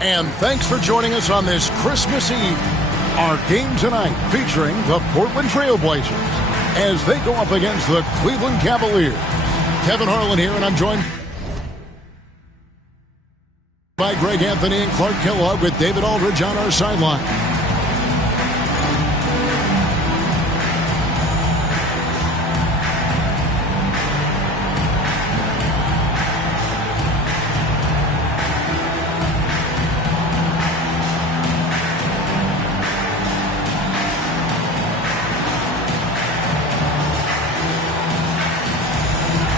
And thanks for joining us on this Christmas Eve. Our game tonight featuring the Portland Trail Blazers as they go up against the Cleveland Cavaliers. Kevin Harlan here, and I'm joined by Greg Anthony and Clark Kellogg with David Aldridge on our sideline.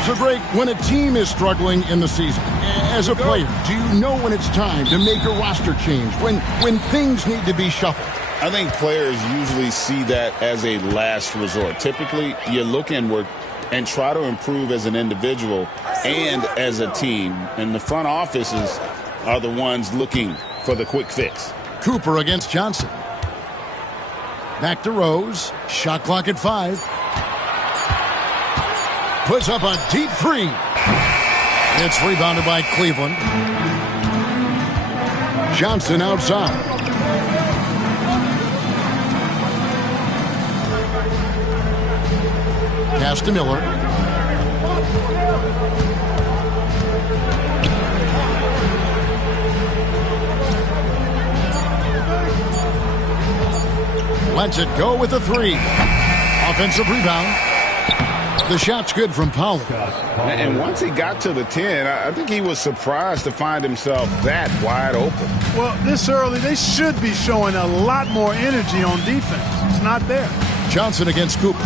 So, Greg, when a team is struggling in the season, as a player, do you know when it's time to make a roster change, when things need to be shuffled? I think players usually see that as a last resort. Typically, you look inward and try to improve as an individual and as a team. And the front offices are the ones looking for the quick fix. Cooper against Johnson. Back to Rose. Shot clock at 5. Puts up a deep three. It's rebounded by Cleveland. Johnson outside. Pass to Miller. Lets it go with the 3. Offensive rebound. The shot's good from Powell. And once he got to the 10, I think he was surprised to find himself that wide open. Well, this early, they should be showing a lot more energy on defense. It's not there. Johnson against Cooper.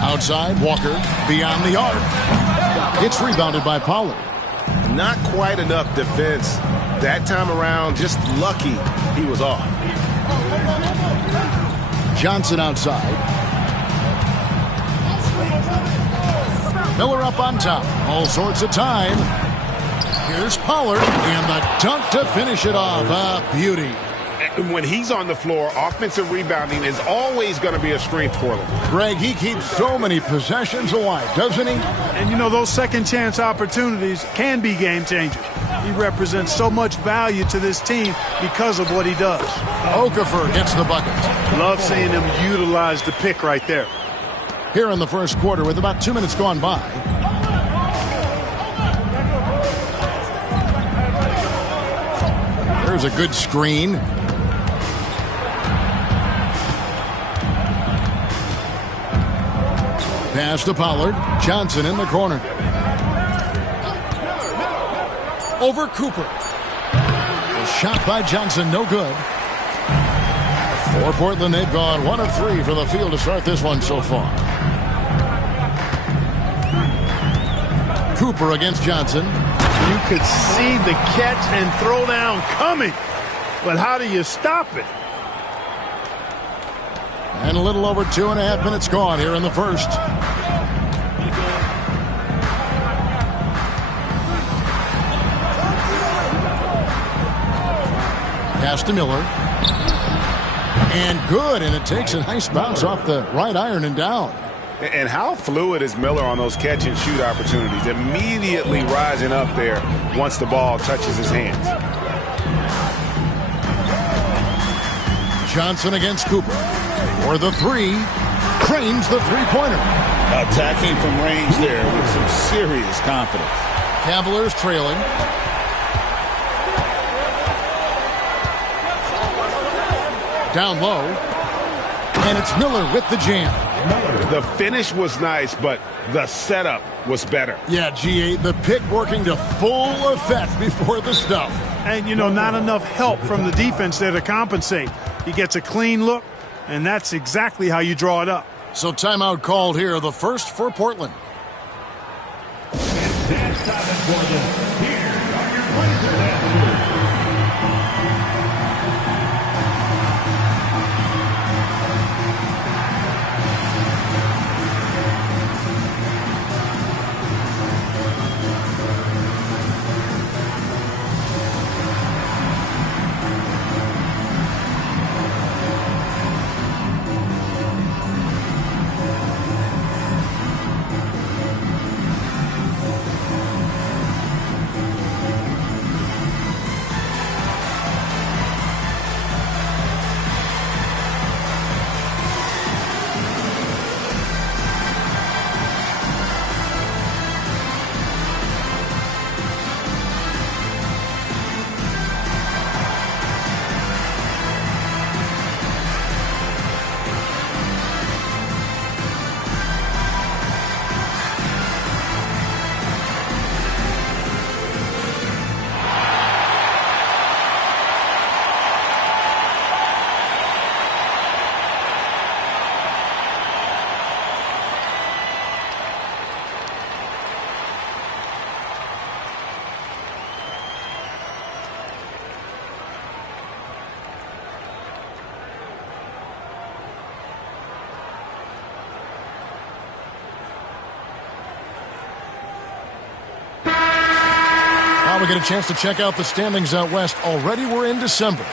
Outside, Walker beyond the arc. It's rebounded by Pollard. Not quite enough defense that time around. Just lucky he was off. Johnson outside. Miller up on top. All sorts of time. Here's Pollard, and the dunk to finish it off. A beauty. When he's on the floor, offensive rebounding is always going to be a strength for them. Greg, he keeps so many possessions alive, doesn't he? And, you know, those second-chance opportunities can be game-changers. He represents so much value to this team because of what he does. Okafor gets the bucket. Love seeing him utilize the pick right there. Here in the first quarter with about 2 minutes gone by. There's a good screen. Pass to Pollard. Johnson in the corner. Over Cooper. A shot by Johnson, no good. For Portland, they've gone 1 of 3 for the field to start this one so far. Cooper against Johnson. You could see the catch and throw down coming. But how do you stop it? And a little over 2.5 minutes gone here in the first. Pass to Miller. And good, and it takes a nice bounce off the right iron and down. And how fluid is Miller on those catch-and-shoot opportunities? Immediately rising up there once the ball touches his hands. Johnson against Cooper. For the 3. Cranes the three-pointer. Attacking from range there with some serious confidence. Cavaliers trailing. Down low. And it's Miller with the jam. The finish was nice, but the setup was better. Yeah, G8, the pick working to full effect before the stuff. And, you know, not enough help from the defense there to compensate. He gets a clean look, and that's exactly how you draw it up. So timeout called here, the first for Portland. Now we get a chance to check out the standings out west. Already we're in December.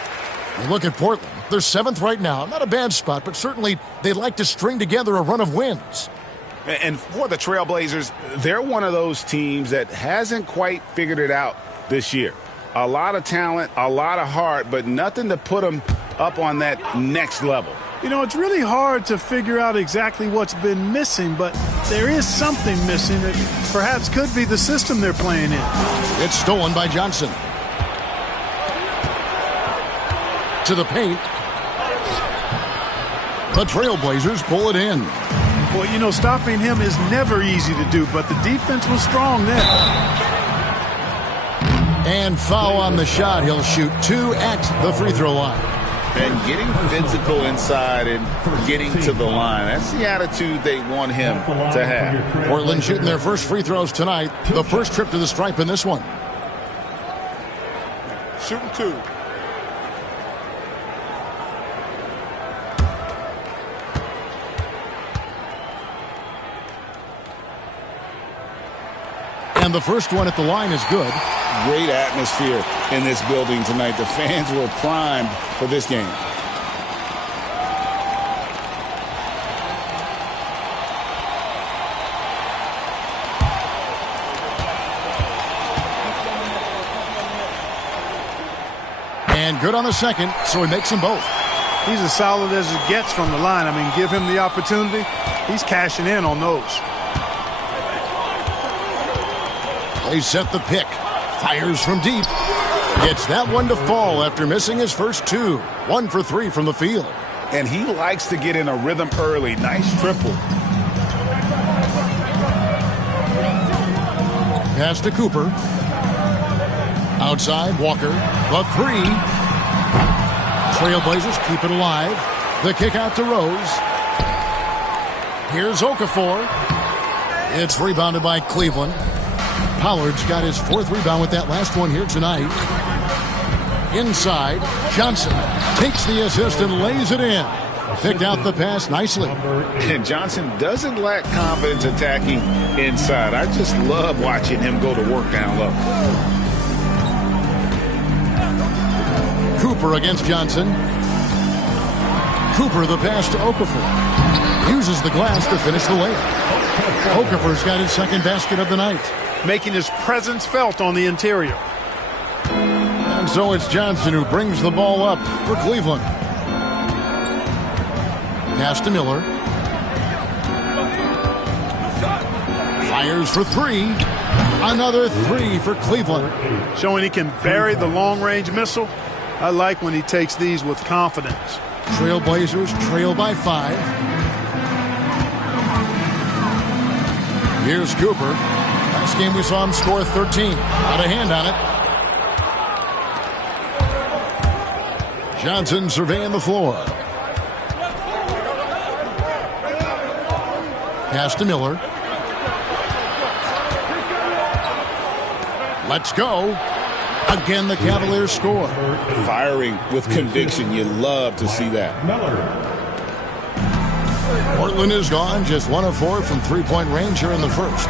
You look at Portland. They're 7th right now. Not a bad spot, but certainly they'd like to string together a run of wins. And for the Trailblazers, they're one of those teams that hasn't quite figured it out this year. A lot of talent, a lot of heart, but nothing to put them up on that next level. You know, it's really hard to figure out exactly what's been missing, but there is something missing that perhaps could be the system they're playing in. It's stolen by Johnson. To the paint. The Trailblazers pull it in. Well, you know, stopping him is never easy to do, but the defense was strong there. And foul on the shot. He'll shoot 2 at the free throw line. And getting physical inside and getting to the line. That's the attitude they want him to have. Portland shooting their first free throws tonight. The first trip to the stripe in this one. Shooting 2. And the first one at the line is good. Great atmosphere in this building tonight. The fans were primed for this game. And good on the second, so he makes them both. He's as solid as it gets from the line. I mean, give him the opportunity. He's cashing in on those. They set the pick. Fires from deep. Gets that one to fall after missing his first 2. 1 for 3 from the field. And he likes to get in a rhythm early. Nice triple. Pass to Cooper. Outside, Walker. The 3. Trailblazers keep it alive. The kick out to Rose. Here's Okafor. It's rebounded by Cleveland. Pollard's got his 4th rebound with that last one here tonight. Inside, Johnson takes the assist and lays it in. Picked out the pass nicely. And Johnson doesn't lack confidence attacking inside. I just love watching him go to work down low. Cooper against Johnson. Cooper the pass to Okafor. Uses the glass to finish the layup. Okafor's got his 2nd basket of the night. Making his presence felt on the interior. And so it's Johnson who brings the ball up for Cleveland. Pass to Miller. Fires for 3. Another 3 for Cleveland. Showing he can bury the long-range missile. I like when he takes these with confidence. Trailblazers trail by 5. Here's Cooper. Last game we saw him score 13. Out of hand on it. Johnson surveying the floor. Pass to Miller. Let's go. Again, the Cavaliers score. Firing with conviction. You love to see that. Portland is gone. Just 1 of 4 from 3-point range here in the first.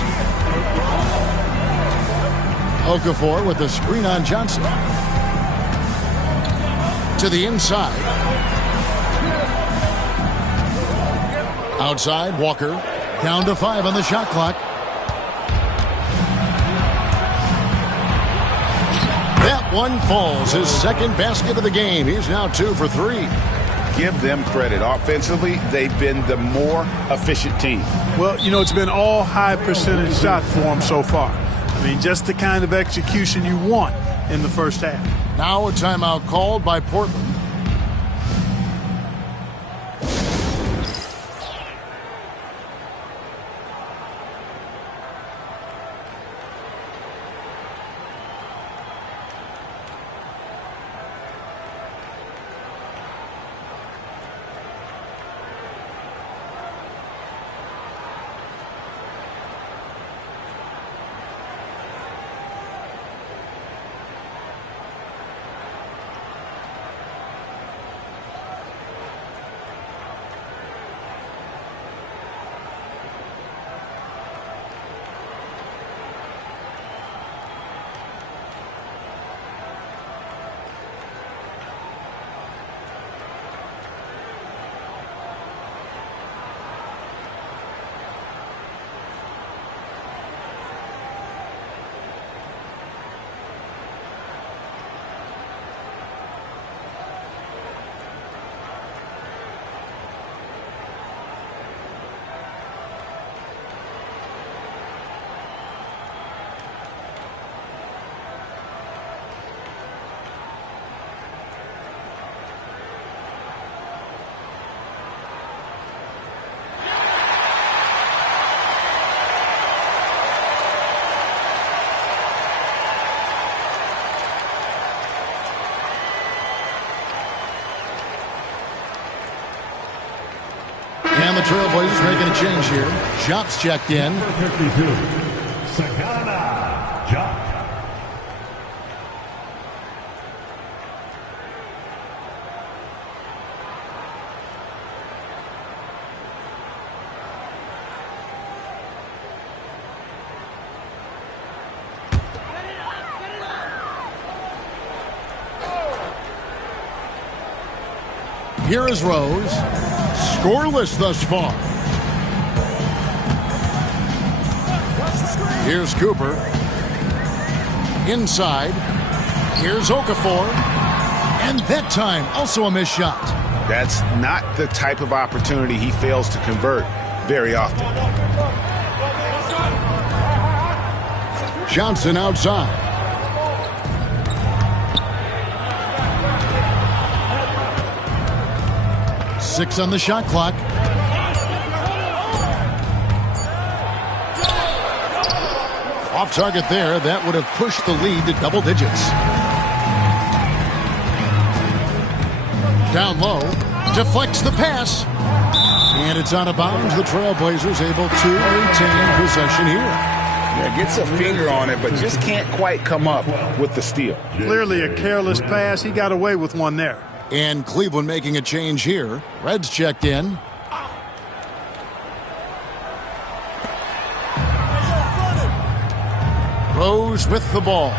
Okafor with the screen on Johnson. To the inside. Outside, Walker. Down to 5 on the shot clock. That one falls. His 2nd basket of the game. He's now 2 for 3. Give them credit. Offensively, they've been the more efficient team. Well, you know, it's been all high percentage shots for them so far. I mean, just the kind of execution you want in the first half. Now a timeout called by Portland. Trailblazers making a change here. Jop's checked in. Number 52, Sagana Diop. Here is Rose. Scoreless thus far. Here's Cooper. Inside. Here's Okafor. And that time, also a missed shot. That's not the type of opportunity he fails to convert very often. Johnson outside. Six on the shot clock. Off target there. That would have pushed the lead to double digits. Down low. Deflects the pass. And it's out of bounds. The Trailblazers able to retain possession here. Yeah, gets a finger on it, but just can't quite come up with the steal. Clearly a careless pass. He got away with one there. And Cleveland making a change here. Reds checked in. Rose with the ball.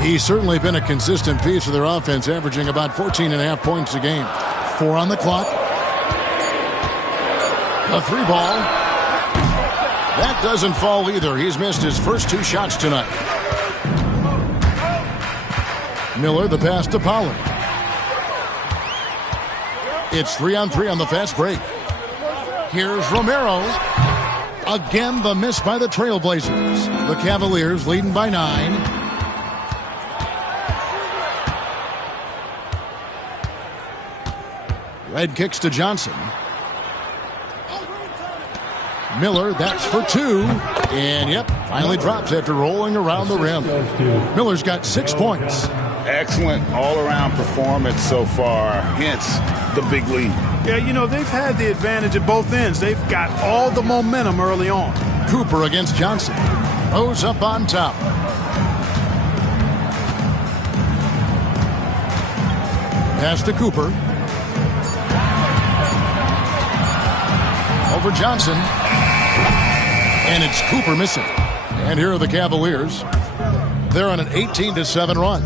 He's certainly been a consistent piece of their offense, averaging about 14.5 points a game. 4 on the clock. A 3-ball. That doesn't fall either. He's missed his first 2 shots tonight. Miller, the pass to Pollard. It's 3-on-3 on the fast break. Here's Romero. Again, the miss by the Trailblazers. The Cavaliers leading by 9. Red kicks to Johnson. Miller, that's for 2. And, yep, finally drops after rolling around the rim. Miller's got 6 points. Excellent all-around performance so far, hence the big lead. Yeah, you know, they've had the advantage at both ends. They've got all the momentum early on. Cooper against Johnson. Rose up on top. Pass to Cooper. Over Johnson. And it's Cooper missing. And here are the Cavaliers. They're on an 18-7 run.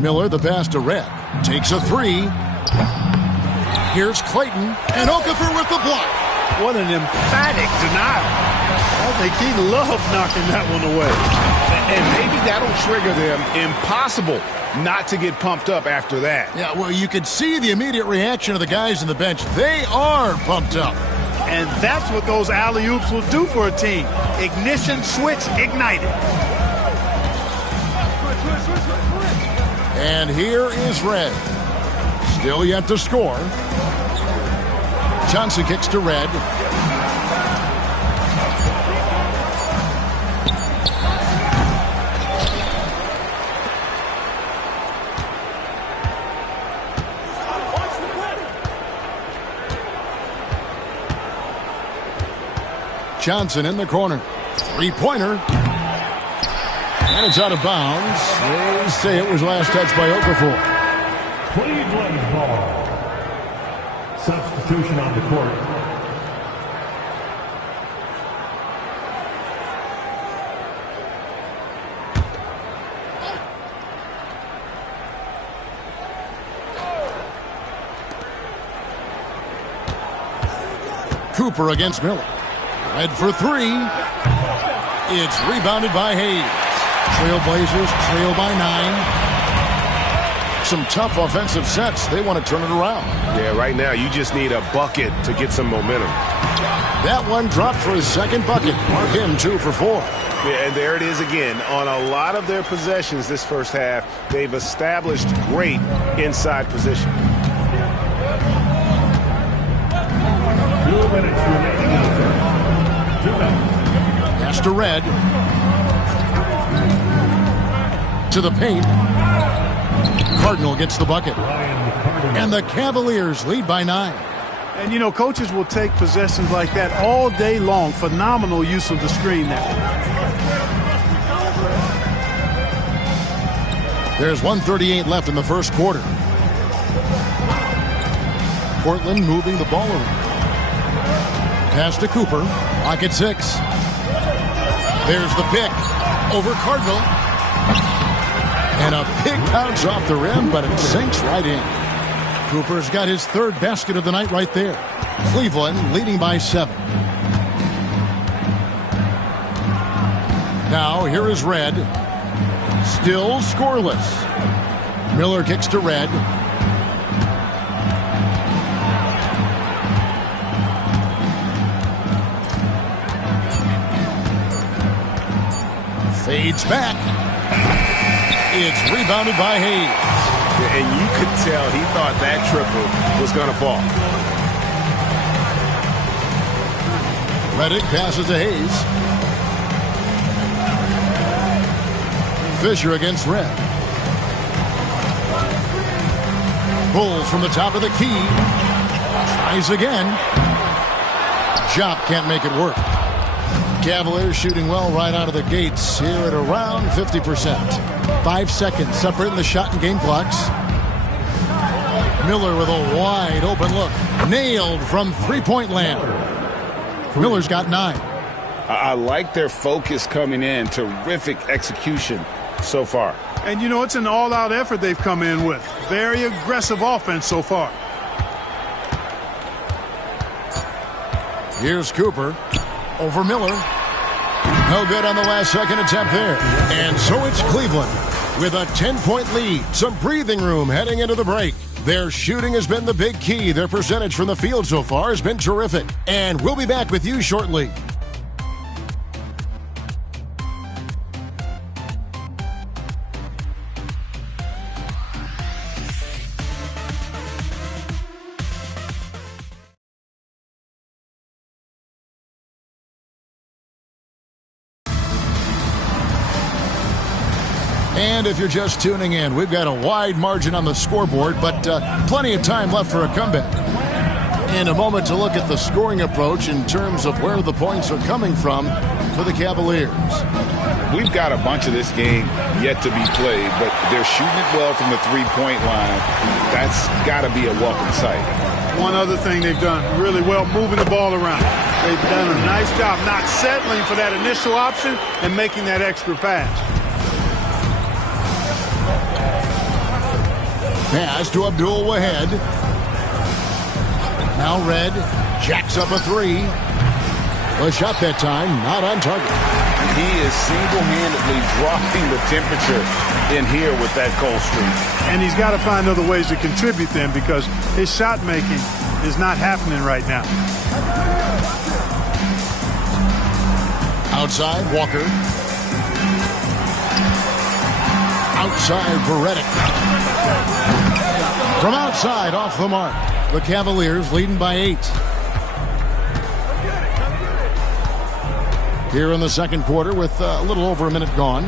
Miller, the pass to Red. Takes a 3. Here's Clayton. And Okafor with the block. What an emphatic denial. I think he loved knocking that one away. And maybe that'll trigger them. Impossible not to get pumped up after that. Yeah, well, you could see the immediate reaction of the guys on the bench. They are pumped up. And that's what those alley-oops will do for a team. Ignition switch ignited. And here is Red. Still yet to score. Johnson kicks to Red. Johnson in the corner. 3-pointer. And it's out of bounds. They say it was last touched by Okafor. Cleveland ball. Substitution on the court. Cooper against Miller. Red for 3. It's rebounded by Hayes. Trailblazers trail by 9. Some tough offensive sets. They want to turn it around. Yeah, right now you just need a bucket to get some momentum. That one dropped for his second bucket. Mark him 2 for 4. Yeah, and there it is again. On a lot of their possessions this first half, they've established great inside position. 2 minutes remaining in the first. 2 minutes. Pass to Red. To the paint. Cardinal gets the bucket. And the Cavaliers lead by 9. And, you know, coaches will take possessions like that all day long. Phenomenal use of the screen there. There's 1:38 left in the first quarter. Portland moving the ball around. Pass to Cooper. Lock at 6. There's the pick over Cardinal. And a big bounce off the rim, but it sinks right in. Cooper's got his 3rd basket of the night right there. Cleveland leading by 7. Now here is Red. Still scoreless. Miller kicks to Red. Fades back. It's rebounded by Hayes. And you could tell he thought that triple was going to fall. Redick passes to Hayes. Fisher against Red. Pulls from the top of the key. Tries again. Jop can't make it work. Cavaliers shooting well right out of the gates here at around 50%. 5 seconds separating the shot and game clocks. Miller with a wide open look. Nailed from three-point land. Miller's got 9. I like their focus coming in. Terrific execution so far. And, you know, it's an all-out effort they've come in with. Very aggressive offense so far. Here's Cooper over Miller. No good on the last second attempt there. And so it's Cleveland with a 10-point lead. Some breathing room heading into the break. Their shooting has been the big key. Their percentage from the field so far has been terrific. And we'll be back with you shortly. And if you're just tuning in, we've got a wide margin on the scoreboard, but plenty of time left for a comeback. In a moment to look at the scoring approach in terms of where the points are coming from for the Cavaliers. We've got a bunch of this game yet to be played, but they're shooting it well from the three-point line. That's got to be a welcome sight. One other thing they've done really well, moving the ball around. They've done a nice job not settling for that initial option and making that extra pass. Pass to Abdul Wahed. Now Red jacks up a 3. The shot that time not on target. He is single-handedly dropping the temperature in here with that cold streak. And he's got to find other ways to contribute then because his shot making is not happening right now. Outside, Walker. Outside for Redick. From outside, off the mark. The Cavaliers leading by 8. Here in the second quarter with a little over a minute gone.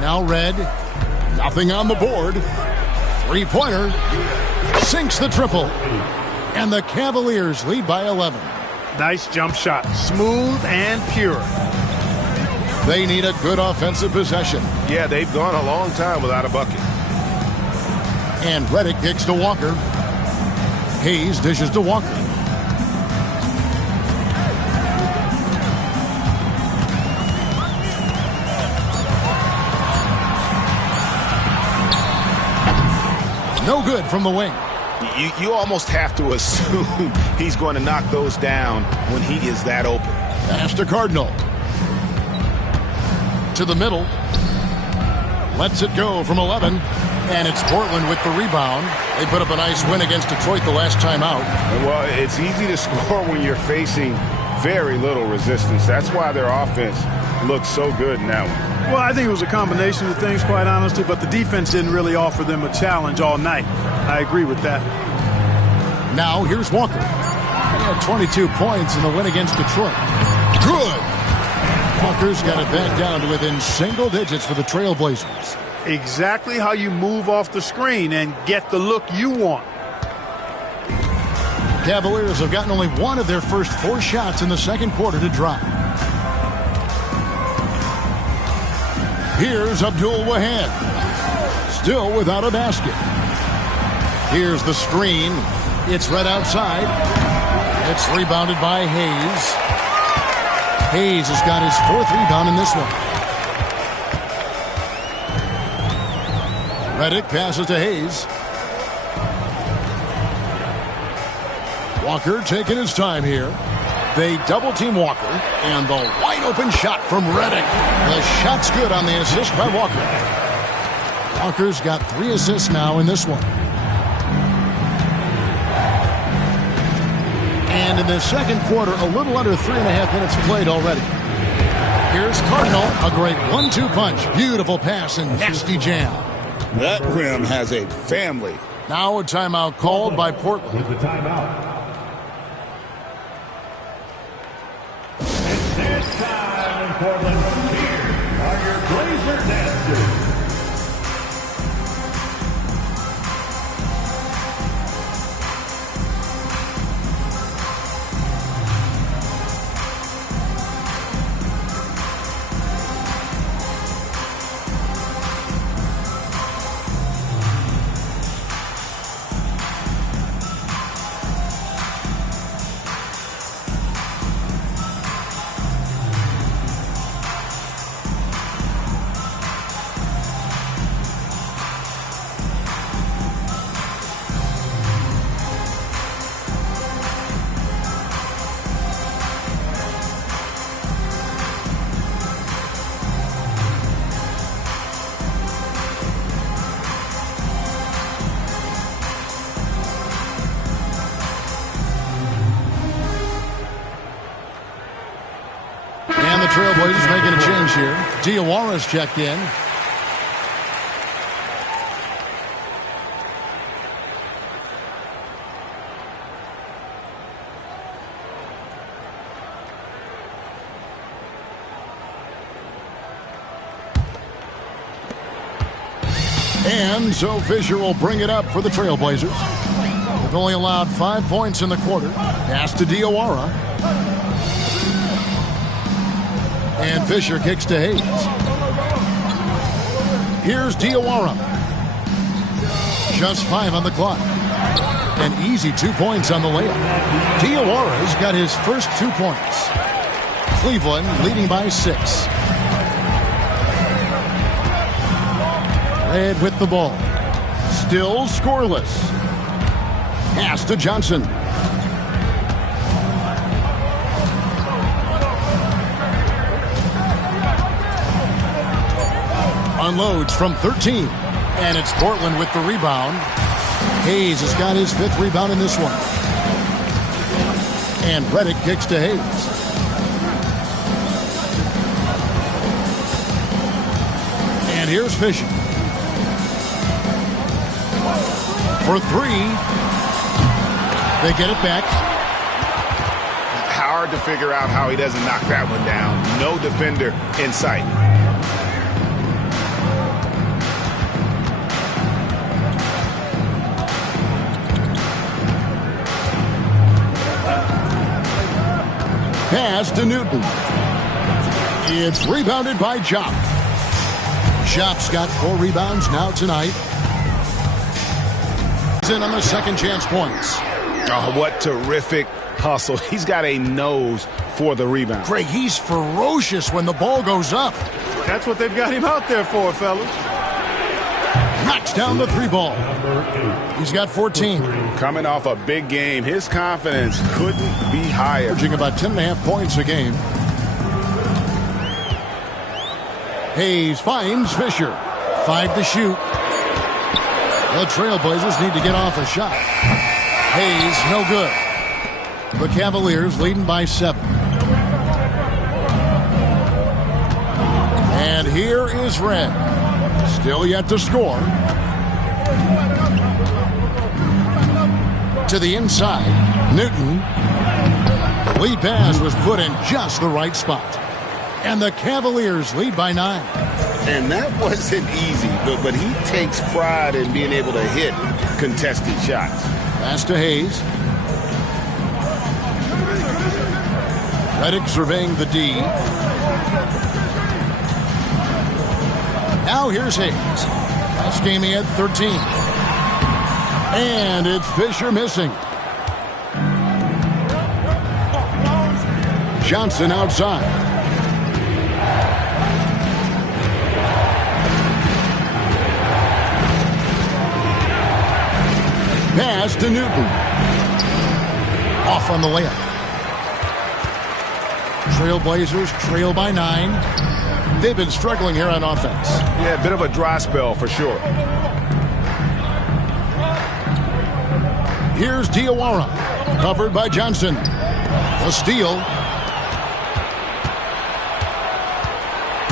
Now Red. Nothing on the board. Three-pointer. Sinks the triple. And the Cavaliers lead by 11. Nice jump shot. Smooth and pure. They need a good offensive possession. Yeah, they've gone a long time without a bucket. And Redick kicks to Walker. Hayes dishes to Walker. No good from the wing. You almost have to assume he's going to knock those down when he is that open. Pass to Cardinal. To the middle. Lets it go from 11. And it's Portland with the rebound. They put up a nice win against Detroit the last time out. Well, it's easy to score when you're facing very little resistance. That's why their offense looks so good in that one. Well, I think it was a combination of things, quite honestly, but the defense didn't really offer them a challenge all night. I agree with that. Now, here's Walker. He had 22 points in the win against Detroit. Good. Walker's got it back down to within single digits for the Trailblazers. Exactly how you move off the screen and get the look you want. Cavaliers have gotten only one of their first 4 shots in the second quarter to drop. Here's Abdul Wahab. Still without a basket. Here's the screen. It's right outside. It's rebounded by Hayes. Hayes has got his 4th rebound in this one. Redick passes to Hayes. Walker taking his time here. They double-team Walker, and the wide-open shot from Redick. The shot's good on the assist by Walker. Walker's got 3 assists now in this one. And in the second quarter, a little under 3.5 minutes played already. Here's Cardinal, a great 1-2 punch. Beautiful pass and nasty jam. That rim has a family. Now a timeout called by Portland. With the timeout. And this time in Portland, here are your Blazer dancers. Trailblazers making a change here. Diawara's checked in. And so Fisher will bring it up for the Trailblazers. They've only allowed 5 points in the quarter. Pass to Diawara. And Fisher kicks to Hayes. Here's Diawara. Just 5 on the clock. An easy 2 points on the layup. Diawara's got his first 2 points. Cleveland leading by 6. Red with the ball. Still scoreless. Pass to Johnson. Unloads from 13. And it's Portland with the rebound. Hayes has got his 5th rebound in this one. And Redick kicks to Hayes. And here's Fisher. For 3. They get it back. Hard to figure out how he doesn't knock that one down. No defender in sight. Pass to Newton. It's rebounded by Jop. Jop's got 4 rebounds now tonight. He's in on the second chance points. Oh, what terrific hustle. He's got a nose for the rebound. Greg, he's ferocious when the ball goes up. That's what they've got him out there for, fellas. Knocks down the 3 ball. He's got 14. Coming off a big game, his confidence couldn't be higher. Averaging about 10.5 points a game. Hayes finds Fisher. 5 to shoot. The Trailblazers need to get off a shot. Hayes, no good. The Cavaliers leading by 7. And here is Red. Still yet to score. To the inside. Newton. The lead pass was put in just the right spot. And the Cavaliers lead by 9. And that wasn't easy, but he takes pride in being able to hit contested shots. Pass to Hayes. Redick surveying the D. Now here's Hayes. Last game he had 13. And it's Fisher missing. Johnson outside. Pass to Newton. Off on the layup. Trailblazers trail by 9. They've been struggling here on offense. Yeah, a bit of a dry spell for sure. Here's Diawara. Covered by Johnson. The steal.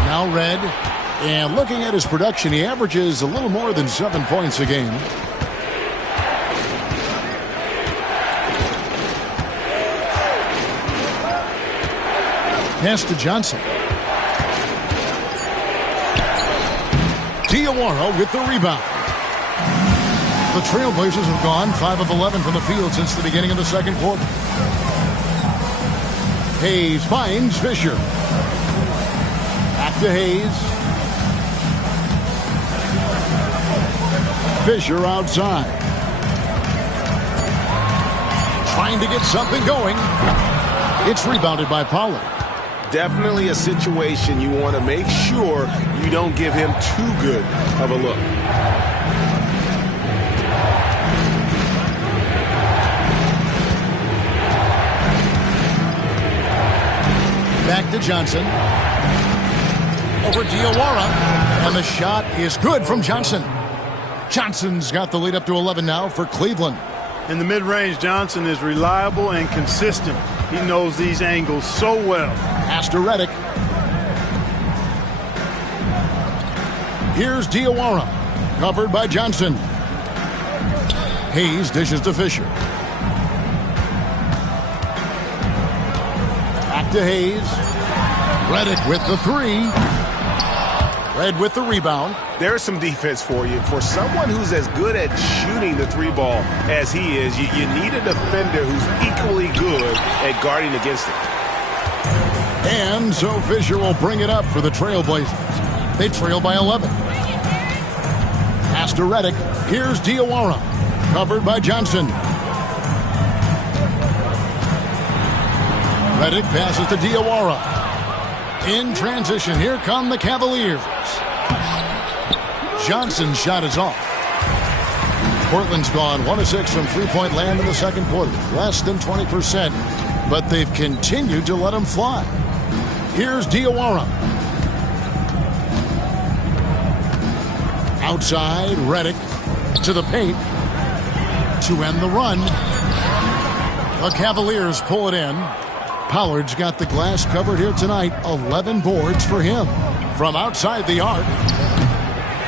Now Red. And looking at his production, he averages a little more than 7 points a game. Pass to Johnson. Diawara with the rebound. The Trailblazers have gone 5 of 11 from the field since the beginning of the second quarter. Hayes finds Fisher. Back to Hayes. Fisher outside. Trying to get something going. It's rebounded by Pollard. Definitely a situation you want to make sure you don't give him too good of a look. Back to Johnson. Over Diawara. And the shot is good from Johnson. Johnson's got the lead up to 11 now for Cleveland. In the mid-range, Johnson is reliable and consistent. He knows these angles so well. Pass to Redick. Here's Diawara. Covered by Johnson. Hayes dishes to Fisher. Back to Hayes. Redick with the 3. Red with the rebound. There's some defense for you. For someone who's as good at shooting the 3 ball as he is, you need a defender who's equally good at guarding against it. And so Fisher will bring it up for the Trailblazers. They trail by 11. Pass to Redick. Here's Diawara. Covered by Johnson. Redick passes to Diawara. In transition, here come the Cavaliers. Johnson's shot is off. Portland's gone 1 of 6 from three-point land in the second quarter. Less than 20%, but they've continued to let him fly. Here's Diawara. Outside, Redick to the paint to end the run. The Cavaliers pull it in. Pollard's got the glass covered here tonight. 11 boards for him. From outside the arc.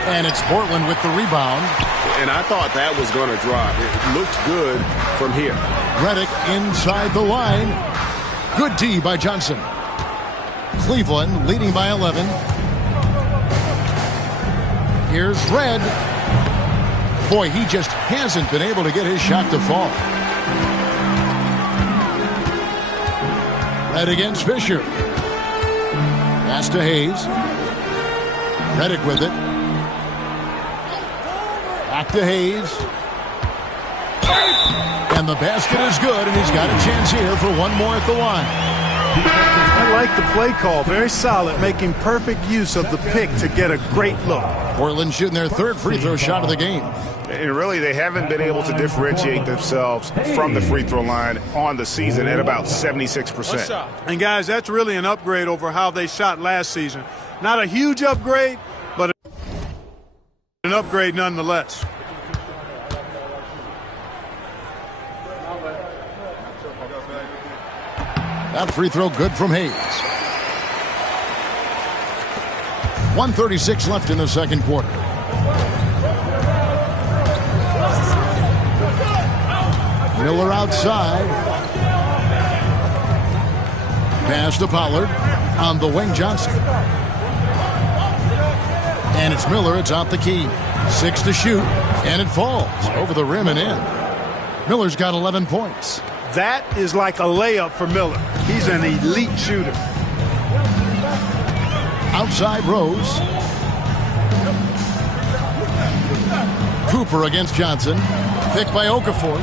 And it's Portland with the rebound. And I thought that was going to drop. It looked good from here. Redick inside the line. Good D by Johnson. Cleveland leading by 11. Here's Red. Boy, he just hasn't been able to get his shot to fall. Red against Fisher. Pass to Hayes. Redick with it. Back to Hayes. And the basket is good, and he's got a chance here for one more at the line. I like the play call. Very solid, making perfect use of the pick to get a great look. Portland shooting their third free throw shot of the game. And really, they haven't been able to differentiate themselves from the free throw line on the season at about 76%. And, guys, that's really an upgrade over how they shot last season. Not a huge upgrade, but an upgrade nonetheless. That free throw good from Hayes. 1:36 left in the second quarter. Miller outside. Pass to Pollard. on the wing, Johnson. And it's Miller. It's out the key. 6 to shoot. And it falls over the rim and in. Miller's got 11 points. That is like a layup for Miller. He's an elite shooter. Outside Rose. Cooper against Johnson. Picked by Okafor.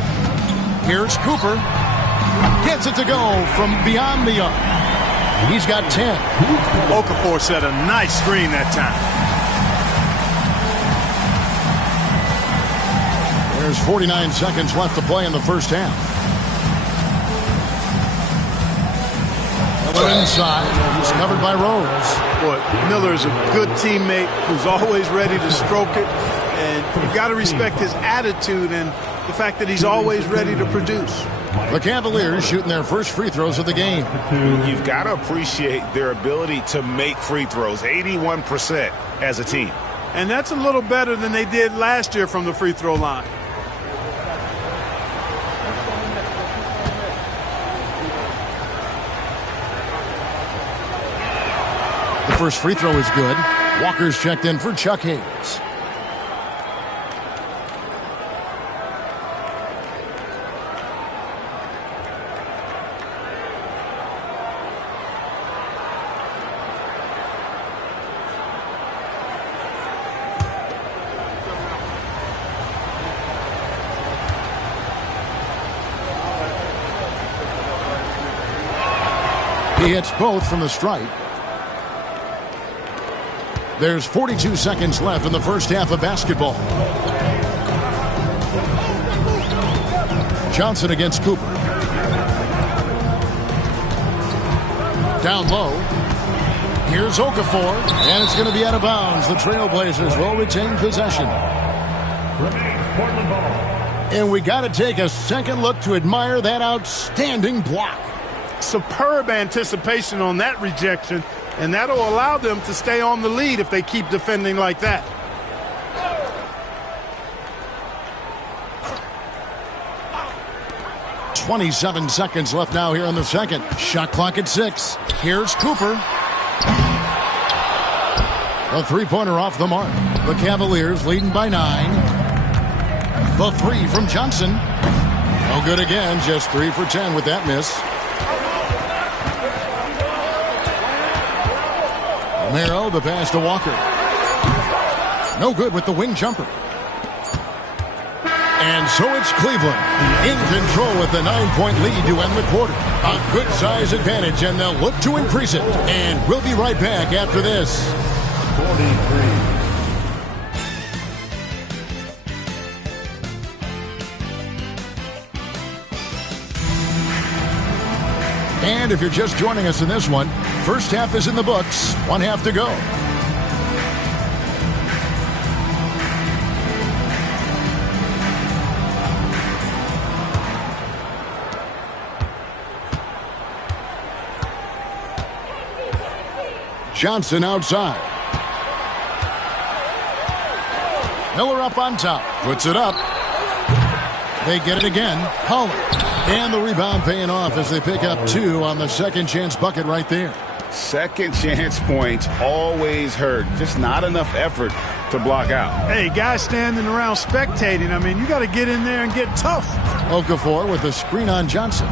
Here's Cooper. Gets it to go from beyond the arc. He's got 10. Okafor set a nice screen that time. There's 49 seconds left to play in the first half. Miller inside. He's covered by Rose. Boy, Miller is a good teammate who's always ready to stroke it. And you've got to respect his attitude and the fact that he's always ready to produce. The Cavaliers shooting their first free throws of the game. You've got to appreciate their ability to make free throws. 81% as a team. And that's a little better than they did last year from the free throw line. The first free throw is good. Walker's checked in for Chuck Hayes. He hits both from the stripe. There's 42 seconds left in the first half of basketball. Johnson against Cooper. Down low. Here's Okafor, and it's going to be out of bounds. The Trailblazers will retain possession. And we got to take a second look to admire that outstanding block. Superb anticipation on that rejection, and that'll allow them to stay on the lead if they keep defending like that. .27 seconds left now here in the second. Shot clock at 6. Here's Cooper. A three-pointer off the mark. The Cavaliers leading by 9. The three from Johnson. No good again. Just 3 for 10 with that miss. Romero, the pass to Walker. No good with the wing jumper. And so it's Cleveland in control with the 9-point lead to end the quarter. A good size advantage, and they'll look to increase it. And we'll be right back after this. 43. And if you're just joining us in this one, first half is in the books. 1 half to go. Johnson outside. Miller up on top. Puts it up. They get it again. Holland. And the rebound paying off as they pick up 2 on the second chance bucket right there. Second chance points always hurt. Just not enough effort to block out. Hey, guys standing around spectating. I mean, you got to get in there and get tough. Okafor with the screen on Johnson.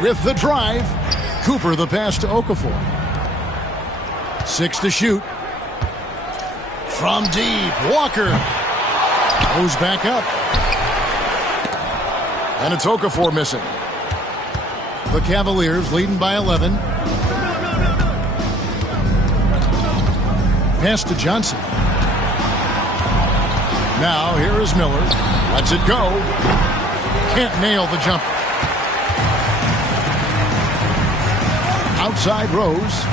With the drive. Cooper the pass to Okafor. 6 to shoot. From deep. Walker goes back up. And it's Okafor missing. The Cavaliers leading by 11. Pass to Johnson. Now here is Miller. Lets it go. Can't nail the jumper. Outside Rose.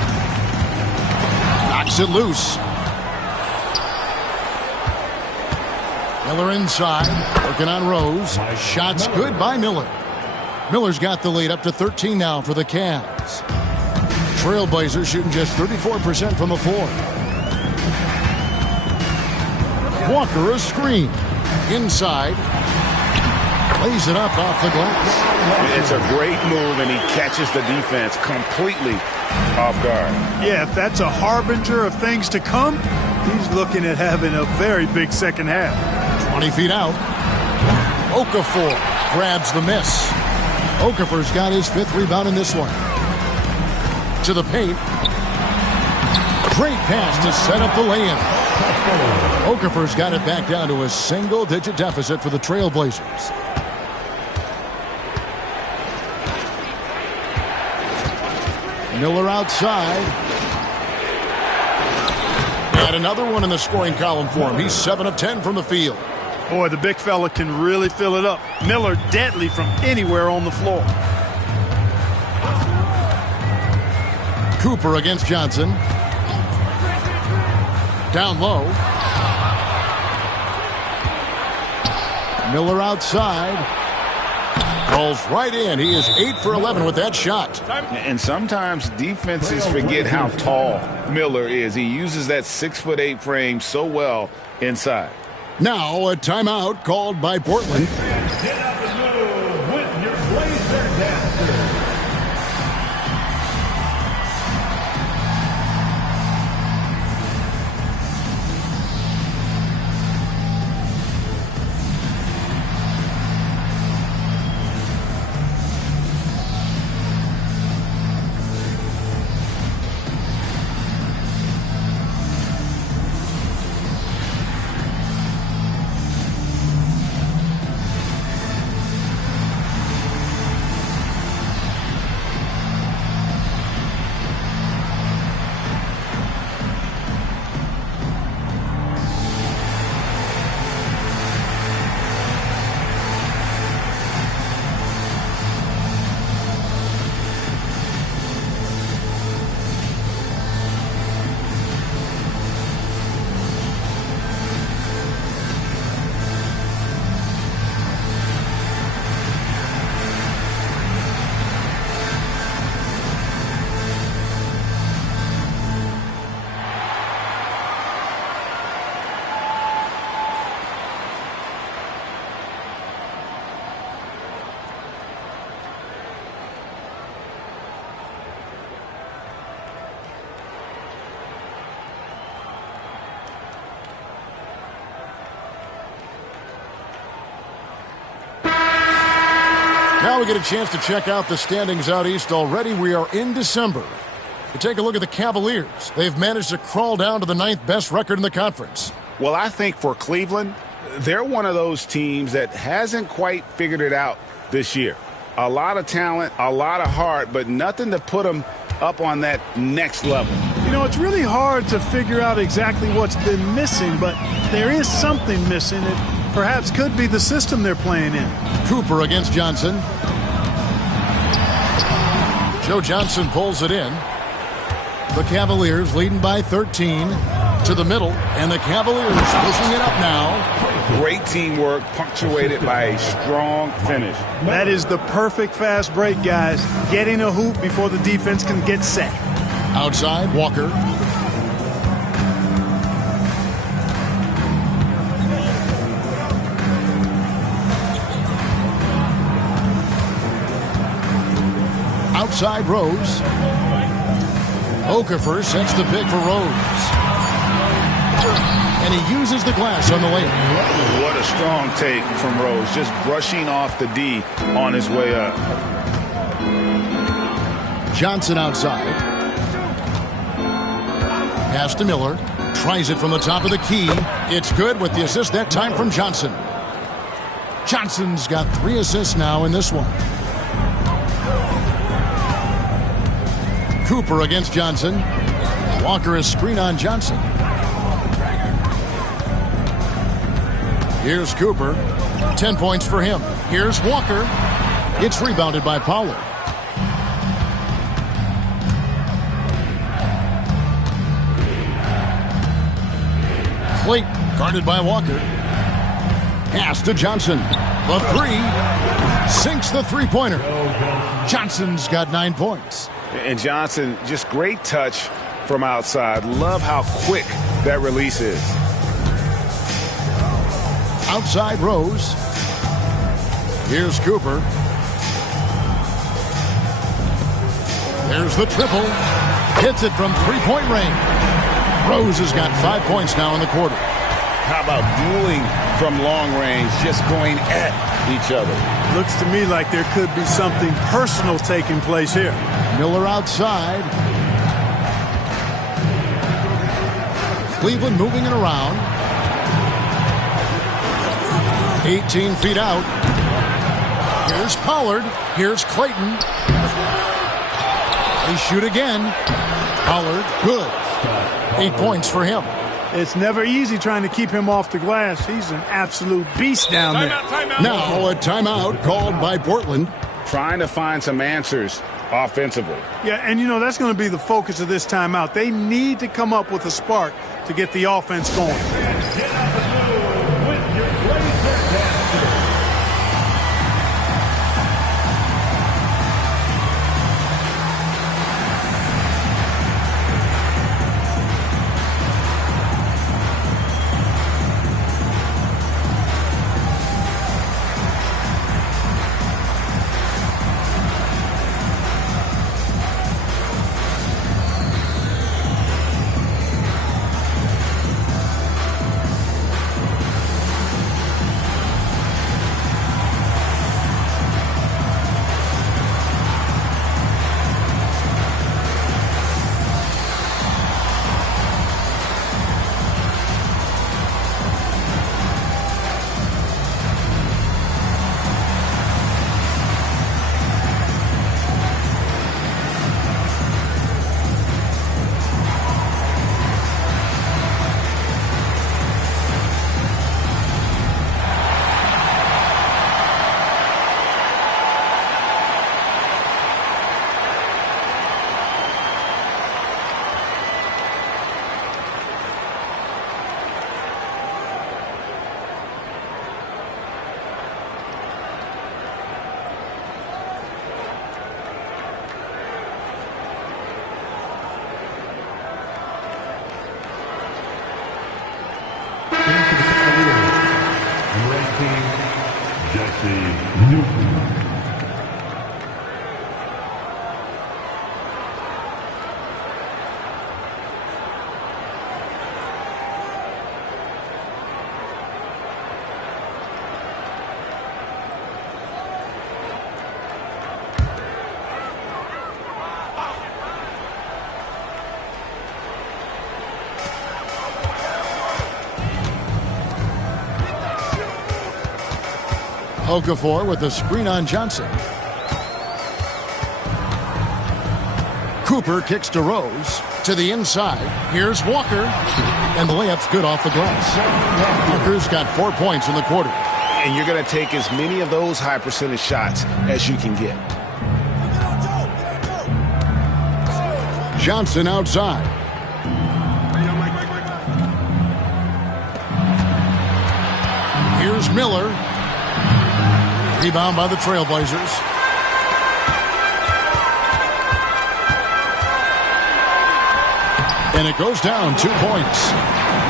Knocks it loose. Miller inside, working on Rose. Shots good by Miller. Miller's got the lead up to 13 now for the Cavs. Trailblazers shooting just 34% from the floor. Walker a screen. Inside. Lays it up off the glass. It's a great move, and he catches the defense completely off guard. Yeah, if that's a harbinger of things to come, he's looking at having a very big second half. 20 feet out. Okafor grabs the miss. Okafor's got his 5th rebound in this one. To the paint. Great pass to set up the lay-in. Okafor's got it back down to a single-digit deficit for the Trailblazers. Miller outside. And another one in the scoring column for him. He's 7 of 10 from the field. Boy, the big fella can really fill it up. Miller deadly from anywhere on the floor. Cooper against Johnson. Down low. Miller outside. Rolls right in. He is 8 for 11 with that shot. And sometimes defenses forget how tall Miller is. He uses that 6'8" frame so well inside. Now a timeout called by Portland. Get out the middle with your Blazer dancer. Now we get a chance to check out the standings out east already. We are in December. We take a look at the Cavaliers. They've managed to crawl down to the 9th best record in the conference. Well, I think for Cleveland, they're one of those teams that hasn't quite figured it out this year. A lot of talent, a lot of heart, but nothing to put them up on that next level. You know, it's really hard to figure out exactly what's been missing, but there is something missing. It perhaps could be the system they're playing in. Cooper against Johnson. Joe Johnson pulls it in. The Cavaliers leading by 13 to the middle, and the Cavaliers pushing it up now. Great teamwork punctuated by a strong finish. That is the perfect fast break, guys. Getting a hoop before the defense can get set. Outside, Walker. Outside, Rose. Okafor sets the pick for Rose. And he uses the glass on the layup. What a strong take from Rose, just brushing off the D on his way up. Johnson outside. Pass to Miller. Tries it from the top of the key. It's good with the assist that time from Johnson. Johnson's got 3 assists now in this one. Cooper against Johnson. Walker is screen on Johnson. Here's Cooper. 10 points for him. Here's Walker. It's rebounded by Pollard. Slate guarded by Walker. Pass to Johnson. The three. Sinks the three-pointer. Johnson's got 9 points. And Johnson, just great touch from outside. Love how quick that release is. Outside Rose. Here's Cooper. There's the triple. Hits it from three-point range. Rose has got 5 points now in the quarter. How about dueling from long range, just going at each other? Looks to me like there could be something personal taking place here. Miller outside. Cleveland moving it around. 18 feet out. Here's Pollard. Here's Clayton. They shoot again. Pollard, good. 8 points for him. It's never easy trying to keep him off the glass. He's an absolute beast down there. Now a timeout called by Portland. Trying to find some answers offensively. Yeah, and that's going to be the focus of this timeout. They need to come up with a spark to get the offense going. Okafor with the screen on Johnson. Cooper kicks to Rose. To the inside. Here's Walker. And the layup's good off the glass. Walker's got 4 points in the quarter. And you're going to take as many of those high percentage shots as you can get. Johnson outside. Here's Miller. Rebound by the Trailblazers. And it goes down 2 points.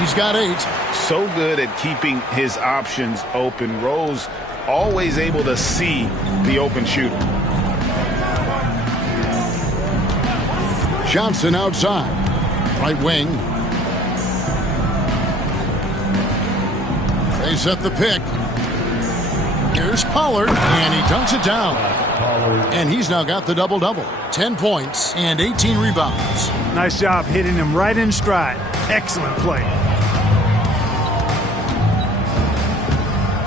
He's got 8. So good at keeping his options open. Rose always able to see the open shooter. Johnson outside. Right wing. They set the pick. Here's Pollard, and he dunks it down. And he's now got the double-double. 10 points and 18 rebounds. Nice job hitting him right in stride. Excellent play.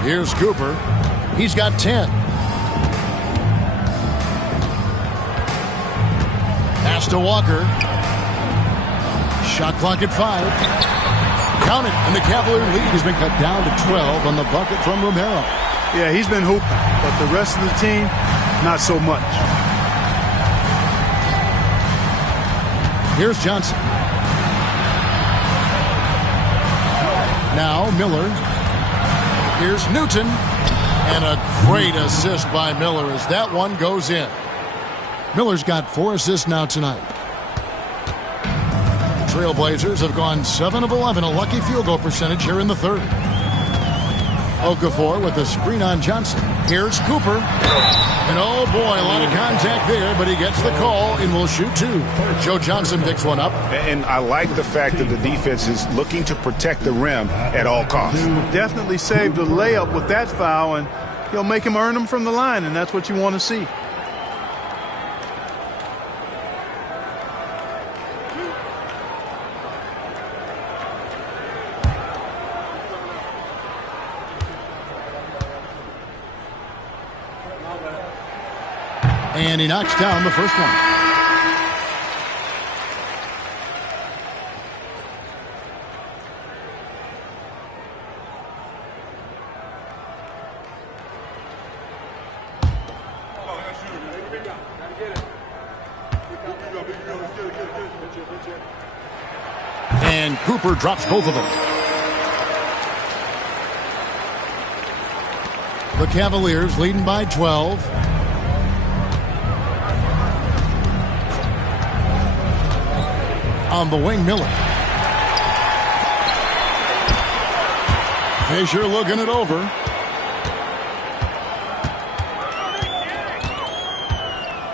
Here's Cooper. He's got 10. Pass to Walker. Shot clock at 5. Count it, and the Cavalier lead has been cut down to 12 on the bucket from Romero. Yeah, he's been hooping, but the rest of the team, not so much. Here's Johnson. Now Miller. Here's Newton. And a great assist by Miller as that one goes in. Miller's got 4 assists now tonight. The Trailblazers have gone 7 of 11, a lucky field goal percentage here in the third. Okafor with the screen on Johnson. Here's Cooper. And oh boy, a lot of contact there, but he gets the call and will shoot two. Joe Johnson picks one up. And I like the fact that the defense is looking to protect the rim at all costs. Definitely saved a layup with that foul, and he'll make him earn them from the line, and that's what you want to see. And he knocks down the first one. And Cooper drops both of them. The Cavaliers leading by 12. On the wing, Miller. Fisher looking it over.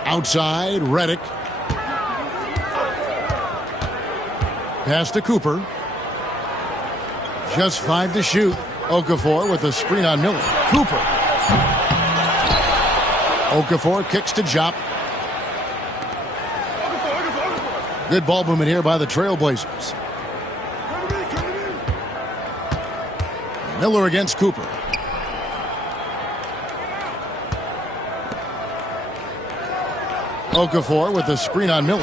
Outside, Redick. Pass to Cooper. Just 5 to shoot. Okafor with a screen on Miller. Cooper. Okafor kicks to Jop. Good ball movement here by the Trailblazers. Miller against Cooper. Okafor with the screen on Miller.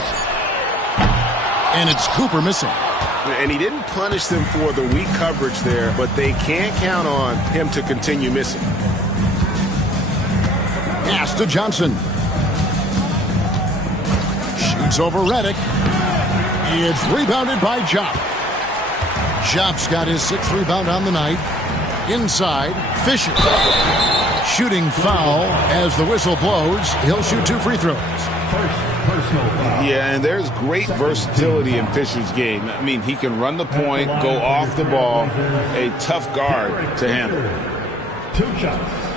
And it's Cooper missing. And he didn't punish them for the weak coverage there, but they can't count on him to continue missing. Pass to Johnson. Shoots over Redick. It's rebounded by Jop. Jop's got his 6th rebound on the night. Inside, Fisher. Shooting foul as the whistle blows. He'll shoot 2 free throws. Yeah, and there's great versatility in Fisher's game. I mean, he can run the point, go off the ball, a tough guard to handle. 2 shots.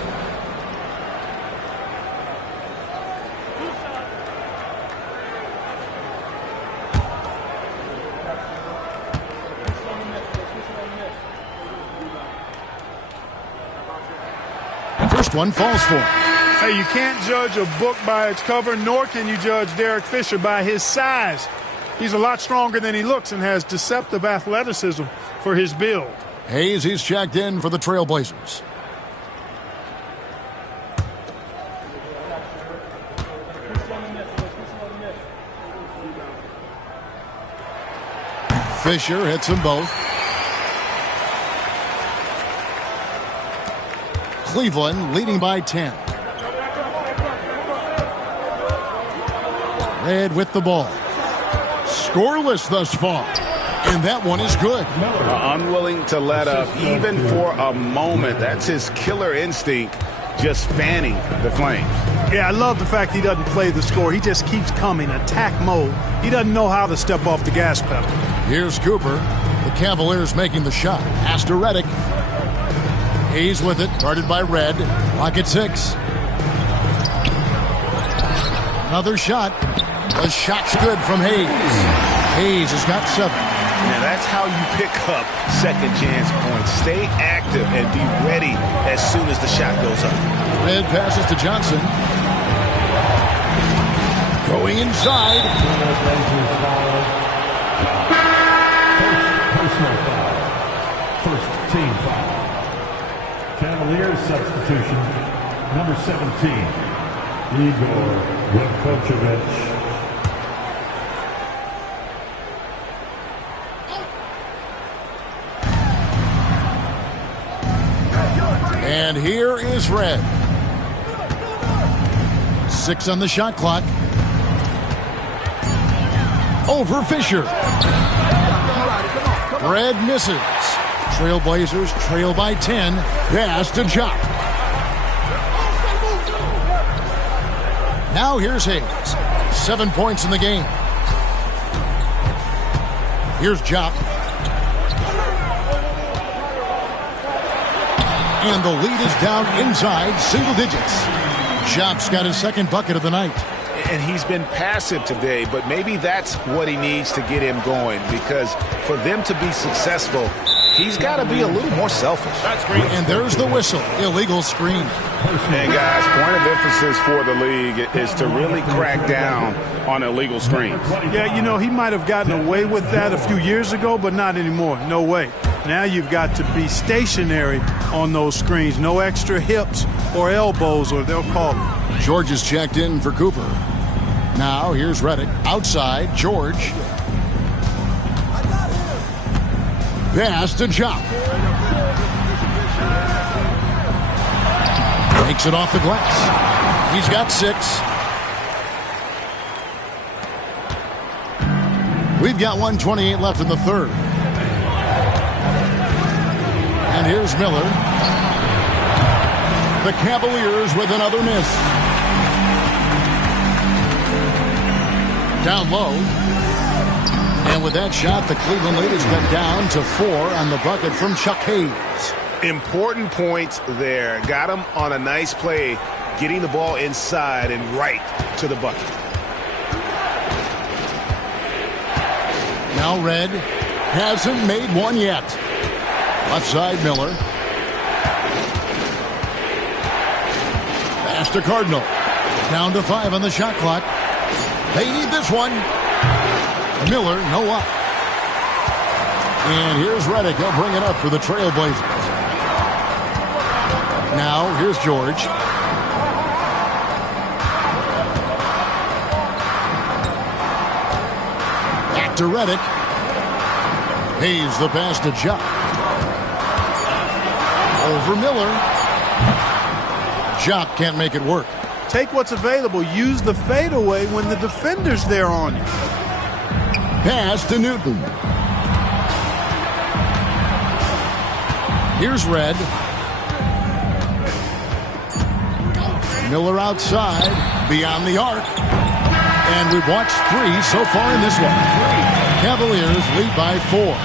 First one falls for him. Hey, you can't judge a book by its cover, nor can you judge Derek Fisher by his size. He's a lot stronger than he looks and has deceptive athleticism for his build. Hayes, he's checked in for the Trailblazers. Fisher hits them both. Cleveland leading by 10. Red with the ball. Scoreless thus far. And that one is good. Unwilling to let up even for a moment. That's his killer instinct, just fanning the flames. Yeah, I love the fact he doesn't play the score. He just keeps coming, attack mode. He doesn't know how to step off the gas pedal. Here's Cooper. The Cavaliers making the shot. Pass to Redick. Hayes with it, guarded by Red. Clock at 6. Another shot. The shot's good from Hayes. Hayes has got 7. Now that's how you pick up second chance points. Stay active and be ready as soon as the shot goes up. Red passes to Johnson. Going inside. Personal foul. First team foul. Cavaliers substitution. Number 17. Igor Vukovic. And here is Red. 6 on the shot clock. Over Fisher. Red misses. Trailblazers trail by 10. Pass to Jop. Now here's Hayes. 7 points in the game. Here's Jop. And the lead is down inside single digits. Jop's got his second bucket of the night. And he's been passive today, but maybe that's what he needs to get him going, because for them to be successful, he's got to be a little more selfish. And there's the whistle. Illegal screen. And guys, point of emphasis for the league is to really crack down on illegal screens. Yeah, you know, he might have gotten away with that a few years ago, but not anymore. No way. Now you've got to be stationary on those screens. No extra hips or elbows, or they'll call it. George is checked in for Cooper. Now here's Redick. Outside, George. Pass to Jop. Takes it off the glass. He's got 6. We've got 1:28 left in the third. And here's Miller. The Cavaliers with another miss. Down low. And with that shot, the Cleveland lead has cut down to 4 on the bucket from Chuck Hayes. Important points there. Got him on a nice play, getting the ball inside and right to the bucket. Now Red hasn't made one yet. Left side, Miller. Pass to Cardinal. Down to 5 on the shot clock. They need this one. Miller, no up. And here's Redick. He'll bring it up for the Trailblazers. Now, here's George. Back to Redick. Hayes the pass to Jop. Over Miller. Jop can't make it work. Take what's available. Use the fadeaway when the defender's there on you. Pass to Newton. Here's Red. Miller outside, beyond the arc. And we've watched 3 so far in this one. Cavaliers lead by 4.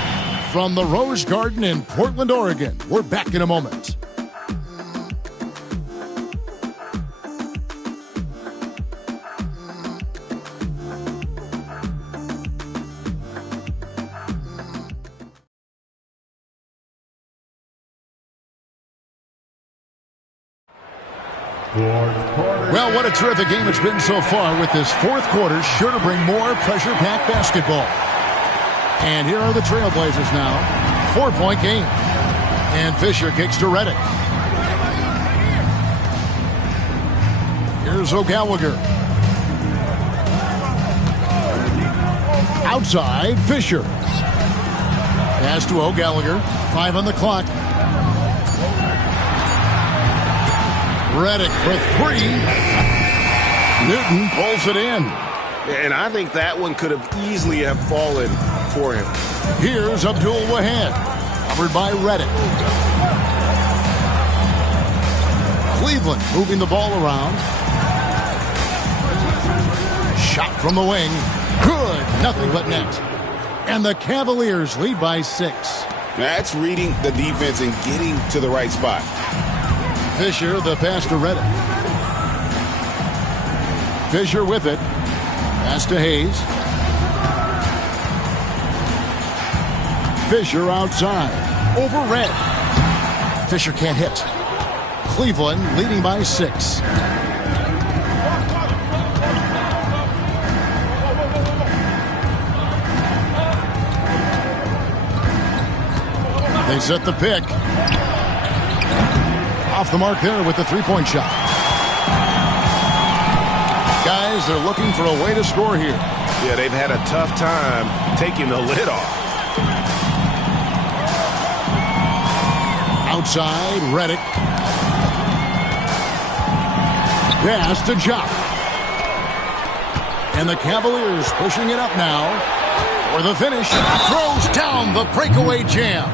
From the Rose Garden in Portland, Oregon. We're back in a moment. Well, what a terrific game it's been so far, with this fourth quarter sure to bring more pressure-packed basketball. And here are the Trailblazers now. 4-point game. And Fisher kicks to Redick. Here's O'Gallagher. Outside, Fisher. Pass to O'Gallagher. 5 on the clock. Redick for 3. Newton pulls it in. And I think that one could have easily have fallen for him. Here's Abdul Wahab. Covered by Redick. Cleveland moving the ball around. Shot from the wing. Good. Nothing but net. And the Cavaliers lead by 6. That's reading the defense and getting to the right spot. Fisher, the pass to Redick. Fisher with it. Pass to Hayes. Fisher outside. Over Red. Fisher can't hit. Cleveland leading by 6. They set the pick. Off the mark there with the three-point shot. Guys, they're looking for a way to score here. Yeah, they've had a tough time taking the lid off. Outside, Redick. Pass to Jop. And the Cavaliers pushing it up now for the finish. Throws down the breakaway jam.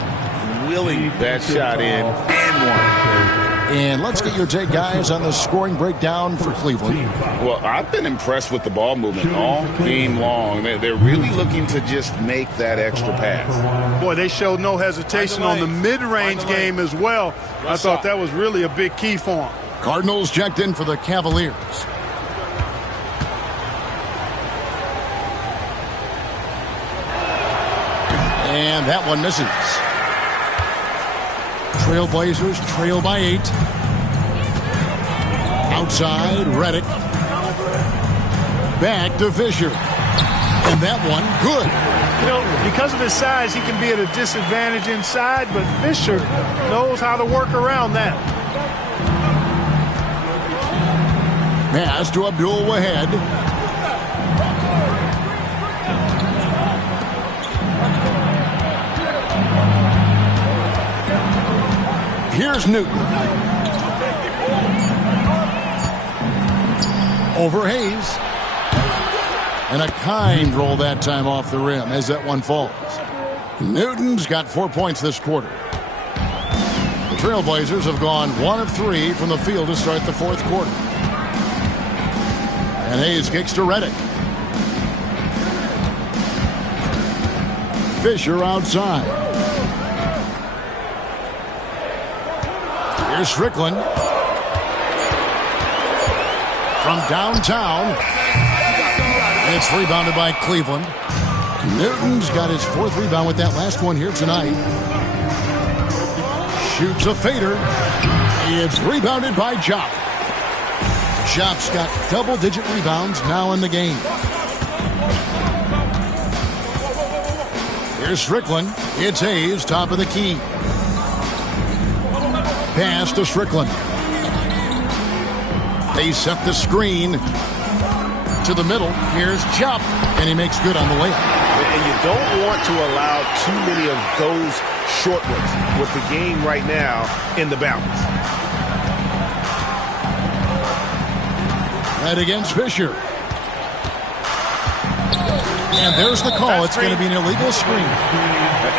Willing that shot in and one. And let's get your take, guys, on the scoring breakdown for Cleveland. Well, I've been impressed with the ball movement all game long. They're really looking to just make that extra pass. Boy, they showed no hesitation on the mid-range game as well. I thought that was really a big key for them. Cardinals checked in for the Cavaliers. And that one misses. Trailblazers trail by 8. Outside, Redick. Back to Fisher. And that one, good. You know, because of his size, he can be at a disadvantage inside, but Fisher knows how to work around that. Pass to Abdul Wahid. Here's Newton. Over Hayes. And a kind roll that time off the rim as that one falls. Newton's got 4 points this quarter. The Trailblazers have gone 1 of 3 from the field to start the fourth quarter. And Hayes kicks to Redick. Fisher outside. Here's Strickland. From downtown. It's rebounded by Cleveland. Newton's got his 4th rebound with that last one here tonight. Shoots a fader. It's rebounded by Jop. Jop's got double-digit rebounds now in the game. Here's Strickland. It's Hayes, top of the key. Pass to Strickland. They set the screen to the middle. Here's Jop, and he makes good on the layup. And you don't want to allow too many of those short ones with the game right now in the balance. Right against Fisher. And there's the call. It's going to be an illegal screen.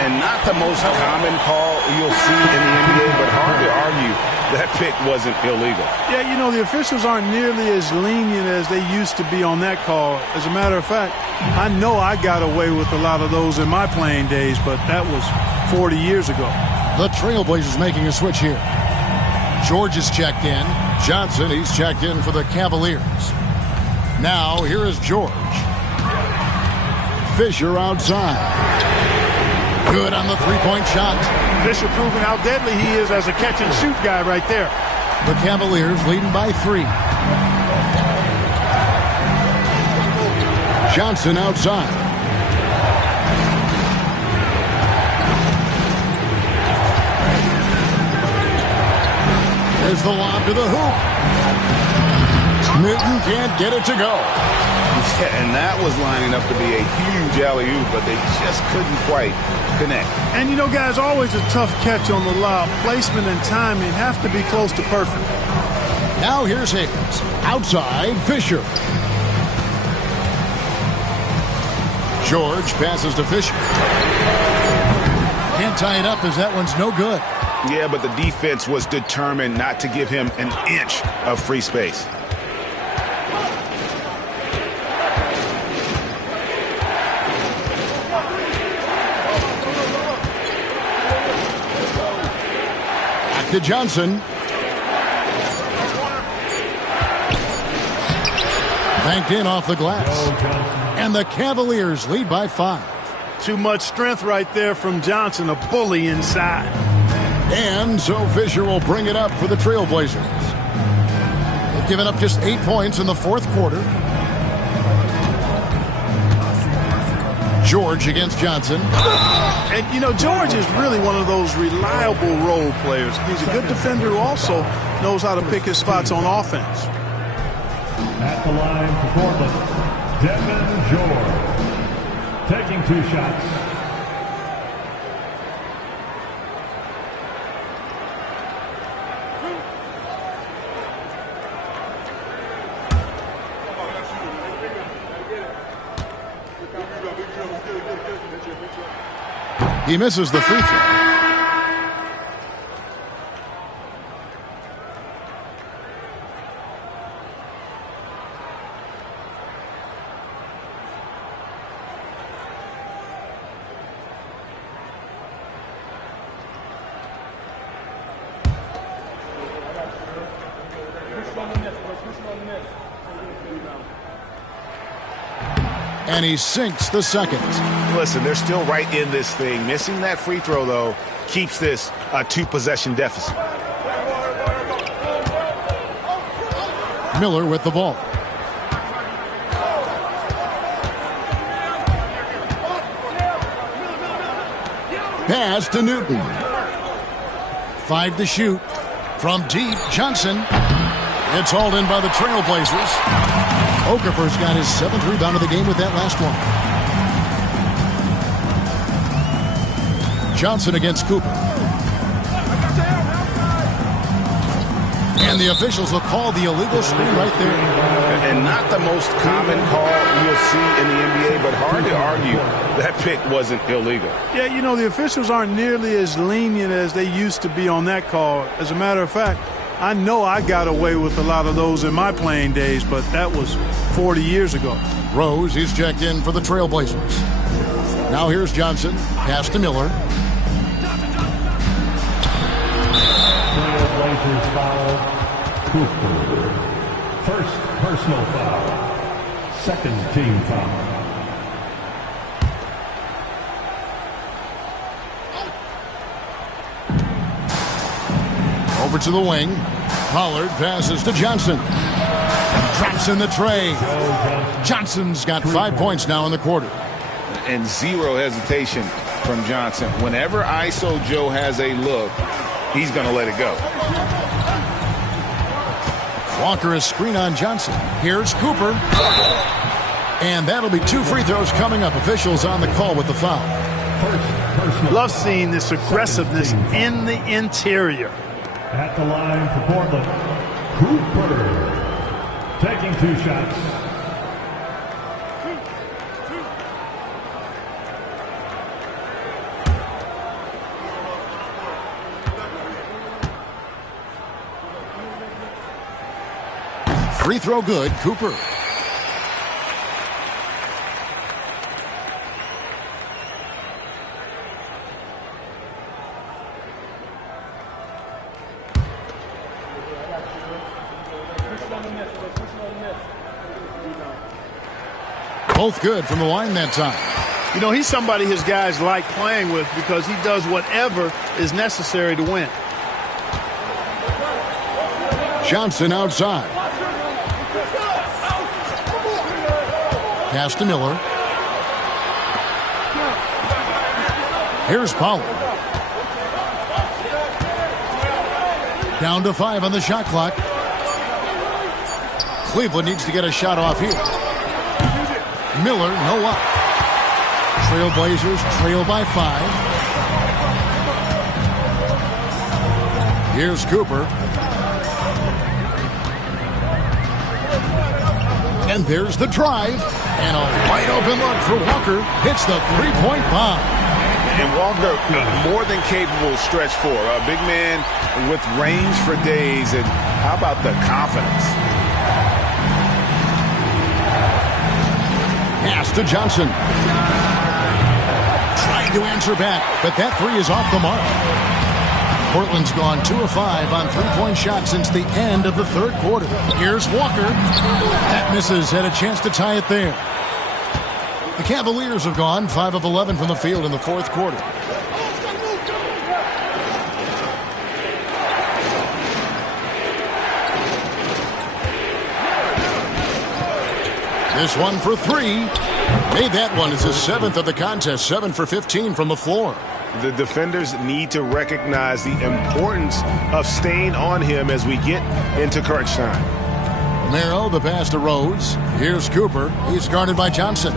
And not the most common call you'll see in the NBA, but hard to argue that pick wasn't illegal. Yeah, you know, the officials aren't nearly as lenient as they used to be on that call. As a matter of fact, I know I got away with a lot of those in my playing days, but that was 40 years ago. The Trailblazers making a switch here. George is checked in. Johnson, he's checked in for the Cavaliers. Now, here is George. Fisher outside. Good on the three-point shot. Fisher proving how deadly he is as a catch-and-shoot guy right there. The Cavaliers leading by 3. Johnson outside. There's the lob to the hoop. Newton can't get it to go. Yeah, and that was lining up to be a huge alley-oop, but they just couldn't quite connect. And, you know, guys, always a tough catch on the lob. Placement and timing have to be close to perfect. Now here's Hayes. Outside, Fisher. George passes to Fisher. Can't tie it up as that one's no good. Yeah, but the defense was determined not to give him an inch of free space. To Johnson. Banked in off the glass. And the Cavaliers lead by 5. Too much strength right there from Johnson, a bully inside. And so Fisher will bring it up for the Trailblazers. They've given up just 8 points in the fourth quarter. George against Johnson. And, you know, George is really one of those reliable role players. He's a good defender who also knows how to pick his spots on offense. At the line for Portland, Devin George. Taking 2 shots. He misses the free throw. And he sinks the second. Listen, they're still right in this thing. Missing that free throw, though, keeps this a 2-possession deficit. Miller with the ball. Pass to Newton. 5 to shoot. From deep, Johnson. It's hauled in by the Trailblazers. Okafor's got his 7th rebound of the game with that last one. Johnson against Cooper. And the officials will call the illegal screen right there. And not the most common call you'll see in the NBA, but hard to argue that pick wasn't illegal. Yeah, you know, the officials aren't nearly as lenient as they used to be on that call. As a matter of fact, I know I got away with a lot of those in my playing days, but that was 40 years ago. Rose, he's checked in for the Trailblazers. Now here's Johnson. Pass to Miller. Trailblazers foul. Cooper. First personal foul. Second team foul. Over to the wing. Pollard passes to Johnson. Drops in the tray. Johnson's got 5 points now in the quarter. And zero hesitation from Johnson. Whenever ISO Joe has a look, he's going to let it go. Walker is screen on Johnson. Here's Cooper. And that'll be 2 free throws coming up. Officials on the call with the foul. Love seeing this aggressiveness in the interior. At the line for Portland, Cooper taking 2 shots. Free throw good, Cooper. Both good from the line that time. You know, he's somebody his guys like playing with because he does whatever is necessary to win. Johnson outside. Pass to Miller. Here's Pollard. Down to 5 on the shot clock. Cleveland needs to get a shot off here. Miller, no up. Trailblazers trail by 5. Here's Cooper. And there's the drive. And a wide open look for Walker. Hits the 3-point bomb. And Walker, more than capable stretch 4. A big man with range for days. And how about the confidence? Pass to Johnson. Trying to answer back, but that 3 is off the mark. Portland's gone 2 of 5 on 3-point shots since the end of the 3rd quarter. Here's Walker. That misses. Had a chance to tie it there. The Cavaliers have gone 5 of 11 from the field in the 4th quarter. This one for 3. Made that one. It's his 7th of the contest. 7 for 15 from the floor. The defenders need to recognize the importance of staying on him as we get into crunch time. Romero, the pass to Rose. Here's Cooper. He's guarded by Johnson.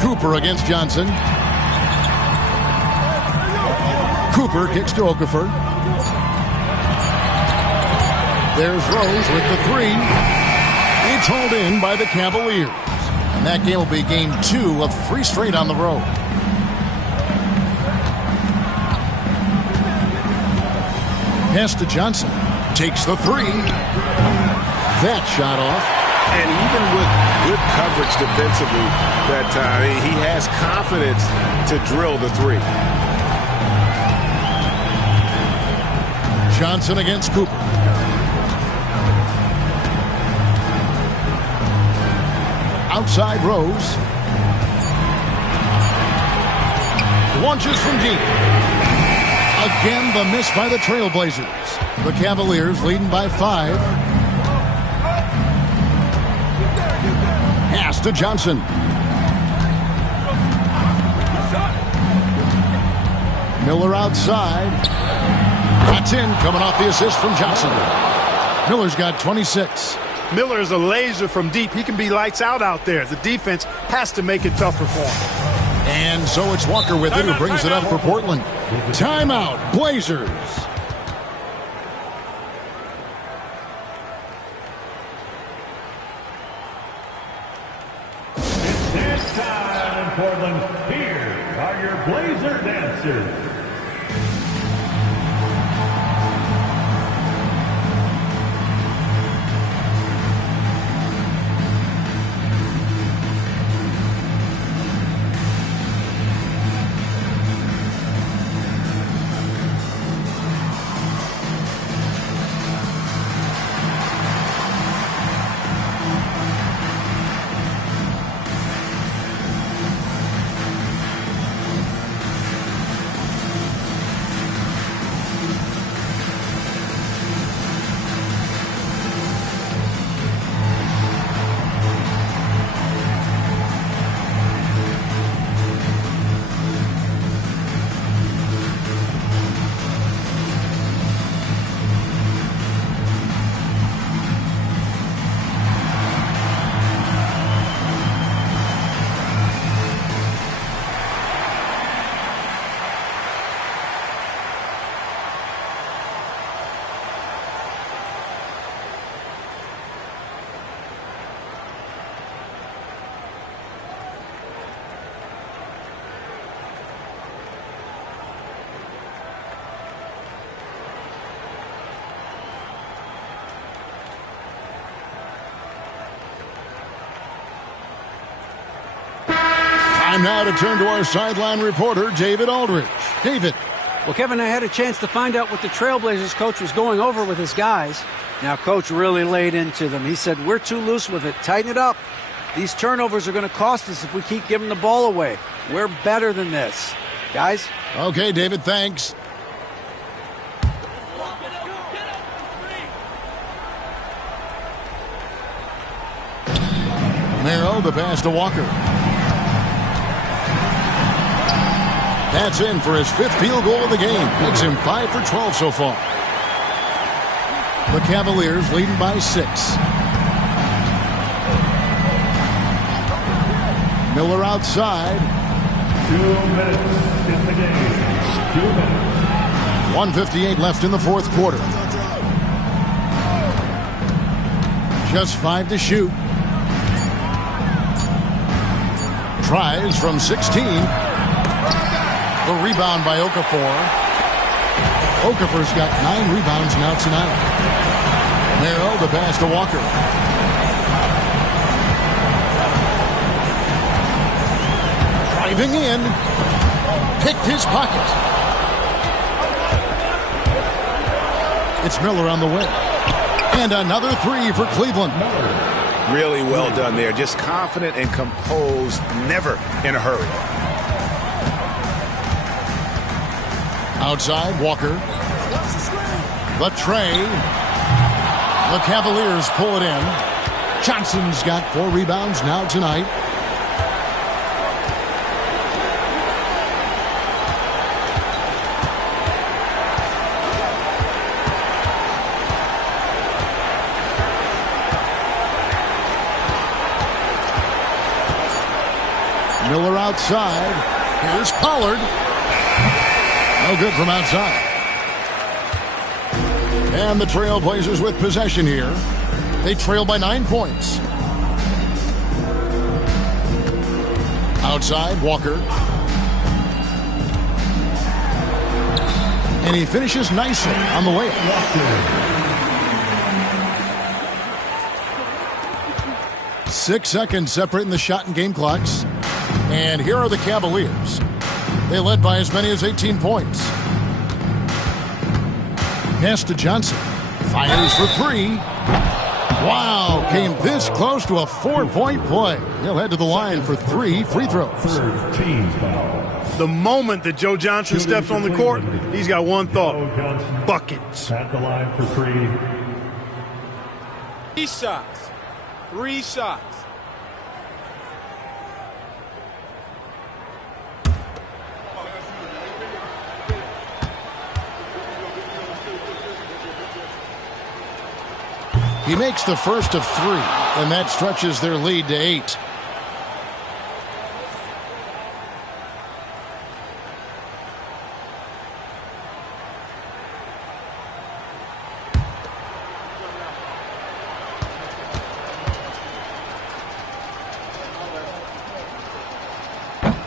Cooper against Johnson. Cooper kicks to Okafor. There's Rose with the 3. It's hauled in by the Cavaliers. And that game will be game 2 of 3 straight on the road. Pass to Johnson. Takes the 3. That shot off. And even with good coverage defensively that time, he has confidence to drill the 3. Johnson against Cooper. outside Rose. Launches from deep. Again, the miss by the Trailblazers. The Cavaliers leading by 5. Pass to Johnson. Miller outside. That's in, coming off the assist from Johnson. Miller's got 26. Miller is a laser from deep. He can be lights out there. The defense has to make it tougher for him. And so it's Walker with it who brings it up for Portland. Timeout, Blazers. It's dance time in Portland. Here are your Blazer dancers. Time now to turn to our sideline reporter, David Aldridge. David. Well, Kevin, I had a chance to find out what the Trailblazers coach was going over with his guys. Now, coach really laid into them. He said, we're too loose with it. Tighten it up. These turnovers are going to cost us if we keep giving the ball away. We're better than this. Guys? Okay, David, thanks. Romero, the pass to Walker. That's in for his 5th field goal of the game. Makes him 5 for 12 so far. The Cavaliers leading by 6. Miller outside. 2 minutes in the game. 2 minutes. 1:58 left in the 4th quarter. Just 5 to shoot. Tries from 16. The rebound by Okafor. Okafor's got 9 rebounds now tonight. Romero, the pass to Walker. Driving in. Picked his pocket. It's Miller on the way. And another 3 for Cleveland. Really well done there. Just confident and composed. Never in a hurry. Outside, Walker. The tray. The Cavaliers pull it in. Johnson's got 4 rebounds now tonight. Miller outside. Here's Pollard. No good from outside. And the Trailblazers with possession here. They trail by 9 points. Outside, Walker. And he finishes nicely on the way. 6 seconds separating the shot and game clocks. And here are the Cavaliers. They led by as many as 18 points. Pass to Johnson. Fires for 3. Wow, came this close to a 4-point play. He'll head to the line for 3 free throws. First team foul. The moment that Joe Johnson steps on the court, he's got one thought: buckets. At the line for 3. 3 shots. 3 shots. He makes the first of 3, and that stretches their lead to 8.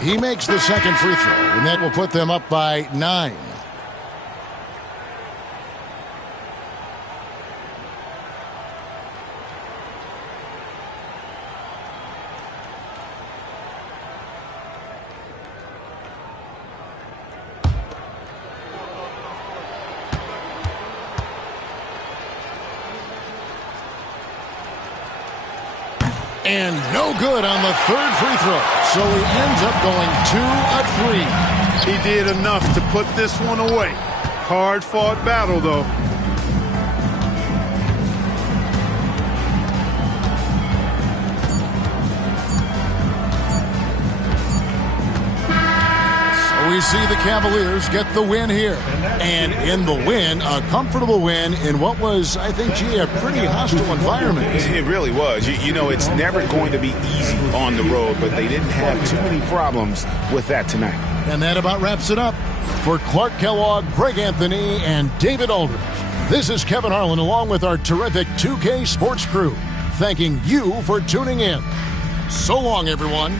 He makes the second free throw, and that will put them up by 9. And no good on the third free throw. So he ends up going 2 of 3. He did enough to put this one away. Hard-fought battle, though. We see the Cavaliers get the win here. And in the win, a comfortable win in what was, I think, a pretty hostile environment. It really was. You know, it's never going to be easy on the road, but they didn't have too many problems with that tonight. And that about wraps it up. For Clark Kellogg, Greg Anthony, and David Aldridge, this is Kevin Harlan along with our terrific 2K Sports crew, thanking you for tuning in. So long, everyone.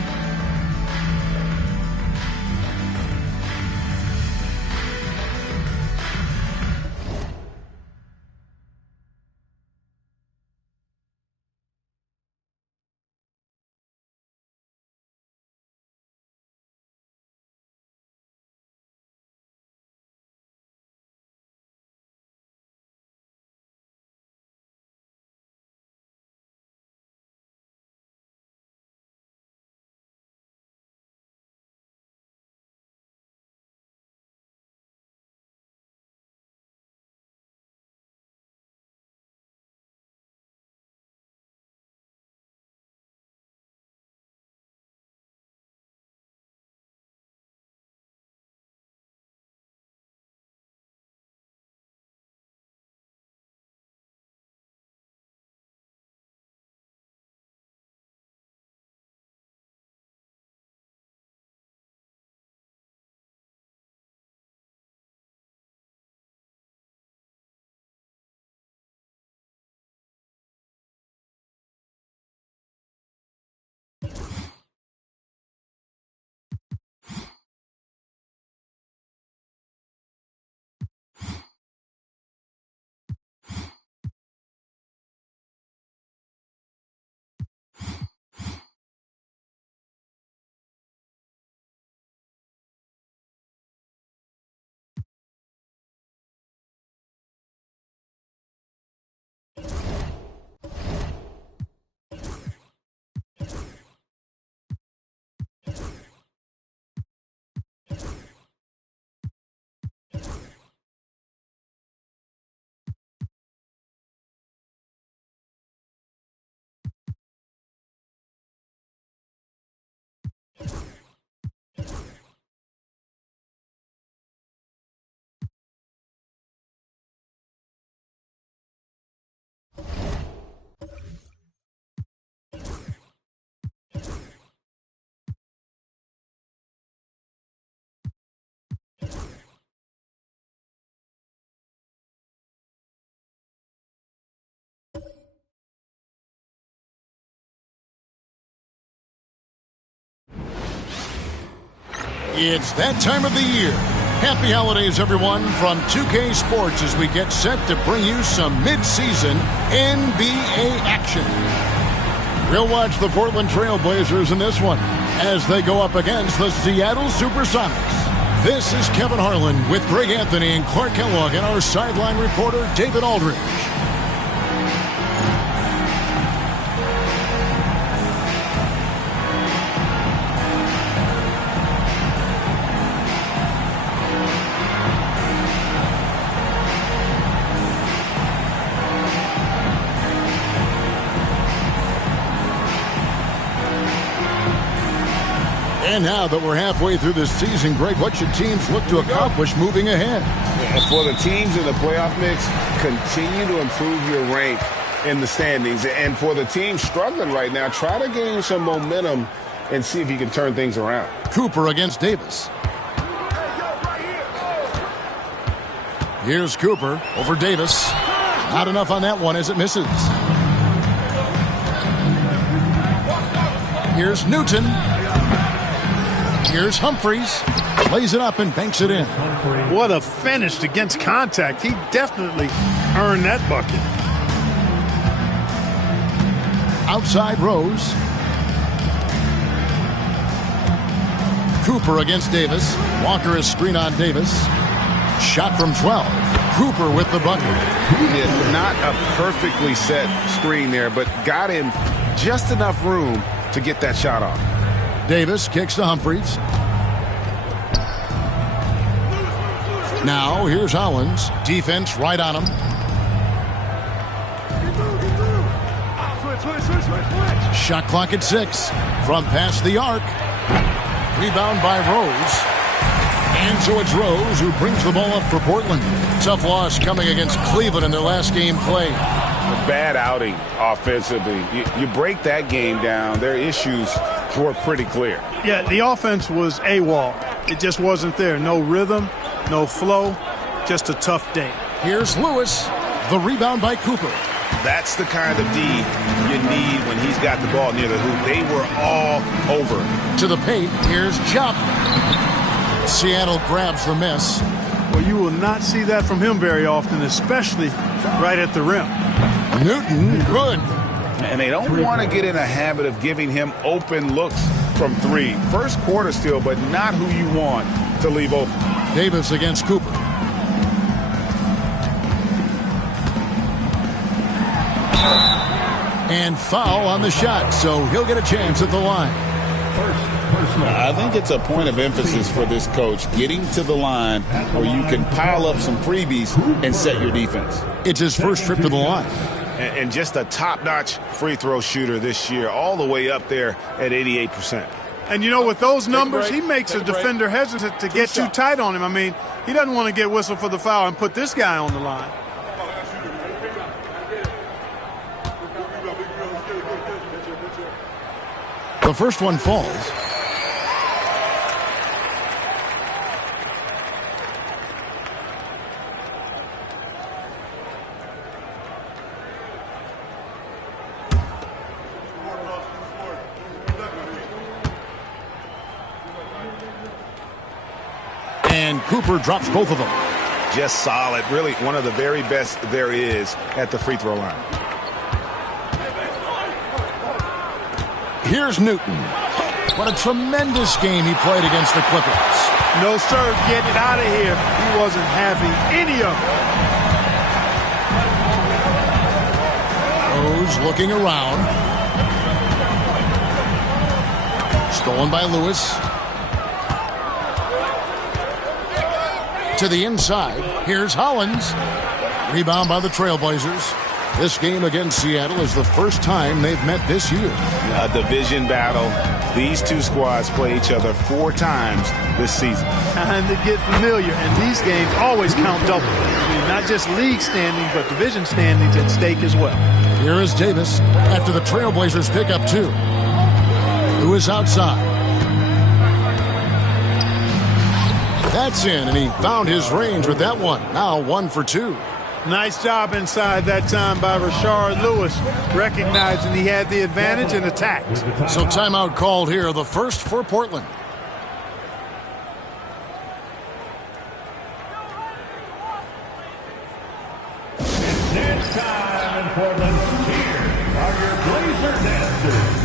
It's that time of the year. Happy holidays, everyone, from 2K Sports as we get set to bring you some mid-season NBA action. We'll watch the Portland Trail Blazers in this one as they go up against the Seattle Supersonics. This is Kevin Harlan with Greg Anthony and Clark Kellogg and our sideline reporter, David Aldridge. And now that we're halfway through this season, Greg, what should teams look to accomplish moving ahead? For the teams in the playoff mix, continue to improve your rank in the standings. And for the team struggling right now, try to gain some momentum and see if you can turn things around. Cooper against Davis. Here's Cooper over Davis. Not enough on that one as it misses. Here's Newton. Here's Humphries. Lays it up and banks it in. What a finish against contact. He definitely earned that bucket. Outside Rose. Cooper against Davis. Walker is screen on Davis. Shot from 12. Cooper with the bucket. Yeah, not a perfectly set screen there, but got him just enough room to get that shot off. Davis kicks to Humphries. Now here's Hollins. Defense right on him. Shot clock at 6. From past the arc. Rebound by Rose. And so it's Rose who brings the ball up for Portland. Tough loss coming against Cleveland in their last game played. A bad outing offensively. You break that game down, their issues were pretty clear. Yeah, the offense was AWOL. It just wasn't there. No rhythm, no flow, just a tough day. Here's Lewis. The rebound by Cooper. That's the kind of D you need when he's got the ball near the hoop. They were all over. To the paint, here's Jump. Seattle grabs the miss. Well, you will not see that from him very often, especially right at the rim. Newton, good. And they don't want to get in a habit of giving him open looks from 3. First quarter still, but not who you want to leave open. Davis against Cooper. And foul on the shot, so he'll get a chance at the line. I think it's a point of emphasis for this coach, getting to the line where you can pile up some freebies and set your defense. It's his first trip to the line. And just a top-notch free throw shooter this year, all the way up there at 88%. And, you know, with those numbers, he makes a defender hesitant to get too tight on him. I mean, he doesn't want to get whistled for the foul and put this guy on the line. The first one falls. And Cooper drops both of them. Just solid. Really one of the very best there is at the free throw line. Here's Newton. What a tremendous game he played against the Clippers. No, sir, get it out of here. He wasn't having any of it. Rose looking around. Stolen by Lewis. To the inside. Here's Hollins. Rebound by the Trailblazers. This game against Seattle is the first time they've met this year. A division battle. These two squads play each other 4 times this season. Time to get familiar, and these games always count double. I mean, not just league standing, but division standings at stake as well. Here is Davis after the Trailblazers pick up 2. Who is outside? That's in, and he found his range with that one. Now 1 for 2. Nice job inside that time by Rashard Lewis, recognizing he had the advantage and attacked. So timeout called here, the first for Portland. Dance time in Portland. Here are your Blazer dancers.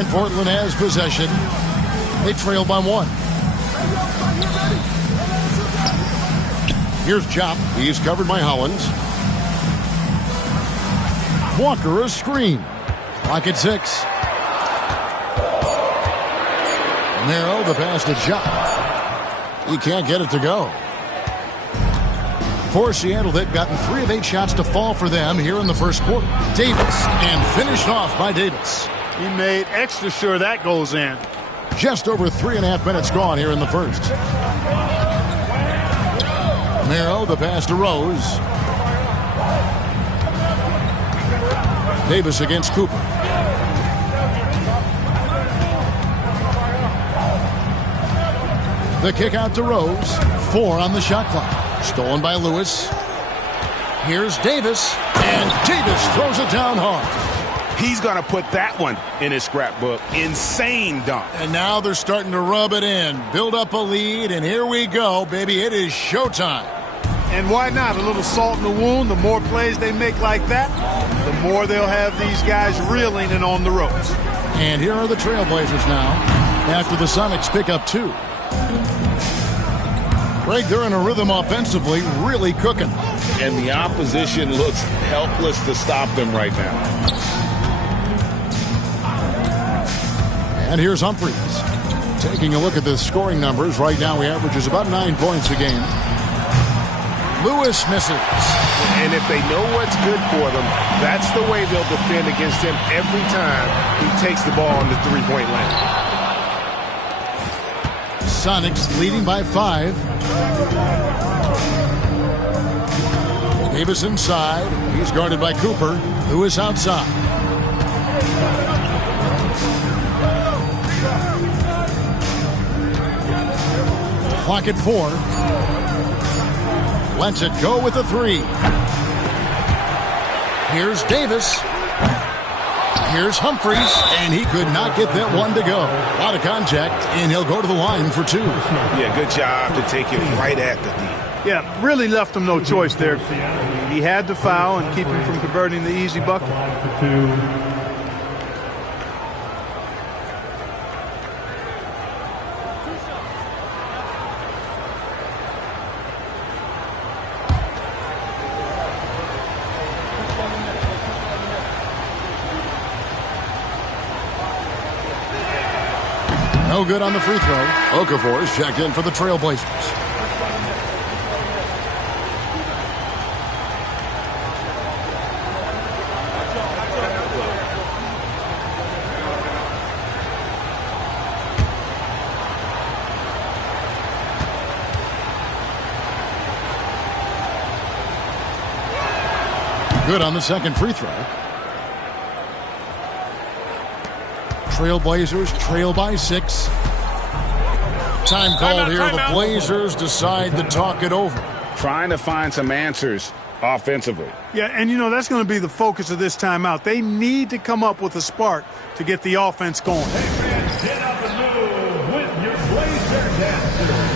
And Portland has possession. They trail by 1. Here's Jop. He's covered by Hollins. Walker a screen. Clock at 6. Narrow the pass to Jop. He can't get it to go. For Seattle, they've gotten 3 of 8 shots to fall for them here in the first quarter. Davis, and finished off by Davis. He made extra sure that goes in. Just over 3.5 minutes gone here in the first. Narrow the pass to Rose. Davis against Cooper. The kick out to Rose. 4 on the shot clock. Stolen by Lewis. Here's Davis. And Davis throws it down hard. He's going to put that one in his scrapbook. Insane dunk. And now they're starting to rub it in. Build up a lead. And here we go, baby. It is showtime. And why not? A little salt in the wound. The more plays they make like that, the more they'll have these guys reeling and on the ropes. And here are the Trailblazers now after the Sonics pick up 2. Greg, they're in a rhythm offensively, really cooking. And the opposition looks helpless to stop them right now. And here's Humphries. Taking a look at the scoring numbers, right now he averages about 9 points a game. Lewis misses. And if they know what's good for them, that's the way they'll defend against him every time he takes the ball in the three-point line. Sonics leading by 5. Davis inside. He's guarded by Cooper, who is outside. Clock at 4. Lets it go with a 3. Here's Davis. Here's Humphries, and he could not get that one to go. A lot of contact, and he'll go to the line for 2. Yeah, good job to take it right at the D. Yeah, really left him no choice there. He had to foul and keep him from converting the easy bucket. No good on the free throw. Okafor is checked in for the Trailblazers. Good on the second free throw. Trailblazers trail by 6. Time called here. The Blazers decide to talk it over. Trying to find some answers offensively. Yeah, and you know, that's going to be the focus of this timeout. They need to come up with a spark to get the offense going. Get up and move with your Blazer dancers.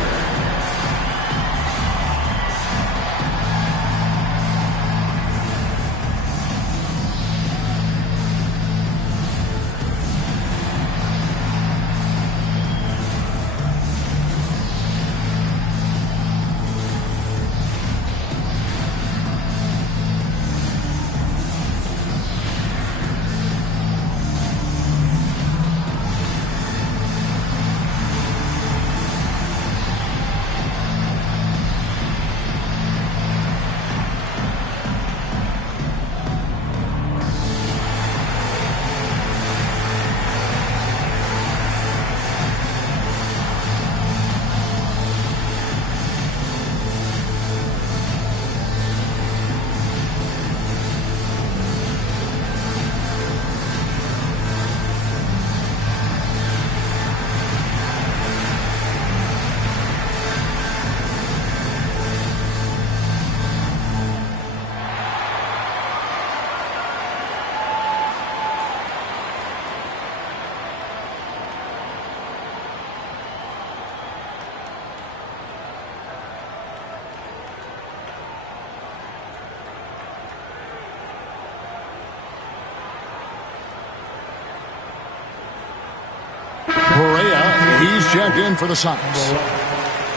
check in for the Sonics.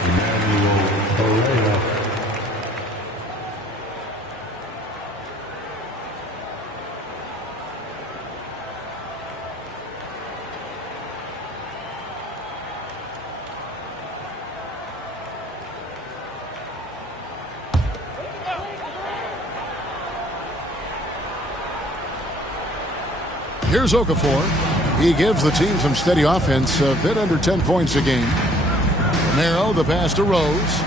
Emmanuel Correa. Here's Okafor. He gives the team some steady offense, a bit under 10 points a game. Romero, the pass to Rose.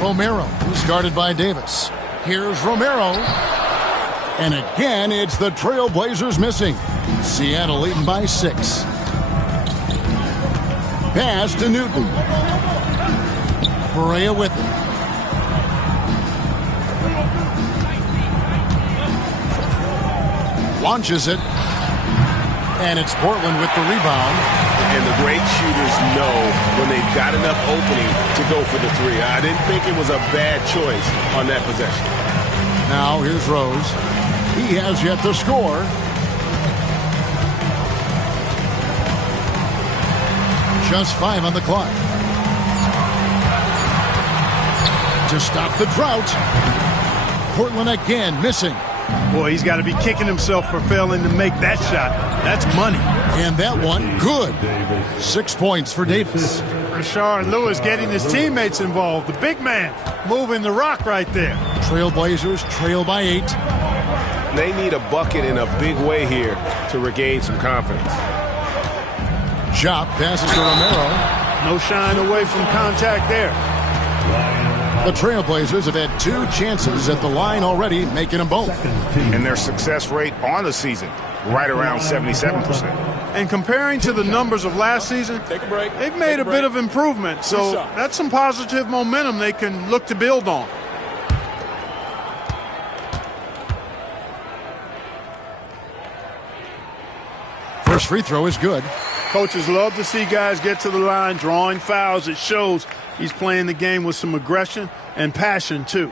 Romero, who's guarded by Davis. Here's Romero. And again, it's the Trailblazers missing. Seattle leading by 6. Pass to Newton. Correa with it. Launches it. And it's Portland with the rebound. And the great shooters know when they've got enough opening to go for the three. I didn't think it was a bad choice on that possession. Now here's Rose. He has yet to score. Just 5 on the clock. To stop the drought. Portland again missing. Boy, he's got to be kicking himself for failing to make that shot. That's money. And that one, good. 6 points for Davis. Rashard Lewis getting his teammates involved. The big man moving the rock right there. Trailblazers trail by 8. They need a bucket in a big way here to regain some confidence. Jop passes to Romero. No shine away from contact there. The Trailblazers have had 2 chances at the line already, making them both. And their success rate on the season, right around 77%. And comparing to the numbers of last season, they've made a bit of improvement. So that's some positive momentum they can look to build on. First free throw is good. Coaches love to see guys get to the line, drawing fouls. It shows he's playing the game with some aggression and passion, too.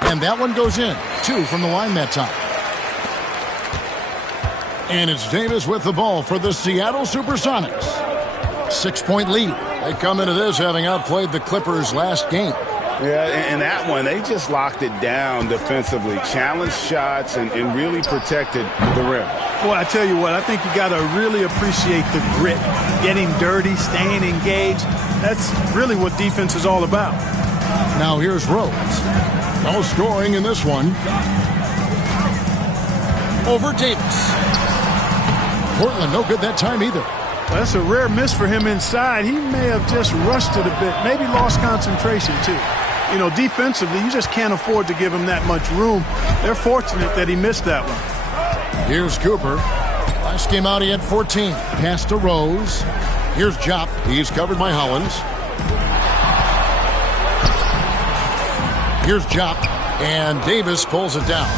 And that one goes in. 2 from the line that time. And it's Davis with the ball for the Seattle Supersonics. 6-point lead. They come into this having outplayed the Clippers last game. Yeah, and that one, they just locked it down defensively. Challenged shots and really protected the rim. Boy, I tell you what, I think you got to really appreciate the grit. Getting dirty, staying engaged. That's really what defense is all about. Now here's Rose. No scoring in this one. Over Davis. Portland no good that time either. Well, that's a rare miss for him inside. He may have just rushed it a bit, maybe lost concentration too. You know, defensively, you just can't afford to give him that much room. They're fortunate that he missed that one. Here's Cooper. Last game out, he had 14. Pass to Rose. Here's Jop. He's covered by Hollins. Here's Jop. And Davis pulls it down.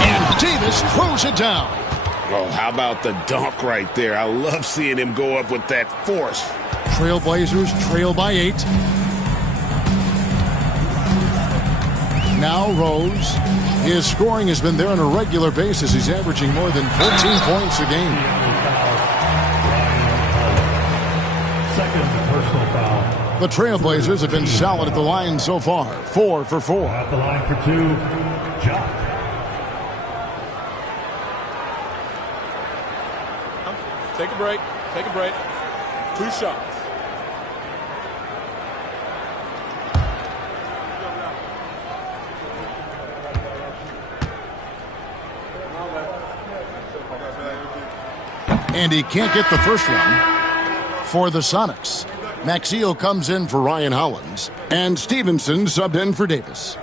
And Davis throws it down. Oh, how about the dunk right there? I love seeing him go up with that force. Trailblazers trail by 8. Now Rose. His scoring has been there on a regular basis. He's averaging more than 14 points a game. Second personal foul. The Trailblazers have been solid at the line so far. 4 for 4. At the line for 2, Jock. Take a break. Take a break. 2 shots. And he can't get the first one for the Sonics. Maxio comes in for Ryan Hollins. And Stevenson subbed in for Davis.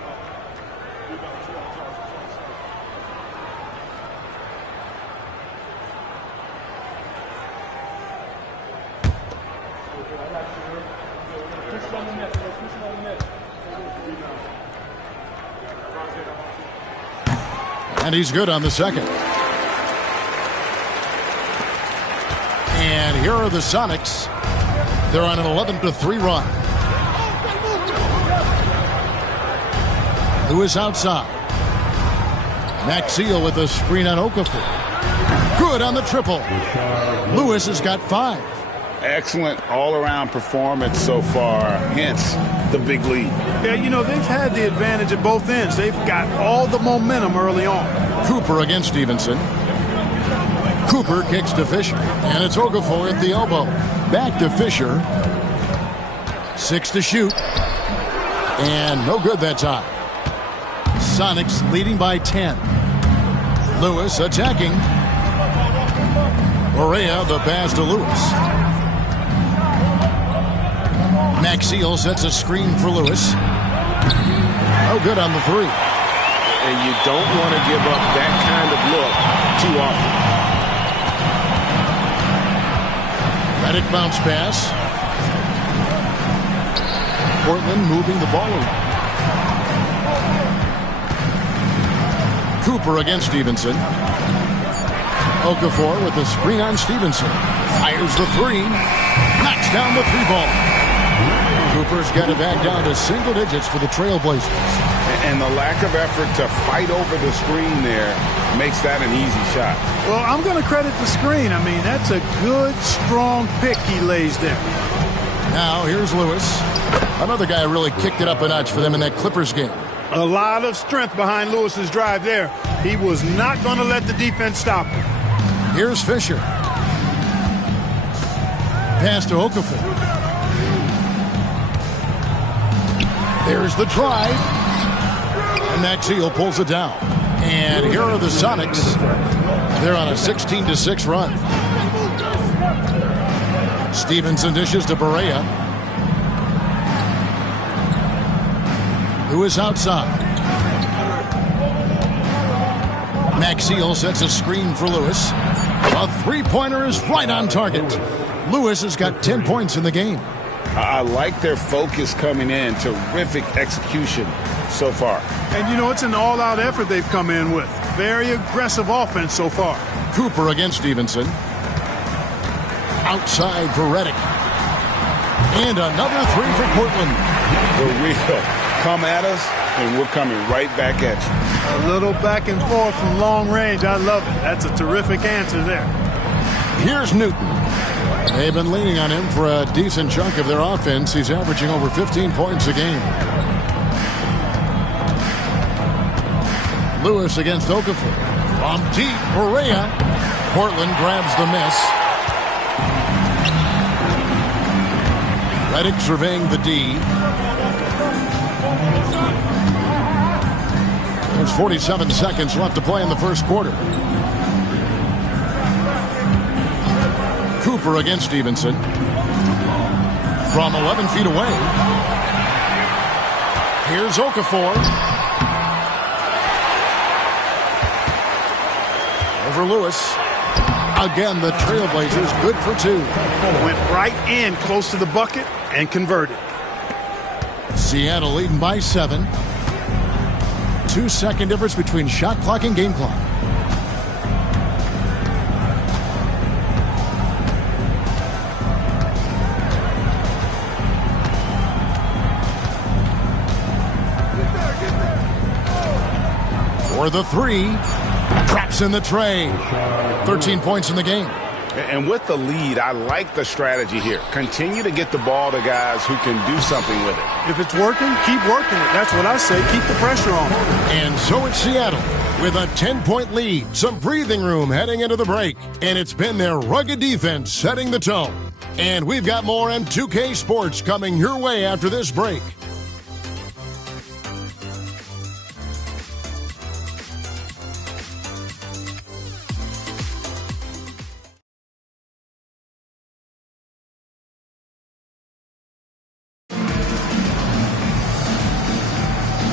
And he's good on the second. And here are the Sonics. They're on an 11-3 run. Lewis outside. Maxiel with a screen on Okafor. Good on the triple. Lewis has got 5. Excellent all-around performance so far, hence the big lead. Yeah, you know, they've had the advantage at both ends. They've got all the momentum early on. Cooper against Stevenson. Cooper kicks to Fisher, and it's Okafor at the elbow. Back to Fisher. 6 to shoot. And no good that time. Sonics leading by 10. Lewis attacking. Barea the pass to Lewis. Maxiel sets a screen for Lewis. No good on the 3. And you don't want to give up that kind of look too often. Redick bounce pass. Portland moving the ball around. Cooper against Stevenson. Okafor with the screen on Stevenson. Fires the 3. Knocks down the 3-ball. Cooper's got it back down to single digits for the Trailblazers. And the lack of effort to fight over the screen there makes that an easy shot. Well, I'm going to credit the screen. I mean, that's a good, strong pick he lays there. Now, here's Lewis. Another guy really kicked it up a notch for them in that Clippers game. A lot of strength behind Lewis's drive there. He was not going to let the defense stop him. Here's Fisher. Pass to Okafor. There's the drive. And Maxiel pulls it down. And here are the Sonics. They're on a 16-6 run. Stevenson dishes to Barea. Who is outside. Maxiel sets a screen for Lewis. A 3-pointer is right on target. Lewis has got 10 points in the game. I like their focus coming in. Terrific execution so far. And, you know, it's an all-out effort they've come in with. Very aggressive offense so far. Cooper against Stevenson. Outside for Redick. And another 3 for Portland. The real come at us, and we're coming right back at you. A little back and forth from long range. I love it. That's a terrific answer there. Here's Newton. They've been leaning on him for a decent chunk of their offense. He's averaging over 15 points a game. Lewis against Okafor. From deep, Barea. Portland grabs the miss. Redick surveying the D. There's 47 seconds left to play in the first quarter. Cooper against Stevenson. From 11 feet away. Here's Okafor. Over Lewis. Again, the Trailblazers good for 2. Went right in close to the bucket and converted. Seattle leading by 7. 2-second difference between shot clock and game clock. For the 3. Drops in the tray. 13 points in the game. And with the lead, I like the strategy here. Continue to get the ball to guys who can do something with it. If it's working, keep working it. That's what I say. Keep the pressure on. And so it's Seattle with a 10-point lead. Some breathing room heading into the break. And it's been their rugged defense setting the tone. And we've got more M2K Sports coming your way after this break.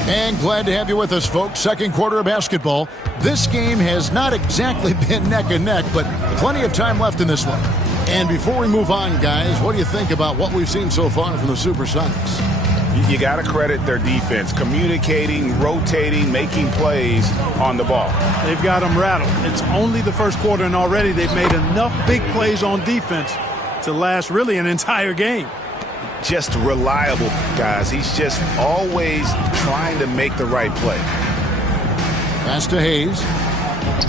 And glad to have you with us, folks. Second quarter of basketball. This game has not exactly been neck and neck, but plenty of time left in this one. And before we move on, guys, what do you think about what we've seen so far from the Supersonics? You got to credit their defense, communicating, rotating, making plays on the ball. They've got them rattled. It's only the first quarter, and already they've made enough big plays on defense to last really an entire game. Just reliable, guys. He's just always trying to make the right play. Pass to Hayes.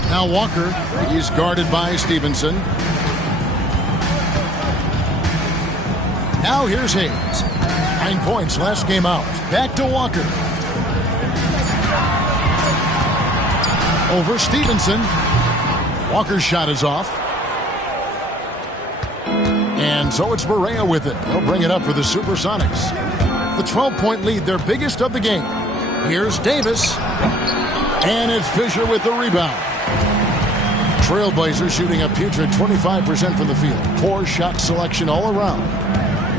Now Walker. He's guarded by Stevenson. Now here's Hayes. 9 points last game out. Back to Walker. Over Stevenson. Walker's shot is off. And so it's Barea with it. He'll bring it up for the Supersonics. The 12-point lead, their biggest of the game. Here's Davis. And it's Fisher with the rebound. Trailblazers shooting a putrid 25% from the field. Poor shot selection all around.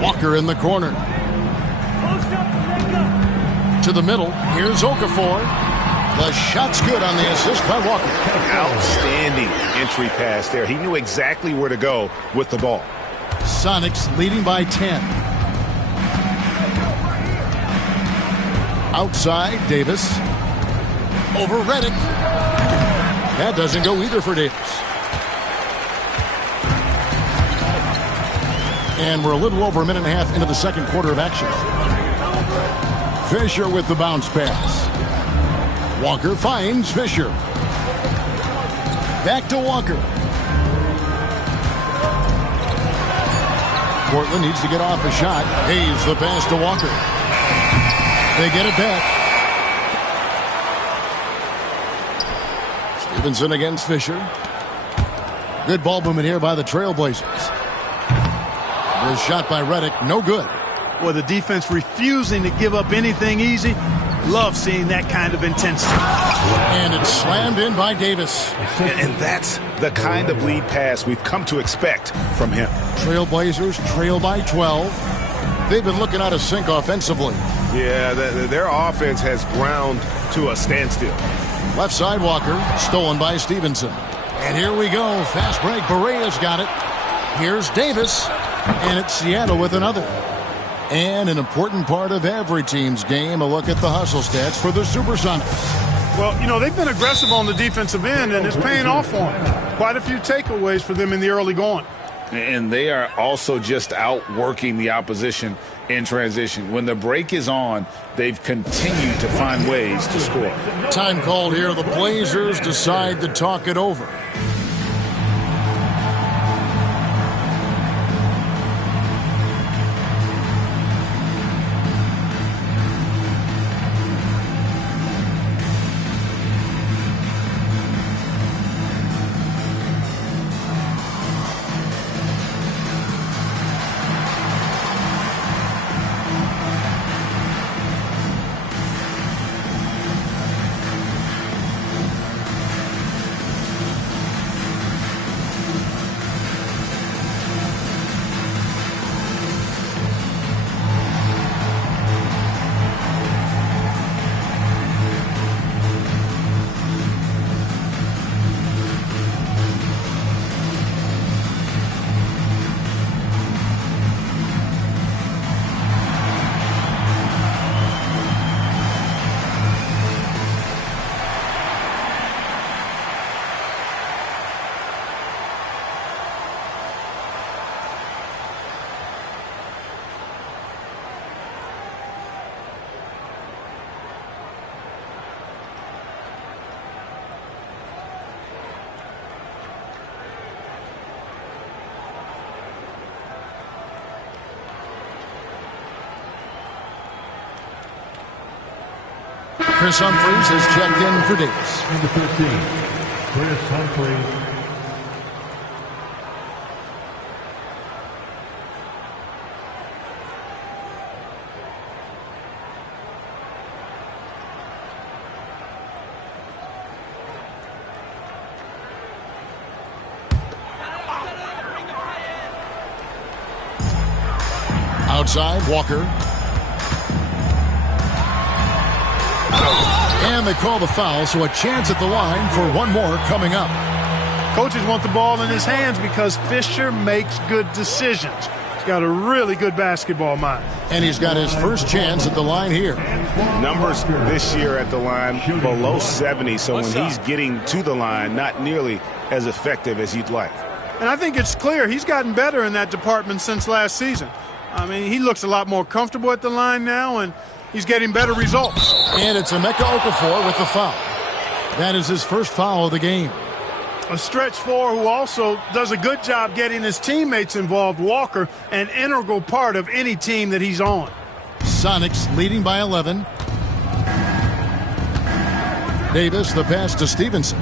Walker in the corner. To the middle. Here's Okafor. The shot's good on the assist by Walker. Outstanding entry pass there. He knew exactly where to go with the ball. Sonics leading by 10. Outside, Davis. Over Redick. That doesn't go either for Davis. And we're a little over a minute and a half into the second quarter of action. Fisher with the bounce pass. Walker finds Fisher. Back to Walker. Portland needs to get off a shot. Hayes the pass to Walker. They get it back. Stevenson against Fisher. Good ball movement here by the Trailblazers. The shot by Redick, no good. Boy, the defense refusing to give up anything easy. Love seeing that kind of intensity. And it's slammed in by Davis. And that's the kind of lead pass we've come to expect from him. Trailblazers trail by 12. They've been looking out of sync offensively. Yeah, their offense has ground to a standstill. Left side Walker, stolen by Stevenson. And here we go. Fast break. Barea's got it. Here's Davis. And it's Seattle with another. And an important part of every team's game, a look at the hustle stats for the Supersonics. Well, you know, they've been aggressive on the defensive end, and it's paying off for them. Quite a few takeaways for them in the early going. And they are also just outworking the opposition in transition. When the break is on, they've continued to find ways to score. Time called here. The Blazers decide to talk it over. Chris Humphries has checked in for Davis. Number 13, Chris Humphries. Outside, Walker. And they call the foul, so a chance at the line for one more coming up. Coaches want the ball in his hands because Fisher makes good decisions. He's got a really good basketball mind. And he's got his first chance at the line here. Numbers this year at the line below 70, so when he's getting to the line, not nearly as effective as you'd like. And I think it's clear he's gotten better in that department since last season. I mean, he looks a lot more comfortable at the line now, and he's getting better results. And it's Emeka Okafor with the foul. That is his first foul of the game. A stretch four who also does a good job getting his teammates involved. Walker, an integral part of any team that he's on. Sonics leading by 11. Davis, the pass to Stevenson.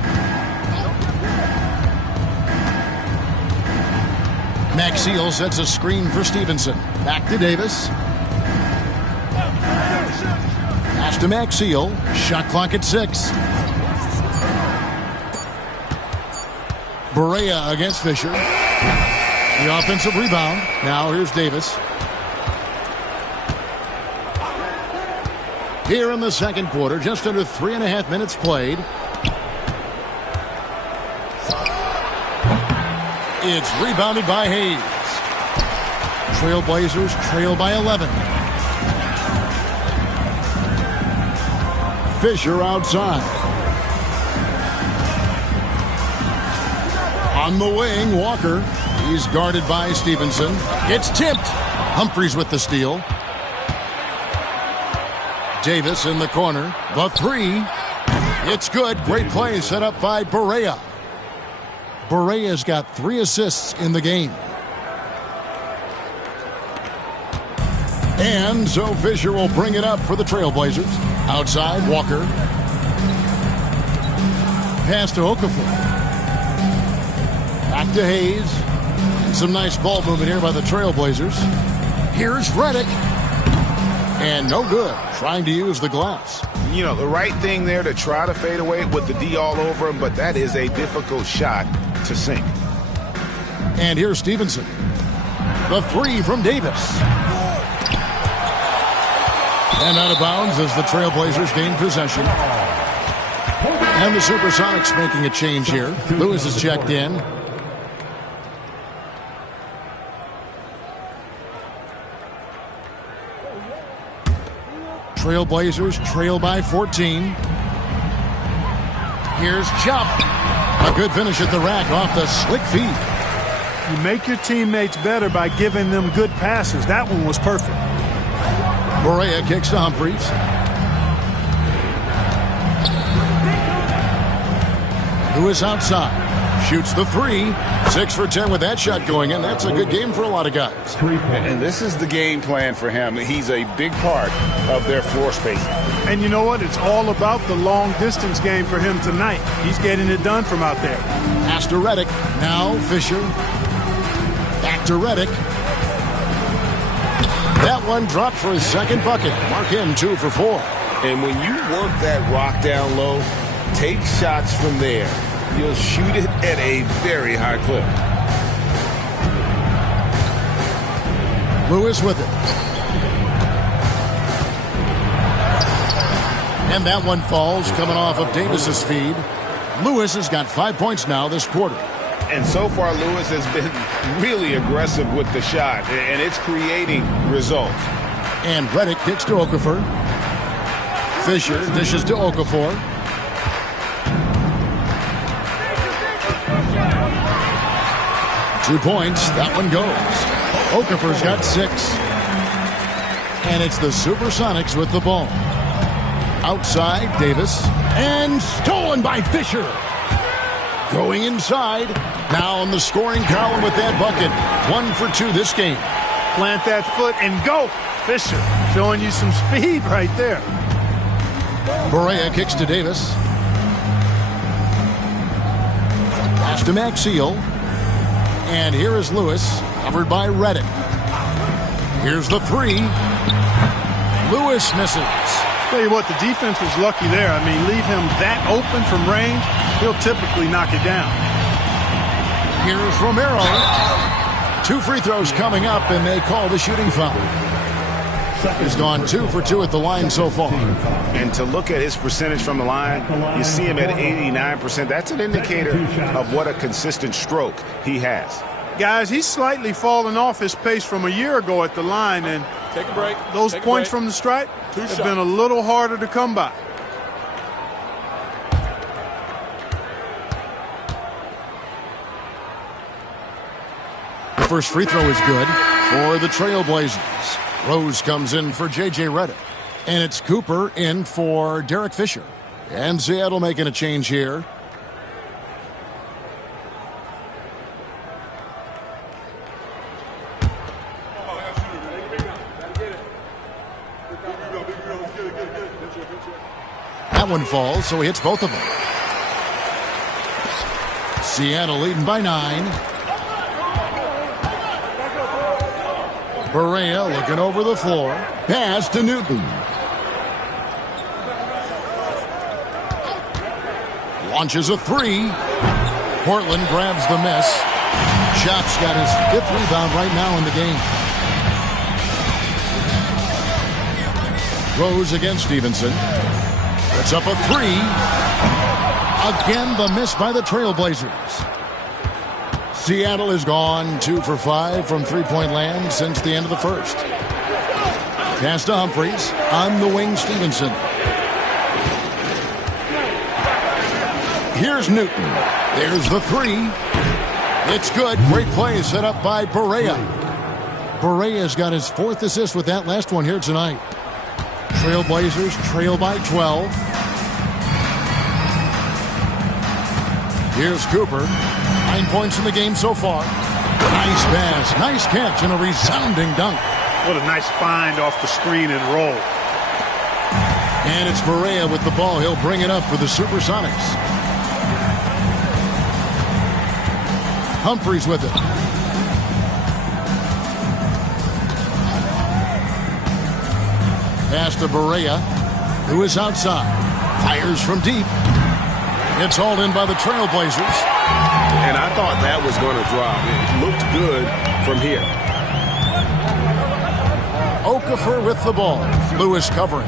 Maxiell sets a screen for Stevenson. Back to Davis. Pass to Maxiell. Shot clock at 6. Barea against Fisher. The offensive rebound. Now here's Davis. Here in the second quarter, just under 3.5 minutes played. It's rebounded by Hayes. Trailblazers trail by 11. Fisher outside. On the wing, Walker. He's guarded by Stevenson. It's tipped. Humphries with the steal. Davis in the corner. The three. It's good. Great play set up by Barea. Barea's got 3 assists in the game. And so Fisher will bring it up for the Trailblazers. Outside, Walker. Pass to Okafor. Back to Hayes. And some nice ball movement here by the Trailblazers. Here's Redick. And no good. Trying to use the glass. You know, the right thing there to try to fade away with the D all over him, but that is a difficult shot to sink. And here's Stevenson. The three from Davis. And out of bounds as the Trailblazers gain possession. And the Supersonics making a change here. Lewis is checked in. Trailblazers trail by 14. Here's Jump. A good finish at the rack off the slick feed. You make your teammates better by giving them good passes. That one was perfect. Barea kicks to Humphries. Lewis outside. Shoots the three. 6 for 10 with that shot going in. That's a good game for a lot of guys. And this is the game plan for him. He's a big part of their floor spacing. And you know what? It's all about the long distance game for him tonight. He's getting it done from out there. Pass to Redick. Now Fisher. Back to Redick. That one dropped for his second bucket. Mark him 2 for 4. And when you work that rock down low, take shots from there. You'll shoot it at a very high clip. Lewis with it. And that one falls coming off of Davis's feed. Lewis has got 5 points now this quarter. And so far, Lewis has been really aggressive with the shot, and it's creating results. And Redick kicks to Okafor. Fisher dishes to Okafor. Two points. That one goes. Okafor's got 6. And it's the Supersonics with the ball. Outside, Davis. And stolen by Fisher. Going inside. Now on the scoring column with that bucket. 1 for 2 this game. Plant that foot and go. Fisher showing you some speed right there. Barea kicks to Davis. Pass to Maxiell. And here is Lewis, covered by Redick. Here's the three. Lewis misses. Tell you what, the defense was lucky there. I mean, leave him that open from range, he'll typically knock it down. Here's Romero. 2 free throws coming up, and they call the shooting foul. He's gone 2 for 2 at the line so far. And to look at his percentage from the line, you see him at 89%. That's an indicator of what a consistent stroke he has. Guys, he's slightly fallen off his pace from a year ago at the line, and Take a break. those Take a points break. from the stripe Two have shots. been a little harder to come by. The first free throw is good for the Trailblazers. Rose comes in for J.J. Redick. And it's Cooper in for Derek Fisher. And Seattle making a change here. That one falls, so he hits both of them. Seattle leading by 9. Barea looking over the floor. Pass to Newton. Launches a 3. Portland grabs the miss. Shop's got his 5th rebound right now in the game. Rose against Stevenson. It's up a 3. Again, the miss by the Trailblazers. Seattle has gone 2 for 5 from three-point land since the end of the first. Pass to Humphries. On the wing, Stevenson. Here's Newton. There's the 3. It's good. Great play set up by Barea. Barea's got his 4th assist with that last one here tonight. Trailblazers trail by 12. Here's Cooper. 9 points in the game so far. Nice pass, nice catch, and a resounding dunk. What a nice find off the screen and roll. And it's Barea with the ball. He'll bring it up for the Supersonics. Humphries with it. Pass to Barea, who is outside. Fires from deep. It's hauled in by the Trailblazers. And I thought that was going to drop. It looked good from here. Okafor with the ball. Lewis covering.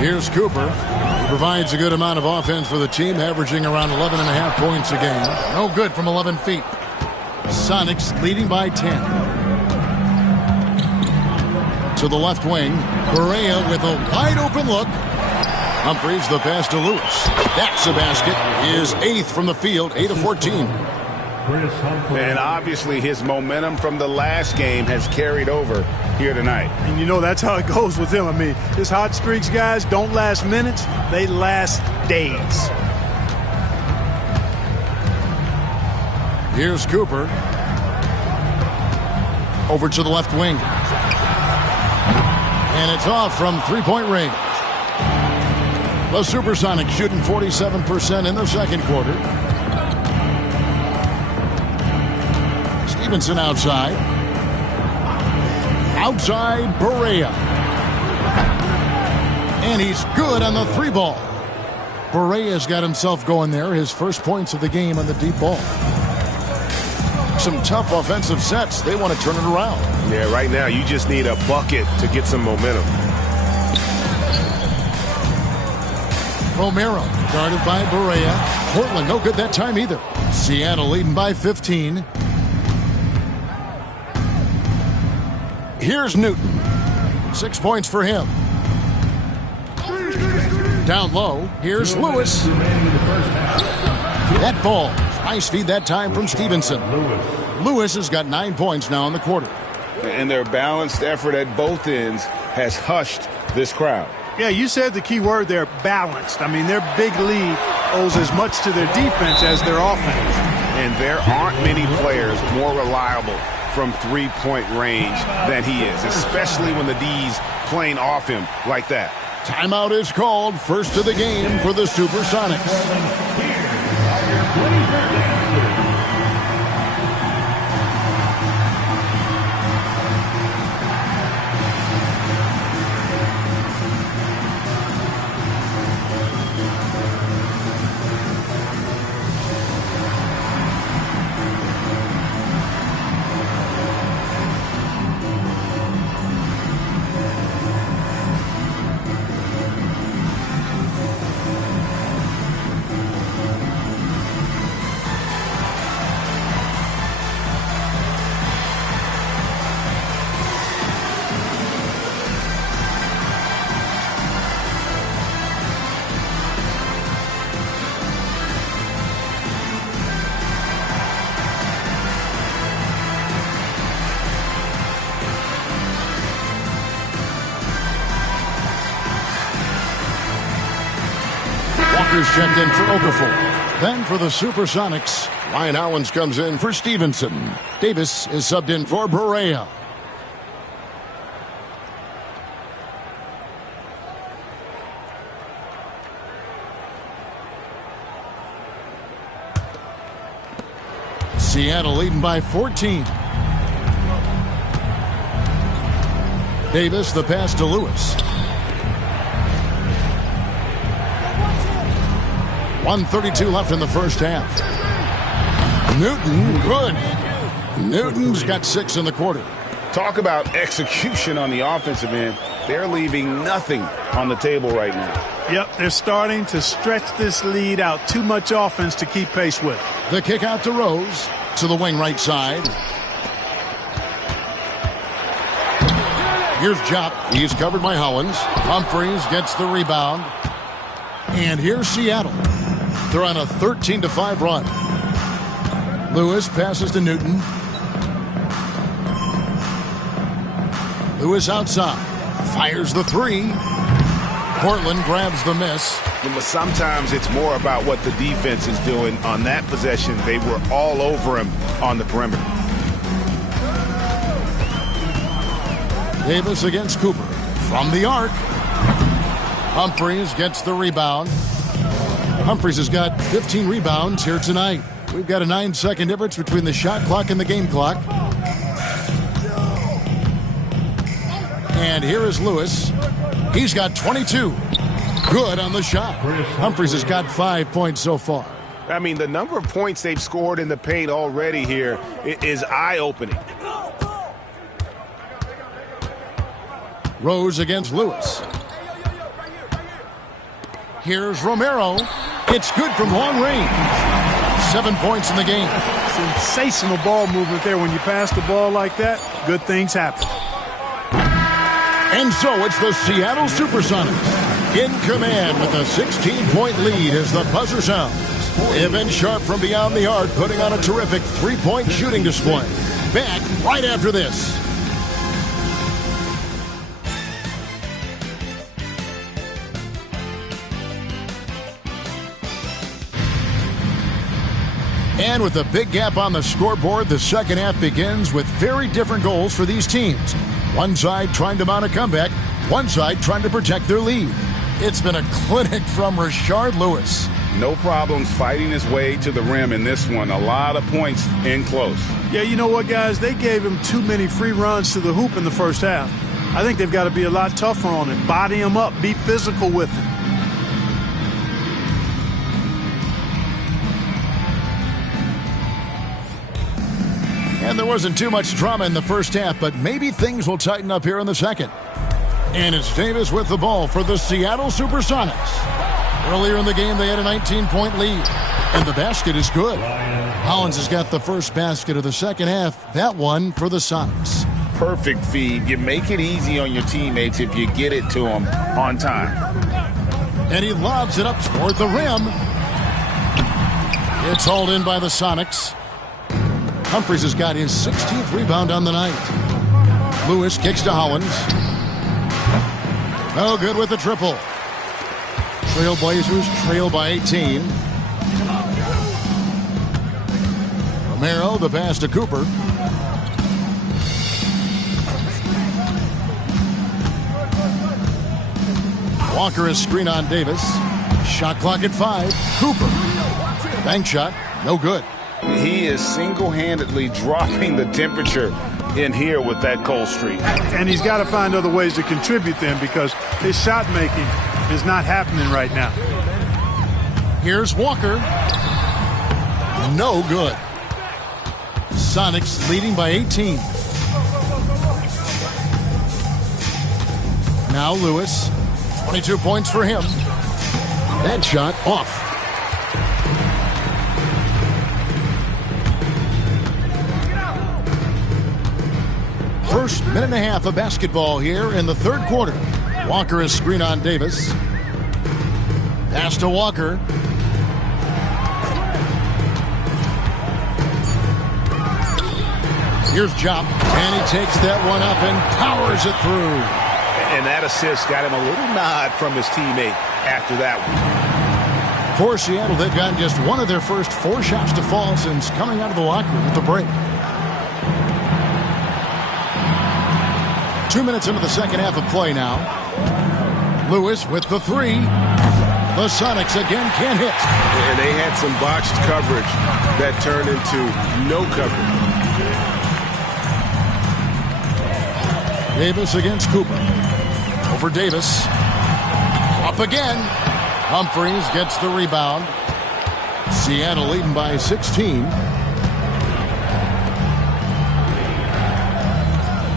Here's Cooper. He provides a good amount of offense for the team, averaging around 11.5 points a game. No good from 11 feet. Sonics leading by 10. To the left wing. Barea with a wide open look. Humphries the pass to Lewis. That's a basket. His 8th from the field, 8 of 14. And obviously his momentum from the last game has carried over here tonight. And you know that's how it goes with him. I mean, his hot streaks, guys, don't last minutes. They last days. Here's Cooper. Over to the left wing. And it's off from three-point range. The Supersonics shooting 47% in the second quarter. Stevenson outside. Outside, Barea. And he's good on the 3 ball. Barea's got himself going there. His first points of the game on the deep ball. Some tough offensive sets. They want to turn it around. Yeah, right now you just need a bucket to get some momentum. Romero guarded by Barea. Portland no good that time either. Seattle leading by 15. Here's Newton. 6 points for him. Down low, here's Lewis. That ball. Nice feed that time from Stevenson. Lewis has got 9 points now in the quarter. And their balanced effort at both ends has hushed this crowd. Yeah, you said the key word there, balanced. I mean, their big lead owes as much to their defense as their offense. And there aren't many players more reliable from three-point range than he is, especially when the D's playing off him like that. Timeout is called. First of the game for the Supersonics. Walker's checked in for Okafor. Then for the Supersonics, Ryan Hollins comes in for Stevenson. Davis is subbed in for Barea. Seattle leading by 14. Davis, the pass to Lewis. 1:32 left in the first half. Newton, good. Newton's got 6 in the quarter. Talk about execution on the offensive end. They're leaving nothing on the table right now. Yep, they're starting to stretch this lead out. Too much offense to keep pace with. The kick out to Rose. To the wing right side. Here's Jop. He's covered by Hollins. Humphries gets the rebound. And here's Seattle. They're on a 13-5 run. Lewis passes to Newton. Lewis outside. Fires the three. Portland grabs the miss. But sometimes it's more about what the defense is doing on that possession. They were all over him on the perimeter. Davis against Cooper. From the arc. Humphries gets the rebound. Humphries has got 15 rebounds here tonight. We've got a 9-second difference between the shot clock and the game clock. And here is Lewis. He's got 22. Good on the shot. Humphries has got 5 points so far. I mean, the number of points they've scored in the paint already here is eye-opening. Rose against Lewis. Here's Romero. It's good from long range. 7 points in the game. Sensational ball movement there. When you pass the ball like that, good things happen. And so it's the Seattle Supersonics in command with a 16-point lead as the buzzer sounds. Evan Sharp from beyond the arc putting on a terrific three-point shooting display. Back right after this. And with a big gap on the scoreboard, the second half begins with very different goals for these teams. One side trying to mount a comeback, one side trying to protect their lead. It's been a clinic from Rashard Lewis. No problems fighting his way to the rim in this one. A lot of points in close. Yeah, you know what, guys? They gave him too many free runs to the hoop in the first half. I think they've got to be a lot tougher on him. Body him up. Be physical with him. And there wasn't too much drama in the first half, but maybe things will tighten up here in the second. And it's Davis with the ball for the Seattle Supersonics. Earlier in the game, they had a 19-point lead. And the basket is good. Hollins has got the first basket of the second half. That one for the Sonics. Perfect feed. You make it easy on your teammates if you get it to them on time. And he lobs it up toward the rim. It's hauled in by the Sonics. Humphries has got his 16th rebound on the night. Lewis kicks to Hollins. No good with the triple. Trailblazers trail by 18. Romero, the pass to Cooper. Walker is screen on Davis. Shot clock at 5. Cooper. Bank shot. No good. He is single-handedly dropping the temperature in here with that cold streak. And he's got to find other ways to contribute then because his shot making is not happening right now. Here's Walker. No good. Sonics leading by 18. Now Lewis. 22 points for him. That shot off. First minute and a half of basketball here in the third quarter. Walker is screen on Davis. Pass to Walker. Here's Jop, and he takes that one up and powers it through. And that assist got him a little nod from his teammate after that one. For Seattle, they've gotten just one of their first 4 shots to fall since coming out of the locker room at the break. 2 minutes into the second half of play now. Lewis with the 3. The Sonics again can't hit. And they had some botched coverage that turned into no coverage. Davis against Cooper. Over Davis. Up again. Humphries gets the rebound. Seattle leading by 16.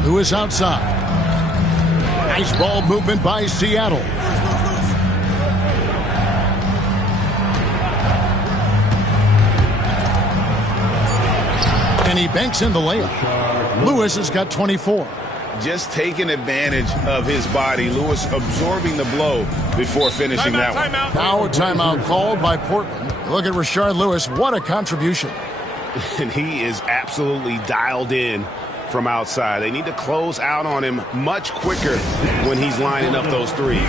Lewis outside. Nice ball movement by Seattle. And he banks in the layup. Lewis has got 24. Just taking advantage of his body. Lewis absorbing the blow before finishing that one. Now a timeout called by Portland. Look at Rashard Lewis. What a contribution. And he is absolutely dialed in from outside. They need to close out on him much quicker when he's lining up those threes.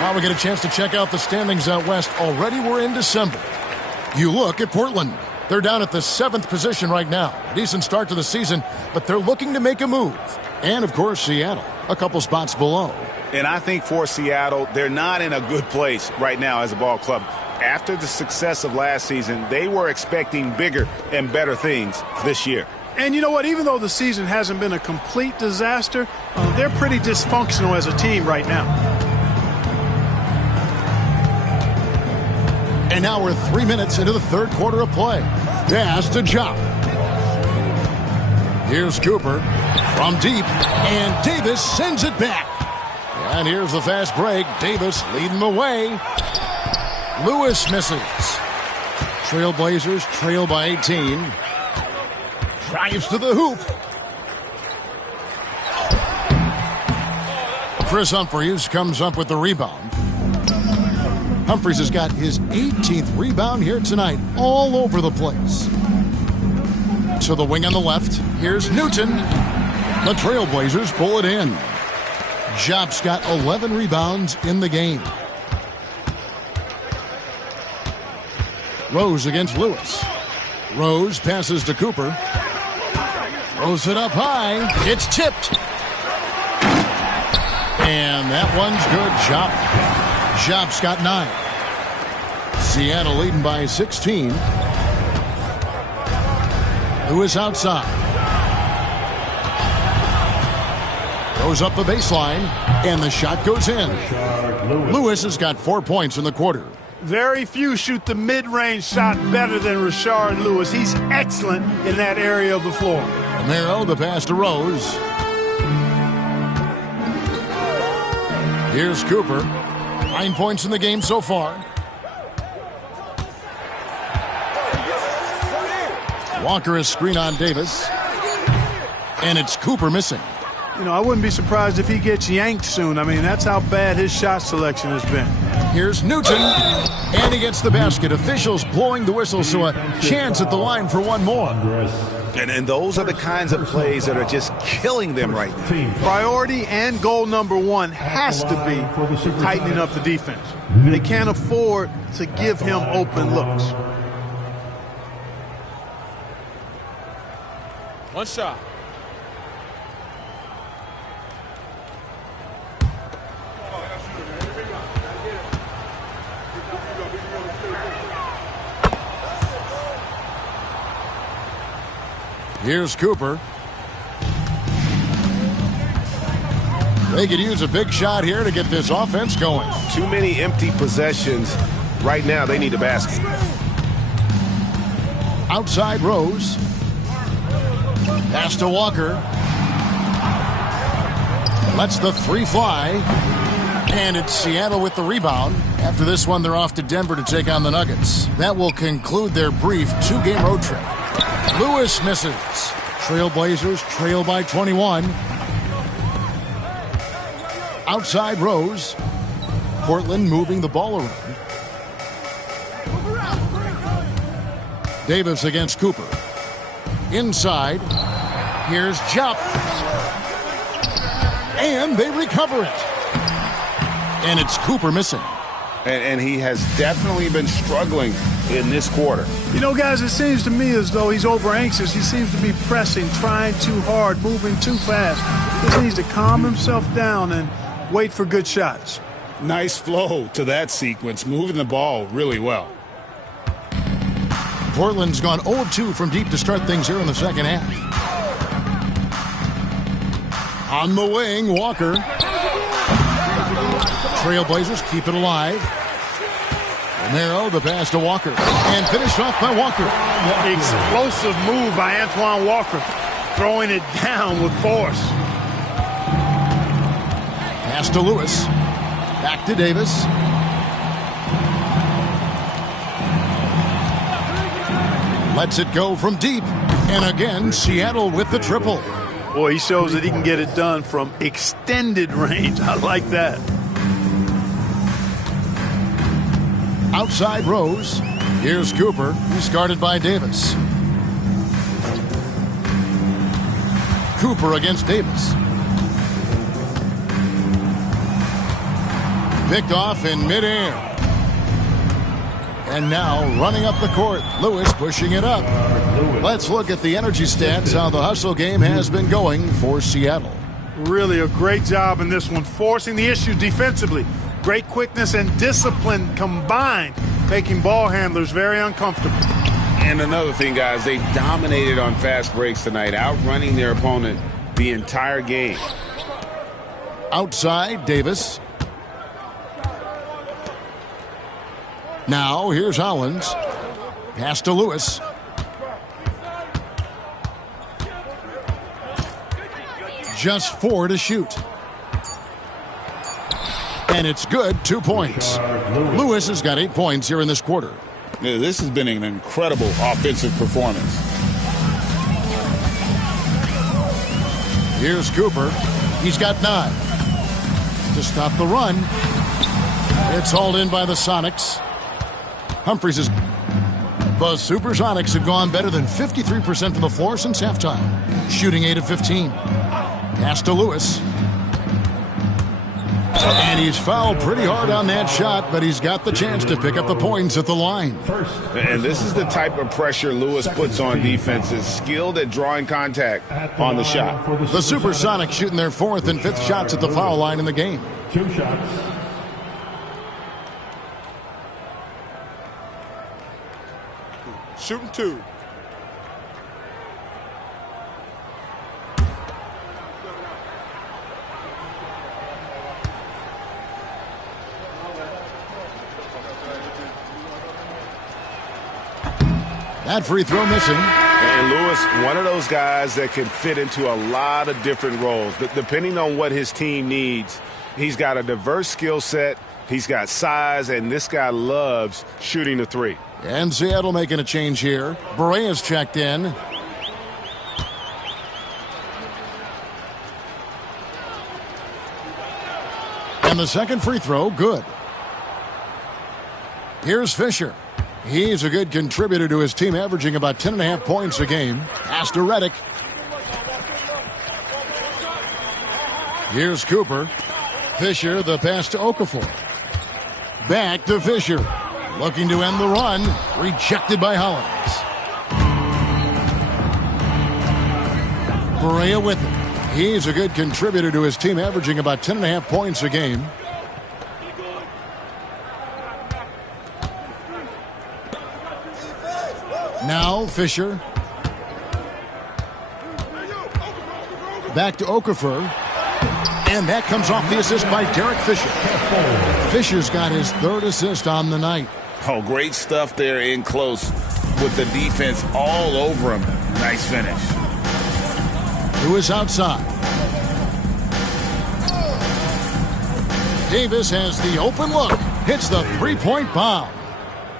Now we get a chance to check out the standings out west. Already we're in December. You look at Portland. They're down at the 7th position right now. A decent start to the season, but they're looking to make a move. And, of course, Seattle, a couple spots below. And I think for Seattle, they're not in a good place right now as a ball club. After the success of last season, they were expecting bigger and better things this year. And you know what? Even though the season hasn't been a complete disaster, they're pretty dysfunctional as a team right now. And now we're 3 minutes into the third quarter of play. Pass to Jop. Here's Cooper from deep, and Davis sends it back. And here's the fast break. Davis leading the way. Lewis misses. Trailblazers trail by 18. Drives to the hoop. Chris Humphries comes up with the rebound. Humphries has got his 18th rebound here tonight, all over the place. To the wing on the left, here's Newton. The Trailblazers pull it in. Jop's got 11 rebounds in the game. Rose against Lewis. Rose passes to Cooper. Throws it up high. It's tipped. And that one's good. Jop's got 9. Seattle leading by 16. Lewis outside. Goes up the baseline, and the shot goes in. Lewis has got 4 points in the quarter. Very few shoot the mid-range shot better than Rashard Lewis. He's excellent in that area of the floor. Romero, the pass to Rose. Here's Cooper. 9 points in the game so far. Walker is screen on Davis. And it's Cooper missing. You know, I wouldn't be surprised if he gets yanked soon. I mean, that's how bad his shot selection has been. Here's Newton, and he gets the basket. Officials blowing the whistle, so a chance at the line for one more. And those are the kinds of plays that are just killing them right now. Priority and goal number one has to be tightening up the defense. They can't afford to give him open looks. One shot. Here's Cooper. They could use a big shot here to get this offense going. Too many empty possessions. Right now, they need a basket. Outside Rose. Pass to Walker. Lets the three fly. And it's Seattle with the rebound. After this one, they're off to Denver to take on the Nuggets. That will conclude their brief two-game road trip. Lewis misses. Trailblazers trail by 21. Outside Rose. Portland moving the ball around. Davis against Cooper. Inside. Here's Jupp. And they recover it. And it's Cooper missing. And he has definitely been struggling in this quarter. You know, guys, it seems to me as though he's over anxious. He seems to be pressing, trying too hard, moving too fast. He needs to calm himself down and wait for good shots. Nice flow to that sequence, moving the ball really well. Portland's gone 0 of 2 from deep to start things here in the second half. On the wing, Walker. Trailblazers keep it alive. Romero, the pass to Walker. And finished off by Walker. Explosive move by Antoine Walker. Throwing it down with force. Pass to Lewis. Back to Davis. Lets it go from deep. And again, Seattle with the triple. Boy, he shows that he can get it done from extended range. I like that. Outside Rose. Here's Cooper. He's guarded by Davis. Cooper against Davis. Picked off in midair. And now running up the court. Lewis pushing it up. Let's look at the energy stats, how the hustle game has been going for Seattle. Really a great job in this one, forcing the issue defensively. Great quickness and discipline combined, making ball handlers very uncomfortable. And another thing, guys, they dominated on fast breaks tonight, outrunning their opponent the entire game. Outside, Davis. Now, here's Hollins. Pass to Lewis. Just 4 to shoot. And it's good, 2 points. Lewis has got 8 points here in this quarter. Yeah, this has been an incredible offensive performance. Here's Cooper. He's got 9. To stop the run. It's hauled in by the Sonics. Humphries is... The Supersonics have gone better than 53% from the floor since halftime. Shooting 8 of 15. Pass to Lewis. And he's fouled pretty hard on that shot, but he's got the chance to pick up the points at the line. And this is the type of pressure Lewis puts on defenses, skilled at drawing contact on the shot. The Supersonics shooting their 4th and 5th shots at the foul line in the game. 2 shots. Shooting 2. That free throw missing. And Lewis, one of those guys that can fit into a lot of different roles. But depending on what his team needs, he's got a diverse skill set. He's got size, and this guy loves shooting the 3. And Seattle making a change here. Boreas checked in. And the second free throw, good. Here's Fisher. He's a good contributor to his team, averaging about 10.5 points a game. Pass to Redick. Here's Cooper. Fisher, the pass to Okafor. Back to Fisher. Looking to end the run. Rejected by Hollins. Barea with it. He's a good contributor to his team, averaging about 10.5 points a game. Now Fisher. Back to Okafor. And that comes off the assist by Derek Fisher. Fisher's got his third assist on the night. Oh, great stuff there in close with the defense all over him. Nice finish. Who is outside? Davis has the open look. Hits the three-point bomb.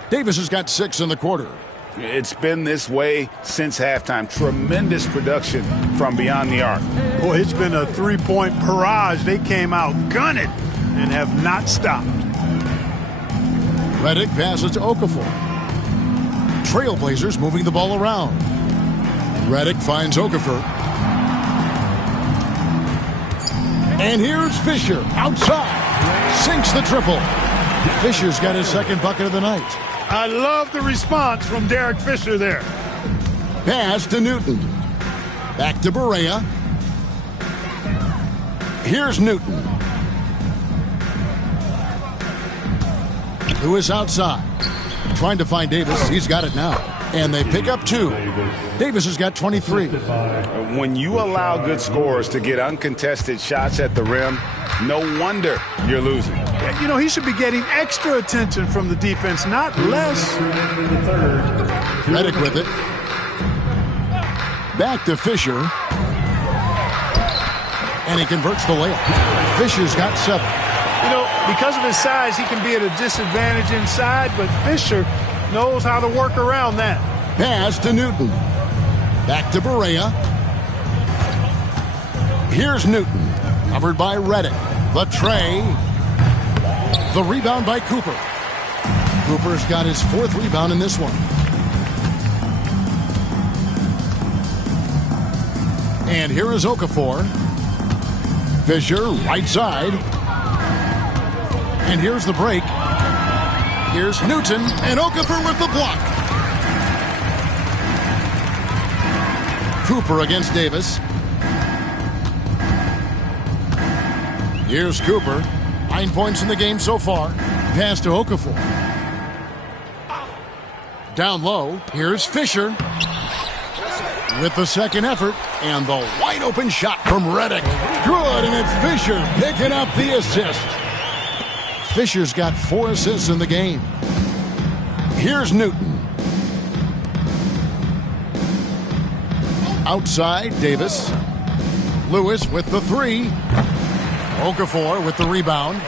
Davis has got 6 in the quarter. It's been this way since halftime. Tremendous production from beyond the arc. Boy, it's been a three-point barrage. They came out gunning and have not stopped. Redick passes to Okafor. Trailblazers moving the ball around. Redick finds Okafor. And here's Fisher outside. Sinks the triple. Fisher's got his second bucket of the night. I love the response from Derek Fisher there. Pass to Newton. Back to Barea. Here's Newton. Who is outside. Trying to find Davis. He's got it now. And they pick up 2. Davis has got 23. When you allow good scorers to get uncontested shots at the rim, no wonder you're losing. You know, he should be getting extra attention from the defense, not less. Redick with it. Back to Fisher. And he converts the layup. Fisher's got 7. You know, because of his size, he can be at a disadvantage inside, but Fisher knows how to work around that. Pass to Newton. Back to Barea. Here's Newton. Covered by Redick. The tray. The rebound by Cooper. Cooper's got his 4th rebound in this one. And here is Okafor. Fisher, right side. And here's the break. Here's Newton, and Okafor with the block. Cooper against Davis. Here's Cooper. 9 points in the game so far. Pass to Okafor. Down low, here's Fisher. With the second effort, and the wide open shot from Redick. Good, and it's Fisher picking up the assist. Fisher's got 4 assists in the game. Here's Newton. Outside, Davis. Lewis with the 3. Okafor with the rebound.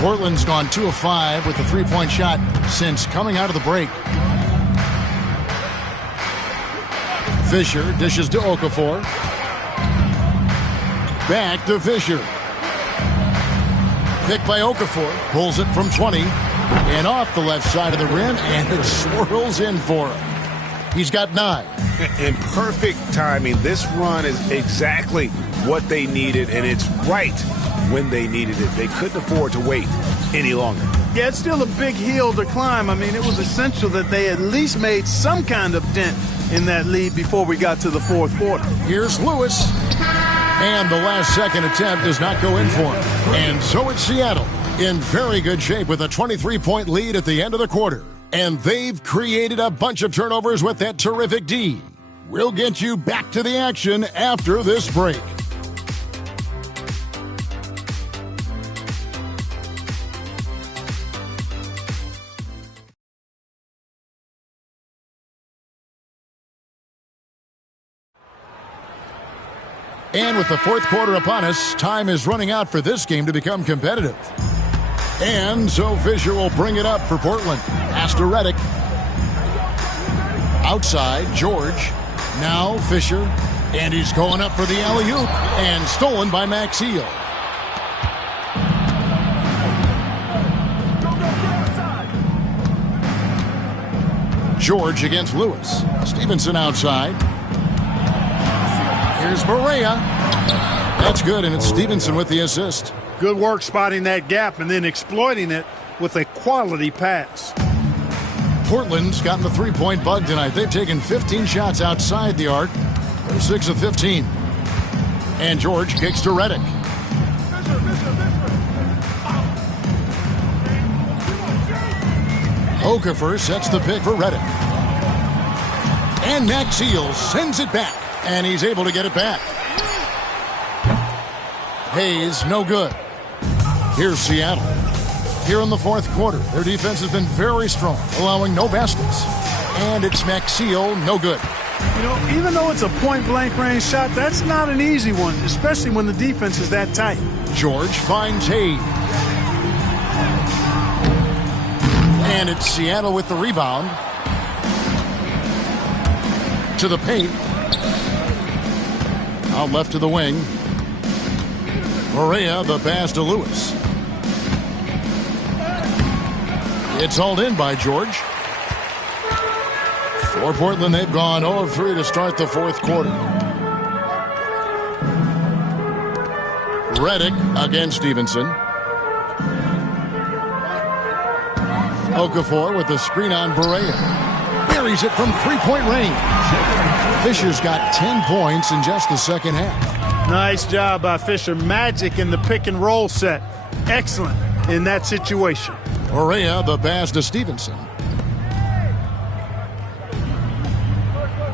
Portland's gone 2 of 5 with the 3-point shot since coming out of the break. Fisher dishes to Okafor. Back to Fisher. Picked by Okafor. Pulls it from 20. And off the left side of the rim. And it swirls in for him. He's got 9. In perfect timing. This run is exactly what they needed. And it's right when they needed it. They couldn't afford to wait any longer. Yeah, it's still a big hill to climb. I mean, it was essential that they at least made some kind of dent in that lead before we got to the 4th quarter. Here's Lewis. And the last second attempt does not go in for him. And so it's Seattle in very good shape with a 23-point lead at the end of the quarter. And they've created a bunch of turnovers with that terrific D. We'll get you back to the action after this break. And with the 4th quarter upon us, time is running out for this game to become competitive. And so Fisher will bring it up for Portland. Pass to Redick. Outside, George. Now Fisher. And he's going up for the alley-oop. And stolen by Maxey. George against Lewis. Stevenson outside. Here's Barea. That's good, and it's Stevenson with the assist. Good work spotting that gap and then exploiting it with a quality pass. Portland's gotten the three-point bug tonight. They've taken 15 shots outside the arc. They're 6 of 15. And George kicks to Redick. Okafor sets the pick for Redick. And Maxiell sends it back. And he's able to get it back. Hayes, no good. Here's Seattle. Here in the fourth quarter, their defense has been very strong, allowing no baskets. And it's Maxiell, no good. You know, even though it's a point-blank range shot, that's not an easy one, especially when the defense is that tight. George finds Hayes. And it's Seattle with the rebound. To the paint. Out left to the wing. Barea, the pass to Lewis. It's hauled in by George. For Portland, they've gone 0 of 3 to start the fourth quarter. Redick against Stevenson. Okafor with the screen on Barea. Buries it from three-point range. Fisher's got 10 points in just the second half. Nice job by Fisher. Magic in the pick-and-roll set. Excellent in that situation. Barea, the pass to Stevenson.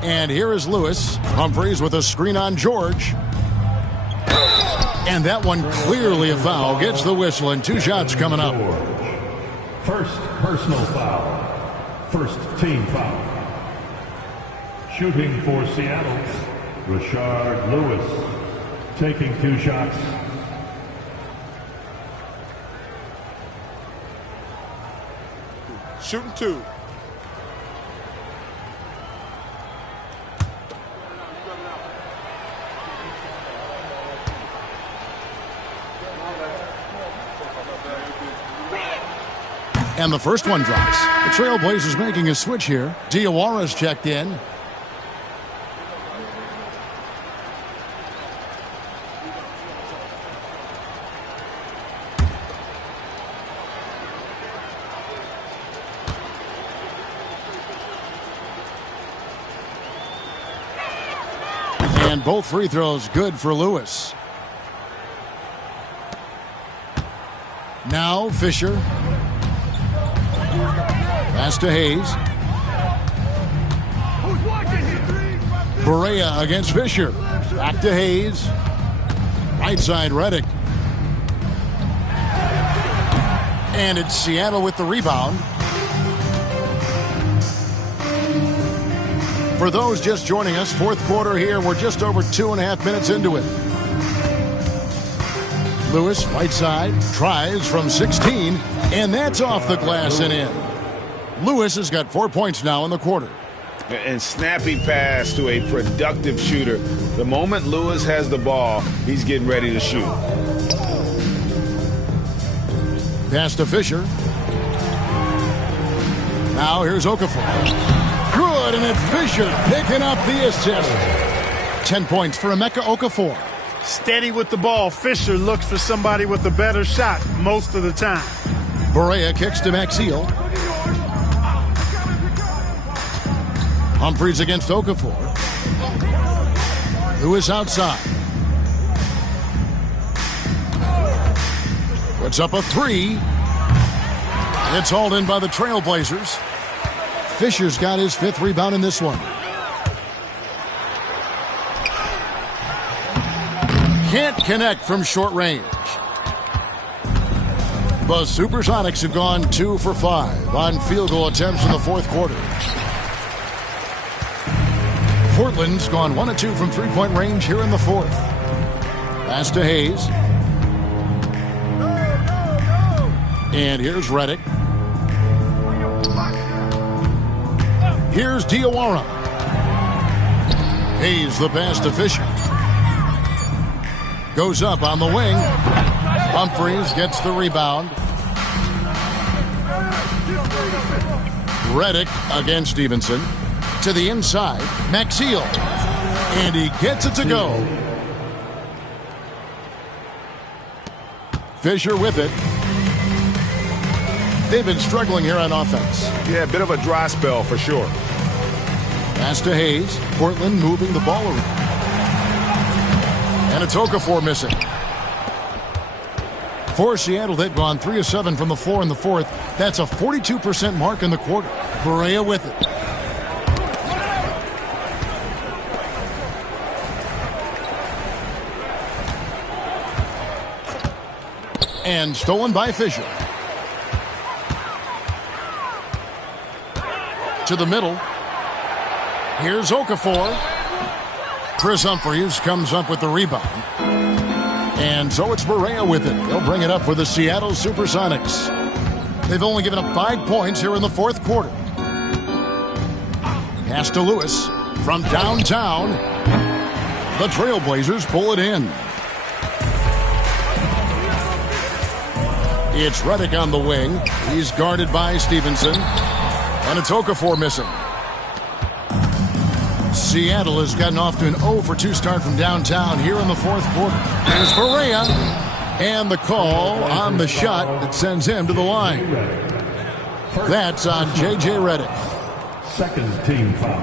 And here is Lewis. Humphries with a screen on George. And that one clearly a foul. Gets the whistle, and 2 shots coming up. First personal foul. First team foul. Shooting for Seattle, Rashard Lewis. Taking 2 shots. Shooting 2. And the first one drops. The Trailblazers making a switch here. Diawara's checked in. And both free throws good for Lewis. Now Fisher. Pass to Hayes. Barea against Fisher. Back to Hayes. Right side Redick. And it's Seattle with the rebound. For those just joining us, fourth quarter here. We're just over 2.5 minutes into it. Lewis, right side, tries from 16, and that's off the glass and in. Lewis has got 4 points now in the quarter. And snappy pass to a productive shooter. The moment Lewis has the ball, he's getting ready to shoot. Pass to Fisher. Now here's Okafor. Good, and it's Fisher picking up the assist. 10 points for Emeka Okafor. Steady with the ball. Fisher looks for somebody with a better shot most of the time. Barea kicks to Maxiell. Humphries against Okafor. Lewis outside. Puts up a 3. It's hauled in by the Trailblazers. Fisher's got his 5th rebound in this one. Can't connect from short range. The Supersonics have gone 2 for 5 on field goal attempts in the fourth quarter. Portland's gone 1 of 2 from three-point range here in the fourth. Pass to Hayes. And here's Redick. Here's Diawara. Hayes the pass to Fisher. Goes up on the wing. Humphries gets the rebound. Reddick against Stevenson. To the inside, Maxiell. And he gets it to go. Fisher with it. They've been struggling here on offense. Yeah, a bit of a dry spell for sure. Pass to Hayes. Portland moving the ball around. And it's Okafor missing. For Seattle, they've gone 3 of 7 from the floor in the fourth. That's a 42% mark in the quarter. Barea with it. And stolen by Fisher. To the middle. Here's Okafor. Chris Humphries comes up with the rebound. And so it's Barea with it. They'll bring it up for the Seattle Supersonics. They've only given up 5 points here in the fourth quarter. Pass to Lewis from downtown. The Trailblazers pull it in. It's Reddick on the wing. He's guarded by Stevenson. And it's Okafor missing. Seattle has gotten off to an 0 for 2 start from downtown here in the fourth quarter. There's Barea. And the call on the shot that sends him to the line. That's on J.J. Reddick. Second team foul.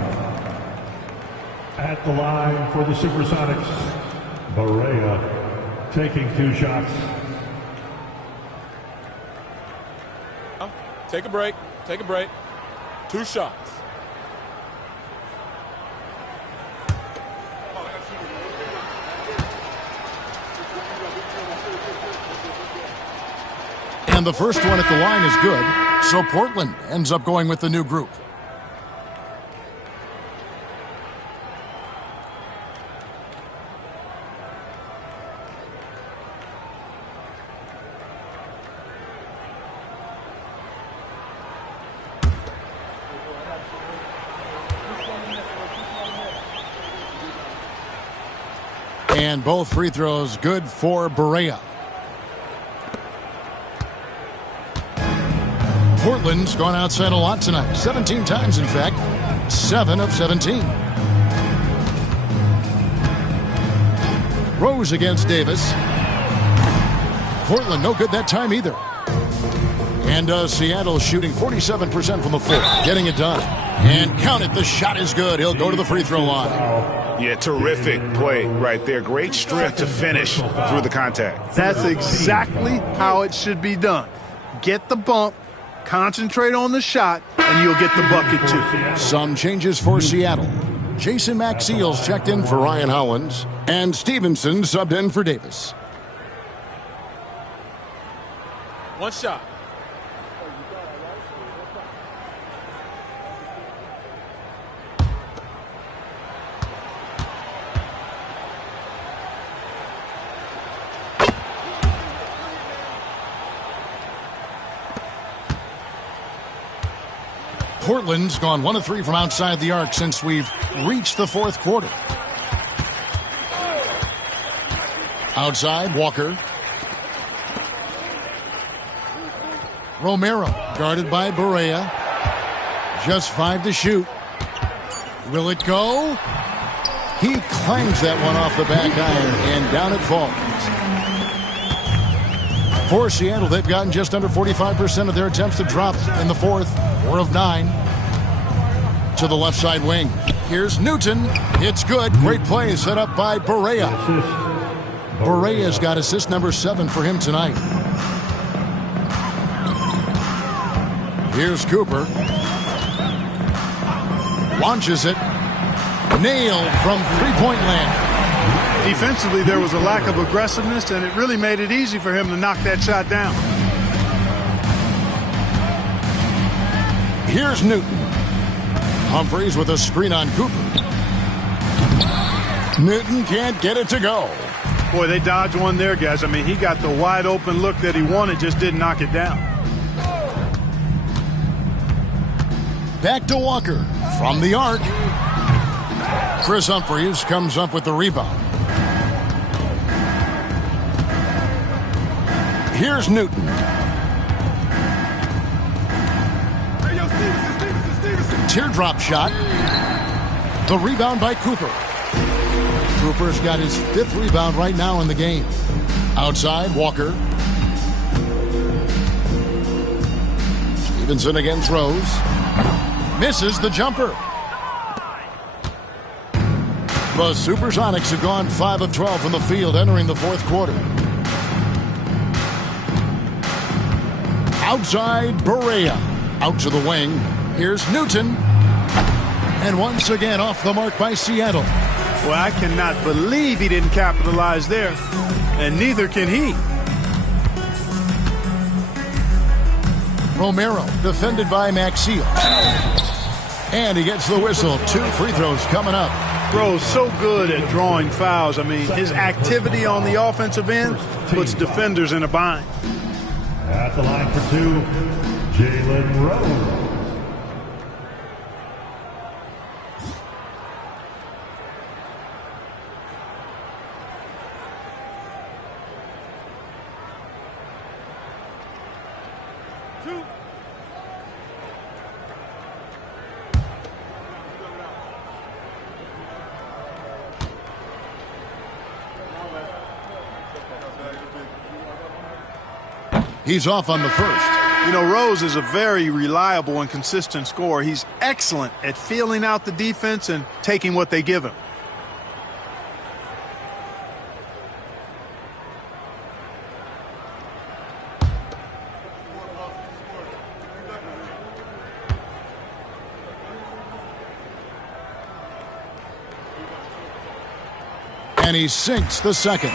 At the line for the Supersonics, Barea taking 2 shots. Take a break. Take a break. 2 shots. And the first one at the line is good, so Portland ends up going with the new group. And both free throws good for Barea. Portland's gone outside a lot tonight. 17 times, in fact. 7 of 17. Rose against Davis. Portland no good that time either. And Seattle shooting 47% from the floor. Getting it done. And count it. The shot is good. He'll go to the free throw line. Yeah, terrific play right there. Great strength to finish through the contact. That's exactly how it should be done. Get the bump, concentrate on the shot, and you'll get the bucket too. Some changes for Seattle. Jason Maxiell's checked in for Ryan Hollins, and Stevenson subbed in for Davis. 1 shot. Portland's gone 1 of 3 from outside the arc since we've reached the fourth quarter. Outside, Walker. Romero, guarded by Barea. Just 5 to shoot. Will it go? He clangs that one off the back iron, and down it falls. For Seattle, they've gotten just under 45% of their attempts to drop in the fourth. 4 of 9. To the left side wing. Here's Newton. It's good. Great play set up by Barea. Barea's got assist number 7 for him tonight. Here's Cooper. Launches it. Nailed from three-point land. Defensively, there was a lack of aggressiveness, and it really made it easy for him to knock that shot down. Here's Newton. Humphries with a screen on Cooper. Newton can't get it to go. Boy, they dodged one there, guys. I mean, he got the wide open look that he wanted, just didn't knock it down. Back to Walker from the arc. Chris Humphries comes up with the rebound. Here's Newton. teardrop shot. The rebound by Cooper. Cooper's got his 5th rebound right now in the game. Outside, Walker. Stevenson again throws. Misses the jumper. The Supersonics have gone 5 of 12 from the field entering the 4th quarter. Outside, Barea. Out to the wing. Here's Newton. And once again off the mark by Seattle. Well, I cannot believe he didn't capitalize there. And neither can he. Romero defended by Maxiel. And he gets the whistle. 2 free throws coming up. Bro's so good at drawing fouls. I mean, his activity on the offensive end puts defenders in a bind. At the line for 2, Jalen Rose. He's off on the first. You know, Rose is a very reliable and consistent scorer. He's excellent at feeling out the defense and taking what they give him. And he sinks the second.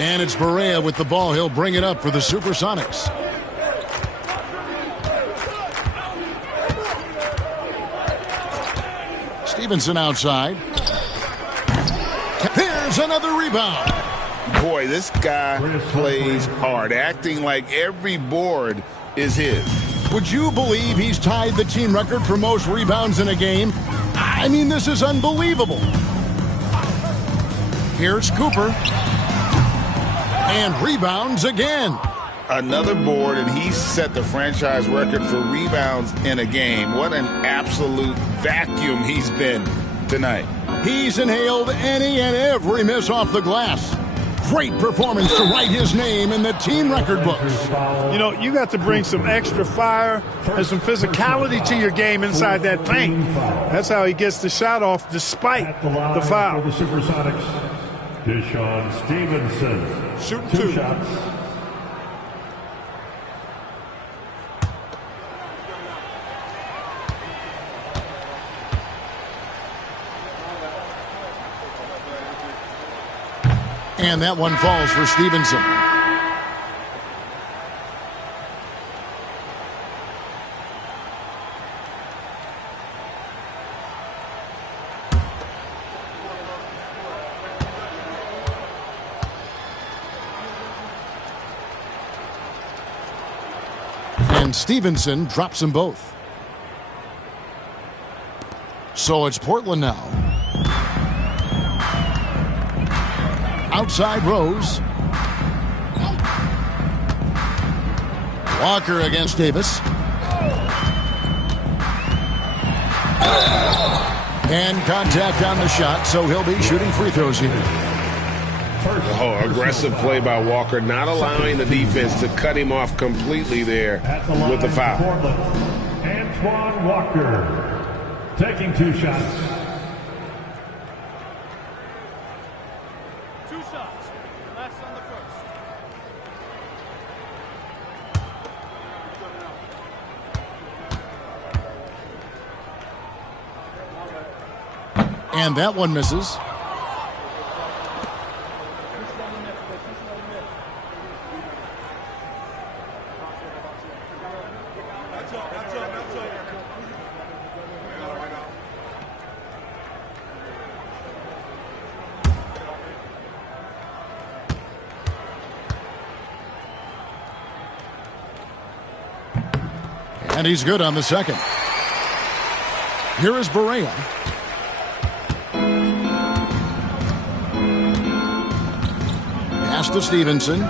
And it's Barea with the ball. He'll bring it up for the Supersonics. Stevenson outside. There's another rebound. Boy, this guy plays hard, acting like every board is his. Would you believe he's tied the team record for most rebounds in a game? I mean, this is unbelievable. Here's Cooper. And rebounds again. Another board, and he set the franchise record for rebounds in a game. What an absolute vacuum he's been tonight. He's inhaled any and every miss off the glass. Great performance to write his name in the team record books. You know, you got to bring some extra fire and some physicality to your game inside that paint. That's how he gets the shot off despite the foul. For the Supersonics, Deshaun Stevenson. Shooting 2 2 shots. And that one falls for Stevenson. And Stevenson drops them both. So it's Portland now. Outside Rose. Walker against Davis. And contact on the shot, so he'll be shooting free throws here. Oh, aggressive play by Walker, not allowing the defense to cut him off completely there with the foul. Antoine Walker taking 2 shots. 2 shots. Last on the first. And that one misses. And he's good on the second. Here is Barea. Pass to Stevenson.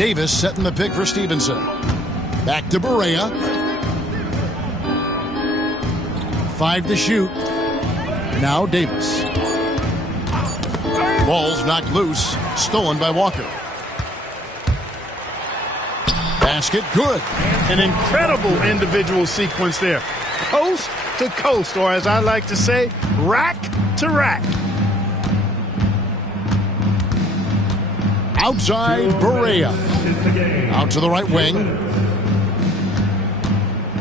Davis setting the pick for Stevenson. Back to Barea. 5 to shoot. Now Davis. Ball's knocked loose. Stolen by Walker. Basket good. An incredible individual sequence there. Coast to coast, or as I like to say, rack to rack. Outside Barea. Out to the right wing.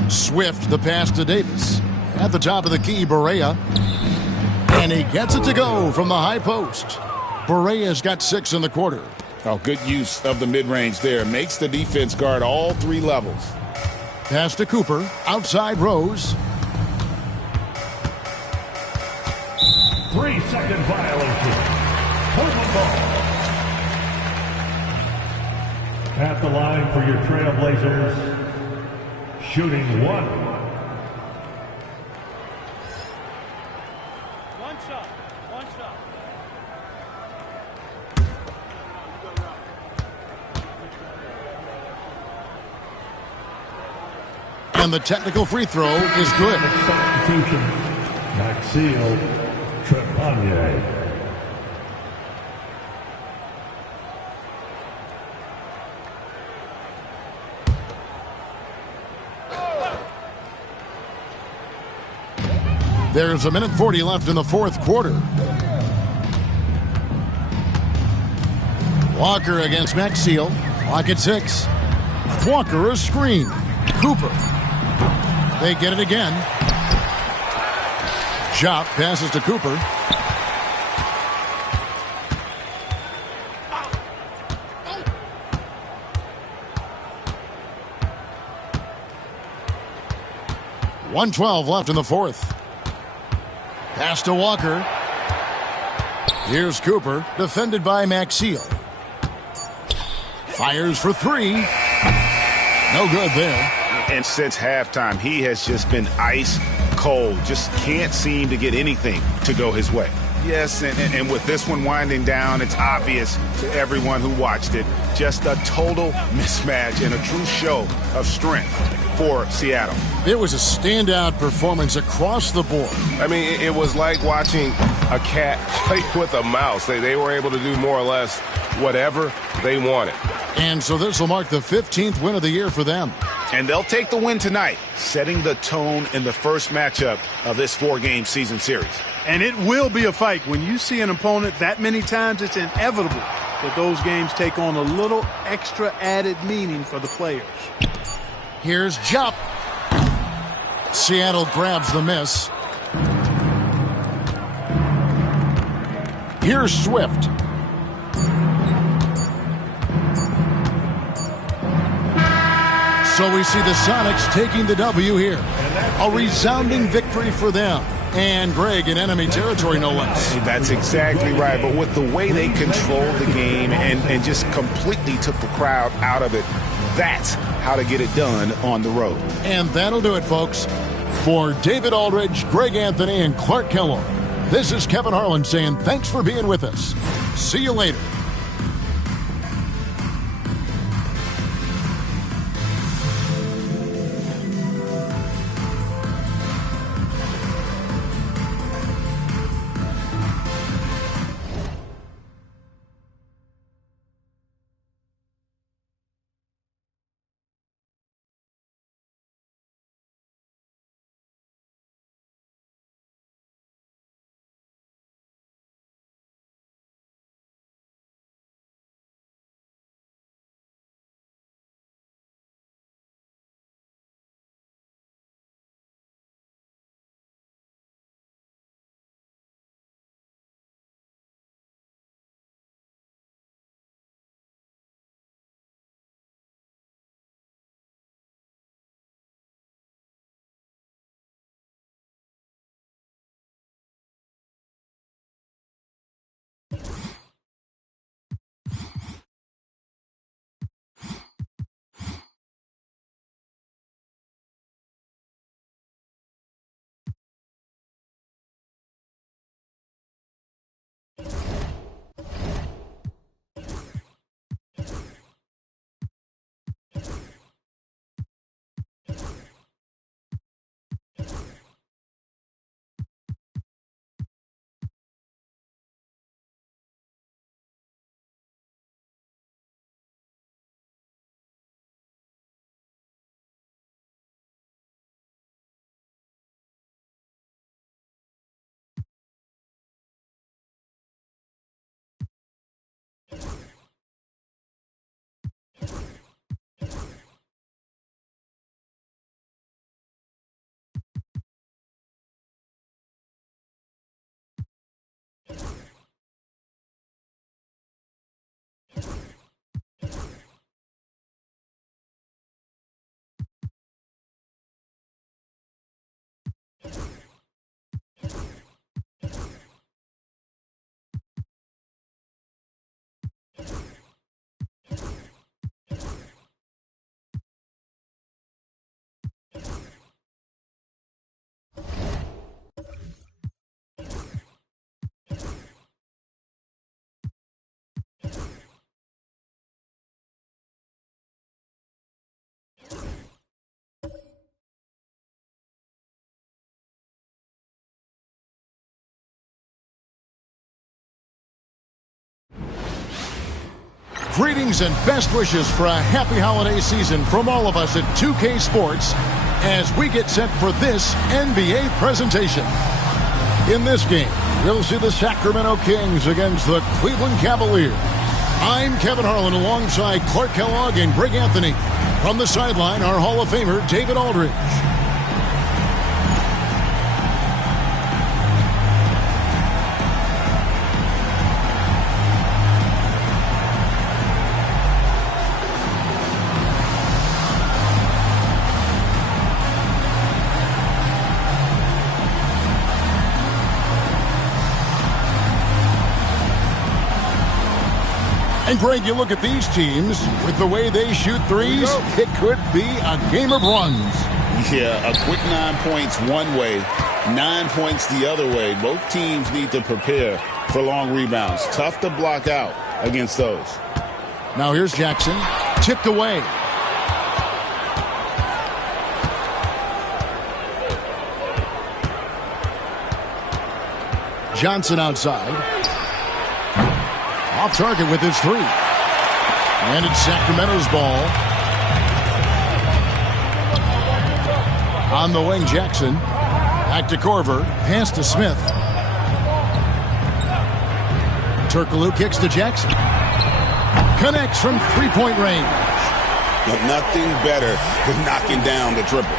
Swift the pass to Davis. At the top of the key, Barea. And he gets it to go from the high post. Barea's got 6 in the quarter. Oh, good use of the mid-range there. Makes the defense guard all 3 levels. Pass to Cooper. Outside Rose. 3-second violation. Portland ball. At the line for your Trailblazers, shooting 1. One shot. And the technical free throw is good. Substitution, Maxime Trepanier. There's 1:40 left in the 4th quarter. Walker against Maxime. Clock at 6. Walker a screen. Cooper. They get it again. Jop passes to Cooper. .112 left in the 4th. Pass to Walker. Here's Cooper, defended by Maxime. Fires for 3. No good there. And since halftime, he has just been ice cold. Just can't seem to get anything to go his way. Yes, and with this one winding down, it's obvious to everyone who watched it. Just a total mismatch and a true show of strength for Seattle. It was a standout performance across the board. I mean, it was like watching a cat play with a mouse. They were able to do more or less whatever they wanted. And so this will mark the 15th win of the year for them. And they'll take the win tonight, setting the tone in the first matchup of this 4-game season series. And it will be a fight. When you see an opponent that many times, it's inevitable that those games take on a little extra added meaning for the players. Here's Jop. Seattle grabs the miss. Here's Swift. So we see the Sonics taking the W here. A resounding victory for them. And Greg in enemy territory, no less. That's exactly right. But with the way they controlled the game and just completely took the crowd out of it, that's how to get it done on the road. And that'll do it, folks. For David Aldridge, Greg Anthony, and Clark Kellogg, this is Kevin Harlan saying thanks for being with us. See you later. Greetings and best wishes for a happy holiday season from all of us at 2K Sports as we get set for this NBA presentation. In this game, we'll see the Sacramento Kings against the Cleveland Cavaliers. I'm Kevin Harlan alongside Clark Kellogg and Greg Anthony. From the sideline, our Hall of Famer, David Aldridge. And Greg, you look at these teams, with the way they shoot threes, it could be a game of runs. Yeah, a quick 9 points one way, 9 points the other way. Both teams need to prepare for long rebounds. Tough to block out against those. Now here's Jackson, tipped away. Johnson outside. Off target with his three. And it's Sacramento's ball. On the wing, Jackson. Back to Korver. Pass to Smith. Turkoglu kicks to Jackson. Connects from three-point range. But nothing better than knocking down the triple.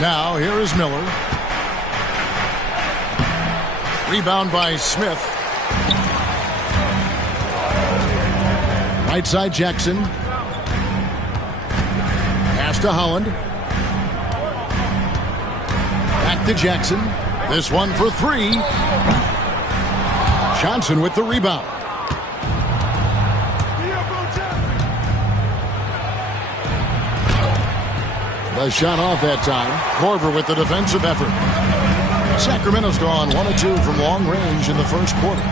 Now, here is Miller. Rebound by Smith. Right side, Jackson. Pass to Holland. Back to Jackson. This one for three. Johnson with the rebound. The shot off that time. Korver with the defensive effort. Sacramento's gone 1 of 2 from long range in the first quarter.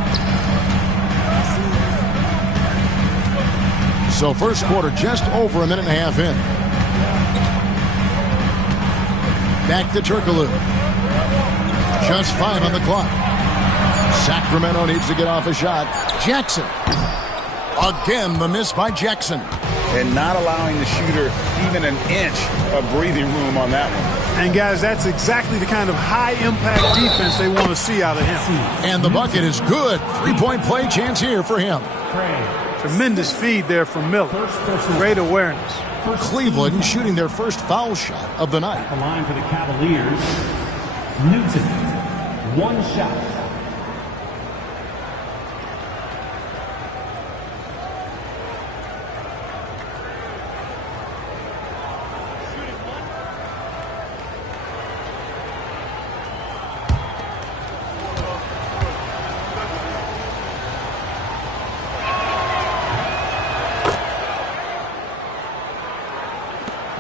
So first quarter just over a minute and a half in. Back to Turkoglu. Just 5 on the clock. Sacramento needs to get off a shot. Jackson. Again, the miss by Jackson. And not allowing the shooter even an inch of breathing room on that one. And, guys, that's exactly the kind of high-impact defense they want to see out of him. And the bucket is good. Three-point play chance here for him. Tremendous feed there from Miller. Great awareness. Cleveland shooting their first foul shot of the night. The line for the Cavaliers, Newton, 1 shot.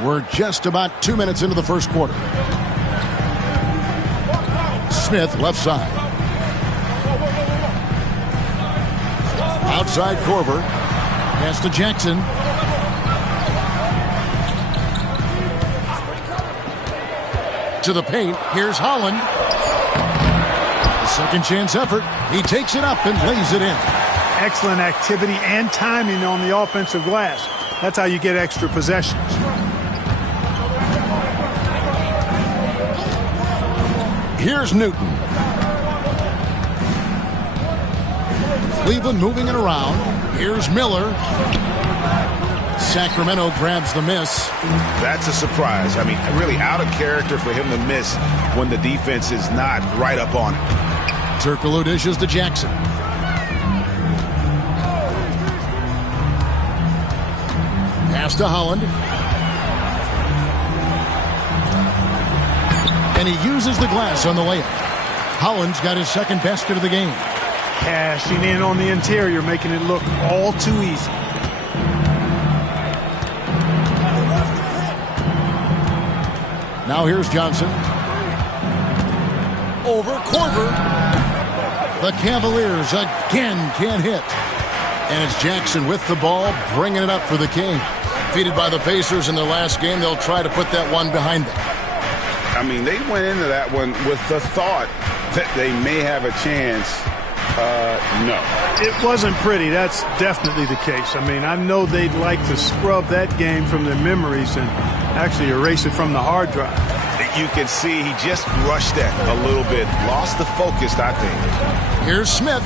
We're just about 2 minutes into the first quarter. Smith, left side. Outside Korver. Pass to Jackson. To the paint. Here's Holland. Second chance effort. He takes it up and lays it in. Excellent activity and timing on the offensive glass. That's how you get extra possessions. Here's Newton. Cleveland moving it around. Here's Miller. Sacramento grabs the miss. That's a surprise. I mean, really out of character for him to miss when the defense is not right up on it. Turkoglu dishes to Jackson. Pass to Holland. And he uses the glass on the layup. Holland's got his second basket of the game. Cashing in on the interior, making it look all too easy. Now here's Johnson. Over Korver. The Cavaliers again can't hit. And it's Jackson with the ball, bringing it up for the Kings. Defeated by the Pacers in their last game, they'll try to put that one behind them. I mean, they went into that one with the thought that they may have a chance. No. It wasn't pretty. That's definitely the case. I mean, I know they'd like to scrub that game from their memories and actually erase it from the hard drive. You can see he just rushed that a little bit. Lost the focus, I think. Here's Smith.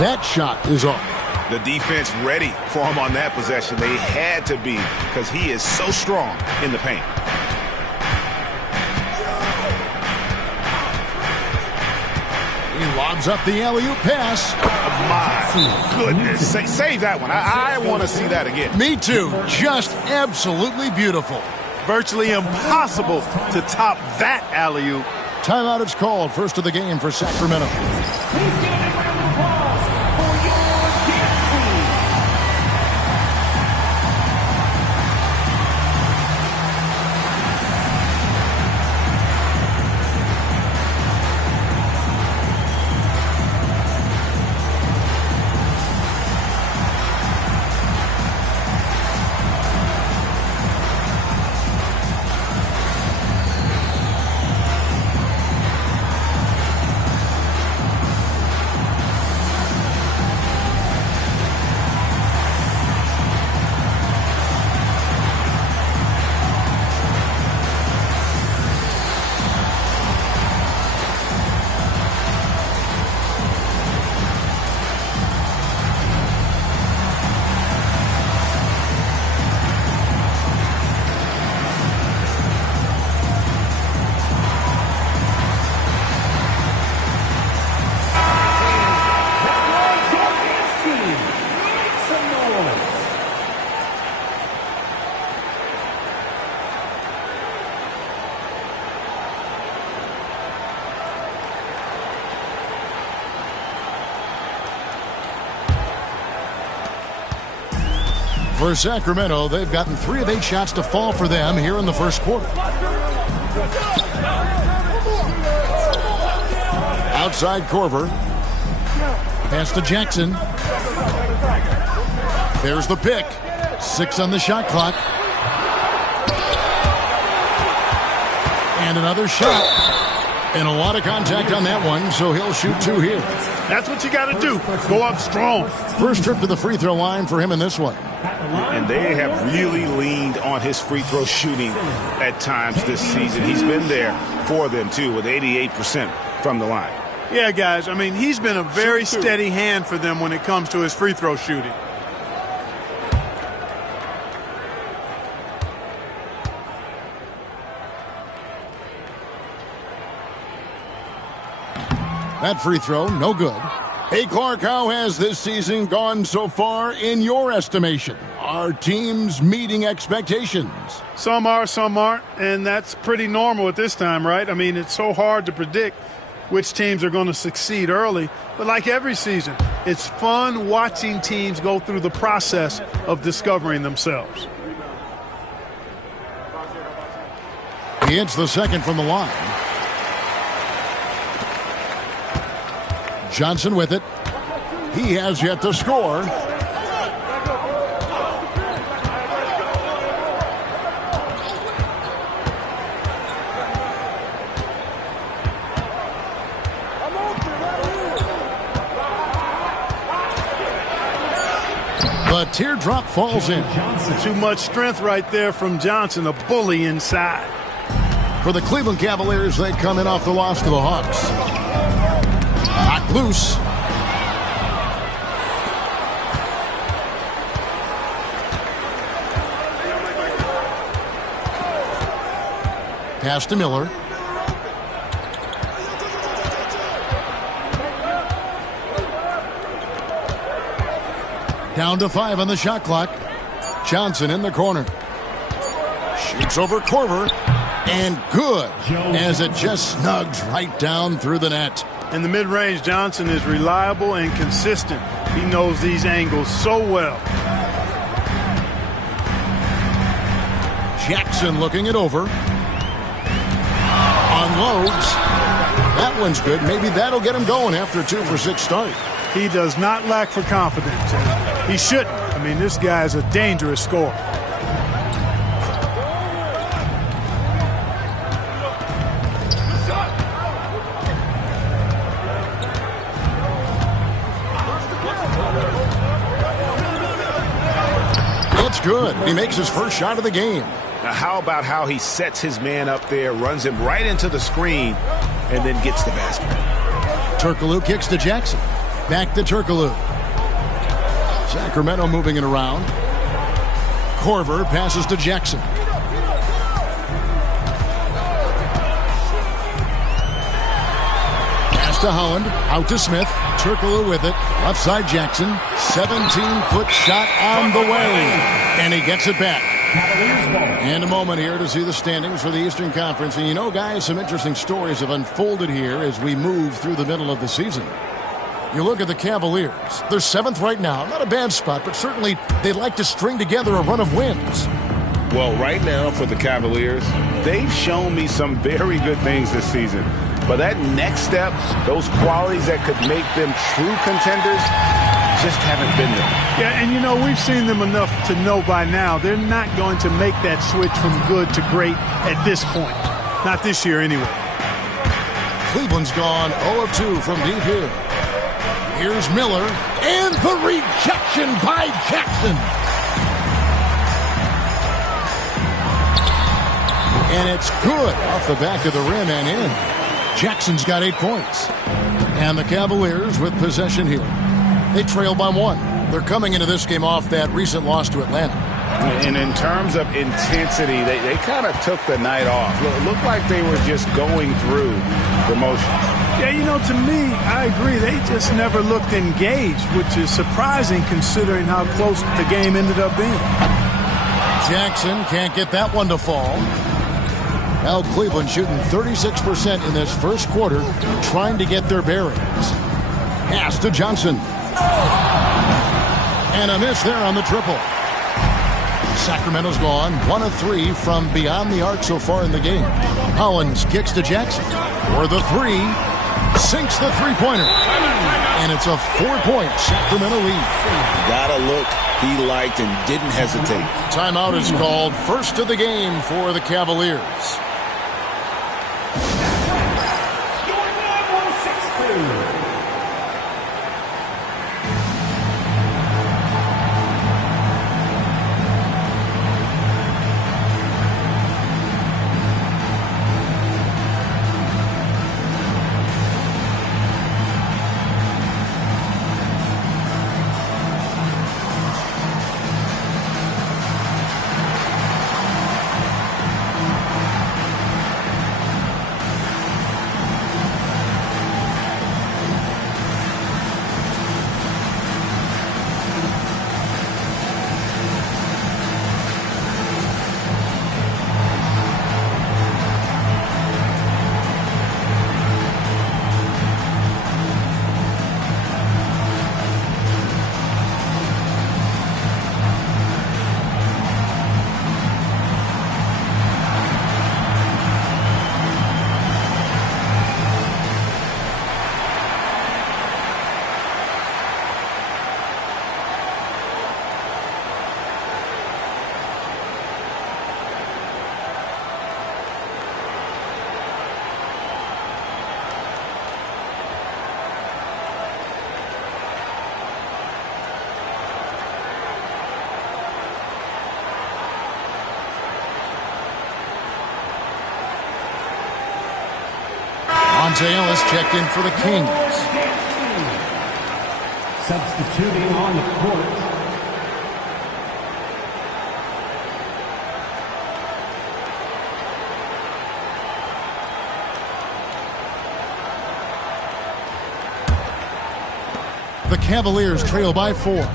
That shot is off. The defense ready for him on that possession. They had to be because he is so strong in the paint. He lobs up the alley-oop pass. My goodness. Save that one. I want to see that again. Me too. Just absolutely beautiful. Virtually impossible to top that alley-oop. Timeout is called. First of the game for Sacramento. Please give a round of applause for your dance team. For Sacramento, they've gotten 3 of 8 shots to fall for them here in the first quarter. Outside Korver. Pass to Jackson. There's the pick. 6 on the shot clock. And another shot. And a lot of contact on that one, so he'll shoot 2 here. That's what you got to do. Go up strong. First trip to the free throw line for him in this one. And they have really leaned on his free throw shooting at times this season. He's been there for them, too, with 88% from the line. Yeah, guys, I mean, he's been a very steady hand for them when it comes to his free throw shooting. That free throw, no good. Hey, Clark, how has this season gone so far in your estimation? Are teams meeting expectations? Some are, some aren't, and that's pretty normal at this time, right? I mean, it's so hard to predict which teams are going to succeed early. But like every season, it's fun watching teams go through the process of discovering themselves. He hits the second from the line. Johnson with it. He has yet to score. The teardrop falls in. Too much strength right there from Johnson, a bully inside. For the Cleveland Cavaliers, they come in off the loss to the Hawks. Knocked loose. Pass to Miller. Down to 5 on the shot clock. Johnson in the corner. Shoots over Korver. And good, as it just snugs right down through the net. In the mid-range, Johnson is reliable and consistent. He knows these angles so well. Jackson looking it over. Unloads. That one's good. Maybe that'll get him going after a 2-for-6 start. He does not lack for confidence. He shouldn't. I mean, this guy is a dangerous scorer. It's good. He makes his first shot of the game. Now, how about how he sets his man up there, runs him right into the screen, and then gets the basket. Turkoglu kicks to Jackson. Back to Turkoglu. Sacramento moving it around. Korver passes to Jackson. Pass to Holland. Out to Smith. Turkoglu with it. Left side Jackson. 17-foot shot on the way. And he gets it back. And a moment here to see the standings for the Eastern Conference. And you know, guys, some interesting stories have unfolded here as we move through the middle of the season. You look at the Cavaliers. They're 7th right now. Not a bad spot, but certainly they'd like to string together a run of wins. Well, right now for the Cavaliers, they've shown me some very good things this season. But that next step, those qualities that could make them true contenders, just haven't been there. Yeah, and you know, we've seen them enough to know by now they're not going to make that switch from good to great at this point. Not this year anyway. Cleveland's gone 0 of 2 from deep here. Here's Miller, and the rejection by Jackson. And it's good off the back of the rim and in. Jackson's got 8 points. And the Cavaliers with possession here. They trail by 1. They're coming into this game off that recent loss to Atlanta. And in terms of intensity, they kind of took the night off. It looked like they were just going through the motions. Yeah, you know, to me, I agree. They just never looked engaged, which is surprising considering how close the game ended up being. Jackson can't get that one to fall. Now Cleveland shooting 36% in this first quarter, trying to get their bearings. Pass to Johnson. And a miss there on the triple. Sacramento's gone 1 of 3 from beyond the arc so far in the game. Hollins kicks to Jackson for the 3. Sinks the three-pointer. And it's a 4-point Sacramento lead. Got a look he liked and didn't hesitate. Timeout is called. First of the game for the Cavaliers. Monte Ellis checked in for the Kings. Substituting on the court. The Cavaliers trail by 4.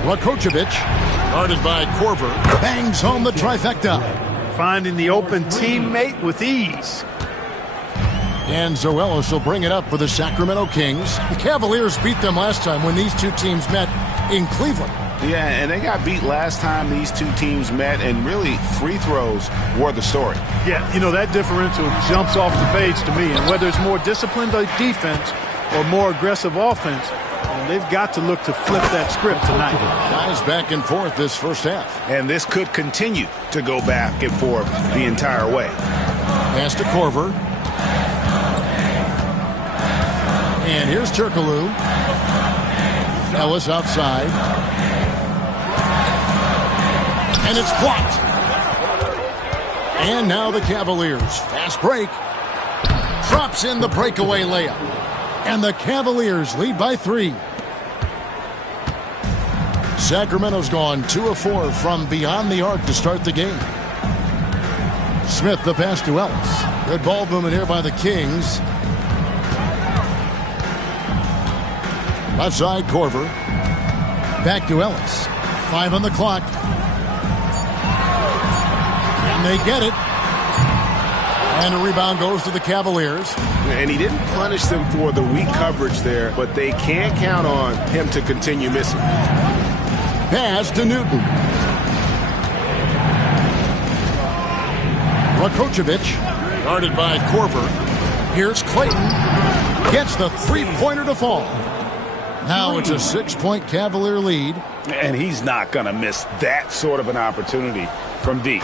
Rakocevic, guarded by Korver, bangs home the trifecta. Finding the open teammate with ease. And Zoelos will bring it up for the Sacramento Kings. The Cavaliers beat them last time when these two teams met in Cleveland. Yeah, and they got beat last time these two teams met, and really free throws were the story. Yeah, you know, that differential jumps off the page to me. And whether it's more disciplined defense or more aggressive offense, they've got to look to flip that script tonight. Guys back and forth this first half. And this could continue to go back and forth the entire way. Pass to Korver. And here's Turkoglu. Ellis outside. And it's blocked. And now the Cavaliers. Fast break. Drops in the breakaway layup. And the Cavaliers lead by 3. Sacramento's gone 2 of 4 from beyond the arc to start the game. Smith the pass to Ellis. Good ball movement here by the Kings. Left side, Korver. Back to Ellis. 5 on the clock. And they get it. And a rebound goes to the Cavaliers. And he didn't punish them for the weak coverage there, but they can't count on him to continue missing. Pass to Newton. Rakocevic, guarded by Korver. Here's Clayton. Gets the three-pointer to fall. Now it's a 6-point Cavalier lead. And he's not going to miss that sort of an opportunity from deep.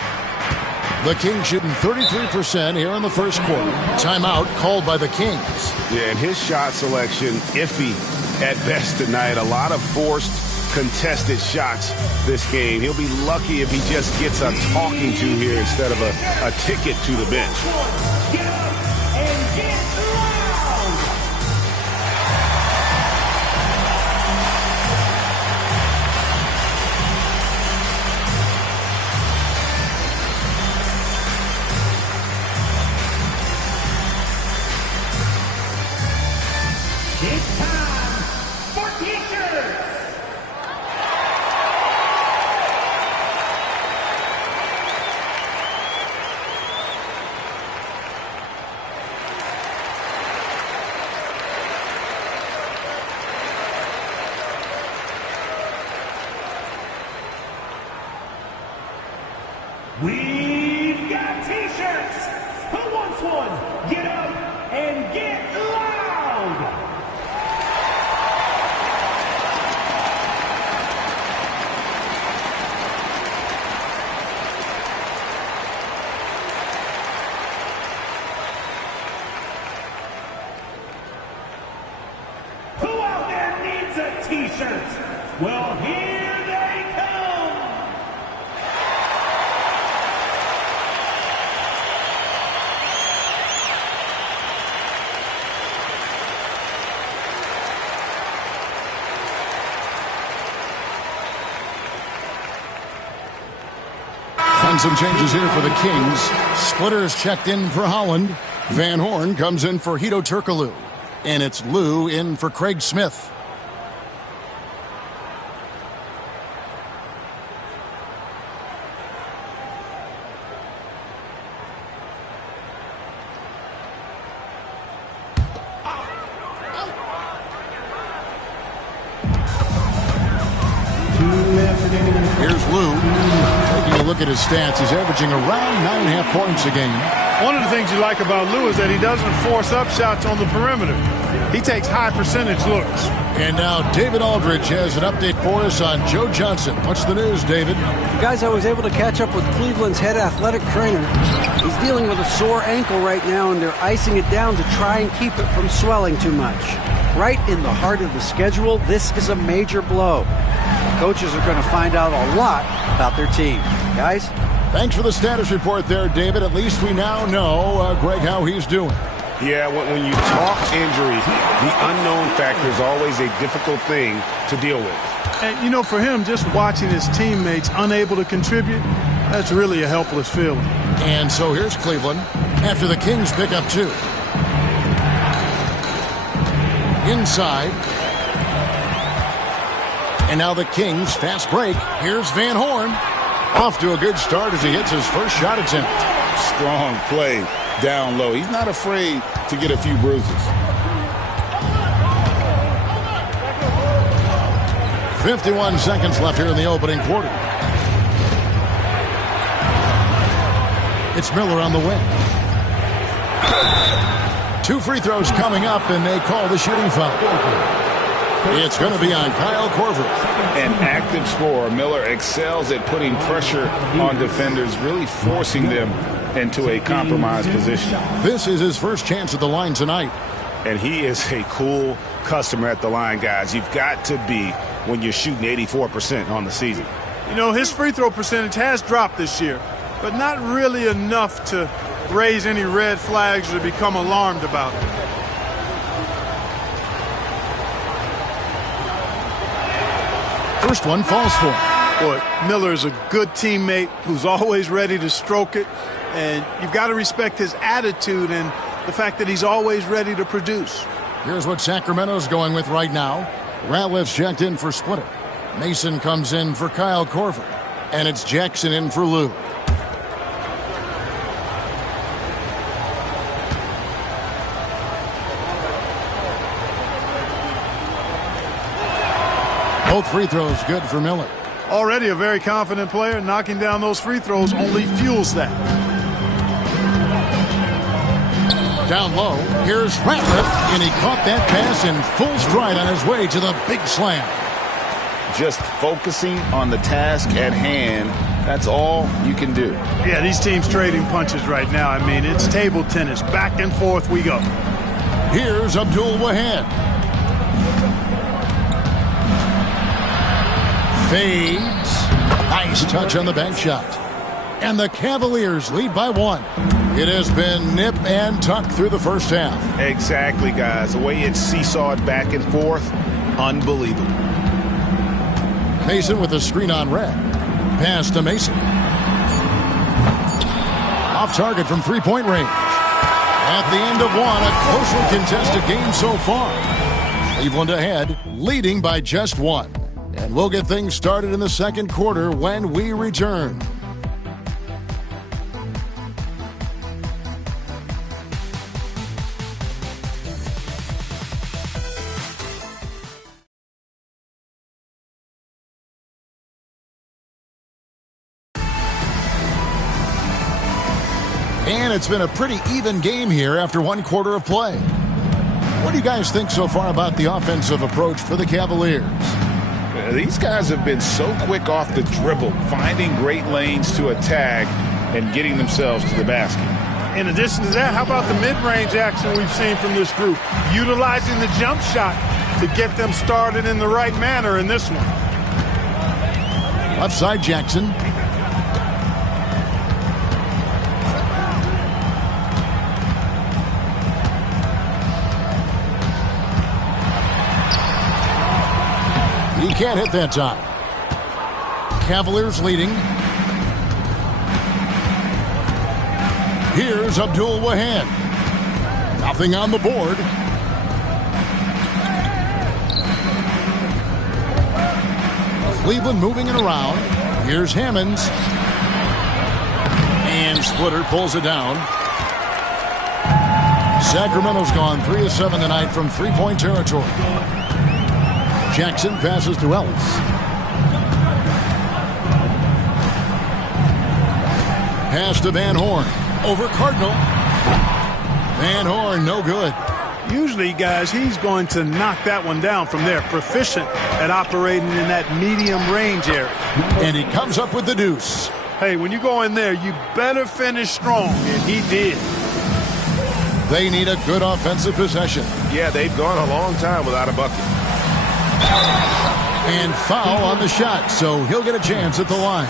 The Kings shooting 33% here in the first quarter. Timeout called by the Kings. Yeah, and his shot selection, iffy at best tonight. A lot of forced, contested shots this game. He'll be lucky if he just gets a talking to here instead of a ticket to the bench. Get up and get loud! It's time for T-shirts! We've got T-shirts! Who wants one? Get up and get loud! Who out there needs a T-shirt? Well, here they come! And some changes here for the Kings. Splitters checked in for Holland. Van Horn comes in for Hedo Turkoglu. And it's Lou in for Craig Smith. Here's Lou. Taking a look at his stats, he's averaging around 9.5 points a game. One of the things you like about Lou is that he doesn't force up shots on the perimeter. He takes high percentage looks. And now David Aldridge has an update for us on Joe Johnson. What's the news, David? Guys, I was able to catch up with Cleveland's head athletic trainer. He's dealing with a sore ankle right now, and they're icing it down to try and keep it from swelling too much. Right in the heart of the schedule, this is a major blow. Coaches are going to find out a lot about their team. Guys? Thanks for the status report there, David. At least we now know, Greg, how he's doing. Yeah, when you talk injury, the unknown factor is always a difficult thing to deal with. And, you know, for him, just watching his teammates unable to contribute, that's really a helpless feeling. And so here's Cleveland after the Kings pick up 2. Inside. And now the Kings fast break. Here's Van Horn. Off to a good start as he hits his first shot attempt. Strong play down low. He's not afraid to get a few bruises. 51 seconds left here in the opening quarter. It's Miller on the wing. 2 free throws coming up, and they call the shooting foul. It's going to be on Kyle Korver. An active scorer. Miller excels at putting pressure on defenders, really forcing them into a compromised position. This is his first chance at the line tonight. And he is a cool customer at the line, guys. You've got to be when you're shooting 84% on the season. You know, his free throw percentage has dropped this year, but not really enough to raise any red flags or become alarmed about it. First one falls for him. Boy, Miller is a good teammate who's always ready to stroke it, and you've got to respect his attitude and the fact that he's always ready to produce. Here's what Sacramento's going with right now. Ratliff's checked in for Splitter. Mason comes in for Kyle Korver. And it's Jackson in for Lou. Both free throws good for Miller. Already a very confident player. Knocking down those free throws only fuels that. Down low, here's Ratliff, and he caught that pass in full stride on his way to the big slam. Just focusing on the task at hand, that's all you can do. Yeah, these teams trading punches right now. I mean, it's table tennis. Back and forth we go. Here's Abdul Wahad. Fades. Nice touch on the bank shot. And the Cavaliers lead by 1. It has been nip and tuck through the first half. Exactly, guys. The way it's seesawed back and forth, unbelievable. Mason with a screen on Red. Pass to Mason. Off target from three-point range. At the end of one, a closely contested game so far. Cleveland ahead, leading by just 1. And we'll get things started in the second quarter when we return. And it's been a pretty even game here after one quarter of play. What do you guys think so far about the offensive approach for the Cavaliers? These guys have been so quick off the dribble, finding great lanes to attack and getting themselves to the basket. In addition to that, how about the mid-range action we've seen from this group? Utilizing the jump shot to get them started in the right manner in this one. Left side, Jackson. He can't hit that time. Cavaliers leading. Here's Abdul Wahad. Nothing on the board. Cleveland moving it around. Here's Hammonds. And Splitter pulls it down. Sacramento's gone 3 of 7 tonight from three-point territory. Jackson passes to Ellis. Pass to Van Horn. Over Cardinal. Van Horn, no good. Usually, guys, he's going to knock that one down from there. Proficient at operating in that medium range area. And he comes up with the deuce. Hey, when you go in there, you better finish strong, and he did. They need a good offensive possession. Yeah, they've gone a long time without a bucket. And foul on the shot, so he'll get a chance at the line.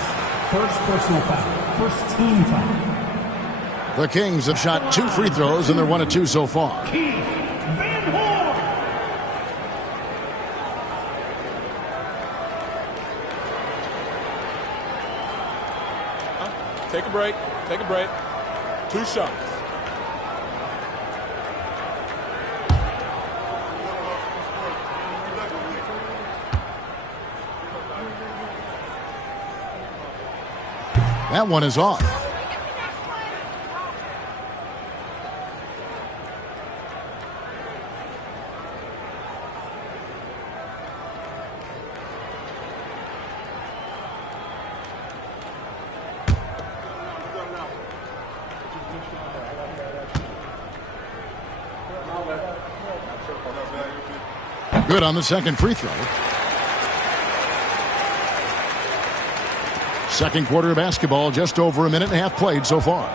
First personal foul. First team foul. The Kings have shot 2 free throws, and they're 1 of 2 so far. Keith Van Horn. Take a break. Take a break. 2 shots. That one is off. Good on the second free throw. Second quarter of basketball, just over a minute and a half played so far.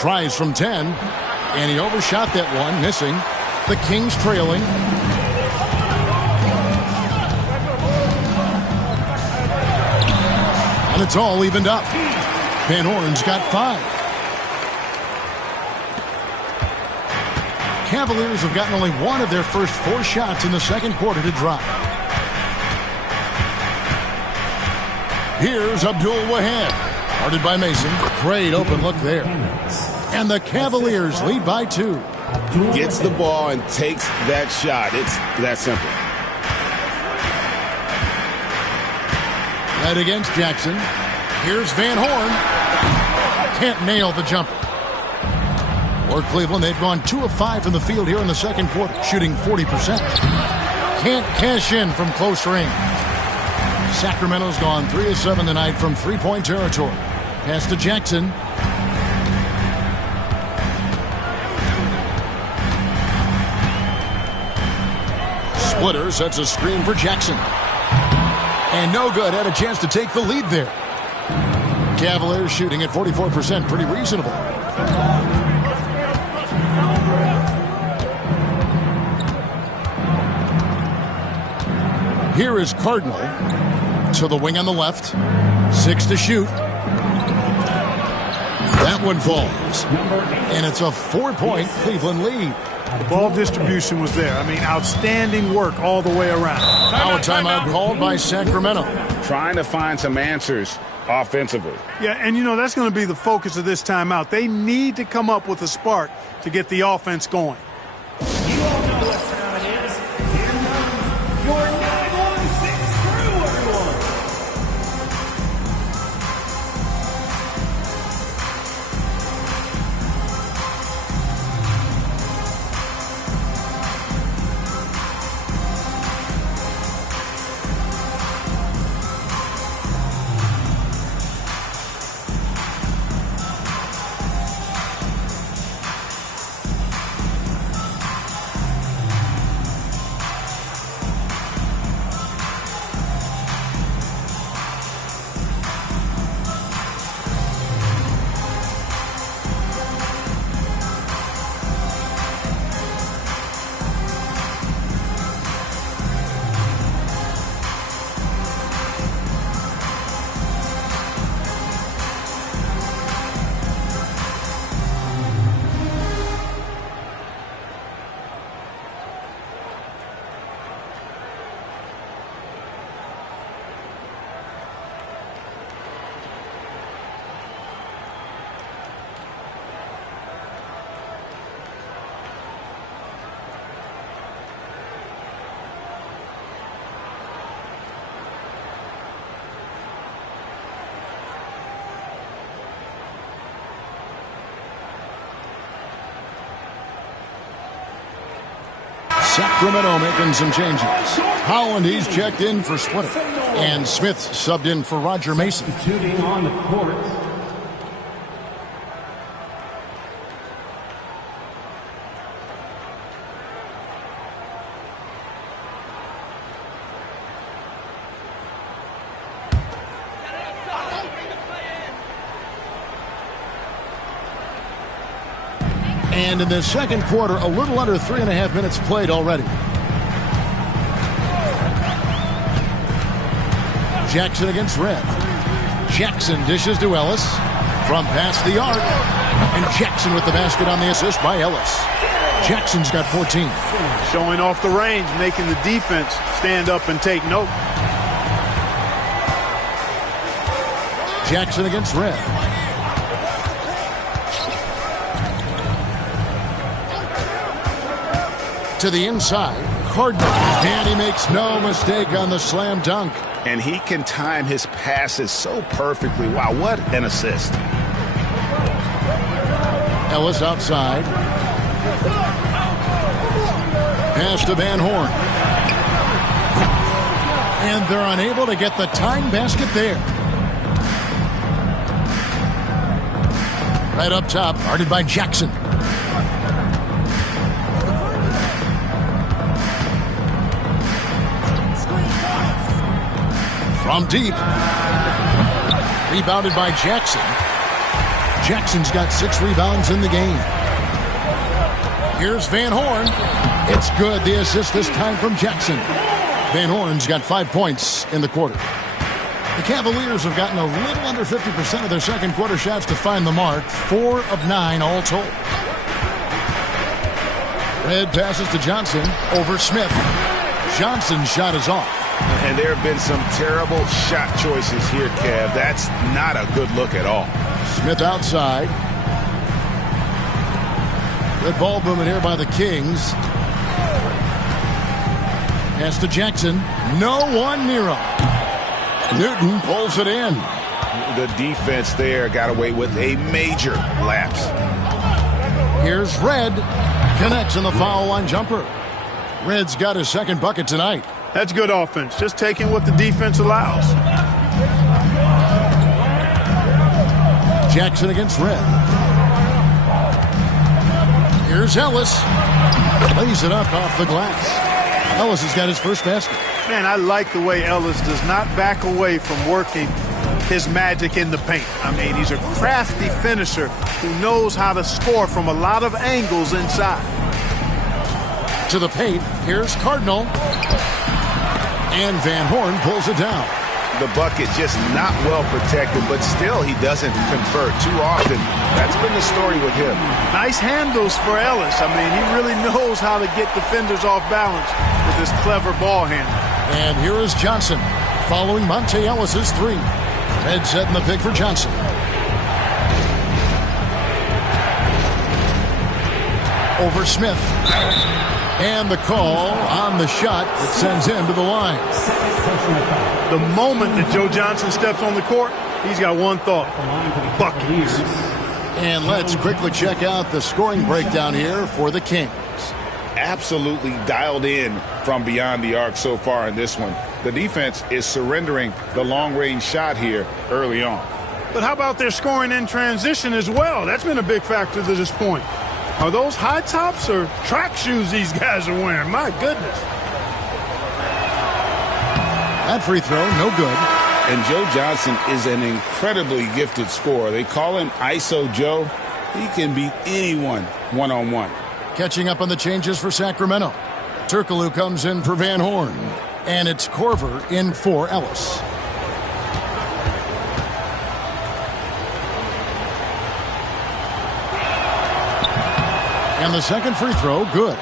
Tries from 10, and he overshot that one, missing. The Kings trailing. And it's all evened up. Van Horn's got 5. Cavaliers have gotten only one of their first 4 shots in the second quarter to drop. Here's Abdul Wahab. Guarded by Mason. Great open look there. And the Cavaliers lead by 2. Gets the ball and takes that shot. It's that simple. Right against Jackson. Here's Van Horn. Can't nail the jumper. For Cleveland, they've gone 2 of 5 from the field here in the second quarter, shooting 40%. Can't cash in from close range. Sacramento's gone 3 of 7 tonight from three-point territory. Pass to Jackson. Splitter sets a screen for Jackson. And no good. Had a chance to take the lead there. Cavaliers shooting at 44%. Pretty reasonable. Here is Cardinal to the wing on the left. 6 to shoot. That one falls. And it's a 4-point Cleveland lead. The ball distribution was there. I mean, outstanding work all the way around. Now a timeout called by Sacramento. Trying to find some answers offensively. Yeah, and you know, that's going to be the focus of this timeout. They need to come up with a spark to get the offense going. You all know what time it is. Here comes your 916 crew, everyone. Sacramento making some changes. Holland, he's checked in for Splitter. And Smith subbed in for Roger Mason. Shooting on the court. And in the second quarter, a little under 3.5 minutes played already. Jackson against Red. Jackson dishes to Ellis from past the arc. And Jackson with the basket on the assist by Ellis. Jackson's got 14. Showing off the range, making the defense stand up and take note. Jackson against Red. To the inside, Cardinal, and he makes no mistake on the slam dunk. And he can time his passes so perfectly. Wow, what an assist. Ellis outside. Pass to Van Horn. And they're unable to get the tying basket there. Right up top, guarded by Jackson. From deep. Rebounded by Jackson. Jackson's got 6 rebounds in the game. Here's Van Horn. It's good. The assist this time from Jackson. Van Horn's got 5 points in the quarter. The Cavaliers have gotten a little under 50% of their second quarter shots to find the mark. 4 of 9 all told. Red passes to Johnson over Smith. Johnson's shot is off. And there have been some terrible shot choices here, Kev. That's not a good look at all. Smith outside. Good ball movement here by the Kings. Pass to Jackson. No one near him. Newton pulls it in. The defense there got away with a major lapse. Here's Red. Connects in the foul line jumper. Red's got his second bucket tonight. That's good offense. Just taking what the defense allows. Jackson against Red. Here's Ellis. Lays it up off the glass. Ellis has got his first basket. Man, I like the way Ellis does not back away from working his magic in the paint. I mean, he's a crafty finisher who knows how to score from a lot of angles inside. To the paint, here's Cardinal. And Van Horn pulls it down. The bucket just not well protected, but still he doesn't convert too often. That's been the story with him. Nice handles for Ellis. I mean, he really knows how to get defenders off balance with his clever ball handling. And here is Johnson following Monte Ellis's 3. Red setting the pick for Johnson. Over Smith. And the call on the shot that sends him to the line. The moment that Joe Johnson steps on the court, he's got one thought. Buckets. And let's quickly check out the scoring breakdown here for the Kings. Absolutely dialed in from beyond the arc so far in this one. The defense is surrendering the long-range shot here early on. But how about their scoring in transition as well? That's been a big factor to this point. Are those high tops or track shoes these guys are wearing? My goodness. That free throw, no good. And Joe Johnson is an incredibly gifted scorer. They call him ISO Joe. He can beat anyone one-on-one. Catching up on the changes for Sacramento. Turkoglu comes in for Van Horn. And it's Korver in for Ellis. And the second free throw, good.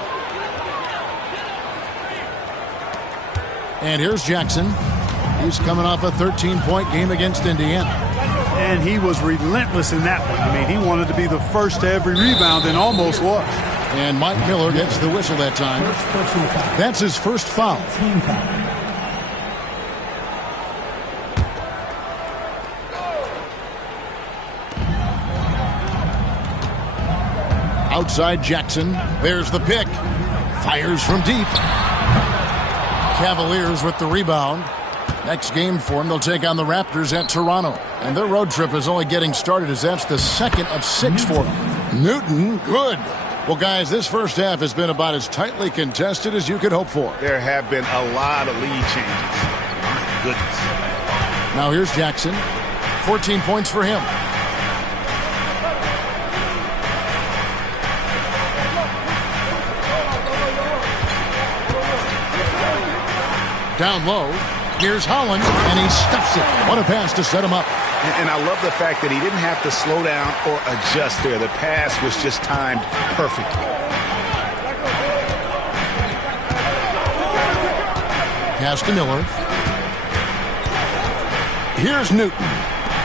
And here's Jackson. He's coming off a 13-point game against Indiana. And he was relentless in that one. I mean, he wanted to be the first to every rebound and almost was. And Mike Miller gets the whistle that time. That's his first foul. Outside Jackson. There's the pick. Fires from deep. Cavaliers with the rebound. Next game for them, they'll take on the Raptors at Toronto. And their road trip is only getting started as that's the second of 6 for them. Newton, good. Well, guys, this first half has been about as tightly contested as you could hope for. There have been a lot of lead changes. My goodness. Now here's Jackson. 14 points for him. Down low. Here's Holland, and he stuffs it. What a pass to set him up. And I love the fact that he didn't have to slow down or adjust there. The pass was just timed perfectly. Pass to Miller. Here's Newton.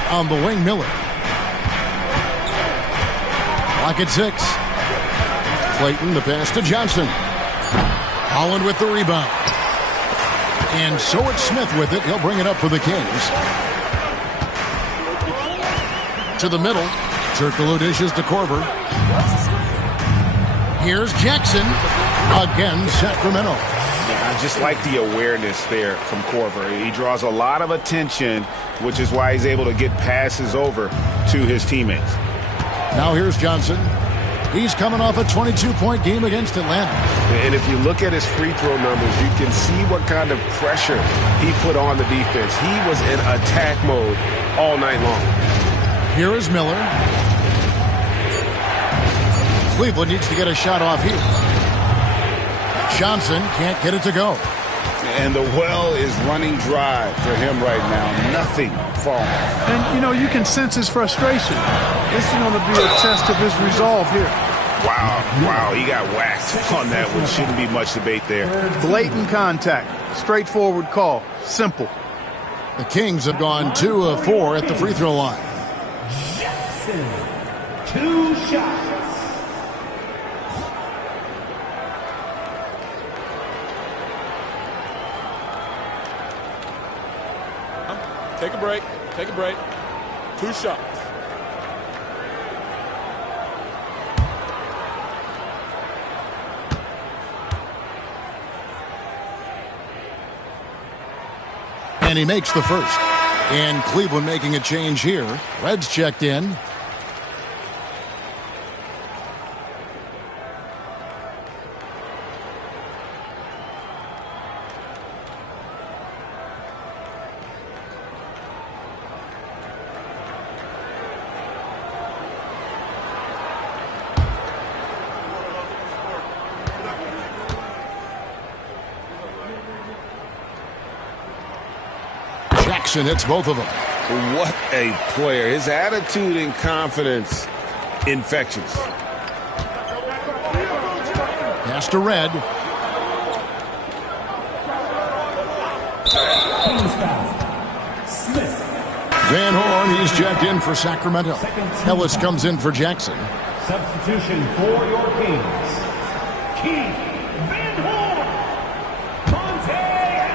On the wing, Miller. Clock at 6. Clayton, the pass to Johnson. Holland with the rebound. And so it's Smith with it. He'll bring it up for the Kings. To the middle. Turkoglu dishes to Korver. Here's Jackson. Again, Sacramento. I just like the awareness there from Korver. He draws a lot of attention, which is why he's able to get passes over to his teammates. Now here's Johnson. He's coming off a 22-point game against Atlanta. And if you look at his free throw numbers, you can see what kind of pressure he put on the defense. He was in attack mode all night long. Here is Miller. Cleveland needs to get a shot off here. Johnson can't get it to go. And the well is running dry for him right now. Nothing falling. And, you know, you can sense his frustration. This is going to be a test of his resolve here. Wow, he got whacked on that one. Shouldn't be much debate there. Blatant contact. Straightforward call. Simple. The Kings have gone 2 of 4 at the free throw line. Jackson, 2 shots. Take a break. Take a break. 2 shots. And he makes the first. And Cleveland making a change here. Reds checked in. Jackson hits both of them. What a player. His attitude and confidence infectious. Pass to Red. Smith. Van Horn, he's checked in for Sacramento. Ellis comes in for Jackson. Substitution for your Kings. Keith Van Horn. Monte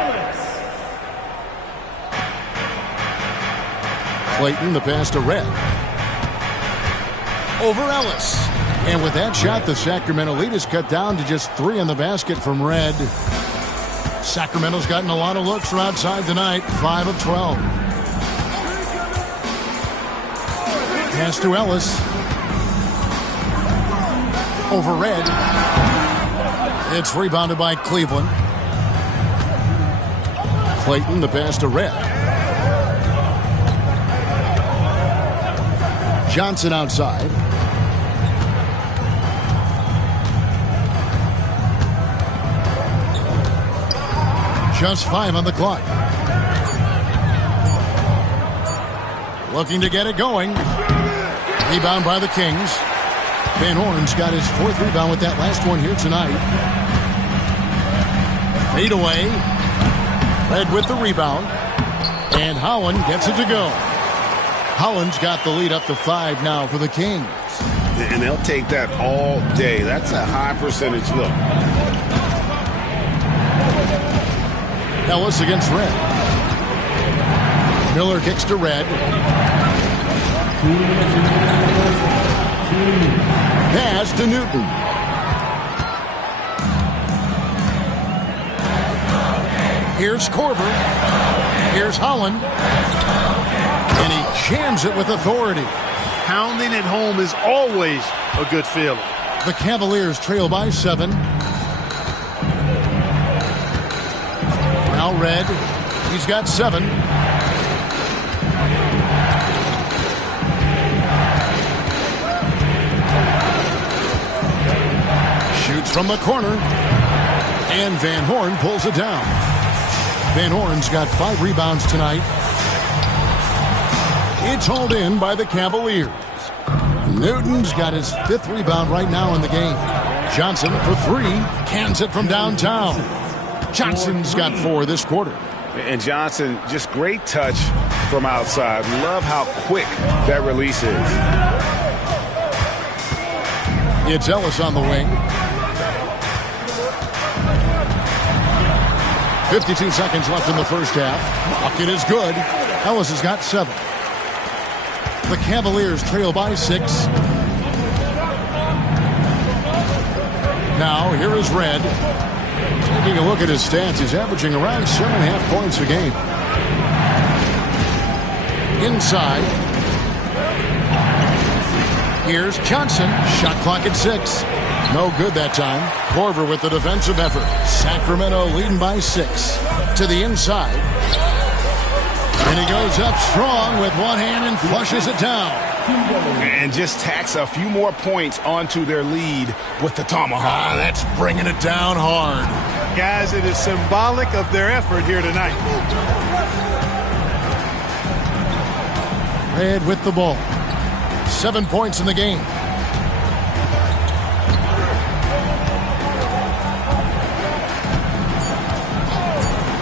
Ellis. Clayton, the pass to Red. Over Ellis. And with that shot, the Sacramento lead is cut down to just 3 in the basket from Red. Sacramento's gotten a lot of looks from outside tonight, 5 of 12. Pass to Ellis. Over Red. It's rebounded by Cleveland. Clayton, the pass to Red. Johnson outside. Just 5 on the clock. Looking to get it going. Rebound by the Kings. Van Horn's got his 4th rebound with that last one here tonight. Fade away. Red with the rebound. And Holland gets it to go. Holland's got the lead up to 5 now for the Kings. And they'll take that all day. That's a high percentage look. Ellis against Red. Miller kicks to Red. Pass to Newton. Here's Korver. Here's Holland. And he jams it with authority. Pounding it home is always a good feeling. The Cavaliers trail by 7. Now Red. He's got 7. Shoots from the corner. And Van Horn pulls it down. Van Horn's got 5 rebounds tonight. It's hauled in by the Cavaliers. Newton's got his 5th rebound right now in the game. Johnson for 3. Cans it from downtown. Johnson's got 4 this quarter. And Johnson, just great touch from outside. Love how quick that release is. It's Ellis on the wing. 52 seconds left in the first half. Bucket is good. Ellis has got 7. The Cavaliers trail by 6. Now, here is Red. Taking a look at his stats, he's averaging around 7.5 points a game. Inside. Here's Johnson. Shot clock at 6. No good that time. Korver with the defensive effort. Sacramento leading by 6. To the inside. And he goes up strong with one hand and flushes it down. And just tacks a few more points onto their lead with the tomahawk. That's bringing it down hard. Guys, it is symbolic of their effort here tonight. Red with the ball. 7 points in the game.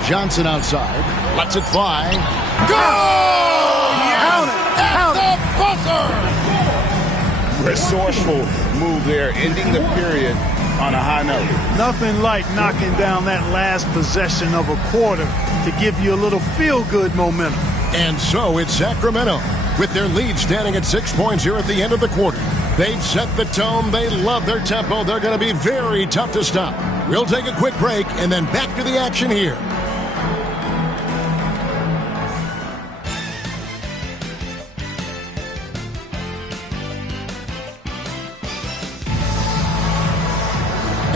Johnson outside. Lets it fly. Go! Resourceful move there, ending the period on a high note. Nothing like knocking down that last possession of a quarter to give you a little feel-good momentum. And so it's Sacramento with their lead standing at 6 points here at the end of the quarter. They've set the tone. They love their tempo. They're going to be very tough to stop. We'll take a quick break and then back to the action here.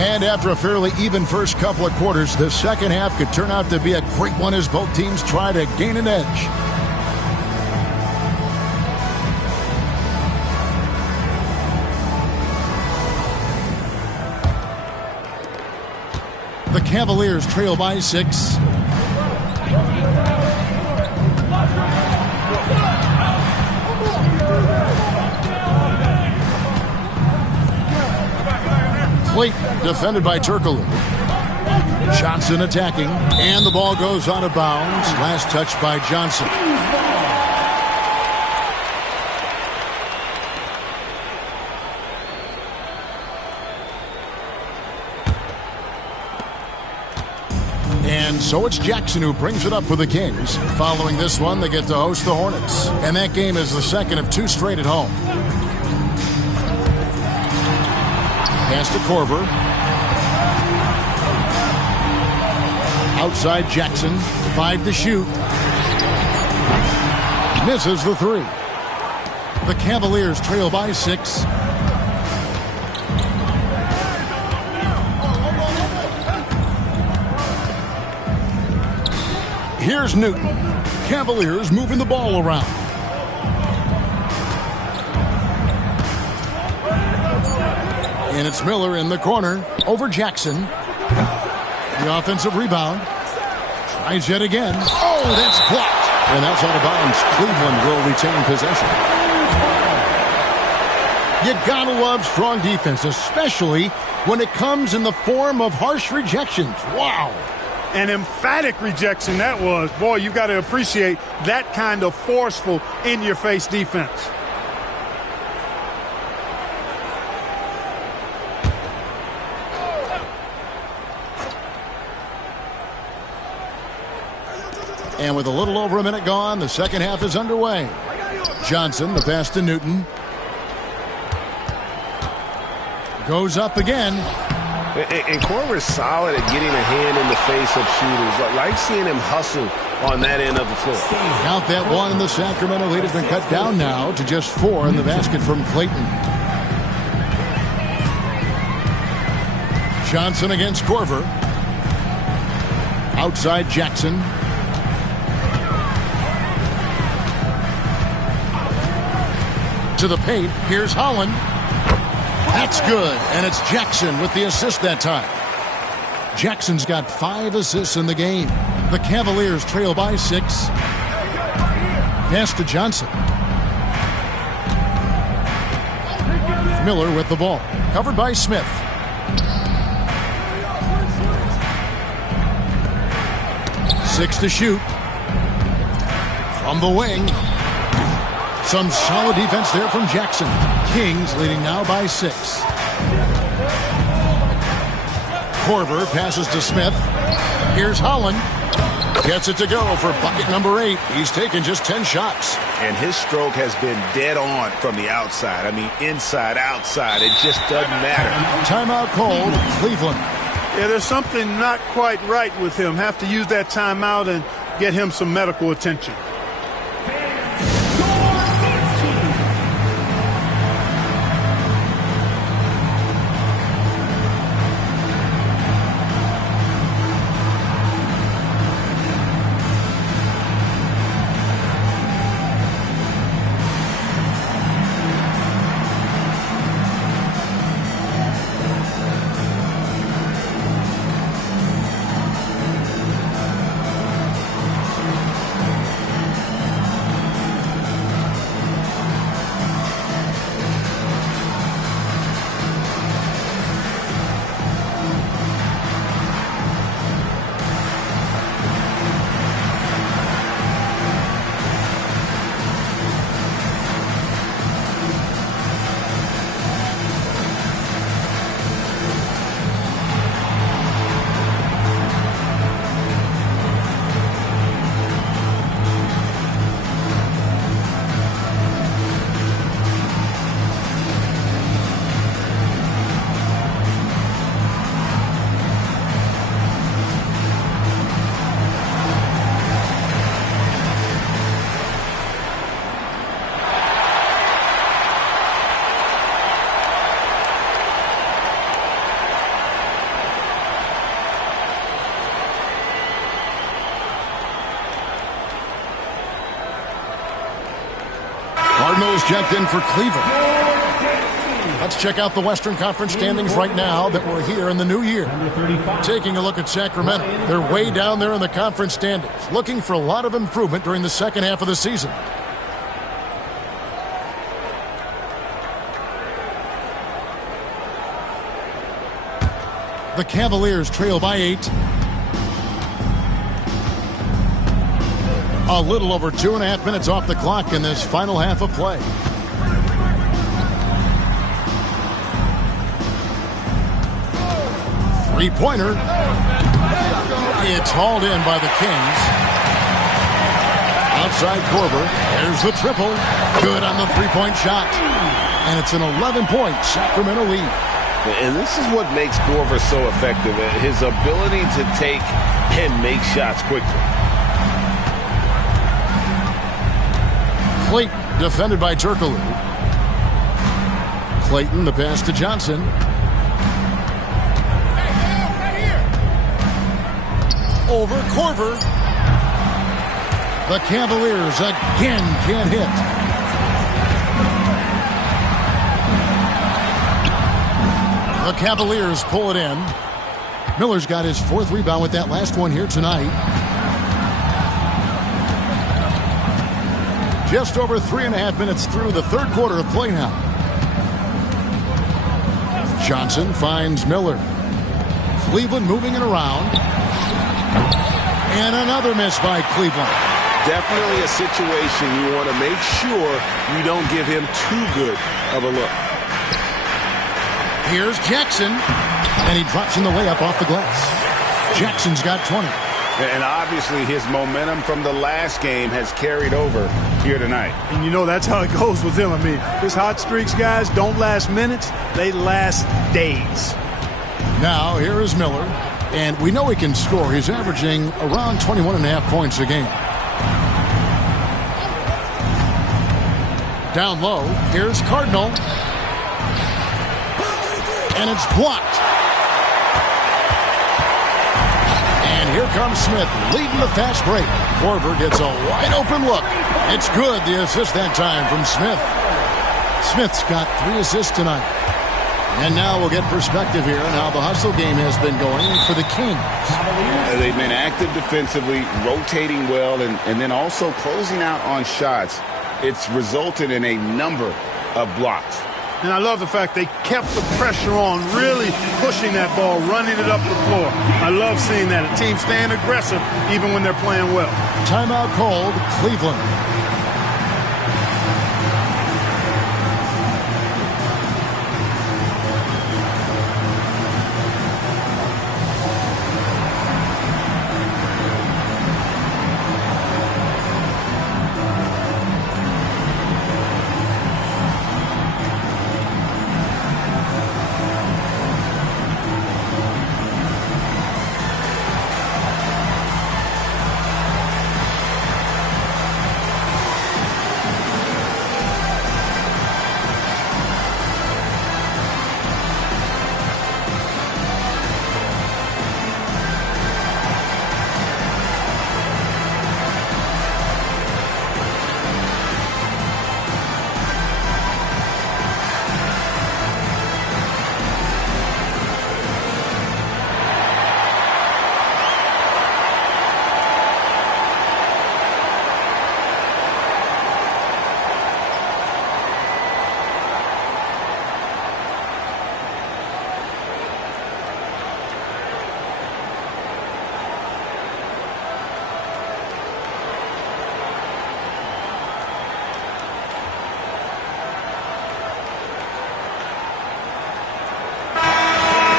And after a fairly even first couple of quarters, the second half could turn out to be a great one as both teams try to gain an edge. The Cavaliers trail by 6. Clayton defended by Turkoglu. Johnson attacking, and the ball goes out of bounds. Last touch by Johnson. And so it's Jackson who brings it up for the Kings. Following this one, they get to host the Hornets. And that game is the second of 2 straight at home. Pass to Korver. Outside Jackson. 5 to shoot. Misses the 3. The Cavaliers trail by 6. Here's Newton. Cavaliers moving the ball around. And it's Miller in the corner over Jackson. The offensive rebound. Tries yet again. Oh, that's blocked. And that's out of bounds. Cleveland will retain possession. You gotta love strong defense, especially when it comes in the form of harsh rejections. Wow. An emphatic rejection that was. Boy, you got to appreciate that kind of forceful, in-your-face defense. And with a little over a minute gone, the second half is underway. Johnson, the pass to Newton. Goes up again. And Korver's solid at getting a hand in the face of shooters. I like seeing him hustle on that end of the floor. Count that one. The Sacramento lead has been cut down now to just 4 in the basket from Clayton. Johnson against Korver. Outside Jackson. To the paint. Here's Holland. That's good, and it's Jackson with the assist that time. Jackson's got 5 assists in the game. The Cavaliers trail by 6. Pass to Johnson. Miller with the ball. Covered by Smith. Six to shoot. From the wing. Some solid defense there from Jackson. Kings leading now by 6. Korver passes to Smith. Here's Holland. Gets it to go for bucket number 8. He's taken just 10 shots. And his stroke has been dead on from the outside. I mean, inside, outside. It just doesn't matter. Timeout called, Cleveland. Yeah, there's something not quite right with him. Have to use that timeout and get him some medical attention. checked in for Cleveland. Let's check out the Western Conference standings right now that we're here in the new year. Taking a look at Sacramento. They're way down there in the conference standings, looking for a lot of improvement during the second half of the season. The Cavaliers trail by 8. A little over 2.5 minutes off the clock in this final half of play. Three-pointer. It's hauled in by the Kings. Outside Korver. There's the triple. Good on the three-point shot. And it's an 11-point Sacramento lead. And this is what makes Korver so effective. His ability to take and make shots quickly. Clayton defended by Turkoglu. Clayton, the pass to Johnson. Over Korver. The Cavaliers again can't hit. The Cavaliers pull it in. Miller's got his 4th rebound with that last one here tonight. Just over 3.5 minutes through the third quarter of play now. Johnson finds Miller. Cleveland moving it around. And another miss by Cleveland. Definitely a situation you want to make sure you don't give him too good of a look. Here's Jackson. And he drops in the layup off the glass. Jackson's got 20. And obviously his momentum from the last game has carried over here tonight. And you know that's how it goes with him. I mean, his hot streaks, guys, don't last minutes. They last days. Now here is Miller. And we know he can score. He's averaging around 21.5 points a game. Down low, here's Cardinal. And it's blocked. And here comes Smith, leading the fast break. Korver gets a wide open look. It's good, the assist that time from Smith. Smith's got 3 assists tonight. And now we'll get perspective here on how the hustle game has been going for the Kings. They've been active defensively, rotating well, and then also closing out on shots. It's resulted in a number of blocks. And I love the fact they kept the pressure on, really pushing that ball, running it up the floor. I love seeing that. A team staying aggressive even when they're playing well. Timeout called, Cleveland.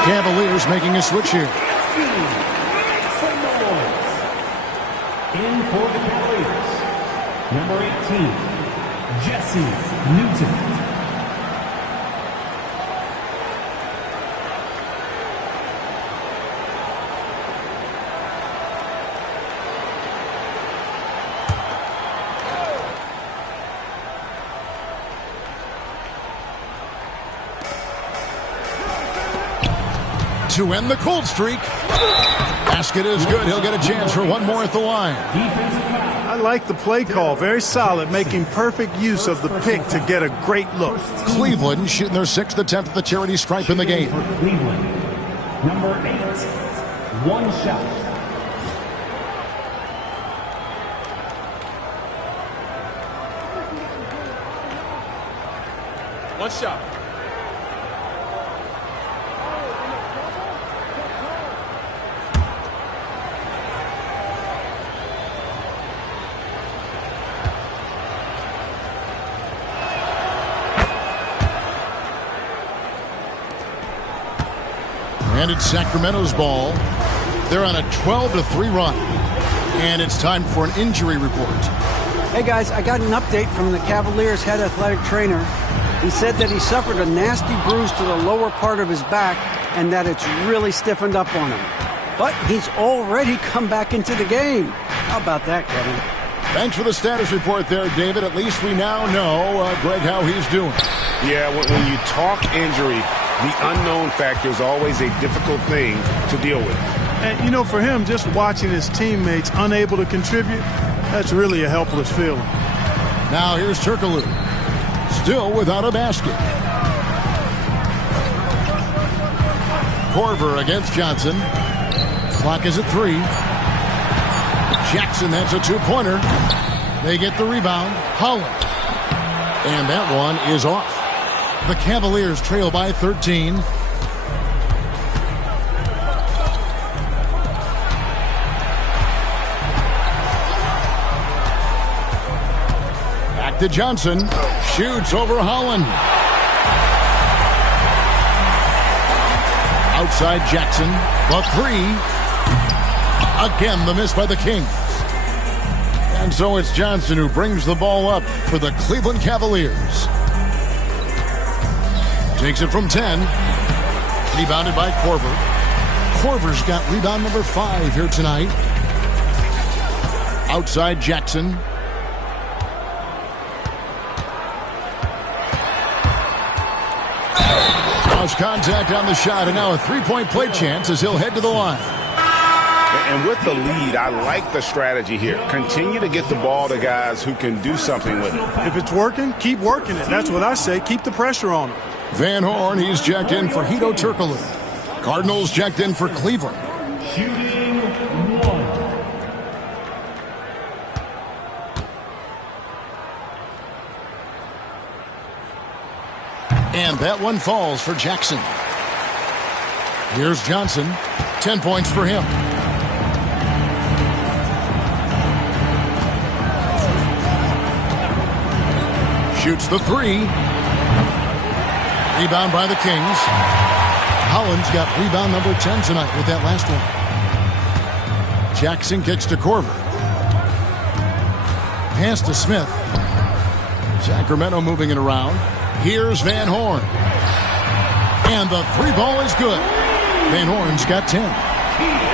Cavaliers making a switch here. In for the Cavaliers, number 18, Jesse Newton. to end the cold streak. Basket is good. He'll get a chance for one more at the line. I like the play call. Very solid, making perfect use of the pick to get a great look. Cleveland shooting their 6th attempt at the charity stripe in the game. Cleveland, number 8, one shot. One shot. And it's Sacramento's ball. They're on a 12-3 run. And it's time for an injury report. Hey, guys, I got an update from the Cavaliers' head athletic trainer. He said that he suffered a nasty bruise to the lower part of his back and that it's really stiffened up on him. But he's already come back into the game. How about that, Kevin? Thanks for the status report there, David. At least we now know, Greg, how he's doing. Yeah, when you talk injury, the unknown factor is always a difficult thing to deal with. And, you know, for him, just watching his teammates unable to contribute, that's really a helpless feeling. Now here's Turkoglu. Still without a basket. Korver against Johnson. Clock is at 3. Jackson, that's a two-pointer. They get the rebound. Holland. And that one is off. The Cavaliers trail by 13. Back to Johnson. Shoots over Holland. Outside Jackson. The 3. Again, the miss by the Kings. And so it's Johnson who brings the ball up for the Cleveland Cavaliers. Takes it from 10. Rebounded by Korver. Korver's got rebound number 5 here tonight. Outside Jackson. Lost contact on the shot, and now a three-point play chance as he'll head to the line. And with the lead, I like the strategy here. Continue to get the ball to guys who can do something with it. If it's working, keep working it. That's what I say. Keep the pressure on him. Van Horn, he's checked in for Hedo Turkoglu. Cardinals checked in for Cleveland. Shooting 1. And that one falls for Jackson. Here's Johnson. 10 points for him. Shoots the 3. Rebound by the Kings. Holland's got rebound number 10 tonight with that last one. Jackson kicks to Korver. Pass to Smith. Sacramento moving it around. Here's Van Horn. And the 3 ball is good. Van Horn's got 10.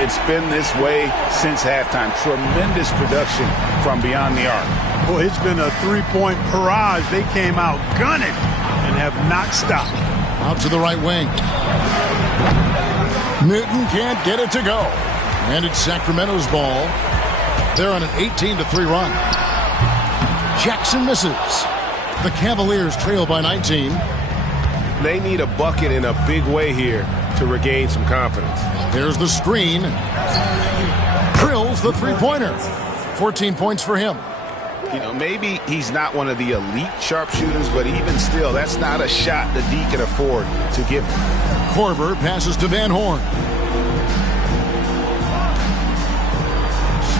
It's been this way since halftime. Tremendous production from beyond the arc. Boy, it's been a three-point barrage. They came out gunning and have not stopped. Out to the right wing. Newton can't get it to go. And it's Sacramento's ball. They're on an 18-3 run. Jackson misses. The Cavaliers trail by 19. They need a bucket in a big way here to regain some confidence. There's the screen. Drills the three-pointer. 14 points for him. You know, maybe he's not one of the elite sharpshooters, but even still, that's not a shot that D can afford to give him. Korver passes to Van Horn.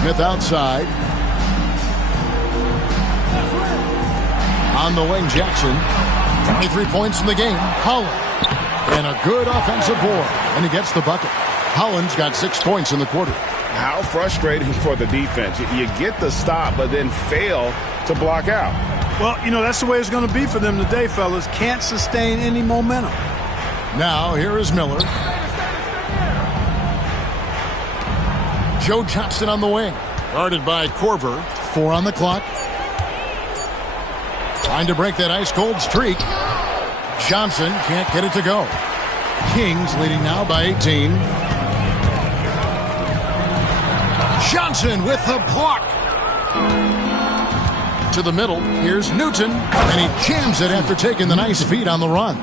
Smith outside. On the wing, Jackson. 23 points in the game. Holland. And a good offensive board. And he gets the bucket. Holland's got 6 points in the quarter. How frustrating for the defense. You get the stop, but then fail to block out. Well, you know, that's the way it's going to be for them today, fellas. Can't sustain any momentum. Now, here is Miller. Joe Johnson on the wing. Guarded by Korver. 4 on the clock. Trying to break that ice-cold streak. Johnson can't get it to go. Kings leading now by 18. Johnson with the block. To the middle. Here's Newton. And he jams it after taking the nice feed on the run.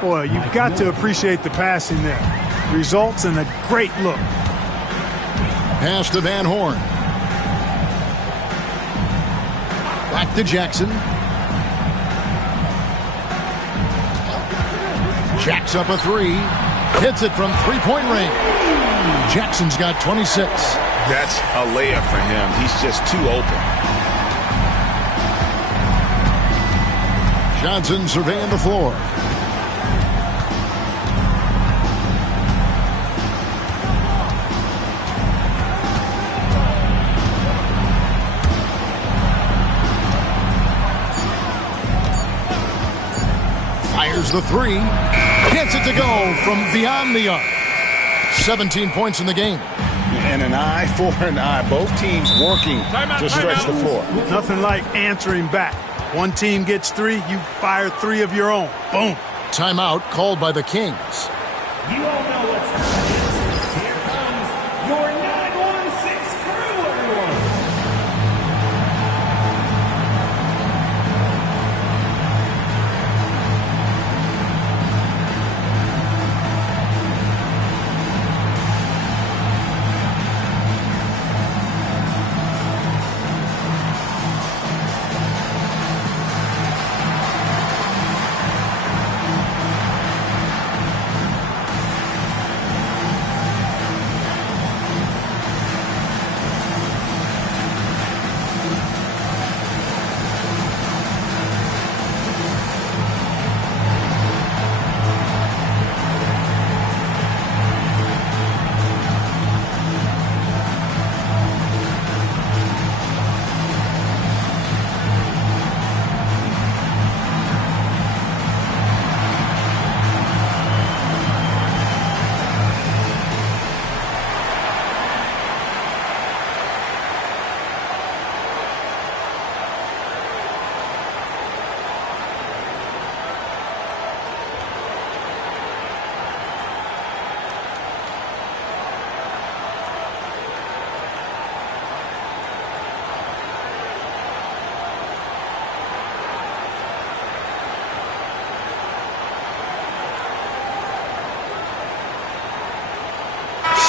Boy, you've got to appreciate the passing there. Results in a great look. Pass to Van Horn. Back to Jackson. Jacks up a three. Hits it from three-point range. Jackson's got 26. That's a layup for him. He's just too open. Johnson surveying the floor. Fires the three. Gets it to go from beyond the arc. 17 points in the game. And an eye for an eye. Both teams working to stretch the floor. Nothing like answering back. One team gets three, you fire three of your own. Boom. Timeout called by the Kings. You all know what time it is. Here comes your 916 crew, everyone.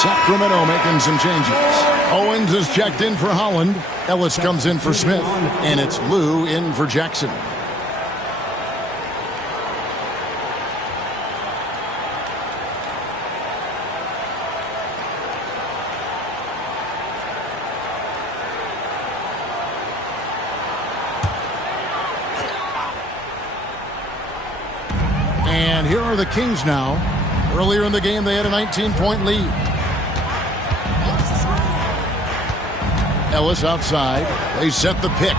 Sacramento making some changes. Owens is checked in for Holland. Ellis comes in for Smith. And it's Lou in for Jackson. And here are the Kings now. Earlier in the game, they had a 19-point lead. Ellis outside. They set the pick.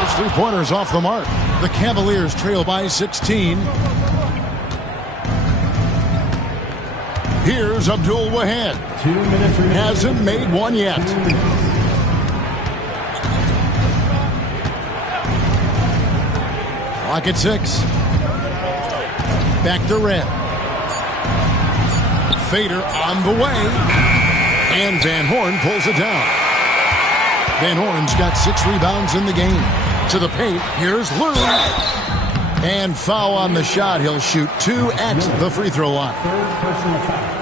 His three-pointer's off the mark. The Cavaliers trail by 16. Here's Abdul Wahab. Hasn't made one yet. Clock at 6. Back to Red. Fader on the way. And Van Horn pulls it down. Van Horn's got 6 rebounds in the game. To the paint, here's Lou. And foul on the shot. He'll shoot 2 at the free throw line.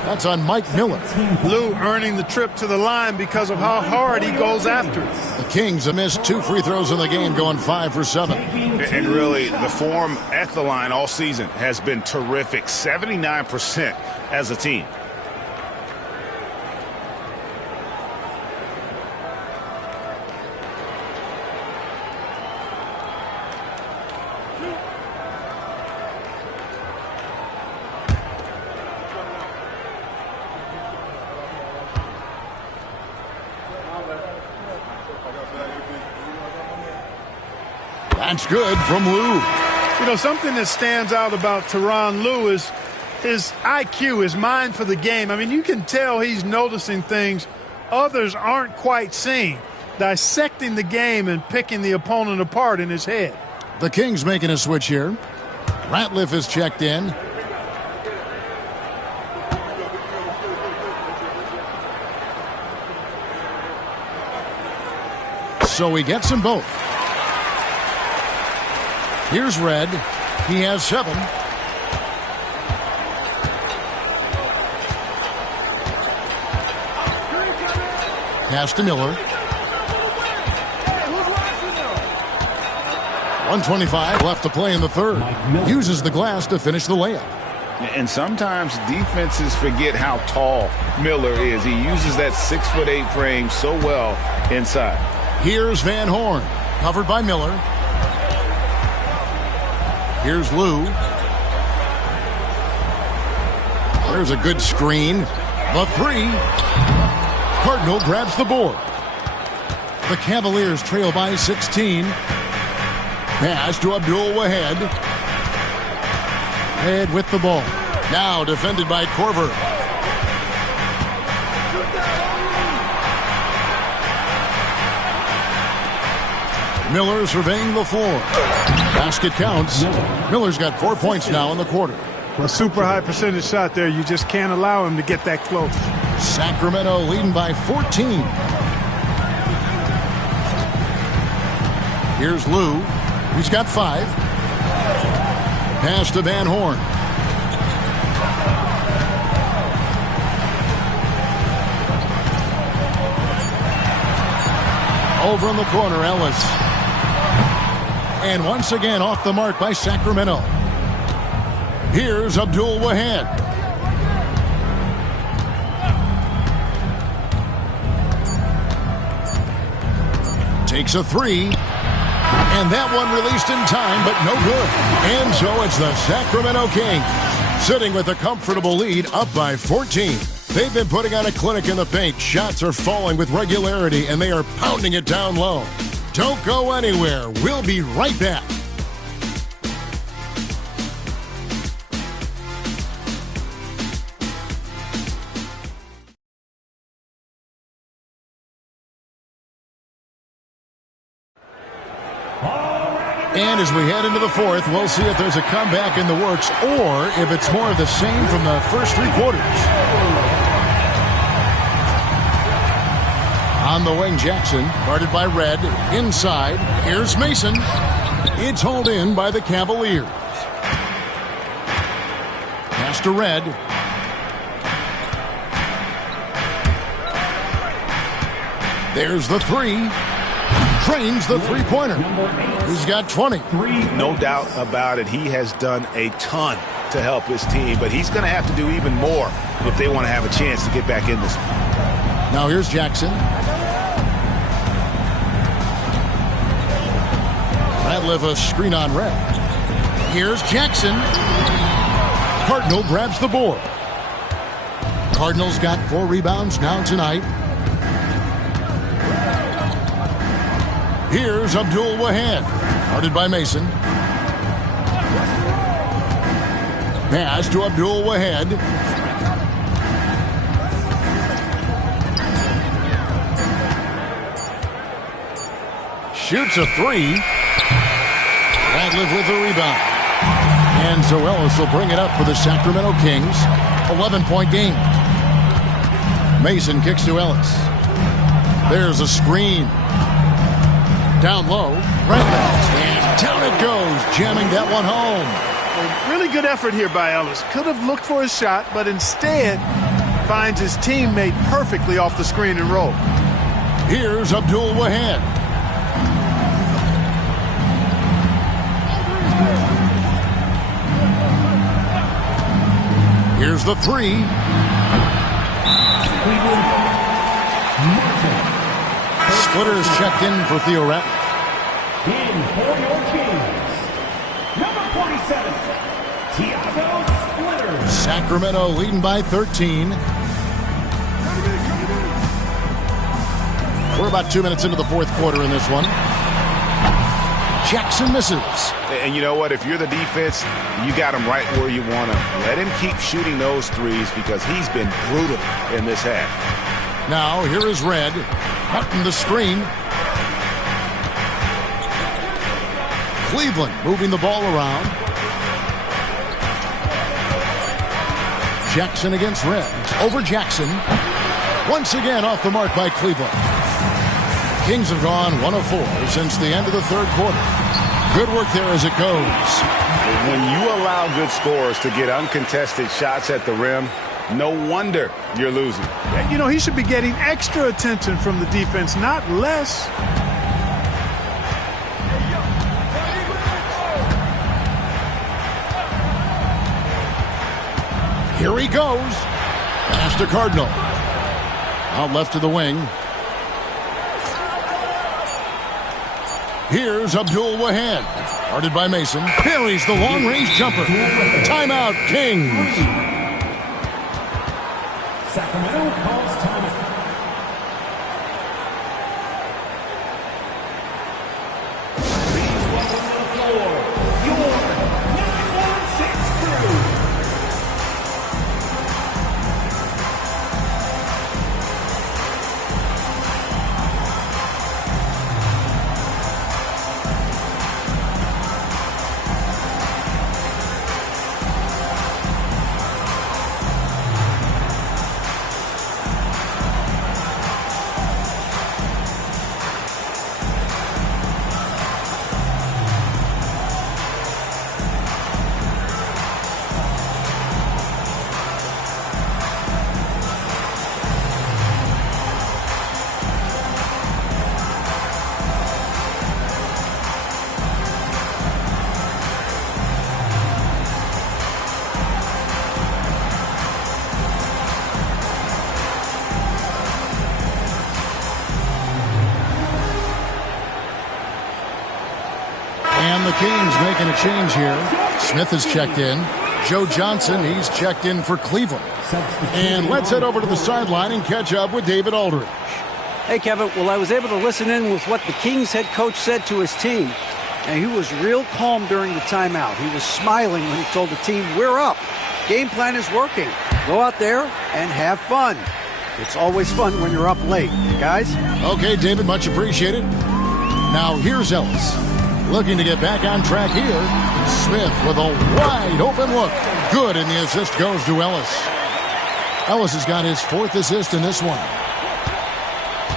That's on Mike Miller. Lou earning the trip to the line because of how hard he goes after it. The Kings have missed 2 free throws in the game, going 5 for 7. And really, the form at the line all season has been terrific. 79% as a team. That's good from Lou. You know, something that stands out about Tyronn Lue is his IQ, his mind for the game. I mean, you can tell he's noticing things others aren't quite seeing, dissecting the game and picking the opponent apart in his head. The Kings making a switch here. Ratliff is checked in. So he gets them both. Here's Red. He has 7. Pass to Miller. 1:25 left to play in the third. Uses the glass to finish the layup. And sometimes defenses forget how tall Miller is. He uses that 6'8" frame so well inside. Here's Van Horn, covered by Miller. Here's Lou. There's a good screen. The 3. Cardinal grabs the board. The Cavaliers trail by 16. Pass to Abdul Wahed. Head with the ball. Now defended by Korver. Miller surveying the floor. Basket counts. Miller's got 4 points now in the quarter. A super high percentage shot there. You just can't allow him to get that close. Sacramento leading by 14. Here's Lou. He's got 5. Pass to Van Horn. Over in the corner, Ellis. And once again off the mark by Sacramento. Here's Abdul Wahed. Takes a 3. And that one released in time, but no good. And so it's the Sacramento Kings sitting with a comfortable lead up by 14. They've been putting on a clinic in the paint. Shots are falling with regularity, and they are pounding it down low. Don't go anywhere. We'll be right back. And as we head into the fourth, we'll see if there's a comeback in the works or if it's more of the same from the first 3 quarters. On the wing, Jackson, guarded by Red. Inside, here's Mason. It's hauled in by the Cavaliers. Pass to Red. There's the 3. Trains the three-pointer. He's got 20. No doubt about it. He has done a ton to help his team, but he's going to have to do even more if they want to have a chance to get back in this. Now here's Jackson. Ratliff a screen on Red. Here's Jackson. Cardinal grabs the board. Cardinals got 4 rebounds now tonight. Here's Abdul Wahed, guarded by Mason. Pass to Abdul Wahed. Shoots a 3. Ratliff with the rebound. And so Ellis will bring it up for the Sacramento Kings. 11-point game. Mason kicks to Ellis. There's a screen. Down low, Ratliff, and down it goes, jamming that one home. Really good effort here by Ellis. Could have looked for a shot, but instead finds his teammate perfectly off the screen and roll. Here's Abdul Wahed. Here's the 3. Splitters checked in for Theo Ratliff. In for your Kings, number 47, Thiago Splitters. Sacramento leading by 13. We're about 2 minutes into the fourth quarter in this one. Jackson misses. And you know what? If you're the defense, you got him right where you want him. Let him keep shooting those threes because he's been brutal in this half. Now, here is Red. Hutton the screen. Cleveland moving the ball around. Jackson against Red. Over Jackson. Once again off the mark by Cleveland. Kings have gone 1 of 4 since the end of the third quarter. Good work there as it goes. When you allow good scorers to get uncontested shots at the rim, no wonder you're losing. You know, he should be getting extra attention from the defense, not less. Here he goes. Pass to Cardinal. Out left to the wing. Here's Abdul Wahad. Guarded by Mason. Parries the long-range jumper. Timeout, Kings. Sacramento calls timeout. Please welcome to the floor your 916 crew. And the Kings making a change here. Smith has checked in. Joe Johnson, he's checked in for Cleveland. And let's head over to the sideline and catch up with David Aldridge. Hey, Kevin. Well, I was able to listen in with what the Kings head coach said to his team. And he was real calm during the timeout. He was smiling when he told the team, we're up. Game plan is working. Go out there and have fun. It's always fun when you're up late, guys. Okay, David, much appreciated. Now here's Ellis. Looking to get back on track here. Smith with a wide open look. Good, and the assist goes to Ellis. Ellis has got his 4th assist in this one.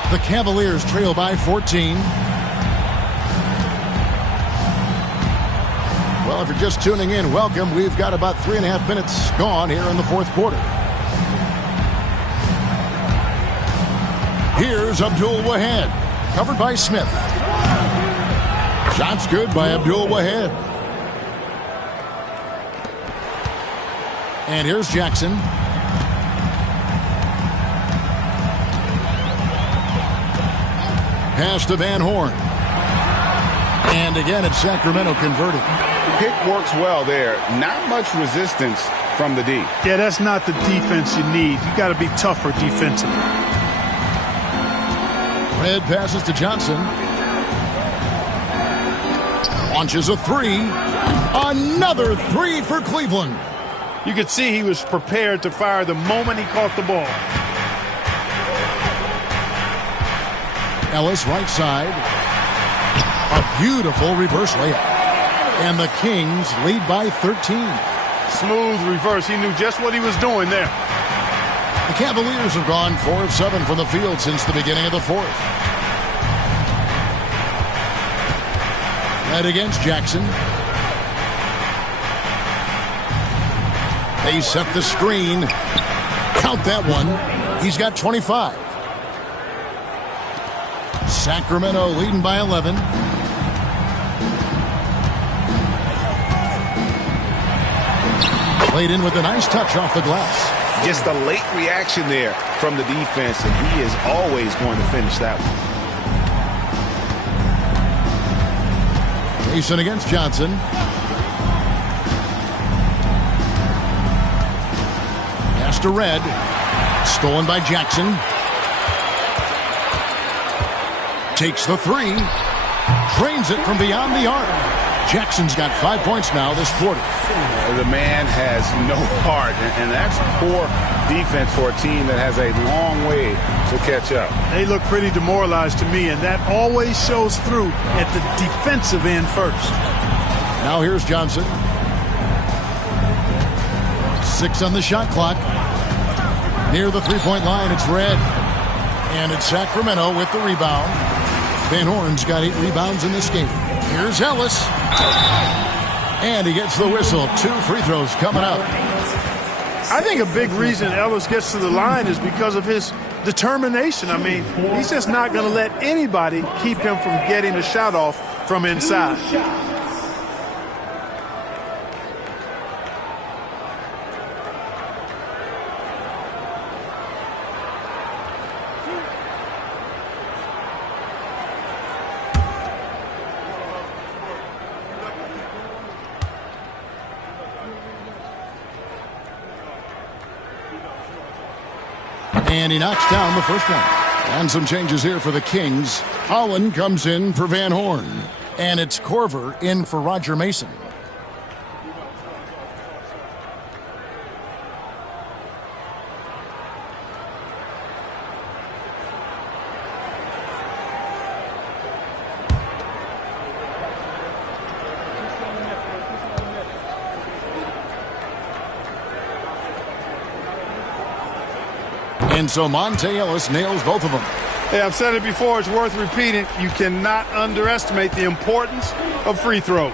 The Cavaliers trail by 14. Well, if you're just tuning in, welcome. We've got about 3.5 minutes gone here in the 4th quarter. Here's Abdul Wahad. Covered by Smith. Shot's good by Abdul Wahad. And here's Jackson. Pass to Van Horn. And again, it's Sacramento converted. Pick works well there. Not much resistance from the D. Yeah, that's not the defense you need. You got to be tougher defensively. Red passes to Johnson. Launches a 3. Another 3 for Cleveland. You could see he was prepared to fire the moment he caught the ball. Ellis right side. A beautiful reverse layup. And the Kings lead by 13. Smooth reverse. He knew just what he was doing there. The Cavaliers have gone 4 of 7 from the field since the beginning of the 4th. Red against Jackson. They set the screen. Count that one. He's got 25. Sacramento leading by 11. Played in with a nice touch off the glass. Just a late reaction there from the defense, and he is always going to finish that one. Mason against Johnson. Pass to Red. Stolen by Jackson. Takes the 3. Drains it from beyond the arc. Jackson's got 5 points now this quarter. The man has no heart, and that's poor defense for a team that has a long way to catch up. They look pretty demoralized to me, and that always shows through at the defensive end first. Now here's Johnson. 6 on the shot clock. Near the three-point line, it's Red. And it's Sacramento with the rebound. Van Horn's got 8 rebounds in this game. Here's Ellis. And he gets the whistle. 2 free throws coming up. I think a big reason Ellis gets to the line is because of his determination. I mean, he's just not going to let anybody keep him from getting a shot off from inside. And he knocks down the first one. And some changes here for the Kings. Holland comes in for Van Horn. And it's Korver in for Roger Mason. And so Monte Ellis nails both of them. Hey, I've said it before. It's worth repeating. You cannot underestimate the importance of free throws.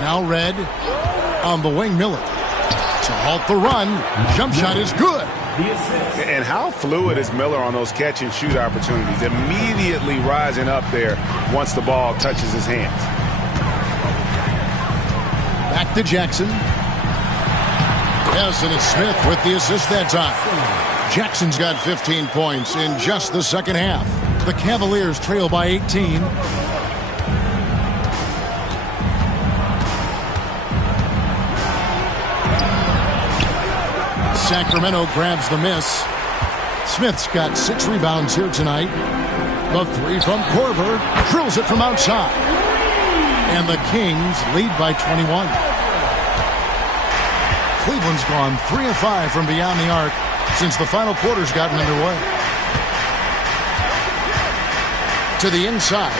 Now Red on the wing. Miller to halt the run. Jump shot is good. And how fluid is Miller on those catch and shoot opportunities? Immediately rising up there once the ball touches his hands. Back to Jackson. Yes, and it's Smith with the assist that time. Jackson's got 15 points in just the second half. The Cavaliers trail by 18. Sacramento grabs the miss. Smith's got 6 rebounds here tonight. The 3 from Korver drills it from outside. And the Kings lead by 21. Cleveland's gone 3 of 5 from beyond the arc since the final quarter's gotten underway. To the inside.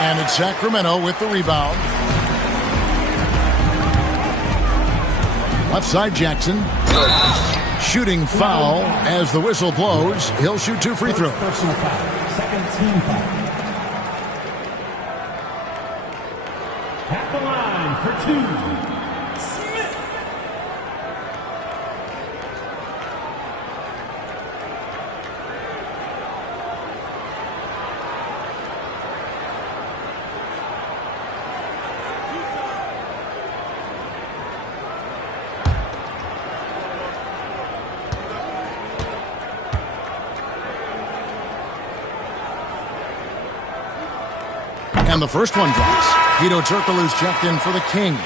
And it's Sacramento with the rebound. Left side Jackson. Shooting foul as the whistle blows. He'll shoot 2 free throws. Personal foul. Second team foul. At the line for 2. Smith. And the first one drops. Hedo Turkoglu's checked in for the Kings.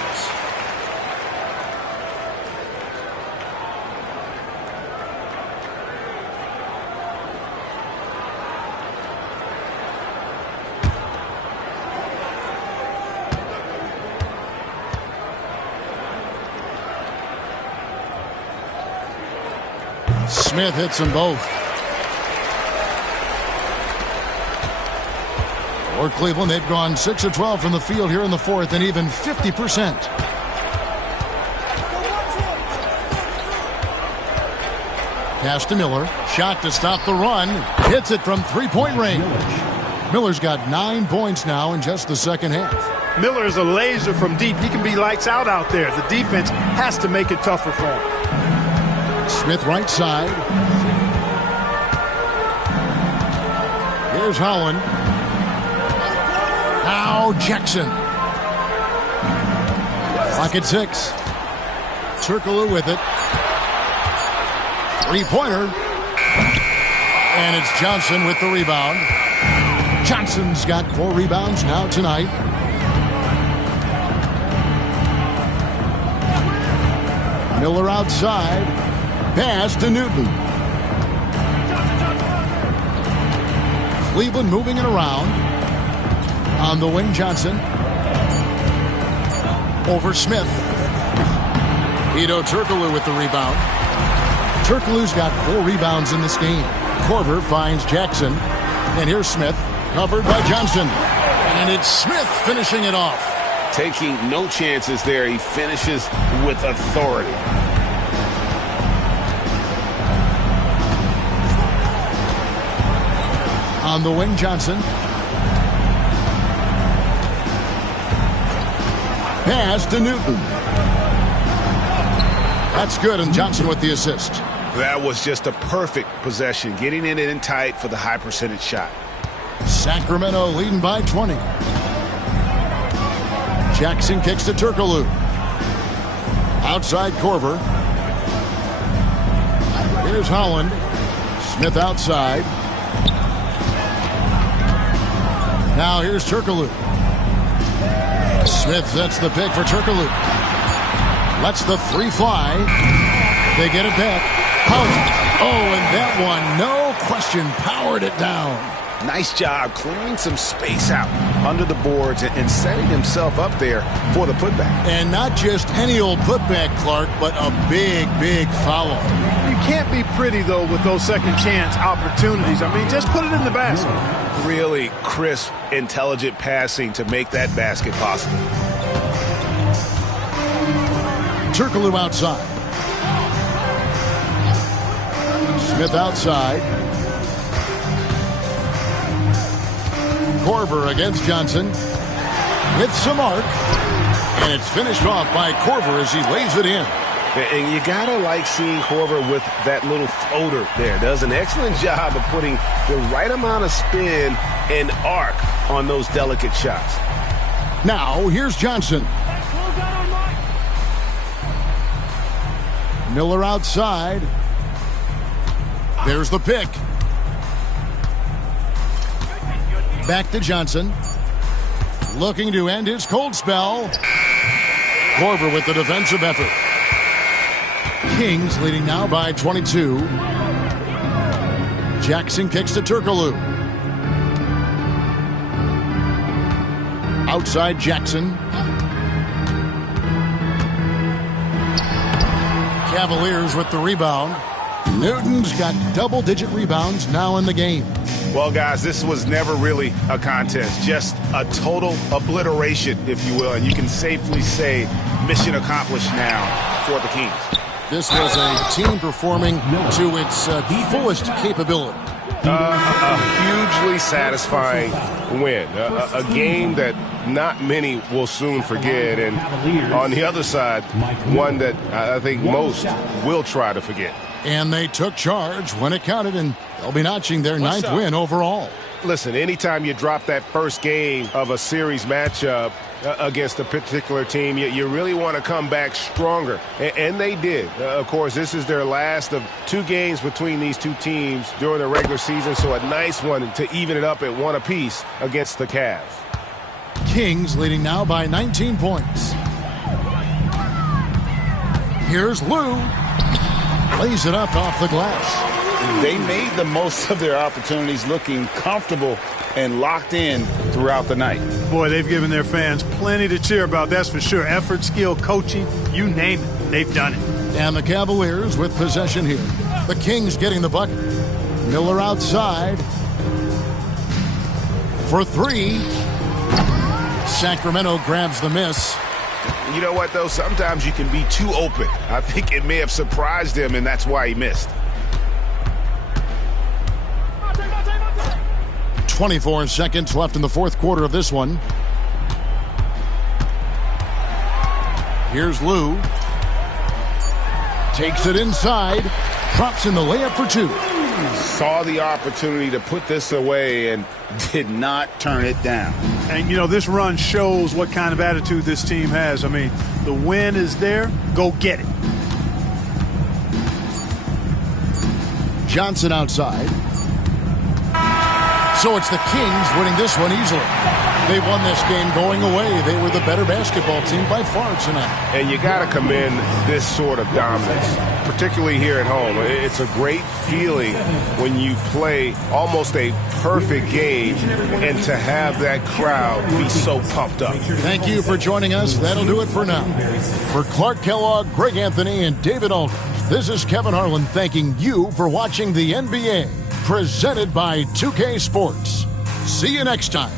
Smith hits them both. For Cleveland, they've gone 6 of 12 from the field here in the fourth and even 50%. Pass to Miller. Shot to stop the run. Hits it from three-point range. Miller's got 9 points now in just the second half. Miller is a laser from deep. He can be lights out there. The defense has to make it tougher for him. Smith right side. Here's Holland. Now Jackson. Clock at 6. Turkoglu with it. Three-pointer. And it's Johnson with the rebound. Johnson's got 4 rebounds now tonight. Miller outside. Pass to Newton. Cleveland moving it around. On the wing, Johnson. Over Smith. Hedo Turkoglu with the rebound. Turkoglu's got 4 rebounds in this game. Korver finds Jackson. And here's Smith, covered by Johnson. And it's Smith finishing it off. Taking no chances there. He finishes with authority. On the wing, Johnson. Pass to Newton. That's good, and Johnson with the assist. That was just a perfect possession, getting it in tight for the high percentage shot. Sacramento leading by 20. Jackson kicks to Turkoglu. Outside Korver. Here's Holland. Smith outside. Now here's Turkoglu. Smith sets the pick for Turkoglu. Lets the three fly. They get it back. Holland. Oh, and that one, no question, powered it down. Nice job clearing some space out under the boards and setting himself up there for the putback. And not just any old putback, Clark, but a big, big foul. You can't be pretty, though, with those second chance opportunities. I mean, just put it in the basket. Really crisp, intelligent passing to make that basket possible. Turkoglu outside. Smith outside. Korver against Johnson. With some arc. And it's finished off by Korver as he lays it in. And you gotta like seeing Korver with that little floater there. Does an excellent job of putting the right amount of spin and arc on those delicate shots. Now, here's Johnson. Miller outside. There's the pick. Back to Johnson. Looking to end his cold spell. Korver with the defensive effort. Kings leading now by 22. Jackson kicks to Turkoglu. Outside Jackson. Cavaliers with the rebound. Newton's got double-digit rebounds now in the game. Well, guys, this was never really a contest. Just a total obliteration, if you will. And you can safely say mission accomplished now for the Kings. This was a team performing to its fullest capability. A hugely satisfying win. A game that not many will soon forget. And on the other side, one that I think most will try to forget. And they took charge when it counted, and they'll be notching their ninth win overall. Listen, anytime you drop that first game of a series matchup against a particular team, you really want to come back stronger. And they did. Of course, this is their last of 2 games between these two teams during the regular season, so a nice one to even it up at 1 apiece against the Cavs. Kings leading now by 19 points. Here's Lou. Lays it up off the glass. They made the most of their opportunities, looking comfortable and locked in throughout the night. Boy, they've given their fans plenty to cheer about, that's for sure. Effort, skill, coaching, you name it, they've done it. And the Cavaliers with possession here. The Kings getting the bucket. Miller outside. For 3. Sacramento grabs the miss. You know what, though? Sometimes you can be too open. I think it may have surprised him, and that's why he missed. 24 seconds left in the fourth quarter of this one. Here's Lou. Takes it inside. Drops in the layup for 2. Saw the opportunity to put this away and did not turn it down. And, you know, this run shows what kind of attitude this team has. I mean, the win is there. Go get it. Johnson outside. So it's the Kings winning this one easily. They won this game going away. They were the better basketball team by far tonight. And you got to commend this sort of dominance, particularly here at home. It's a great feeling when you play almost a perfect game and to have that crowd be so pumped up. Thank you for joining us. That'll do it for now. For Clark Kellogg, Greg Anthony, and David Aldridge, this is Kevin Harlan thanking you for watching the NBA, presented by 2K Sports. See you next time.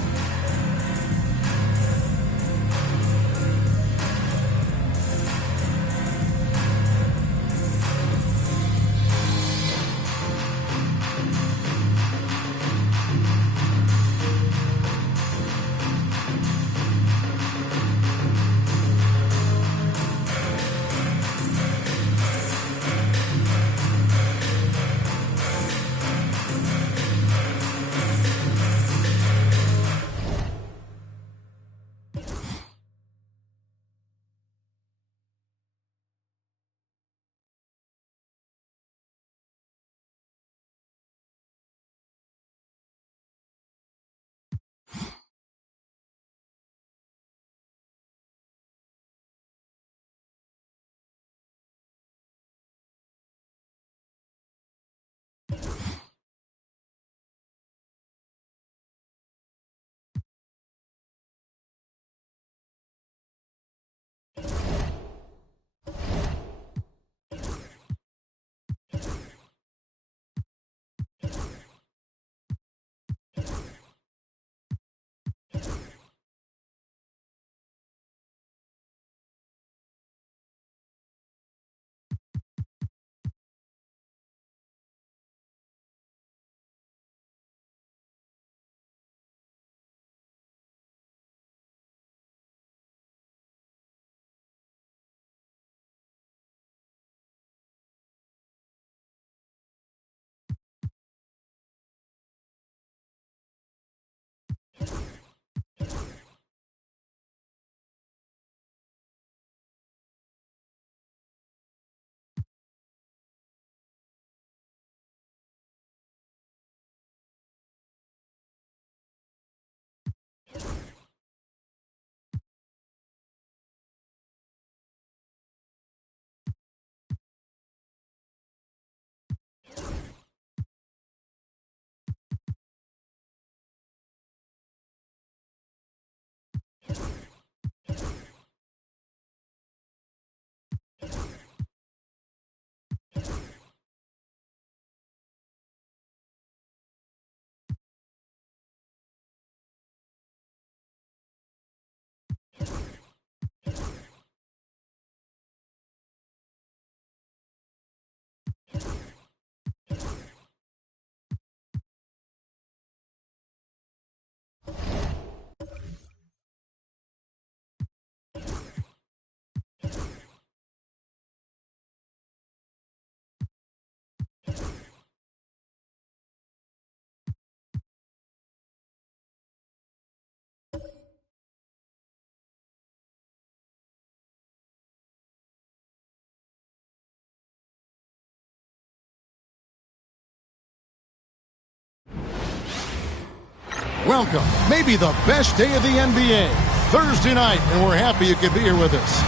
welcome. Maybe the best day of the NBA. Thursday night, and we're happy you could be here with us.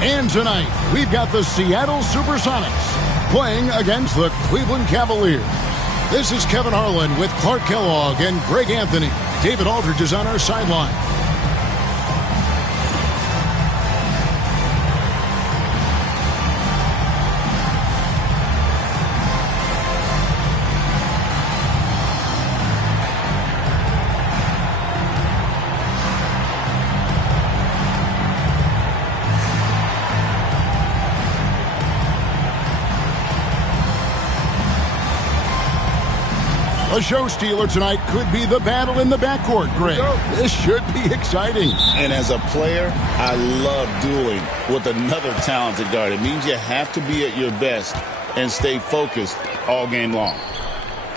And tonight, we've got the Seattle Supersonics playing against the Cleveland Cavaliers. This is Kevin Harlan with Clark Kellogg and Greg Anthony. David Aldridge is on our sideline. A show stealer tonight could be the battle in the backcourt, Greg. This should be exciting. And as a player, I love dueling with another talented guard. It means you have to be at your best and stay focused all game long.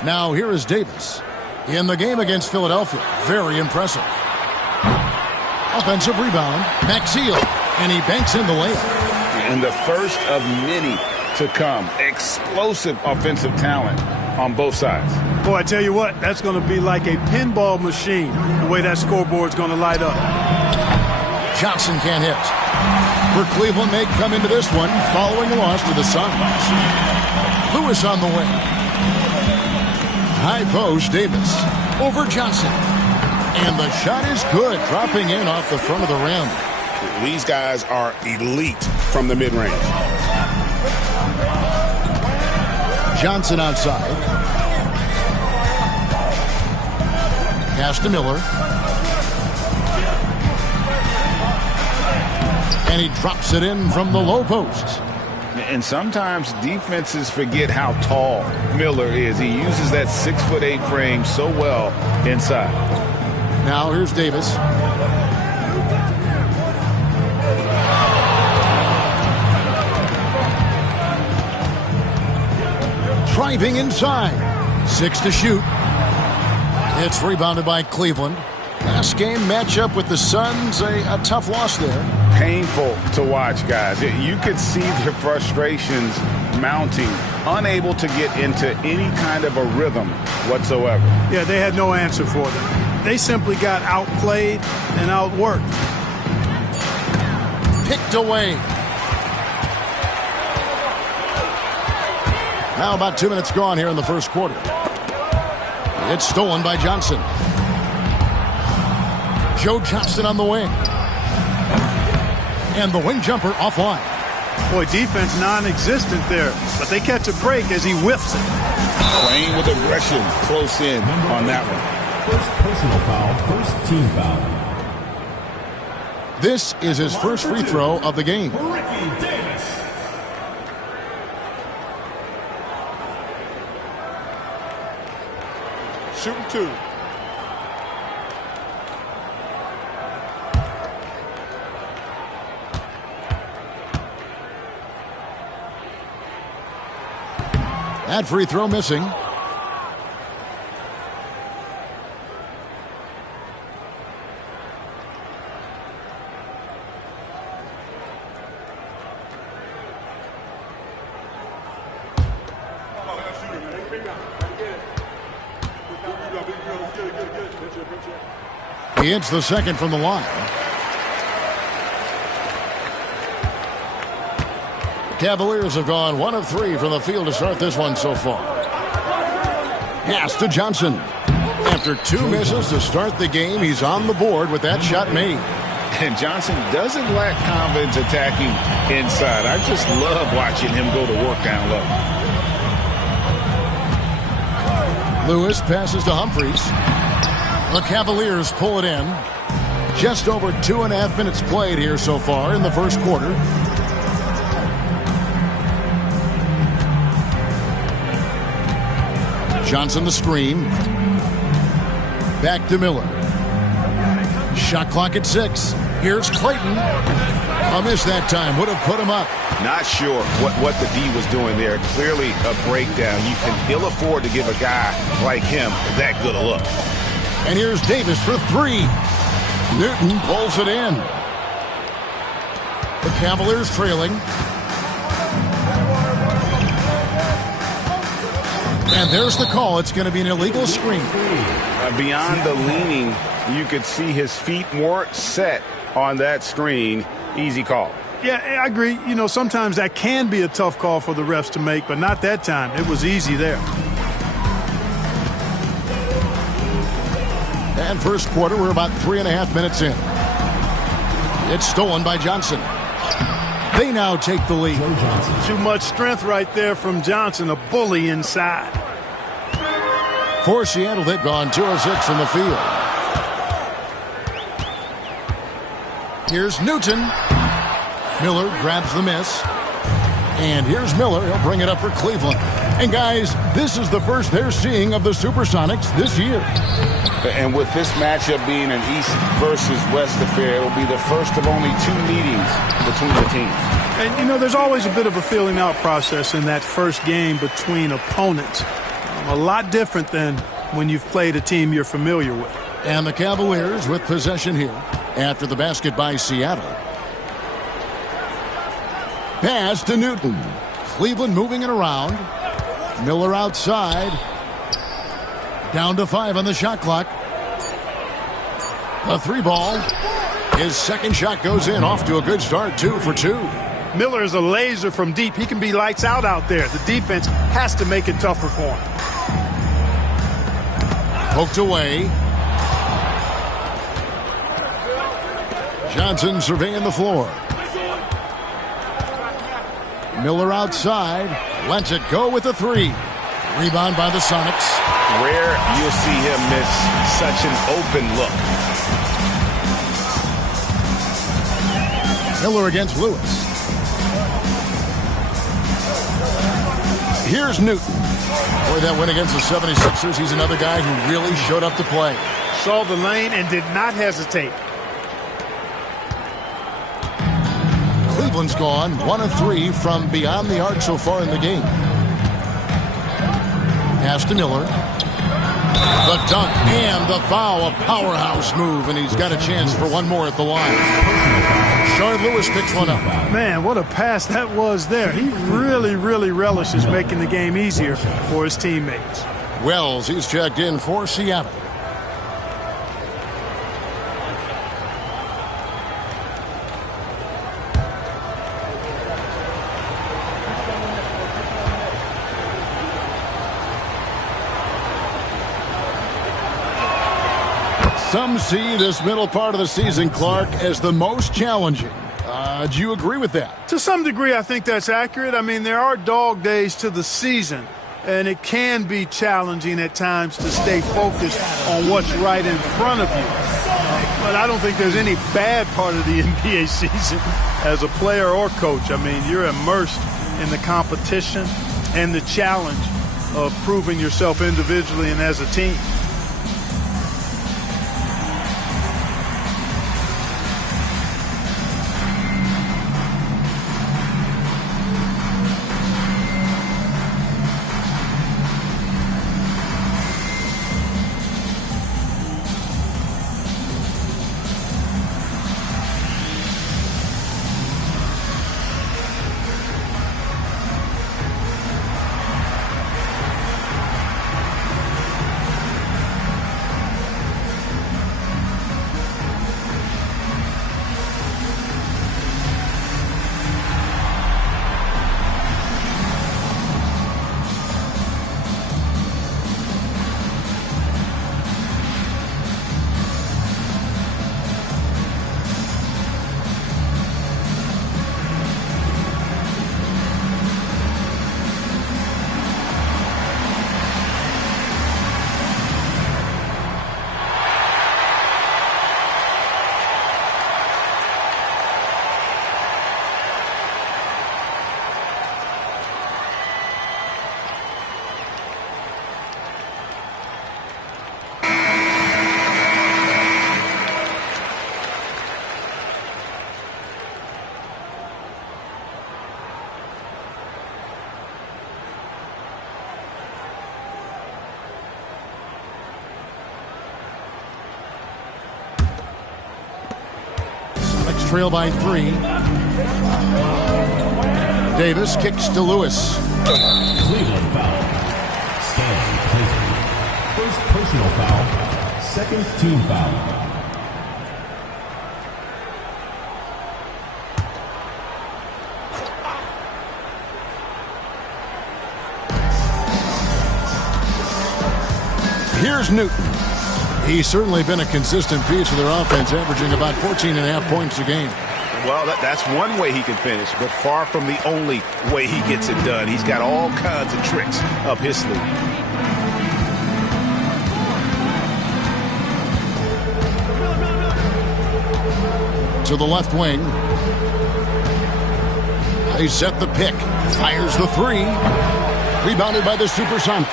Now here is Davis. In the game against Philadelphia, very impressive. Offensive rebound, Maxey, and he banks in the layup. And the first of many to come. Explosive offensive talent on both sides. Boy, I tell you what, that's going to be like a pinball machine, the way that scoreboard's going to light up. Johnson can't hit. For Cleveland, they come into this one following a loss to the Suns. Lewis on the wing. High post, Davis. Over Johnson. And the shot is good, dropping in off the front of the rim. These guys are elite from the mid-range. Johnson outside. Pass to Miller. And he drops it in from the low post. And sometimes defenses forget how tall Miller is. He uses that 6'8" frame so well inside. Now here's Davis. Driving inside. 6 to shoot. It's rebounded by Cleveland. Last game matchup with the Suns, a tough loss there. Painful to watch, guys. You could see their frustrations mounting, unable to get into any kind of a rhythm whatsoever. Yeah, they had no answer for them. They simply got outplayed and outworked. Picked away. Now about 2 minutes gone here in the first quarter. It's stolen by Johnson. Joe Johnson on the wing. And the wing jumper offline. Boy, defense non-existent there, but they catch a break as he whiffs it. Playing with aggression close in on that one. First personal foul, first team foul. This is his first free throw of the game. Ricky Davis. Shooting 2. That free throw missing. He hits the second from the line. The Cavaliers have gone 1 of 3 from the field to start this one so far. Pass to Johnson. After 2 misses to start the game, he's on the board with that shot made. And Johnson doesn't lack confidence attacking inside. I just love watching him go to work down low. Lewis passes to Humphries. The Cavaliers pull it in. Just over 2.5 minutes played here so far in the first quarter. Johnson the screen. Back to Miller. Shot clock at 6. Here's Clayton. A miss that time. Would have put him up. Not sure what the D was doing there. Clearly a breakdown. You can ill afford to give a guy like him that good a look. And here's Davis for 3. Newton pulls it in. The Cavaliers trailing. And there's the call. It's going to be an illegal screen. Beyond the leaning, you could see his feet weren't set on that screen. Easy call. Yeah, I agree. You know, sometimes that can be a tough call for the refs to make, but not that time. It was easy there. And first quarter, we're about 3.5 minutes in. It's stolen by Johnson. They now take the lead. Too much strength right there from Johnson, a bully inside. For Seattle, they've gone 2 of 6 in the field. Here's Newton. Miller grabs the miss. And here's Miller. He'll bring it up for Cleveland. And guys, this is the first they're seeing of the Supersonics this year. And with this matchup being an East versus West affair, it will be the first of only 2 meetings between the teams. And, you know, there's always a bit of a feeling out process in that first game between opponents. A lot different than when you've played a team you're familiar with. And the Cavaliers with possession here after the basket by Seattle. Pass to Newton. Cleveland moving it around. Miller outside. Down to 5 on the shot clock. A 3 ball. His second shot goes in. Off to a good start. 2 for 2. Miller is a laser from deep. He can be lights out there. The defense has to make it tougher for him. Poked away. Johnson surveying the floor. Miller outside. Lets it go with a 3. Rebound by the Sonics. Rare you'll see him miss such an open look. Miller against Lewis. Here's Newton. Boy, that win against the 76ers. He's another guy who really showed up to play. Saw the lane and did not hesitate. Cleveland's gone 1 of 3 from beyond the arc so far in the game. Pass to Miller. The dunk and the foul, a powerhouse move, and he's got a chance for one more at the line. Shard Lewis picks one up. Man, what a pass that was there. He really, really relishes making the game easier for his teammates. Wells, he's checked in for Seattle. Some see this middle part of the season, Clark, as the most challenging. Do you agree with that? To some degree, I think that's accurate. I mean, there are dog days to the season, and it can be challenging at times to stay focused on what's right in front of you. But I don't think there's any bad part of the NBA season as a player or coach. I mean, you're immersed in the competition and the challenge of proving yourself individually and as a team. Trail by 3. Davis kicks to Lewis. Cleveland foul. Personal foul. Second team foul. Here's Newton. He's certainly been a consistent piece of their offense, averaging about 14.5 points a game. Well, that's one way he can finish, but far from the only way he gets it done. He's got all kinds of tricks up his sleeve. To the left wing. They set the pick. Fires the three. Rebounded by the Supersonics.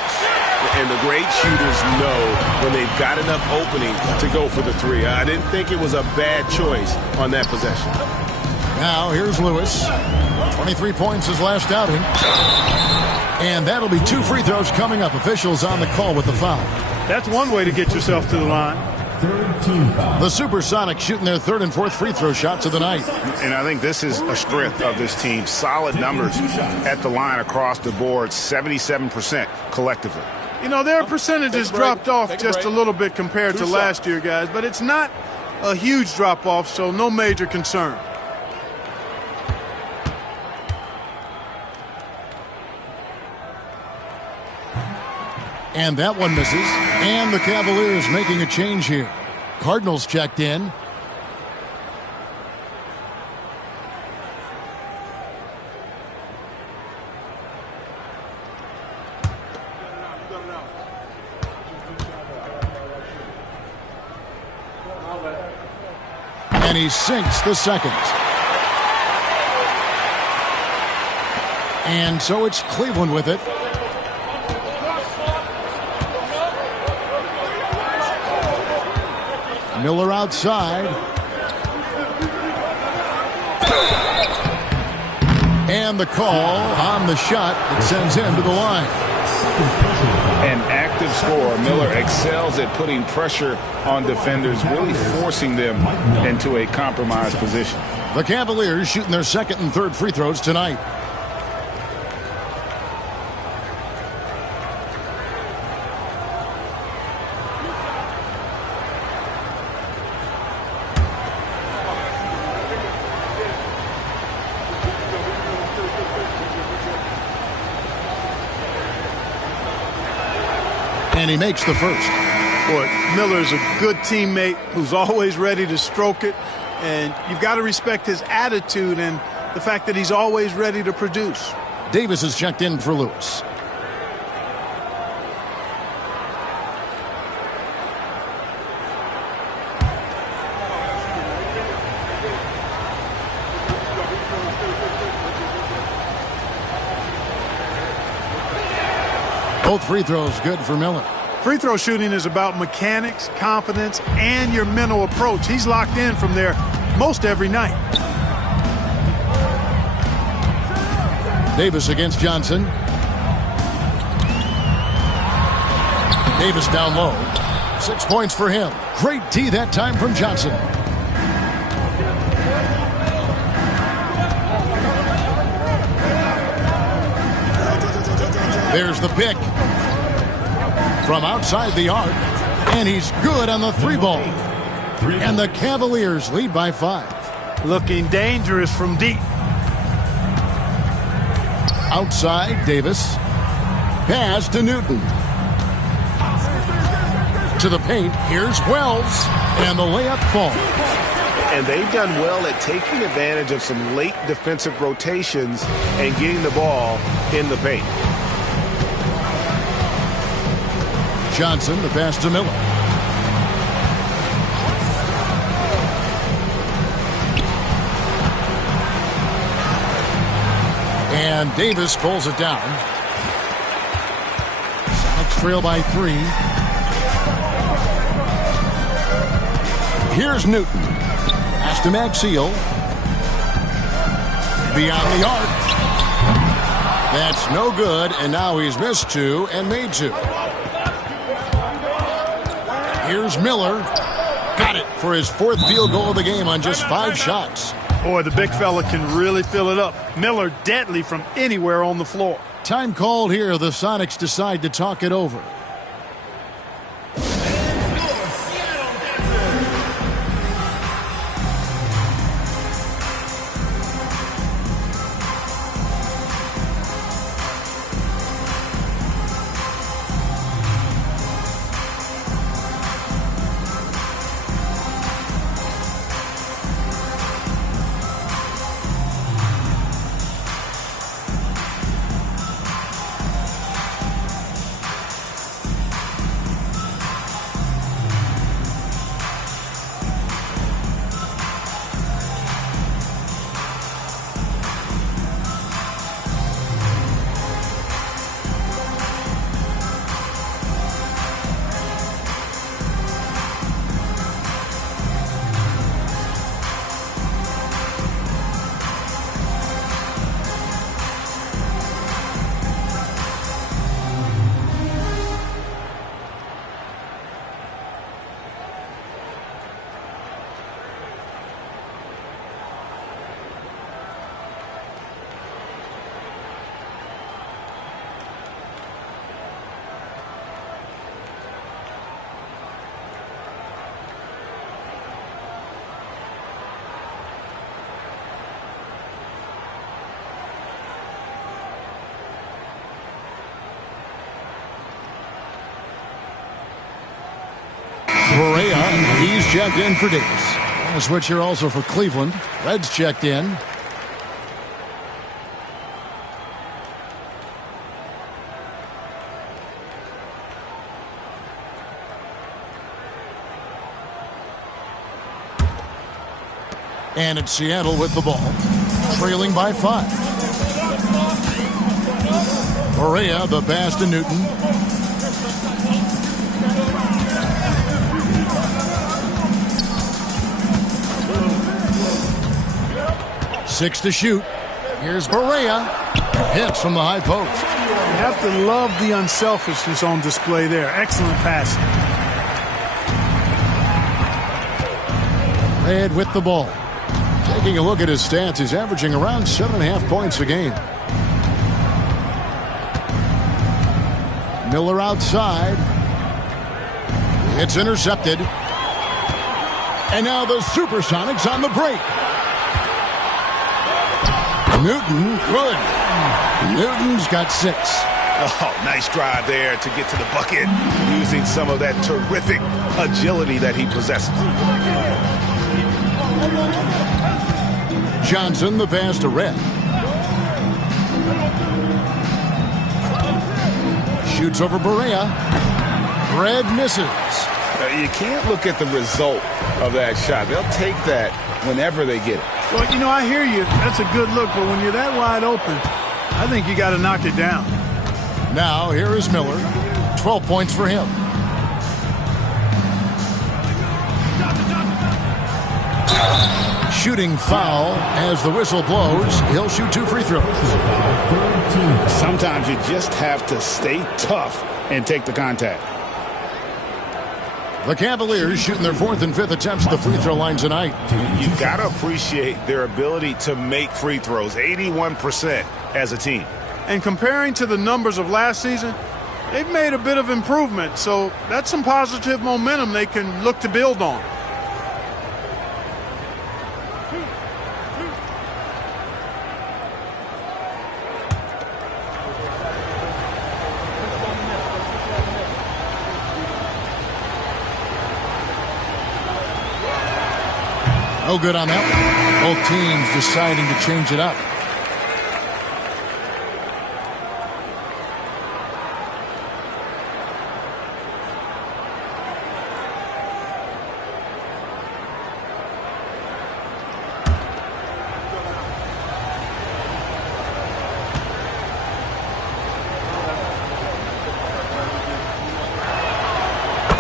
And the great shooters know when they've got enough opening to go for the three. I didn't think it was a bad choice on that possession. Now here's Lewis. 23 points his last outing. And that'll be 2 free throws coming up. Officials on the call with the foul. That's one way to get yourself to the line. Third team foul. The Supersonics shooting their 3rd and 4th free throw shots of the night. And I think this is a strength of this team. Solid numbers at the line across the board, 77% collectively. You know, their percentages dropped off just a little bit compared to last year, guys, but it's not a huge drop-off, so no major concern. And that one misses. And the Cavaliers making a change here. Cardinals checked in. And he sinks the second. And so it's Cleveland with it. Miller outside. And the call on the shot that sends him to the line. An active scorer. Miller excels at putting pressure on defenders, really forcing them into a compromised position. The Cavaliers shooting their 2nd and 3rd free throws tonight. And he makes the first. Boy, Miller's a good teammate who's always ready to stroke it. And you've got to respect his attitude and the fact that he's always ready to produce. Davis is checked in for Lewis. Both free throws good for Miller. Free throw shooting is about mechanics, confidence, and your mental approach. He's locked in from there most every night. Davis against Johnson. Davis down low. 6 points for him. Great D that time from Johnson. There's the pick. From outside the arc. And he's good on the 3-ball. And the Cavaliers lead by 5. Looking dangerous from deep. Outside, Davis. Pass to Newton. To the paint. Here's Wells. And the layup falls. And they've done well at taking advantage of some late defensive rotations and getting the ball in the paint. Johnson, the pass to Miller. And Davis pulls it down. Sonics trail by 3. Here's Newton. Pass to Maxiell. Beyond the arc. That's no good, and now he's missed 2 and made 2. Here's Miller. Got it for his 4th field goal of the game on just 5 shots. Boy, the big fella can really fill it up. Miller deadly from anywhere on the floor. Time called here. The Sonics decide to talk it over. Correa, he's checked in for Davis. A switch here also for Cleveland. Reds checked in. And it's Seattle with the ball, trailing by 5. Correa, the pass to Newton. Six to shoot. Here's Correa. Hits from the high post. You have to love the unselfishness on display there. Excellent passing. Red with the ball. Taking a look at his stats, he's averaging around 7.5 points a game. Miller outside. It's intercepted. And now the Supersonics on the break. Newton, good. Newton's got 6. Oh, nice drive there to get to the bucket, using some of that terrific agility that he possesses. Johnson, the pass to Red. Shoots over Correa. Red misses. You can't look at the result of that shot. They'll take that whenever they get it. Well, you know, I hear you. That's a good look, but when you're that wide open, I think you got to knock it down. Now, here is Miller. 12 points for him. Shooting foul as the whistle blows. He'll shoot 2 free throws. Sometimes you just have to stay tough and take the contact. The Cavaliers shooting their 4th and 5th attempts at the free throw line tonight. You've got to appreciate their ability to make free throws, 81% as a team. And comparing to the numbers of last season, they've made a bit of improvement. So that's some positive momentum they can look to build on. No good on that one. Both teams deciding to change it up.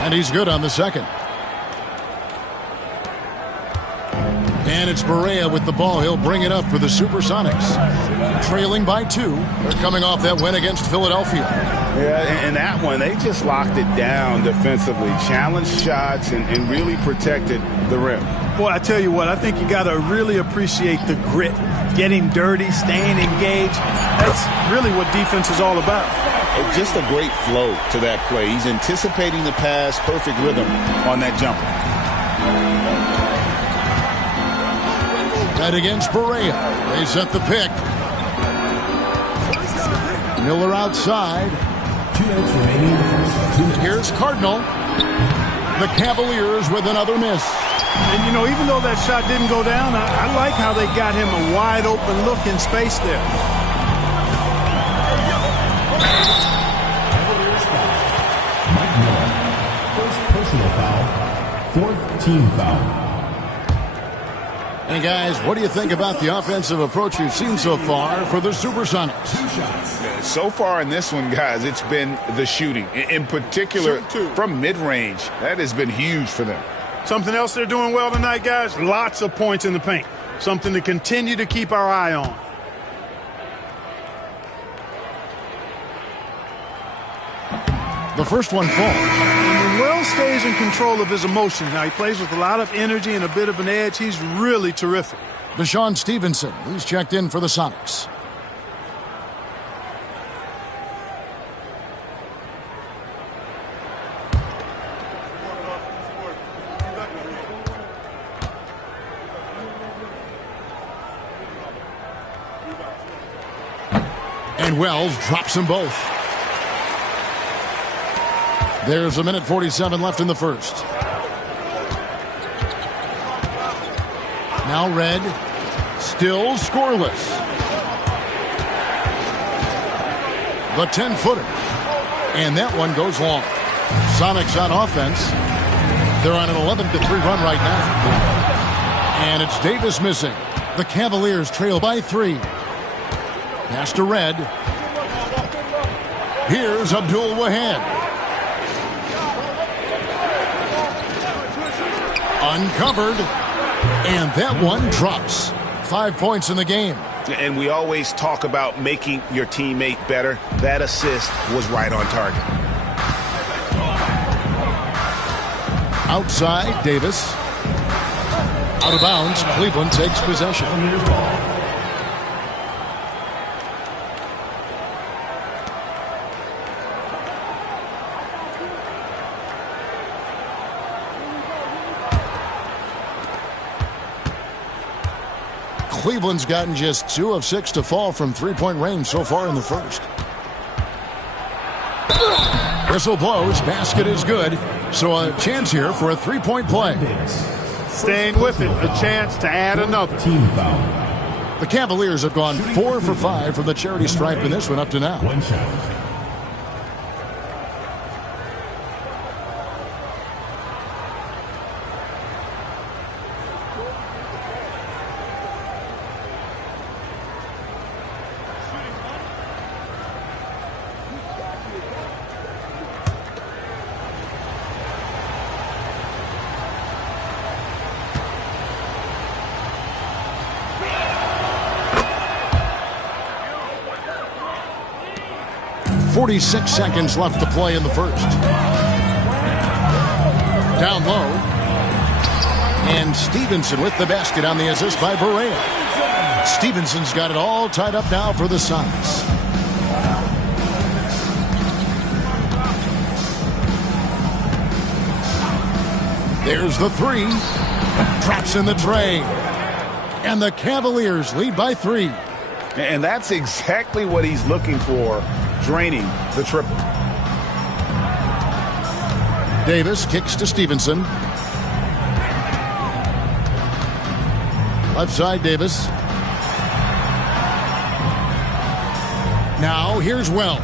And he's good on the second. And it's Correa with the ball. He'll bring it up for the Supersonics. Trailing by 2. They're coming off that win against Philadelphia. Yeah, in that one, they just locked it down defensively. Challenged shots and really protected the rim. Boy, I tell you what, I think you got to really appreciate the grit. Getting dirty, staying engaged. That's really what defense is all about. Just a great flow to that play. He's anticipating the pass, perfect rhythm on that jumper. Right against Correa. They set the pick. Miller outside. 2 minutes remaining. Here's Cardinal. The Cavaliers with another miss. And, you know, even though that shot didn't go down, I like how they got him a wide open look in space there. Mike Miller. First personal foul. 4th team foul. And guys, what do you think about the offensive approach we've seen so far for the Supersonics? So far in this one, guys, it's been the shooting. In particular, from mid-range. That has been huge for them. Something else they're doing well tonight, guys, lots of points in the paint. Something to continue to keep our eye on. The first one falls. And Will stays in control of his emotions. Now, he plays with a lot of energy and a bit of an edge. He's really terrific. Deshaun Stevenson, he's checked in for the Sonics. And Wells drops them both. There's 1:47 left in the first. Now Red. Still scoreless. The 10-footer. And that one goes long. Sonics on offense. They're on an 11-3 run right now. And it's Davis missing. The Cavaliers trail by 3. Pass to Red. Here's Abdul Wahad. Uncovered. And that one drops. 5 points in the game. And we always talk about making your teammate better. That assist was right on target. Outside, Davis. Out of bounds, Cleveland takes possession. Cleveland's gotten just 2 of 6 to fall from three-point range so far in the first. Whistle blows. Basket is good. So a chance here for a three-point play. Staying with it. A chance to add another. Team foul. The Cavaliers have gone 4 for 5 from the charity stripe in this one up to now. One shot. .46 seconds left to play in the first. Down low. And Stevenson with the basket on the assist by Barea. Stevenson's got it all tied up now for the Sonics. There's the 3. Drops in the tray. And the Cavaliers lead by 3. And that's exactly what he's looking for. Draining the triple. Davis kicks to Stevenson. Left side, Davis. Now here's Wells.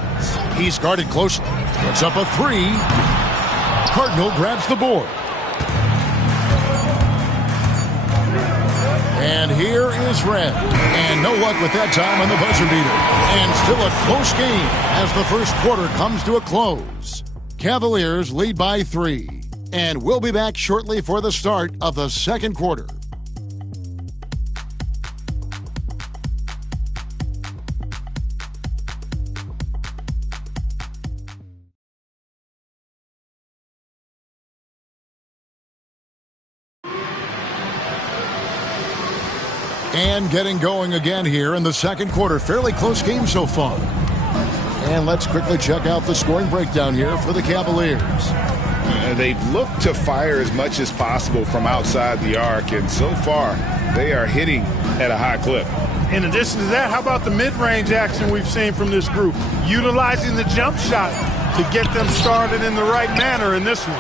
He's guarded closely. Puts up a 3. Cardinal grabs the board. And here is Red. And no luck with that time on the buzzer beater. And still a close game as the first quarter comes to a close. Cavaliers lead by 3. And we'll be back shortly for the start of the second quarter. And getting going again here in the second quarter. Fairly close game so far. And let's quickly check out the scoring breakdown here for the Cavaliers. They've looked to fire as much as possible from outside the arc, and so far they are hitting at a high clip. In addition to that, how about the mid-range action we've seen from this group? Utilizing the jump shot to get them started in the right manner in this one.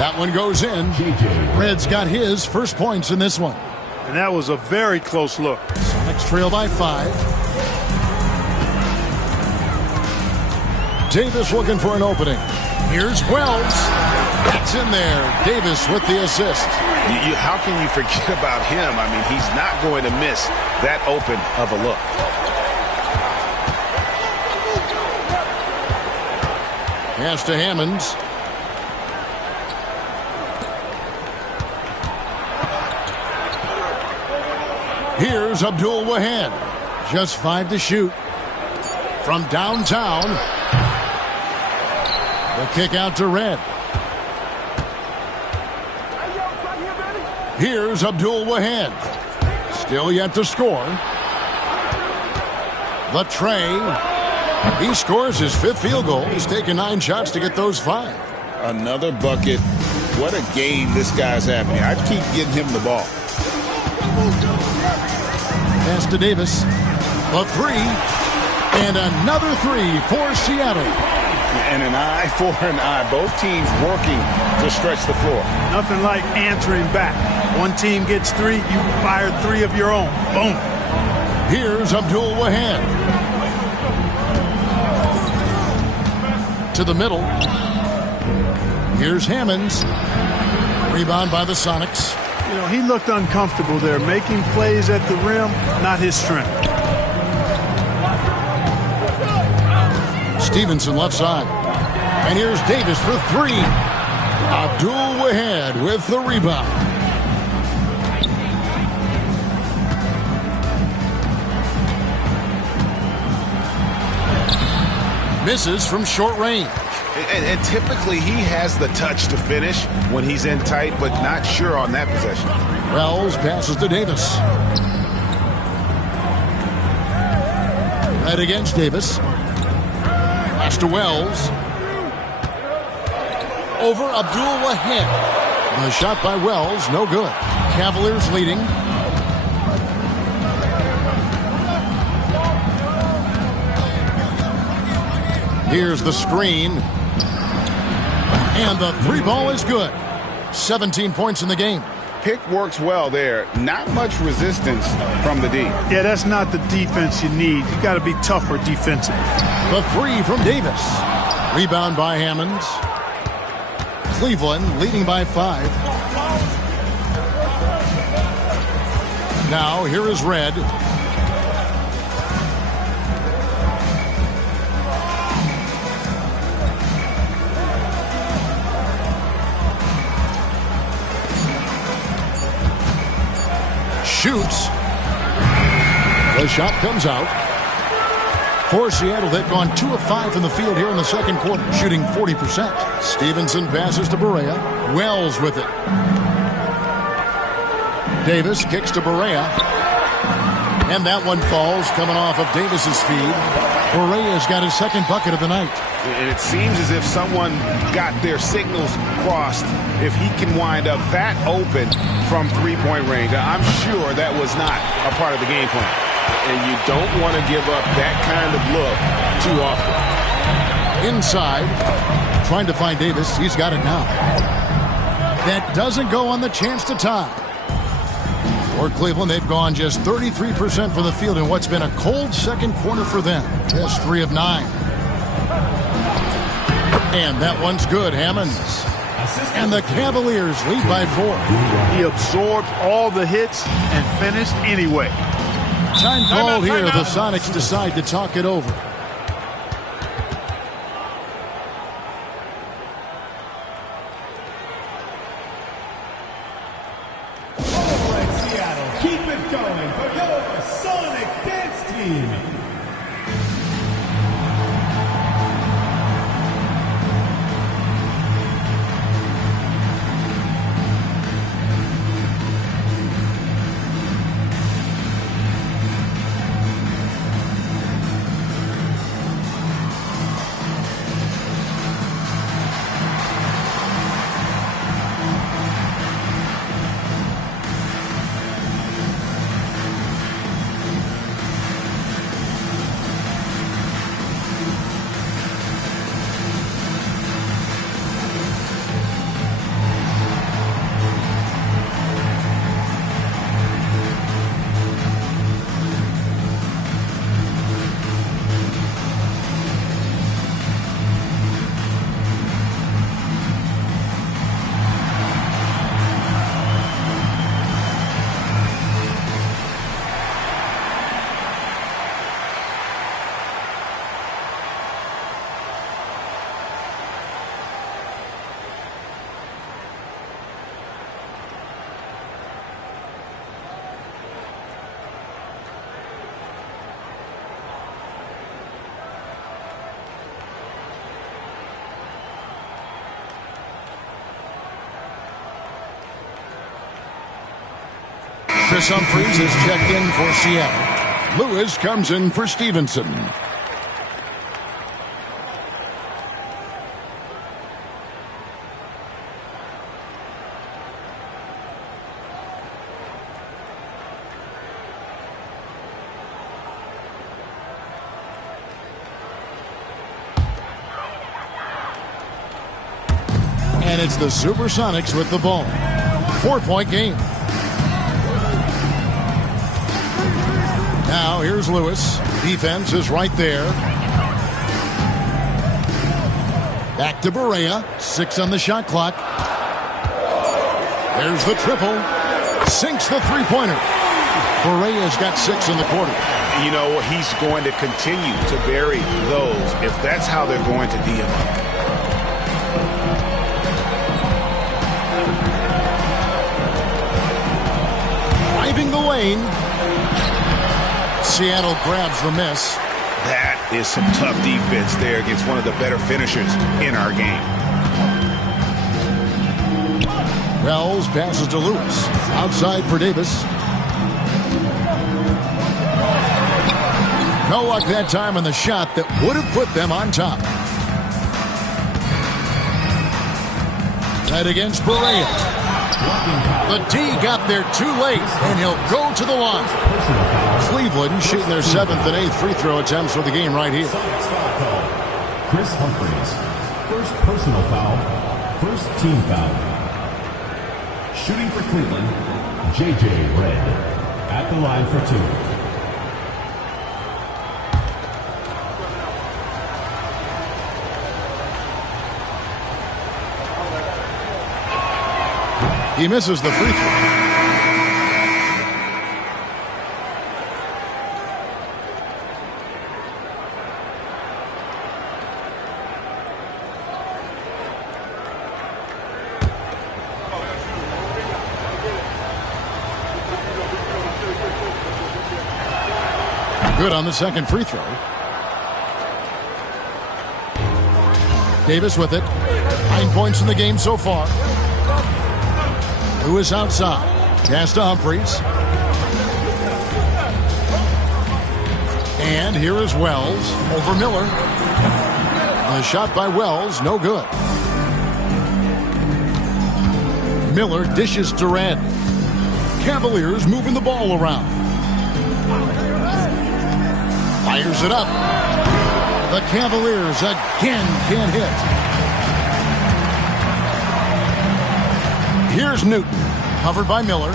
That one goes in. Red's got his first points in this one. And that was a very close look. Sonics trail by 5. Davis looking for an opening. Here's Wells. That's in there. Davis with the assist. How can you forget about him? I mean, he's not going to miss that open of a look. Pass to Hammonds. Here's Abdul Wahad. Just 5 to shoot. From downtown. The kick out to Red. Here's Abdul Wahad. Still yet to score. The tray. He scores his 5th field goal. He's taken 9 shots to get those 5. Another bucket. What a game this guy's having. I keep getting him the ball. Pass to Davis. A 3. And another 3 for Seattle. And an eye for an eye. Both teams working to stretch the floor. Nothing like answering back. One team gets 3, you fire 3 of your own. Boom. Here's Abdul Wahab. To the middle. Here's Hammonds. Rebound by the Sonics. You know, he looked uncomfortable there. Making plays at the rim, not his strength. Stevenson left side. And here's Davis for 3. Abdul Wahab with the rebound. Misses from short range. And typically he has the touch to finish when he's in tight, but not sure on that possession. Wells passes to Davis. Right against Davis. Pass to Wells. Over Abdul Wahab. The shot by Wells, no good. Cavaliers leading. Here's the screen. And the 3 ball is good. 17 points in the game. Pick works well there. Not much resistance from the D. Yeah, that's not the defense you need. You got to be tougher defensively. The 3 from Davis. Rebound by Hammonds. Cleveland leading by 5. Now here is Red. Shoots. The shot comes out. For Seattle, they've gone 2 of 5 from the field here in the second quarter, shooting 40%. Stevenson passes to Barea. Wells with it. Davis kicks to Barea. And that one falls, coming off of Davis's feed. Barea's got his second bucket of the night. And it seems as if someone got their signals crossed. If he can wind up that open from 3-point range, I'm sure that was not a part of the game plan. And you don't want to give up that kind of look too often. Inside, trying to find Davis. He's got it now. That doesn't go on the chance to tie. For Cleveland, they've gone just 33% from the field in what's been a cold second quarter for them. Just 3 of 9. And that one's good, Hammonds. And the Cavaliers lead by 4. He absorbed all the hits and finished anyway. Time called here. The Sonics decide to talk it over. Seattle, keep it going for your Sonic Dance Team. Chris Humphries is checked in for Seattle. Lewis comes in for Stevenson. And it's the Supersonics with the ball. 4-point game. Now here's Lewis. Defense is right there. Back to Barea. 6 on the shot clock. There's the triple. Sinks the three-pointer. Barea's got 6 in the quarter. You know, he's going to continue to bury those if that's how they're going to D him up. Driving the lane. Seattle grabs the miss. That is some tough defense there against one of the better finishers in our game. Wells passes to Lewis. Outside for Davis. No luck that time on the shot that would have put them on top. Right against Barea. The D got there too late, and he'll go to the line. Cleveland shooting their 7th and 8th free throw attempts for the game right here. Chris Humphries, first personal foul, first team foul. Shooting for Cleveland, J.J. Redd at the line for 2. He misses the free throw. Good on the second free throw. Davis with it. 9 points in the game so far. Lewis outside. Pass to Humphries. And here is Wells over Miller. The shot by Wells, no good. Miller dishes to Redd. Cavaliers moving the ball around. Fires it up. The Cavaliers again can't hit. Here's Newton, covered by Miller.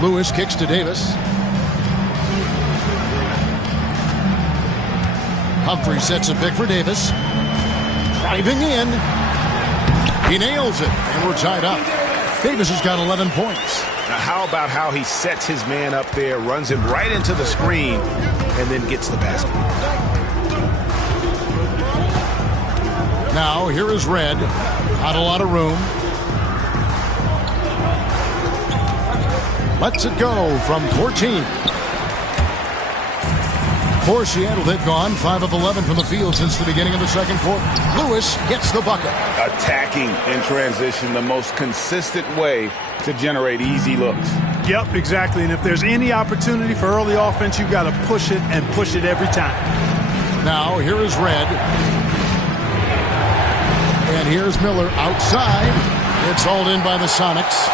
Lewis kicks to Davis. Humphrey sets a pick for Davis. Driving in. He nails it, and we're tied up. Davis has got 11 points. Now, how about how he sets his man up there, runs him right into the screen, and then gets the basket. Now, here is Redd. Not a lot of room. Lets it go from 14. For Seattle, they've gone 5 of 11 from the field since the beginning of the second quarter. Lewis gets the bucket. Attacking in transition, the most consistent way to generate easy looks. Yep, exactly. And if there's any opportunity for early offense, you've got to push it and push it every time. Now, here is Redd. And here's Miller outside. It's hauled in by the Sonics.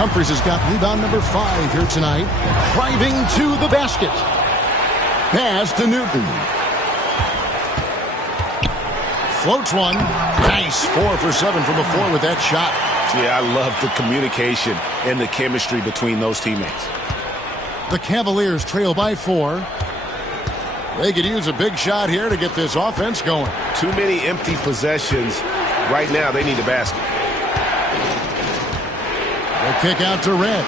Humphries has got rebound number 5 here tonight. Driving to the basket. Pass to Newton. Floats one. Nice. 4 for 7 from the floor with that shot. Yeah, I love the communication and the chemistry between those teammates. The Cavaliers trail by 4. They could use a big shot here to get this offense going. Too many empty possessions. Right now, they need a basket. The kick out to Redd.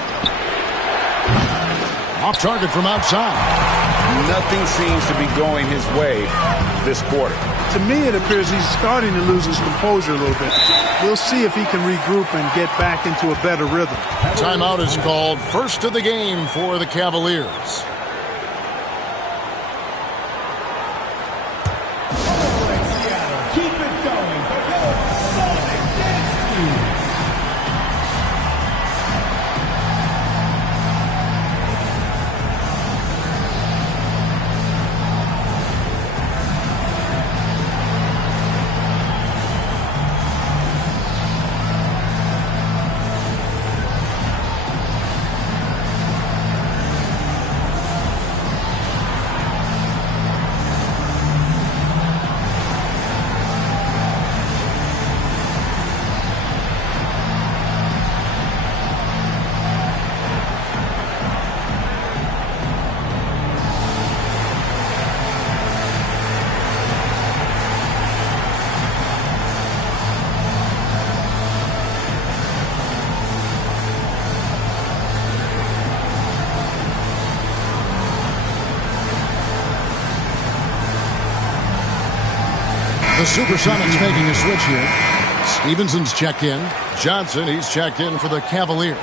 Off target from outside. Nothing seems to be going his way this quarter. To me, it appears he's starting to lose his composure a little bit. We'll see if he can regroup and get back into a better rhythm. Timeout is called. First of the game for the Cavaliers. Keep it going. Sonic Dance Team. The Supersonics making a switch here. Stevenson's checked in. Johnson, he's checked in for the Cavaliers.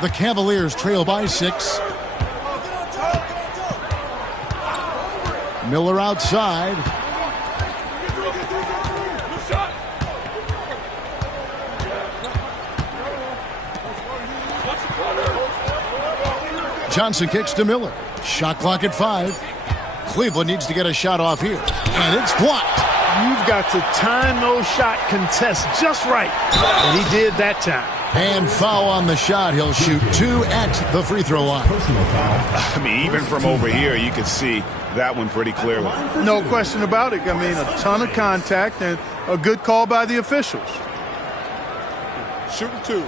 The Cavaliers trail by 6. Miller outside. Johnson kicks to Miller. Shot clock at 5. Cleveland needs to get a shot off here. And it's blocked. You've got to time those shot contests just right. And he did that time. And foul on the shot. He'll shoot 2 at the free throw line. I mean, even from over here, you can see that one pretty clearly. No question about it. I mean, a ton of contact and a good call by the officials. Shooting 2.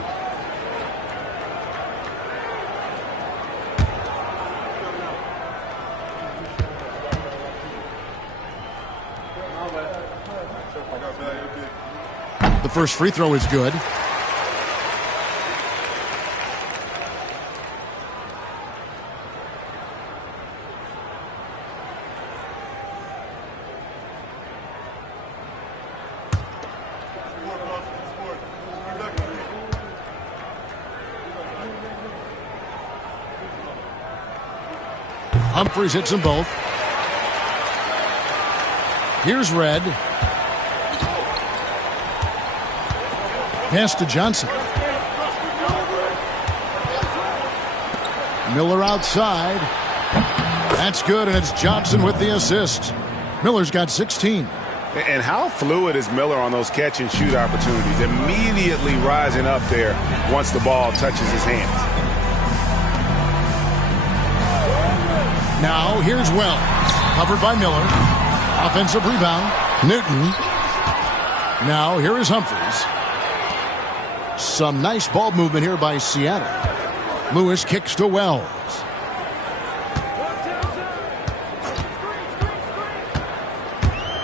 The first free throw is good. Humphries hits them both. Here's Red. Pass to Johnson. Miller outside. That's good, and it's Johnson with the assist. Miller's got 16. And how fluid is Miller on those catch-and-shoot opportunities? Immediately rising up there once the ball touches his hands. Now, here's Wells. Covered by Miller. Offensive rebound. Newton. Now, here is Humphries. Some nice ball movement here by Seattle. Lewis kicks to Wells.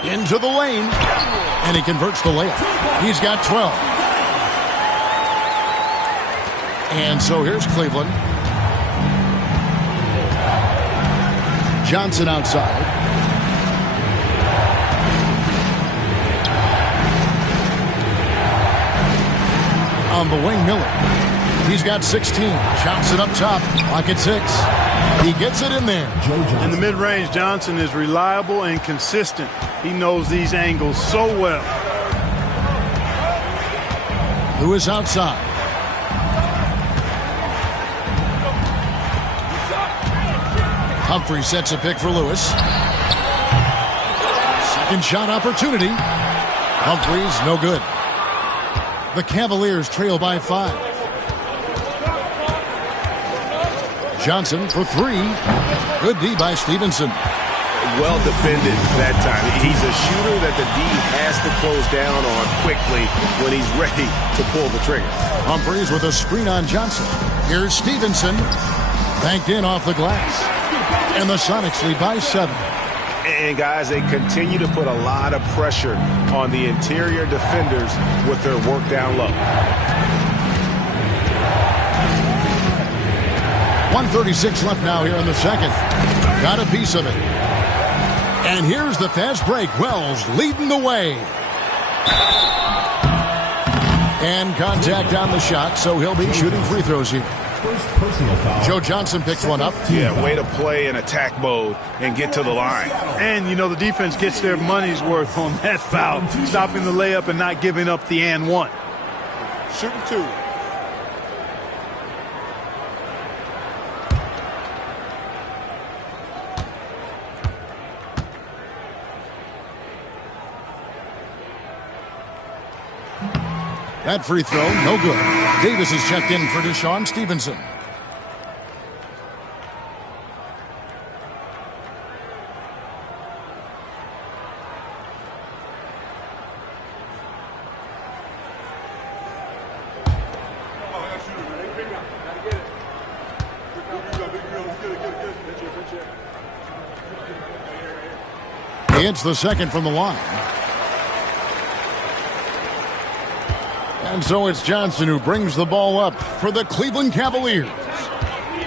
Into the lane. And he converts the layup. He's got 12. And so here's Cleveland. Johnson outside. On the wing, Miller. He's got 16. Johnson up top. Clock at 6. He gets it in there. In the mid-range, Johnson is reliable and consistent. He knows these angles so well. Lewis outside. Humphrey sets a pick for Lewis. Second shot opportunity. Humphries, no good. The Cavaliers trail by 5. Johnson for 3. Good D by Stevenson. Well defended that time. He's a shooter that the D has to close down on quickly when he's ready to pull the trigger. Humphries with a screen on Johnson. Here's Stevenson. Banked in off the glass. And the Sonics lead by 7. And guys, they continue to put a lot of pressure on the interior defenders with their work down low. 1:36 left now here in the second. Got a piece of it. And here's the fast break. Wells leading the way. And contact on the shot, so he'll be shooting free throws here. First personal foul. Joe Johnson picks one up. Yeah, way to play in attack mode and get to the line. And, you know, the defense gets their money's worth on that foul, stopping the layup and not giving up the and one. Shooting 2. That free throw, no good. Davis is checked in for Deshaun Stevenson. He hits the second from the line. And so it's Johnson who brings the ball up for the Cleveland Cavaliers.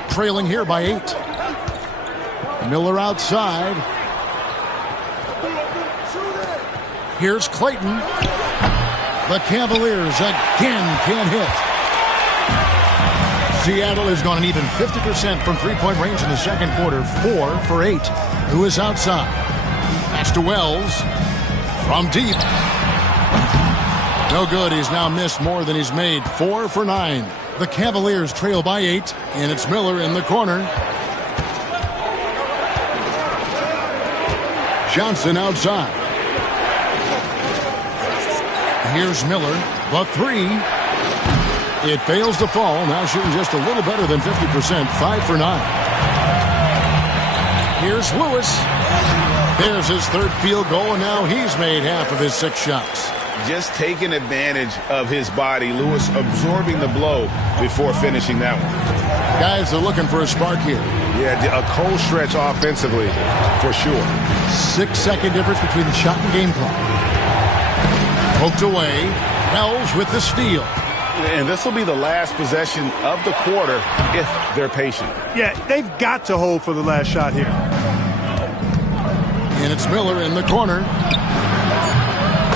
Trailing here by 8. Miller outside. Here's Clayton. The Cavaliers again can't hit. Seattle has gone an even 50% from three-point range in the second quarter. 4 for 8. Who is outside? Pass to Wells. From deep. No good. He's now missed more than he's made. 4 for 9. The Cavaliers trail by 8, and it's Miller in the corner. Johnson outside. Here's Miller. The 3. It fails to fall. Now shooting just a little better than 50%. 5 for 9. Here's Lewis. There's his third field goal, and now he's made half of his 6 shots. Just taking advantage of his body. Lewis absorbing the blow before finishing that one. Guys are looking for a spark here. Yeah, a cold stretch offensively for sure. 6-second difference between the shot and game clock. Poked away. Wells with the steal. And this will be the last possession of the quarter if they're patient. Yeah, they've got to hold for the last shot here. And it's Miller in the corner.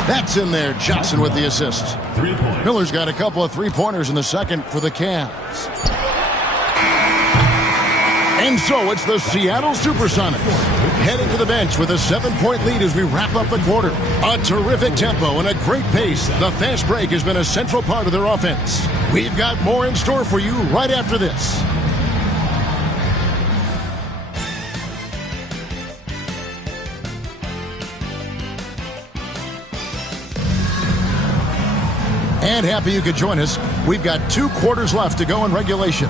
That's in there. Johnson with the assist. Miller's got a couple of three-pointers in the second for the Cavs. And so it's the Seattle Supersonics heading to the bench with a 7-point lead as we wrap up the quarter. A terrific tempo and a great pace. The fast break has been a central part of their offense. We've got more in store for you right after this. And happy you could join us. We've got 2 quarters left to go in regulation.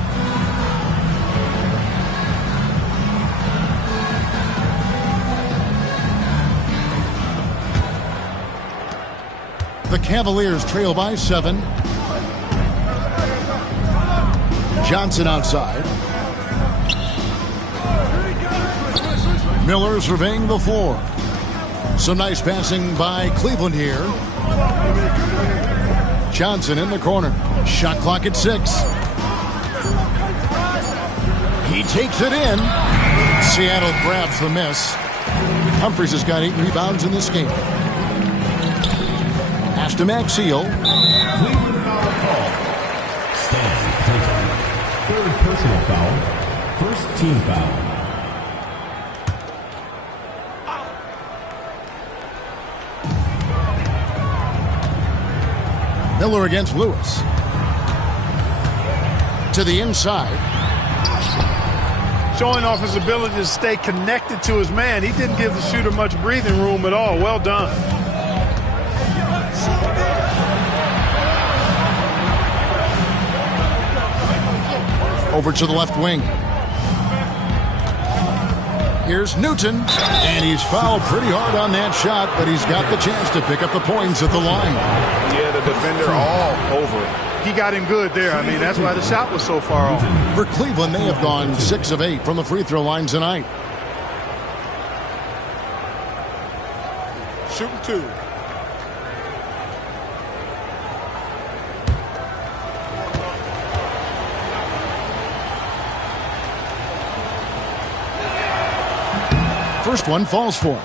The Cavaliers trail by 7. Johnson outside. Miller surveying the floor. Some nice passing by Cleveland here. Johnson in the corner. Shot clock at 6. He takes it in. Seattle grabs the miss. Humphries has got 8 rebounds in this game. Pass to Maxiel. Cleveland foul call. Stan Clayton. 3rd personal foul. 1st team foul. Miller against Lewis. To the inside. Showing off his ability to stay connected to his man. He didn't give the shooter much breathing room at all. Well done. Over to the left wing. Here's Newton, and he's fouled pretty hard on that shot, but he's got the chance to pick up the points at the line. Yeah, the defender all over it. He got him good there. I mean, that's why the shot was so far off. For Cleveland, they have gone 6 of 8 from the free throw line tonight. Shooting 2. First one falls for him.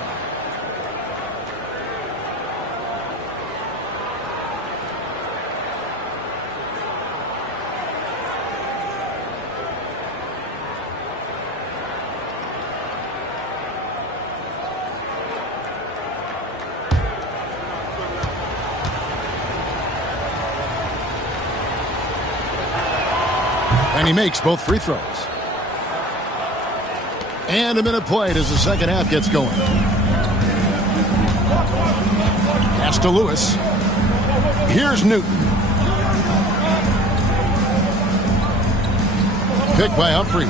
And he makes both free throws. And a minute played as the second half gets going. Pass to Lewis. Here's Newton. Picked by Humphries.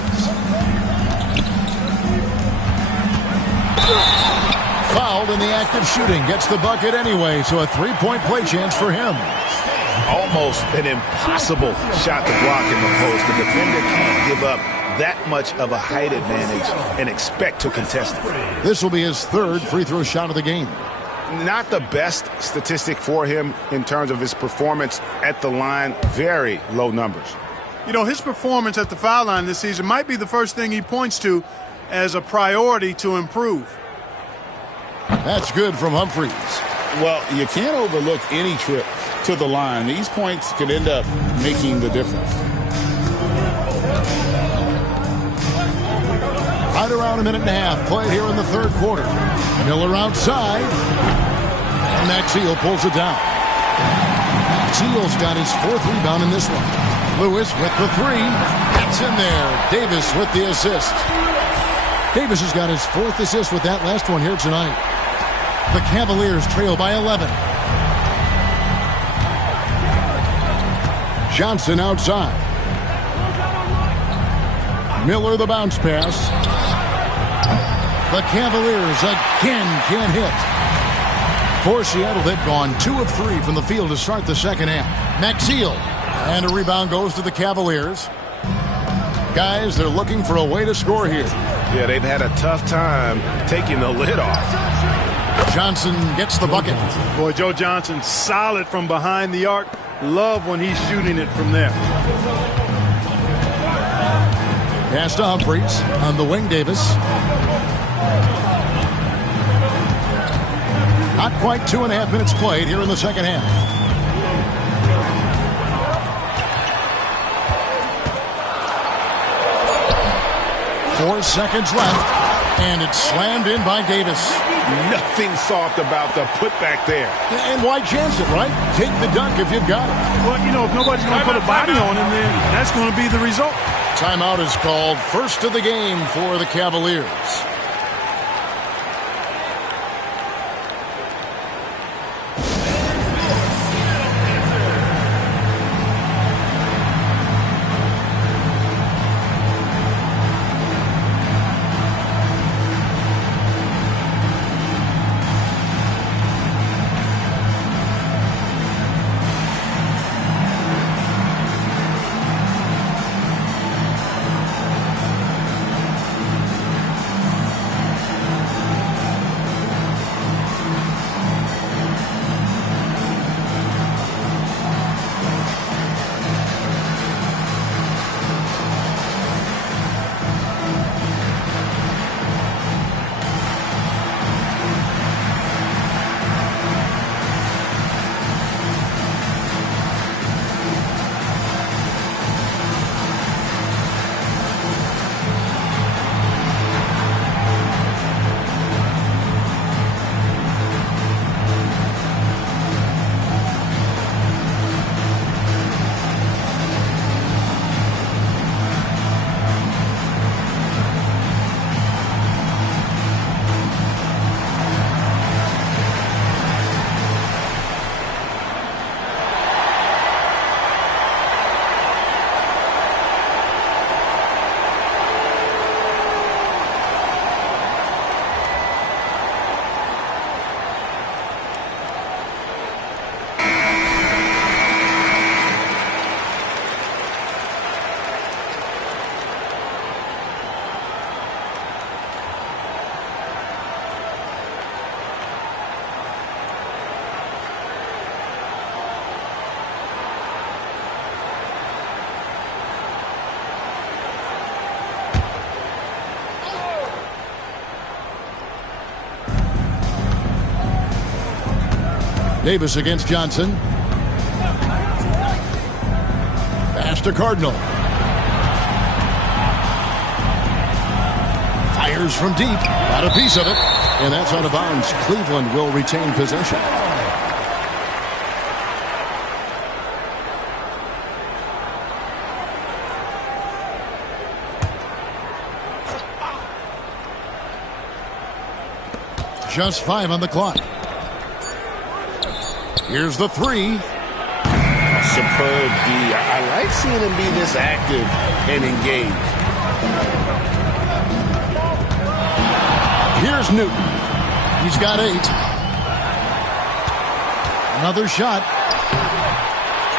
Fouled in the act of shooting. Gets the bucket anyway, so a 3-point play chance for him. Almost an impossible shot to block in the post. The defender can't give up that much of a height advantage and expect to contest it. This will be his 3rd free throw shot of the game. not the best statistic for him in terms of his performance at the line. Very low numbers. You know, his performance at the foul line this season might be the first thing he points to as a priority to improve. That's good from Humphries. Well, you can't overlook any trip to the line. These points could end up making the difference. Right around a minute and a half played here in the third quarter. Miller outside. And Maxiell pulls it down. Maxiell's got his 4th rebound in this one. Lewis with the 3. That's in there. Davis with the assist. Davis has got his 4th assist with that last one here tonight. The Cavaliers trail by 11. Johnson outside. Miller the bounce pass. The Cavaliers again can't hit. For Seattle, they've gone 2 of 3 from the field to start the second half. Maxiell. And a rebound goes to the Cavaliers. Guys, they're looking for a way to score here. Yeah, they've had a tough time taking the lid off. Johnson gets the bucket. Boy, Joe Johnson solid from behind the arc. Love when he's shooting it from there. Pass to Humphries. On the wing, Davis. Not quite 2.5 minutes played here in the second half. Four seconds left, and it's slammed in by Davis. Nothing soft about the putback there. And why chance it, right? Take the dunk if you've got it. Well, you know, if nobody's going to put a body on him, then that's going to be the result. Timeout is called. First of the game for the Cavaliers. Davis against Johnson. Pass to Cardinal. Fires from deep. Got a piece of it. And that's out of bounds. Cleveland will retain possession. Just 5 on the clock. Here's the 3. Superb D. I like seeing him be this active and engaged. Here's Newton. He's got 8. Another shot.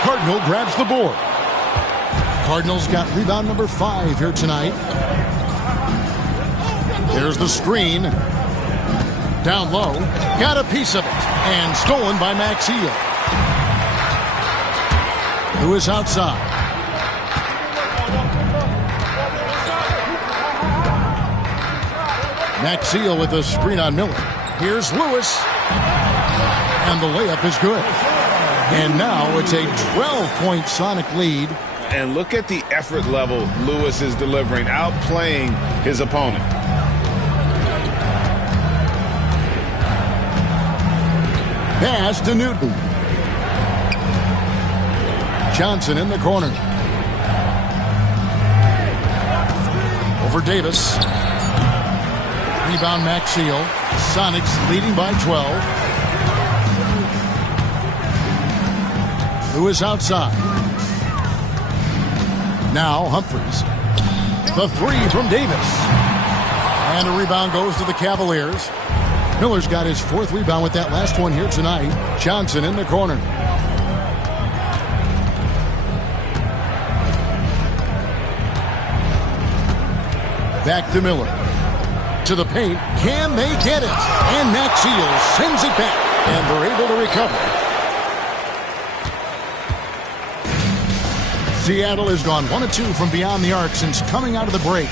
Cardinal grabs the board. Cardinals got rebound number 5 here tonight. There's the screen. Down low, got a piece of it, and stolen by Maxiell. Lewis outside. Maxiell with a screen on Miller. Here's Lewis. And the layup is good. And now it's a 12-point Sonic lead. And look at the effort level Lewis is delivering, outplaying his opponent. Pass to Newton. Johnson in the corner. Over Davis. Rebound Maxiell. Sonics leading by 12. Lewis outside. Now Humphries. The three from Davis. And a rebound goes to the Cavaliers. Miller's got his fourth rebound with that last one here tonight. Johnson in the corner. Back to Miller. To the paint. Can they get it? And Maxiell sends it back. And they're able to recover. Seattle has gone 1 of 2 from beyond the arc since coming out of the break.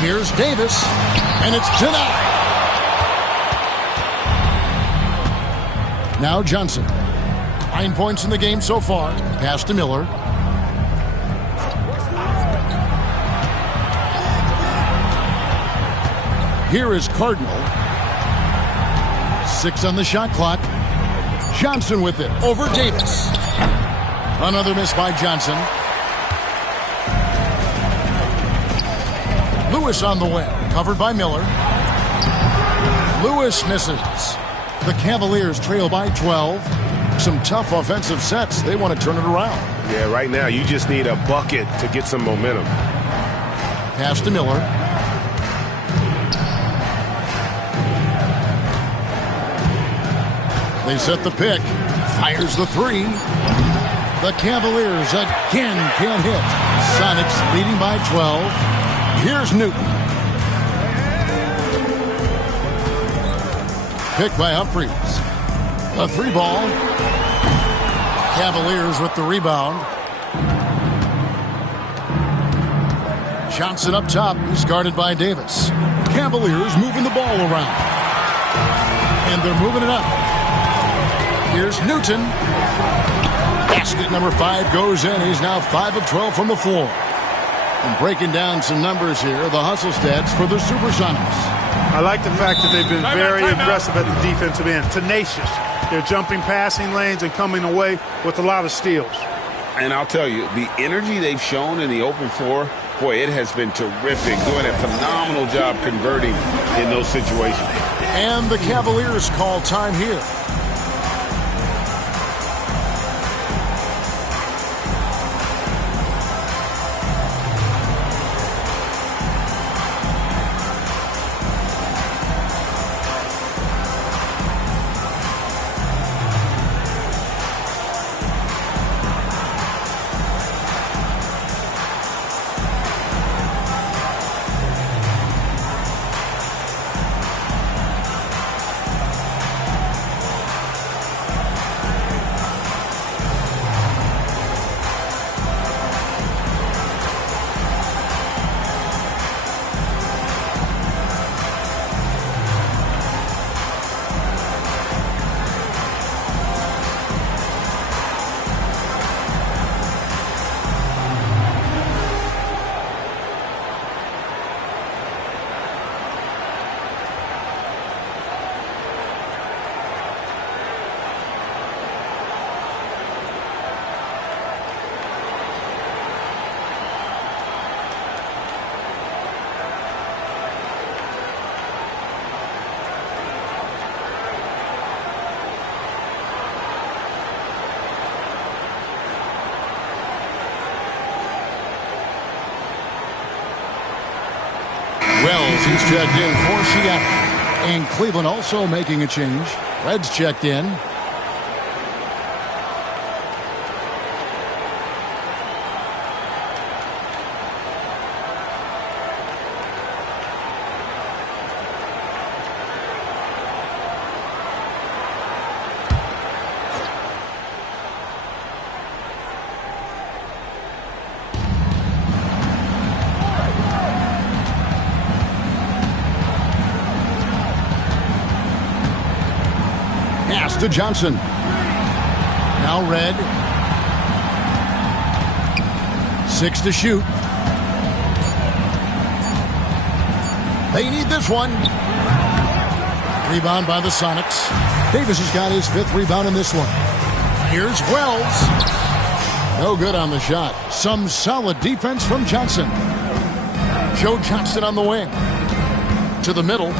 Here's Davis. And it's denied. Now Johnson. 9 points in the game so far. Pass to Miller. Here is Cardinal. 6 on the shot clock. Johnson with it over Davis. Another miss by Johnson. Lewis on the way. Covered by Miller. Lewis misses. The Cavaliers trail by 12. Some tough offensive sets. They want to turn it around. Yeah, right now you just need a bucket to get some momentum. Pass to Miller. They set the pick. Fires the three. The Cavaliers again can't hit. Sonics leading by 12. Here's Newton. Picked by Humphries. A three ball. Cavaliers with the rebound. Johnson up top. He's guarded by Davis. Cavaliers moving the ball around. And they're moving it up. Here's Newton. Basket number 5 goes in. He's now 5 of 12 from the floor. And breaking down some numbers here, the hustle stats for the Supersonics. I like the fact that they've been very aggressive at the defensive end. Tenacious. They're jumping passing lanes and coming away with a lot of steals. And I'll tell you, the energy they've shown in the open floor, boy, it has been terrific. Doing a phenomenal job converting in those situations. And the Cavaliers call time here. Wells, he's checked in for Seattle. And Cleveland also making a change. Reds checked in. Pass to Johnson. Now Red. 6 to shoot. They need this one. Rebound by the Sonics. Davis has got his 5th rebound in this one. Here's Wells. No good on the shot. Some solid defense from Johnson. Joe Johnson on the wing. To the middle.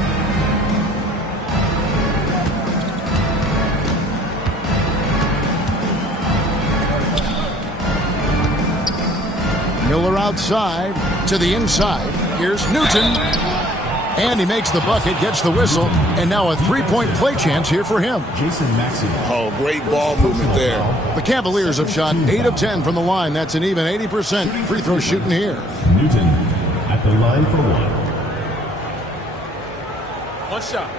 Miller outside to the inside. Here's Newton. And he makes the bucket, gets the whistle, and now a 3-point play chance here for him. Jason Maxey. Oh, great ball movement there. The Cavaliers have shot 8 of 10 from the line. That's an even 80% free throw shooting here. Newton at the line for 1. One shot.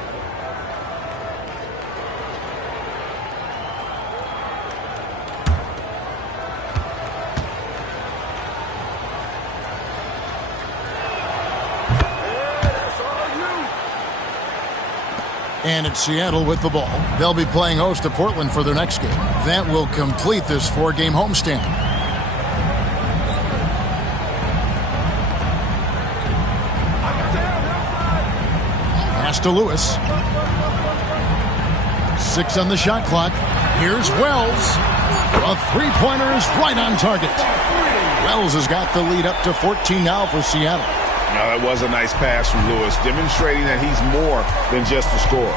And it's Seattle with the ball. They'll be playing host to Portland for their next game. That will complete this 4-game homestand. Pass to Lewis. 6 on the shot clock. Here's Wells. A 3-pointer is right on target. Wells has got the lead up to 14 now for Seattle. Now, that was a nice pass from Lewis, demonstrating that he's more than just a scorer.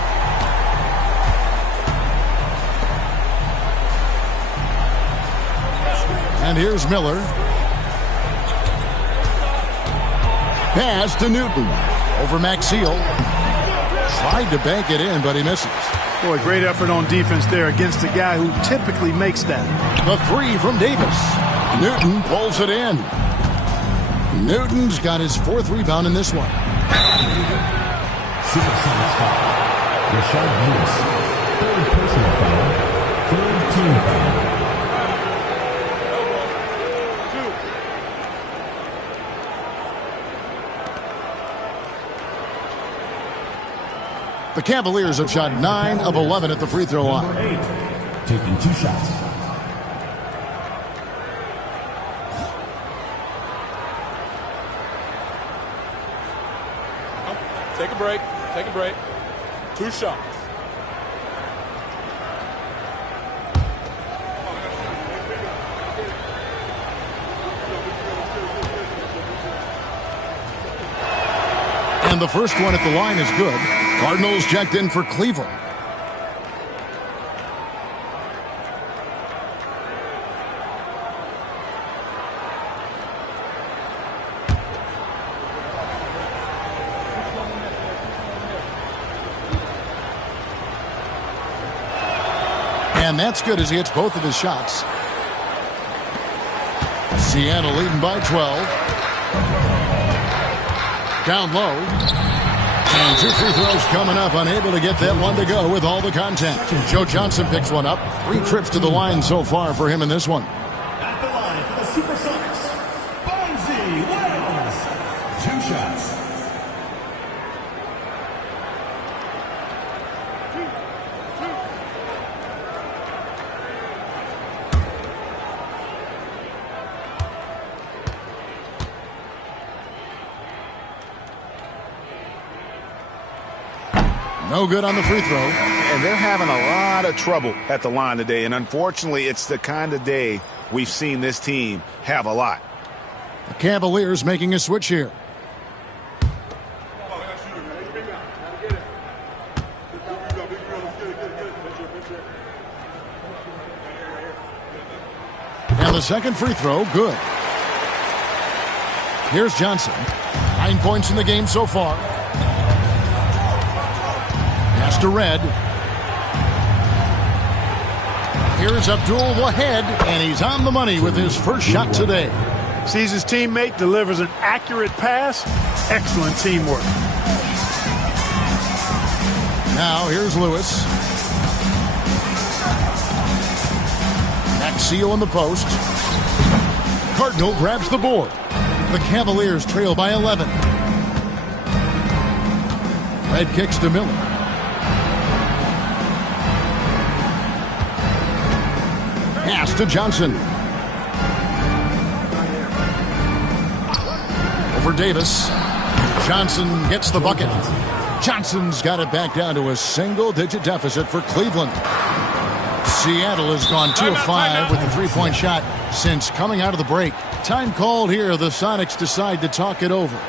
And here's Miller. Pass to Newton. Over Maxiel. Tried to bank it in, but he misses. Boy, great effort on defense there against a guy who typically makes that. The 3 from Davis. Newton pulls it in. Newton's got his 4th rebound in this one. Supersonics foul. Rashard Lewis. 3rd personal foul. 3rd team foul. The Cavaliers have shot 9 of 11 at the free throw line. Number 8, taking 2 shots. Take a break. Take a break. 2 shots. And the first one at the line is good. Cardinals checked in for Cleveland. And that's good as he hits both of his shots. Seattle leading by 12. Down low. And 2 free throws coming up. Unable to get that one to go with all the contact. Joe Johnson picks one up. 3 trips to the line so far for him in this one. At the line for the Supersonics, Bonzi Wells. 2 shots. No good on the free throw. And they're having a lot of trouble at the line today. And unfortunately, it's the kind of day we've seen this team have a lot. The Cavaliers making a switch here. And the second free throw, good. Here's Johnson. 9 points in the game so far. Pass to Red. Here's Abdul Wahed, and he's on the money with his first shot today. Sees his teammate, delivers an accurate pass. Excellent teamwork. Now here's Lewis. Maxiel in the post. Cardinal grabs the board. The Cavaliers trail by 11. Red kicks to Miller. Pass to Johnson. Over Davis. Johnson gets the bucket. Johnson's got it back down to a single-digit deficit for Cleveland. Seattle has gone 2 of 5 with a three-point shot since coming out of the break. Time called here. The Sonics decide to talk it over.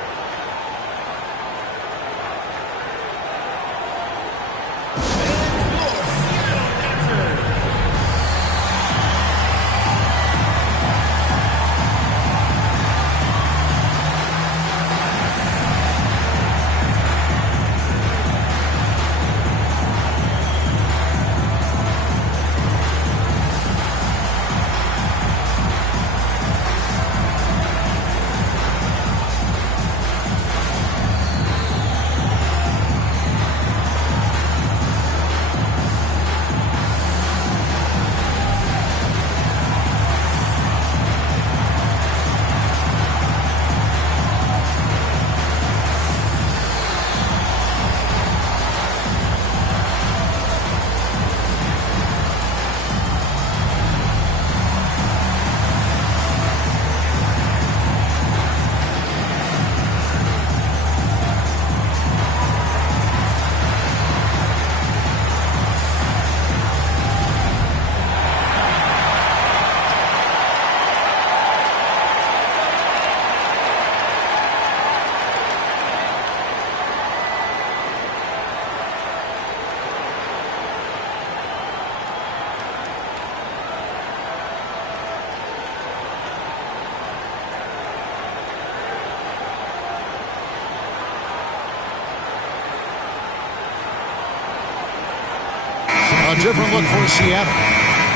A different look for Seattle.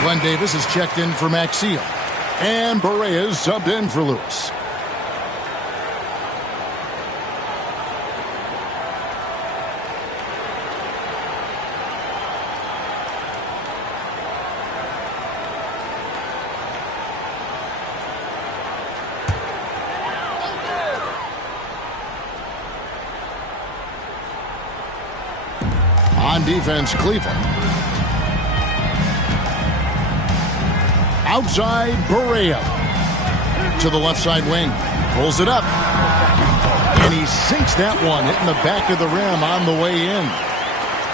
Glenn Davis is checked in for Maxey. And Barea is subbed in for Lewis. On defense, Cleveland. Outside, Barea. To the left side wing. Pulls it up. And he sinks that one, hitting the back of the rim on the way in.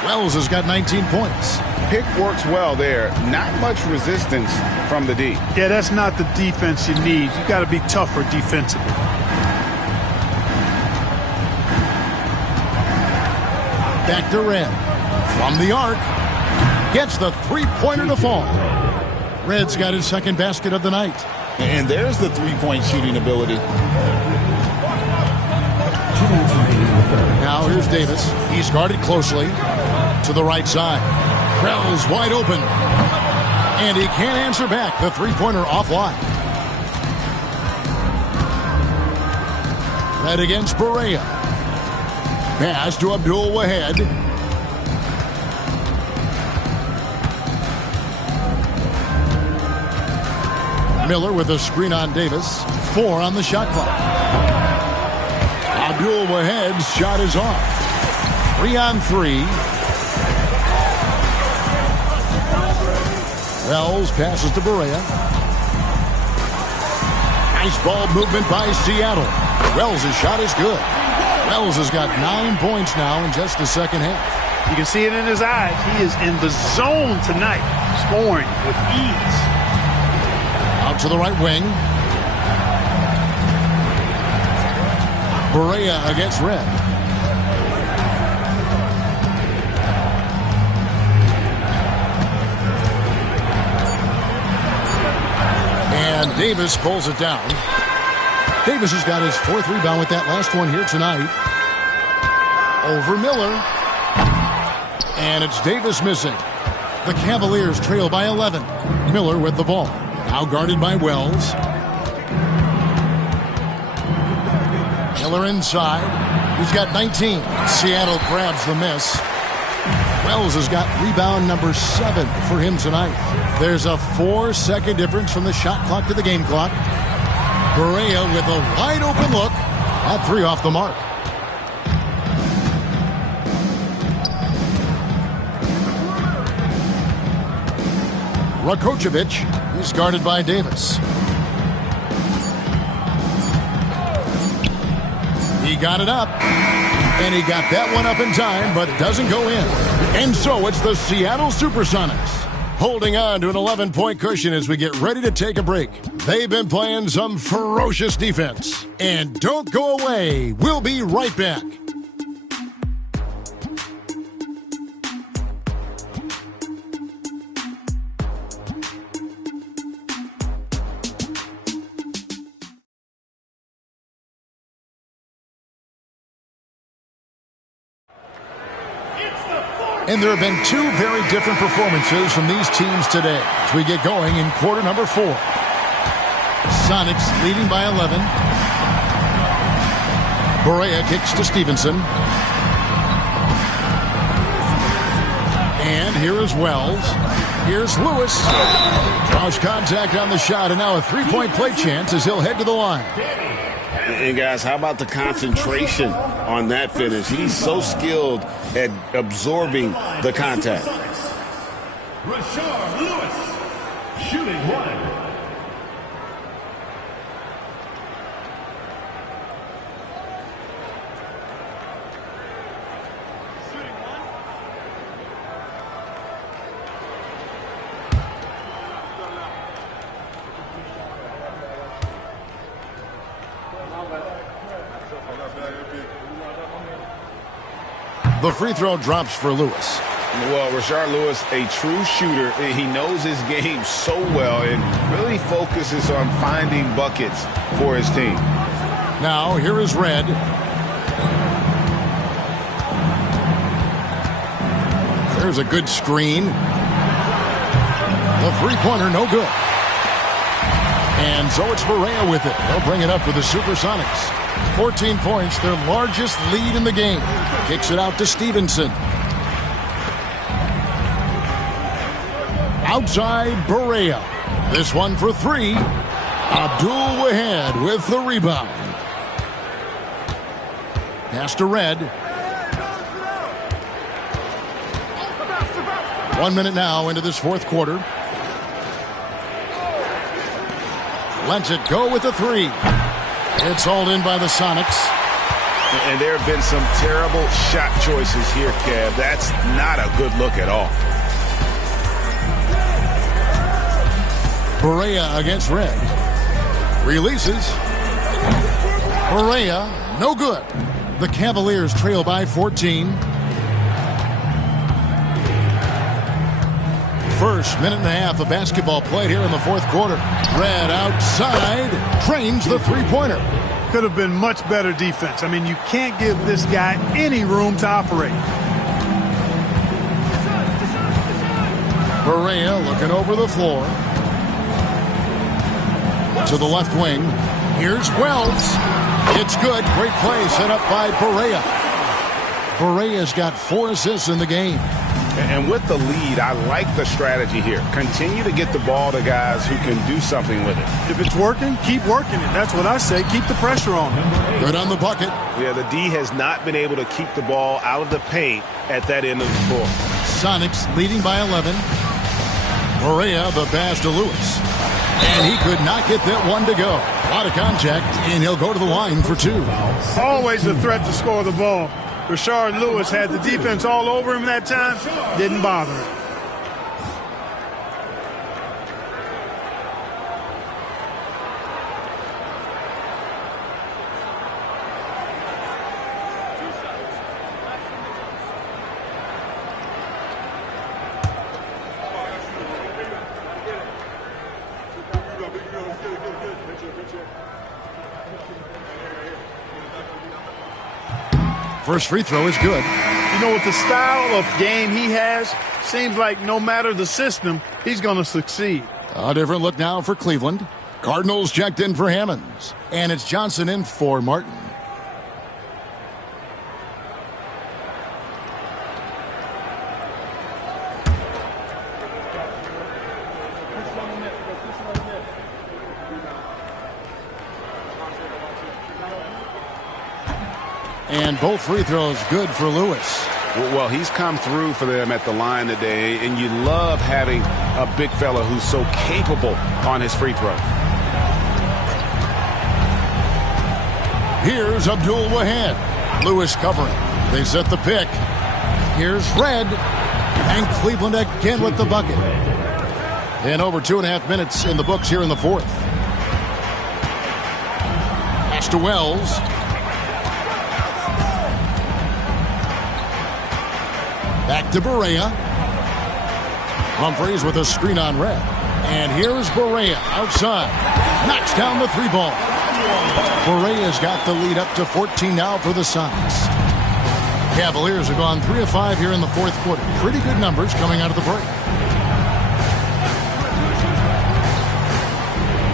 Wells has got 19 points. Pick works well there. Not much resistance from the D. Yeah, that's not the defense you need. You got to be tougher defensively. Back to Red. From the arc. Gets the three-pointer to fall. Red's got his second basket of the night. And there's the three-point shooting ability. Now here's Davis. He's guarded closely to the right side. Krell's wide open. And he can't answer back. The three-pointer offline. Red against Barea. Pass to Abdul Wahed. Miller with a screen on Davis. 4 on the shot clock. Abdul Wahed's shot is off. 3 on 3. Wells passes to Barea. Nice ball movement by Seattle. Wells' shot is good. Wells has got 9 points now in just the second half. You can see it in his eyes. He is in the zone tonight, scoring with ease. Out to the right wing. Barea against Red. And Davis pulls it down. Davis has got his 4th rebound with that last one here tonight. Over Miller. And it's Davis missing. The Cavaliers trail by 11. Miller with the ball. Now guarded by Wells. Miller inside. He's got 19. Seattle grabs the miss. Wells has got rebound number 7 for him tonight. There's a 4-second difference from the shot clock to the game clock. Barea with a wide open look. That 3 off the mark. Rakocevic. He's guarded by Davis. He got it up. And he got that one up in time, but doesn't go in. And so it's the Seattle Supersonics holding on to an 11-point cushion as we get ready to take a break. They've been playing some ferocious defense. And don't go away. We'll be right back. And there have been two very different performances from these teams today as we get going in quarter number 4. Sonics leading by 11. Barea kicks to Stevenson. And here is Wells. Here's Lewis. Draws contact on the shot, and now a three-point play chance as he'll head to the line. And guys, how about the concentration on that finish? He's so skilled at absorbing the contact. Rashard Lewis, shooting one. The free throw drops for Lewis. Well, Rashard Lewis, a true shooter. He knows his game so well and really focuses on finding buckets for his team. Now, here is Red. There's a good screen. The three-pointer, no good. And so it's Barea with it. They'll bring it up for the Supersonics. 14 points, their largest lead in the game. Kicks it out to Stevenson. Outside Barea. This one for three. Abdul Wahad with the rebound. Pass to Red. 1 minute now into this fourth quarter. Lets it go with the three. It's hauled in by the Sonics. And there have been some terrible shot choices here, Kev. That's not a good look at all. Barea against Red. Releases. Barea, no good. The Cavaliers trail by 14. First minute and a half of basketball played here in the fourth quarter. Red outside, drains the three-pointer. Could have been much better defense. I mean, you can't give this guy any room to operate. Barea looking over the floor. To the left wing. Here's Wells. It's good. Great play set up by Barea. Barea's got 4 assists in the game. And with the lead, I like the strategy here. Continue to get the ball to guys who can do something with it. If it's working, keep working it. That's what I say. Keep the pressure on. Good on the bucket. Yeah, the D has not been able to keep the ball out of the paint at that end of the floor. Sonics leading by 11. Barea the pass to Lewis. And he could not get that one to go. A lot of contact, and he'll go to the line for 2. Always a threat to score the ball. Rashard Lewis had the defense all over him that time. Didn't bother him. First free throw is good. You know, with the style of game he has, seems like no matter the system, he's going to succeed. A different look now for Cleveland. Cardinals checked in for Hammonds. And it's Johnson in for Martin. And both free throws good for Lewis. Well, he's come through for them at the line today, and you love having a big fella who's so capable on his free throw. Here's Abdul Wahad. Lewis covering. They set the pick. Here's Red. And Cleveland again with the bucket. And over 2.5 minutes in the books here in the fourth. Pass to Wells. Back to Barea. Humphries with a screen on Red. And here's Barea outside. Knocks down the three ball. Barea's got the lead up to 14 now for the Sonics. Cavaliers have gone 3 of 5 here in the fourth quarter. Pretty good numbers coming out of the break.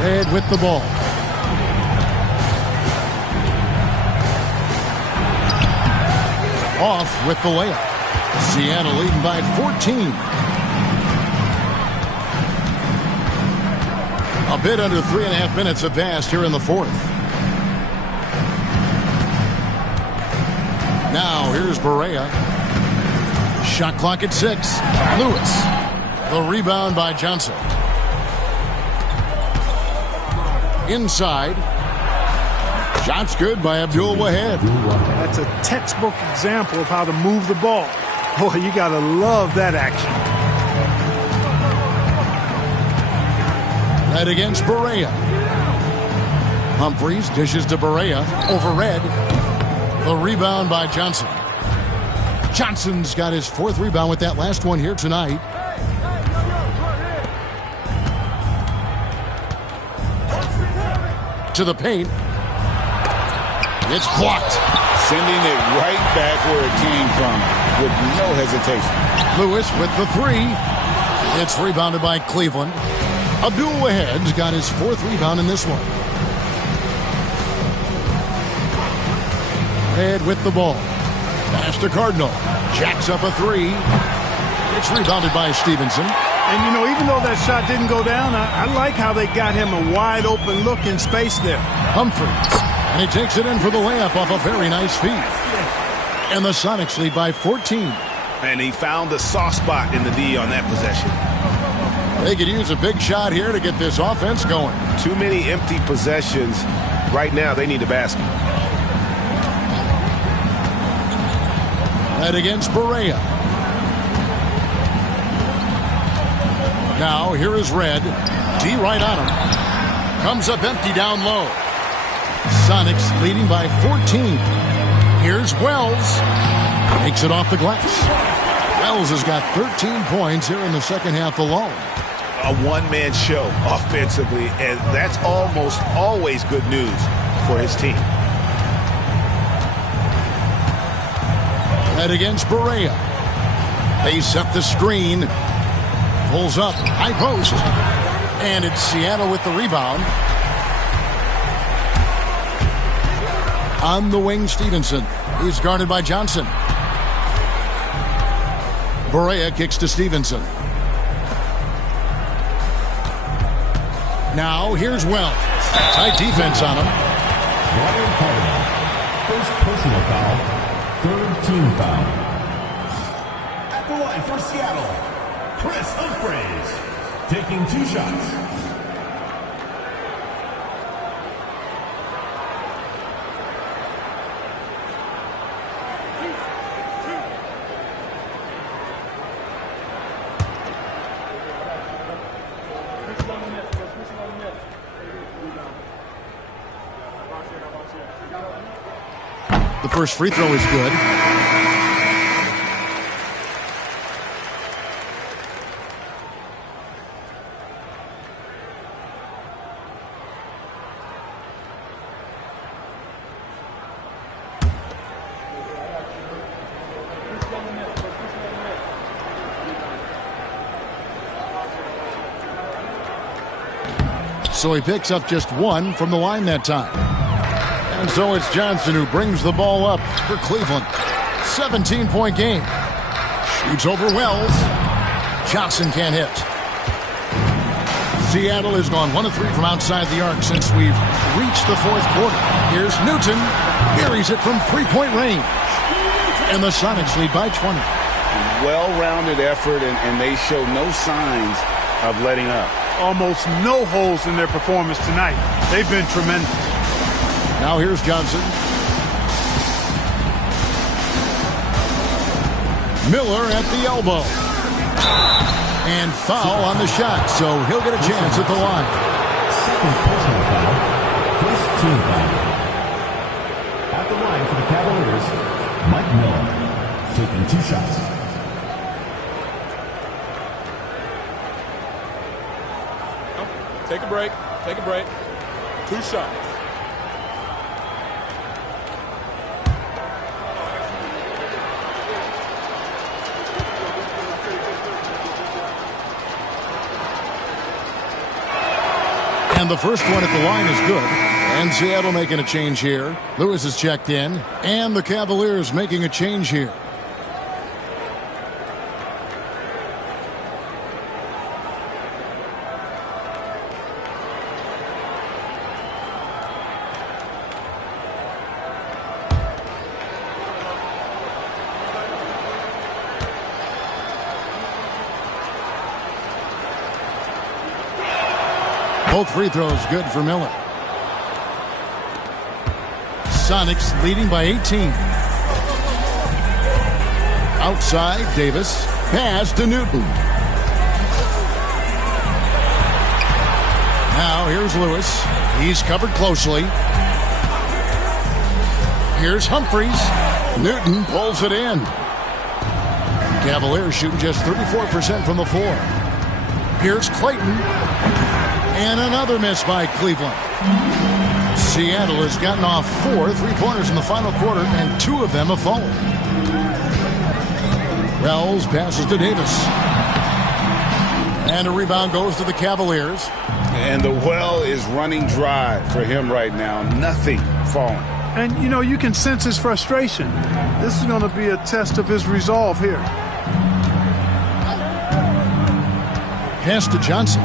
Red with the ball. Off with the layup. Seattle leading by 14. A bit under 3.5 minutes have passed here in the fourth. Now here's Barea. Shot clock at 6. Lewis. The rebound by Johnson. Inside. Shot's good by Abdul Wahad. That's a textbook example of how to move the ball. Boy, you got to love that action. Red against Barea. Humphries dishes to Barea over Red. The rebound by Johnson. Johnson's got his 4th rebound with that last one here tonight. To the paint. It's blocked. Sending it right back where it came from with no hesitation. Lewis with the 3. It's rebounded by Cleveland. Abdul Wahad's got his 4th rebound in this one. Red with the ball. Pass to Cardinal. Jacks up a 3. It's rebounded by Stevenson. And, you know, even though that shot didn't go down, I like how they got him a wide open look in space there. Humphries. And he takes it in for the layup off a very nice feed. And the Sonics lead by 14. And he found the soft spot in the D on that possession. They could use a big shot here to get this offense going. Too many empty possessions. Right now, they need a basket. Red against Barea. Now, here is Red. D right on him. Comes up empty down low. Sonics leading by 14. Here's Wells. Makes it off the glass. Wells has got 13 points here in the second half alone. A one-man show offensively, and that's almost always good news for his team. Red against Barea. They set the screen. Pulls up. High post. And it's Seattle with the rebound. On the wing, Stevenson. He's guarded by Johnson. Barea kicks to Stevenson. Now, here's Wells. Tight defense on him. Ryan Cardinal. First personal foul. 3rd team foul. At the line for Seattle, Chris Humphries. Taking 2 shots. The first free throw is good. So he picks up just 1 from the line that time. And so it's Johnson who brings the ball up for Cleveland. 17-point game. Shoots over Wells. Johnson can't hit. Seattle has gone 1 of 3 from outside the arc since we've reached the fourth quarter. Here's Newton. Buries it from 3-point range. And the Sonics lead by 20. Well-rounded effort, and they show no signs of letting up. Almost no holes in their performance tonight. They've been tremendous. Now here's Johnson. Miller at the elbow. And foul on the shot, so he'll get a chance at the line. Second personal foul. First team foul. At the line for the Cavaliers, Mike Miller, taking 2 shots. Take a break. Take a break. 2 shots. And the first one at the line is good. And Seattle making a change here. Lewis is checked in. And the Cavaliers making a change here. Both free throws good for Miller. Sonics leading by 18. Outside, Davis. Pass to Newton. Now here's Lewis. He's covered closely. Here's Humphries. Newton pulls it in. Cavaliers shooting just 34% from the floor. Here's Clayton. And another miss by Cleveland. Seattle has gotten off 4 3-pointers in the final quarter, and 2 of them have fallen. Wells passes to Davis. And a rebound goes to the Cavaliers. And the well is running dry for him right now. Nothing falling. And, you know, you can sense his frustration. This is going to be a test of his resolve here. Pass to Johnson.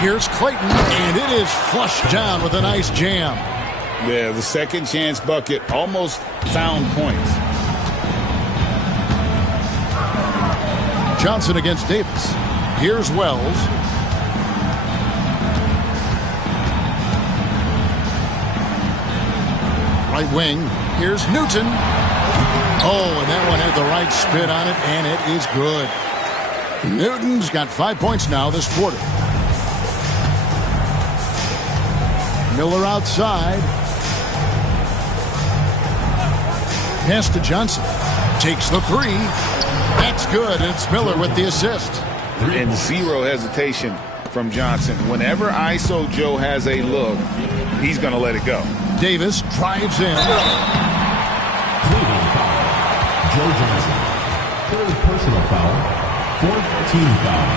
Here's Clayton, and it is flushed down with a nice jam. Yeah, the second chance bucket almost found points. Johnson against Davis. Here's Wells. Right wing. Here's Newton. Oh, and that one had the right spin on it, and it is good. Newton's got 5 points now this quarter. Miller outside. Pass to Johnson. Takes the 3. That's good. It's Miller with the assist. And zero hesitation from Johnson. Whenever ISO Joe has a look, he's going to let it go. Davis drives in. Cleveland foul. Joe Johnson. Third personal foul. Fourth team foul.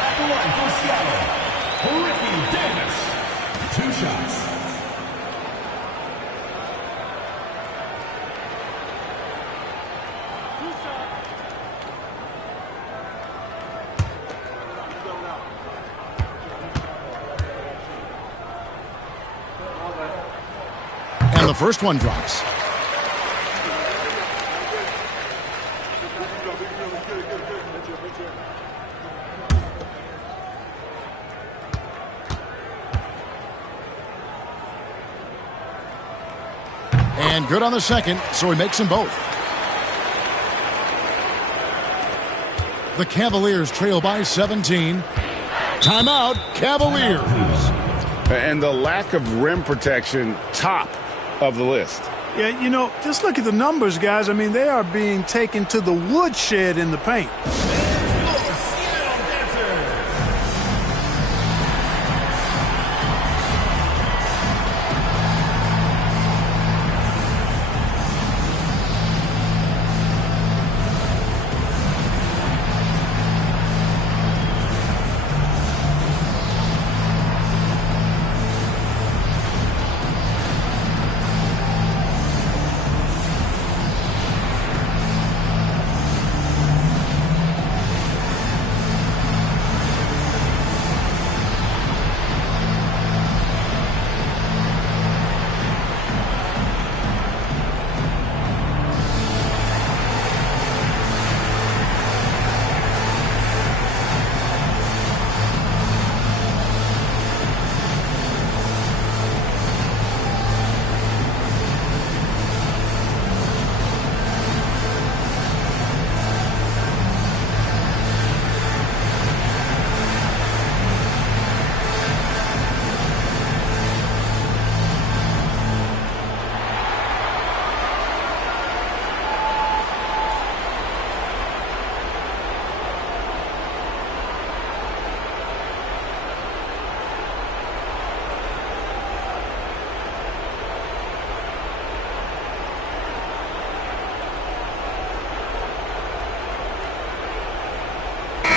At the line for Seattle, Ricky Davis. 2 shots. And the first one drops. And good on the second, so he makes them both. The Cavaliers trail by 17. Timeout, Cavaliers. And the lack of rim protection, top of the list. Yeah, you know, just look at the numbers, guys. I mean, they are being taken to the woodshed in the paint.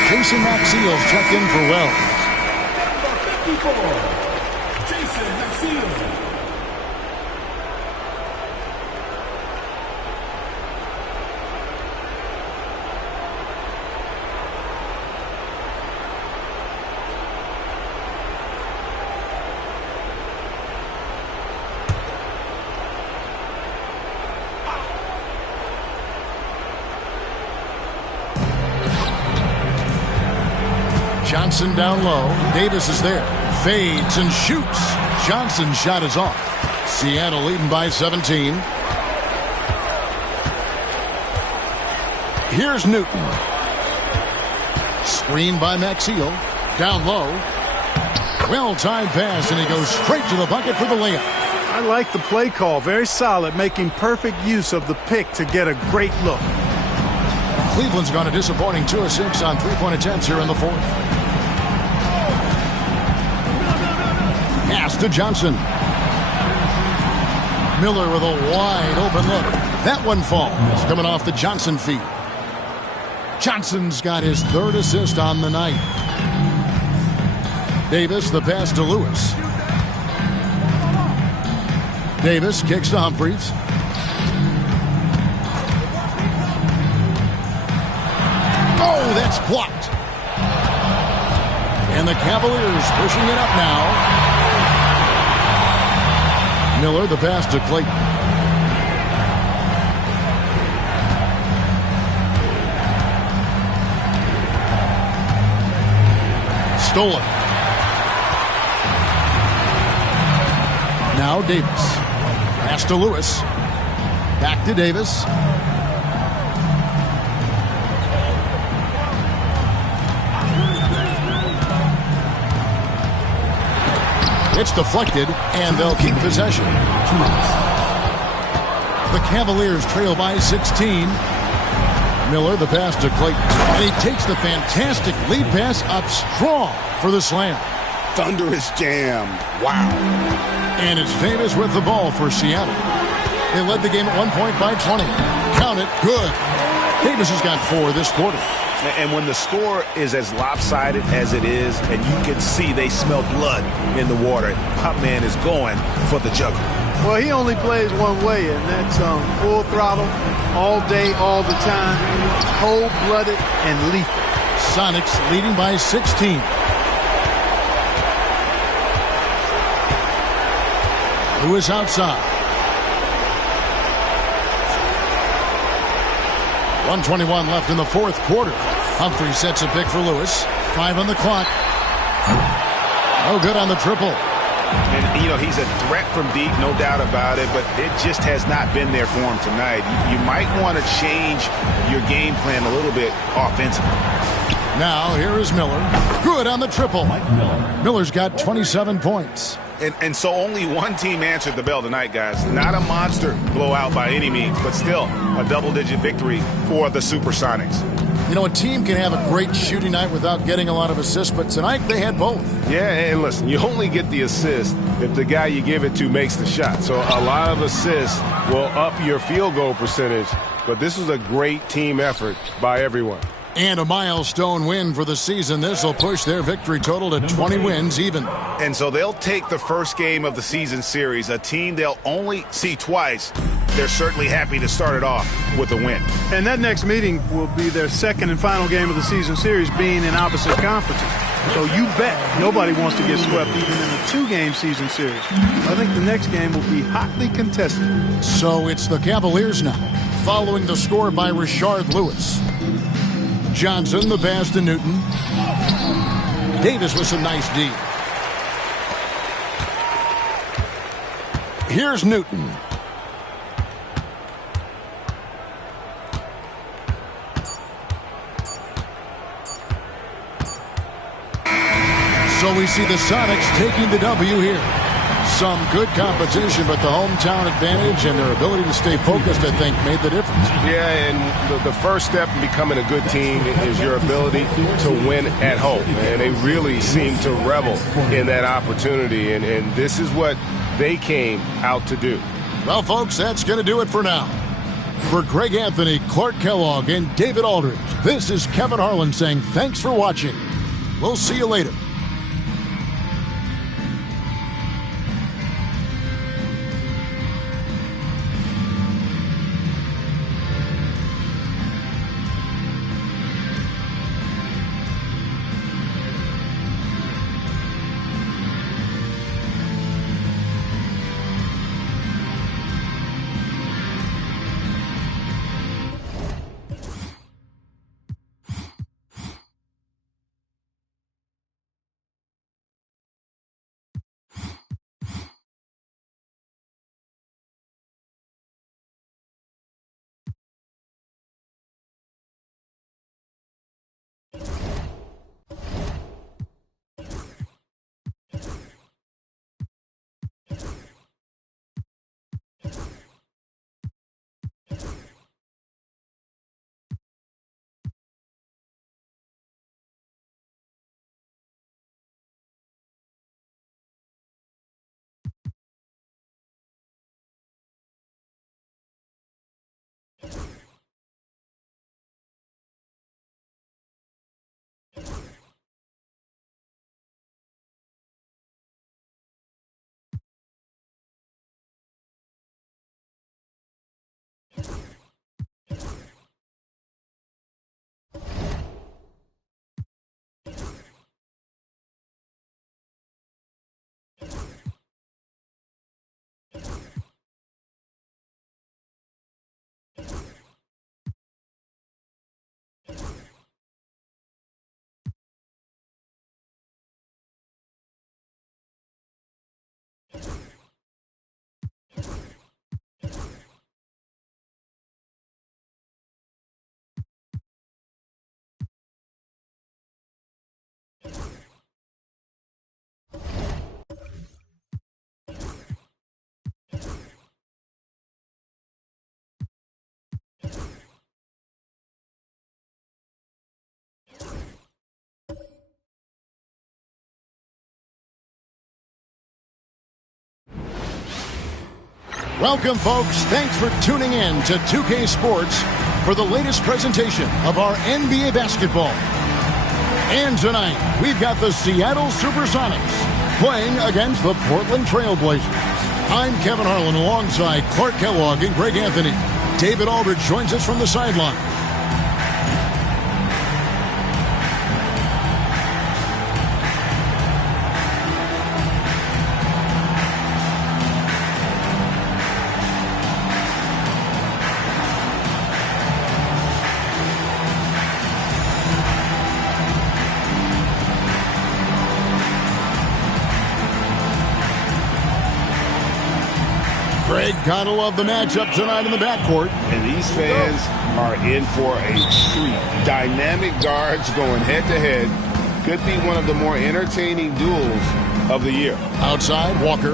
Jason Maxiel's checked in for Wells. Number 54, Jason Maxiel. Johnson down low. Davis is there. Fades and shoots. Johnson's shot is off. Seattle leading by 17. Here's Newton. Screen by Maxiel. Down low. Well-timed pass, and he goes straight to the bucket for the layup. I like the play call. Very solid, making perfect use of the pick to get a great look. Cleveland's gone a disappointing 2 of 6 on three-point attempts here in the fourth. Pass to Johnson. Miller with a wide open look. That one falls, coming off the Johnson feed. Johnson's got his 3rd assist on the night. Davis, the pass to Lewis. Davis kicks to Humphries. Oh, that's blocked. And the Cavaliers pushing it up now. Miller, the pass to Clayton. Stolen. Now Davis. Pass to Lewis. Back to Davis. It's deflected, and they'll keep possession. The Cavaliers trail by 16. Miller, the pass to Clayton. And he takes the fantastic lead pass up strong for the slam. Thunderous jam. Wow. And it's Davis with the ball for Seattle. They led the game at 1 point by 20. Count it. Good. Davis has got 4 this quarter. And when the score is as lopsided as it is, and you can see they smell blood in the water, my man is going for the jugular. Well, he only plays one way, and that's full throttle, all day, all the time, cold-blooded and lethal. Sonics leading by 16. Lewis outside. 1:21 left in the fourth quarter. Humphrey sets a pick for Lewis. 5 on the clock. No good on the triple. And, you know, he's a threat from deep, no doubt about it, but it just has not been there for him tonight. You might want to change your game plan a little bit offensively. Now, here is Miller. Good on the triple. Miller's got 27 points. And so only one team answered the bell tonight, guys. Not a monster blowout by any means, but still a double-digit victory for the Supersonics. You know, a team can have a great shooting night without getting a lot of assists, but tonight they had both. Yeah, and listen, you only get the assist if the guy you give it to makes the shot. So a lot of assists will up your field goal percentage, but this was a great team effort by everyone. And a milestone win for the season. This will push their victory total to 20 wins even. And so they'll take the first game of the season series, a team they'll only see twice. They're certainly happy to start it off with a win. And that next meeting will be their second and final game of the season series, being in opposite conferences. So you bet nobody wants to get swept even in a 2-game season series. I think the next game will be hotly contested. So it's the Cavaliers now, following the score by Rashard Lewis. Johnson, the pass to Newton. Davis with some nice D. Here's Newton. So we see the Sonics taking the W here. Some good competition, but the hometown advantage and their ability to stay focused, I think, made the difference. Yeah, and the first step in becoming a good team is your ability to win at home. And they really seem to revel in that opportunity, and this is what they came out to do. Well, folks, that's going to do it for now. For Greg Anthony, Clark Kellogg, and David Aldridge, this is Kevin Harlan saying thanks for watching. We'll see you later. Welcome, folks. Thanks for tuning in to 2K Sports for the latest presentation of our NBA basketball. And tonight, we've got the Seattle Supersonics playing against the Portland Trail Blazers. I'm Kevin Harlan alongside Clark Kellogg and Greg Anthony. David Aldridge joins us from the sideline. Greg, gotta love the matchup tonight in the backcourt. And these fans are in for a treat. Dynamic guards going head-to-head. Could be one of the more entertaining duels of the year. Outside, Walker.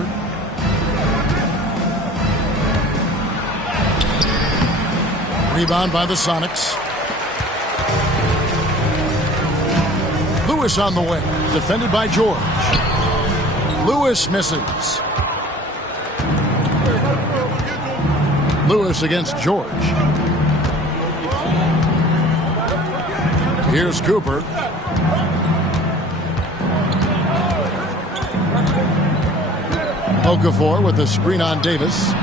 Rebound by the Sonics. Lewis on the way. Defended by George. Lewis misses. Lewis against George. Here's Cooper. Okafor with the screen on Davis.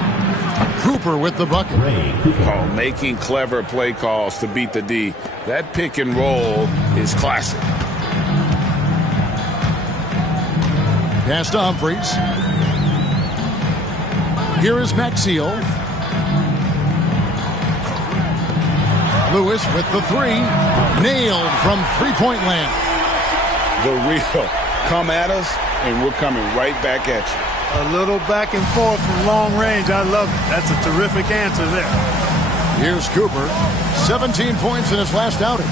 Cooper with the bucket. Oh, making clever play calls to beat the D. That pick and roll is classic. Pass to Humphries. Here is Maxiel. Lewis with the three. Nailed from three-point land. The real. Come at us, and we're coming right back at you. A little back and forth from long range. I love it. That's a terrific answer there. Here's Cooper. 17 points in his last outing.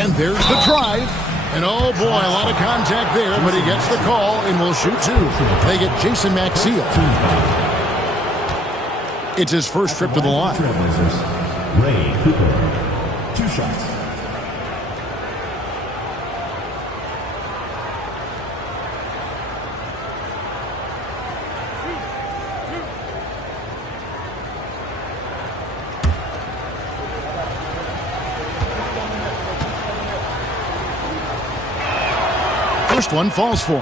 And there's the drive. And oh boy, a lot of contact there, but he gets the call and will shoot two. They get Jason Maxiel. It's his first trip to the line. Ray Cooper. 2 shots. Next one falls for him.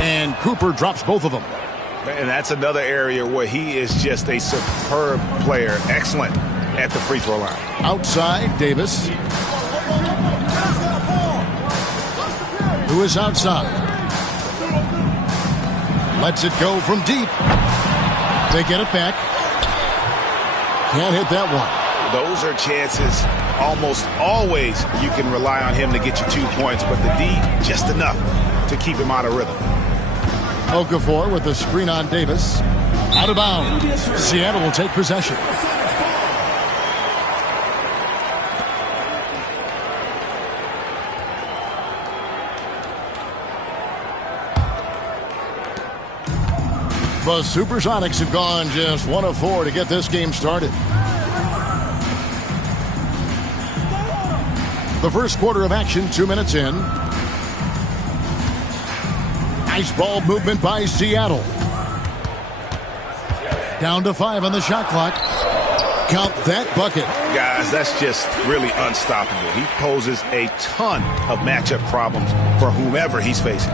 And Cooper drops both of them. And that's another area where he is just a superb player. Excellent at the free throw line. Outside, Davis. Who is outside? Lets it go from deep. They get it back. Can't hit that one. Those are chances almost always you can rely on him to get you 2 points, but the D just enough to keep him out of rhythm. Okafor with the screen on Davis. Out of bounds. Seattle will take possession. The Supersonics have gone just 1 of 4 to get this game started. The first quarter of action, 2 minutes in. Nice ball movement by Seattle. Down to 5 on the shot clock. Count that bucket. Guys, that's just really unstoppable. He poses a ton of matchup problems for whomever he's facing.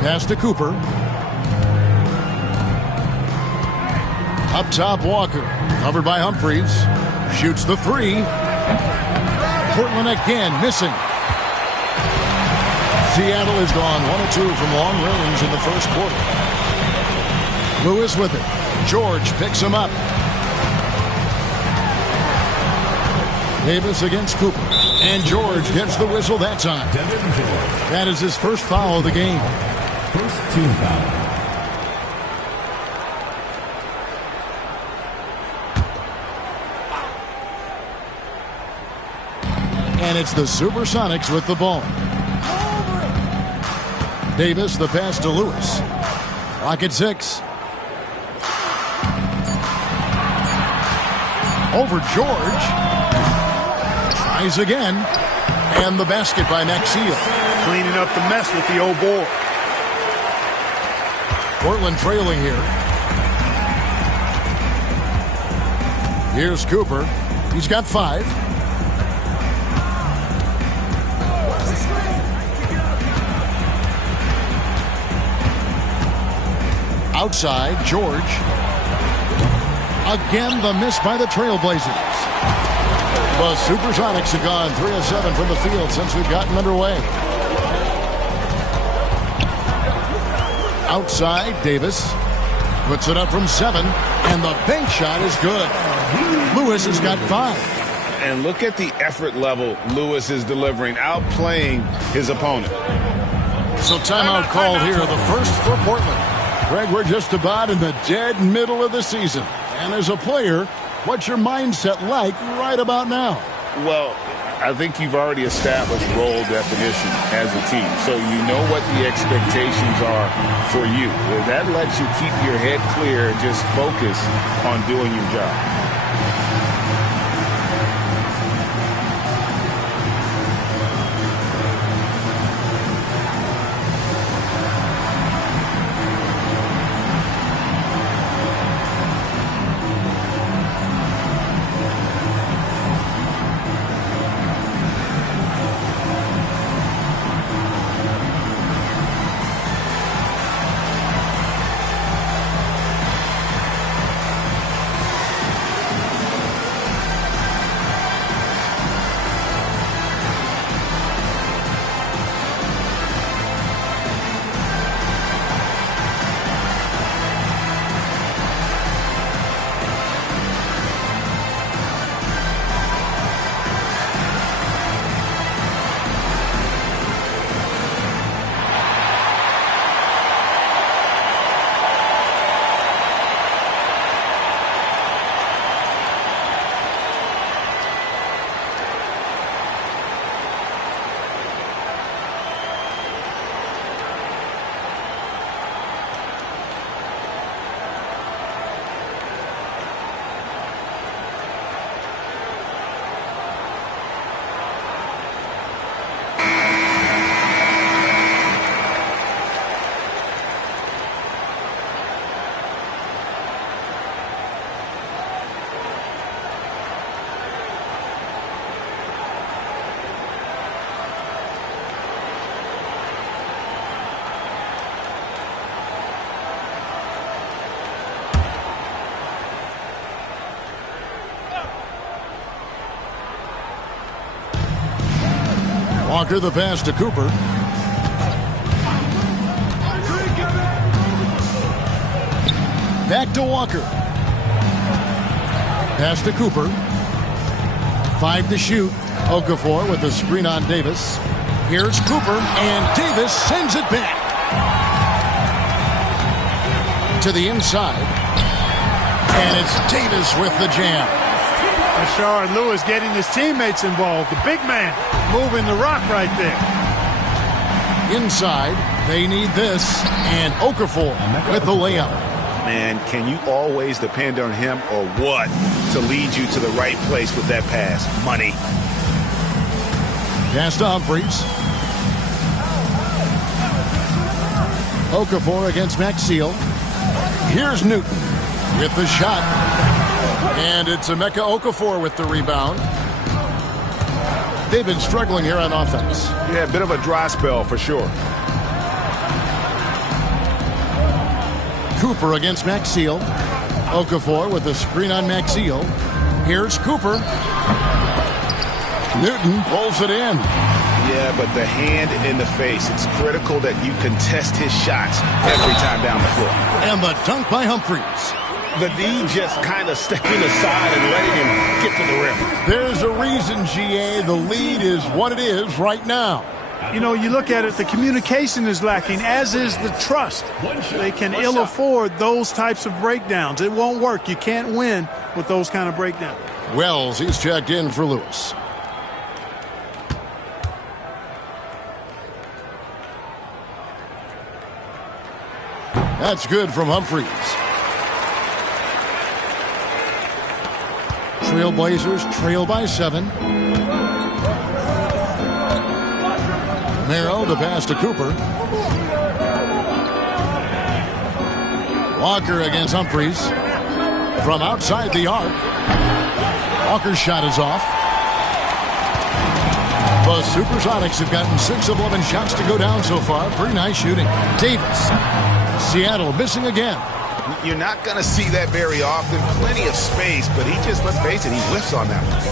Pass to Cooper. Up top, Walker. Covered by Humphries. Shoots the 3. Portland again missing. Seattle has gone 1 of 2 from long range in the first quarter. Lewis with it. George picks him up. Davis against Cooper. And George gets the whistle that time. That is his first foul of the game. First team foul. And it's the Supersonics with the ball. Davis, the pass to Lewis. Clock at 6. Over George. Tries again. And the basket by Maxey. Cleaning up the mess with the old board. Portland trailing here. Here's Cooper. He's got 5. Outside, George. Again, the miss by the Trailblazers. The Supersonics have gone 3 of 7 from the field since we've gotten underway. Outside, Davis. Puts it up from 7. And the bank shot is good. Lewis has got 5. And look at the effort level Lewis is delivering, outplaying his opponent. So timeout called here, the first for Portland. Greg, we're just about in the dead middle of the season. And as a player, what's your mindset like right about now? Well, I think you've already established role definition as a team. So you know what the expectations are for you. That lets you keep your head clear and just focus on doing your job. Walker the pass to Cooper. Back to Walker. Pass to Cooper. 5 to shoot. Okafor with the screen on Davis. Here's Cooper, and Davis sends it back to the inside. And it's Davis with the jam. Rashard Lewis getting his teammates involved. The big man moving the rock right there. Inside, they need this, and Okafor with the layup. Man, can you always depend on him or what to lead you to the right place with that pass? Money. Pass to Humphries. Okafor against Maxeel. Here's Newton with the shot. And it's Emeka Okafor with the rebound. They've been struggling here on offense. Yeah, a bit of a dry spell for sure. Cooper against Maxeel. Okafor with the screen on Maxeel. Here's Cooper. Newton pulls it in. Yeah, but the hand in the face. It's critical that you contest his shots every time down the floor. And the dunk by Humphries. The D just kind of stepping aside and letting him get to the rim. There's a reason, GA, the lead is what it is right now. You know, you look at it, the communication is lacking, as is the trust. They can ill afford those types of breakdowns. It won't work. You can't win with those kind of breakdowns. Wells, he's checked in for Lewis. That's good from Humphries. Trailblazers trail by 7. Romero to pass to Cooper. Walker against Humphries. From outside the arc. Walker's shot is off. The Supersonics have gotten 6 of 11 shots to go down so far. Pretty nice shooting. Davis. Seattle missing again. You're not going to see that very often. Plenty of space, but he just, let's face it, he whiffs on that one.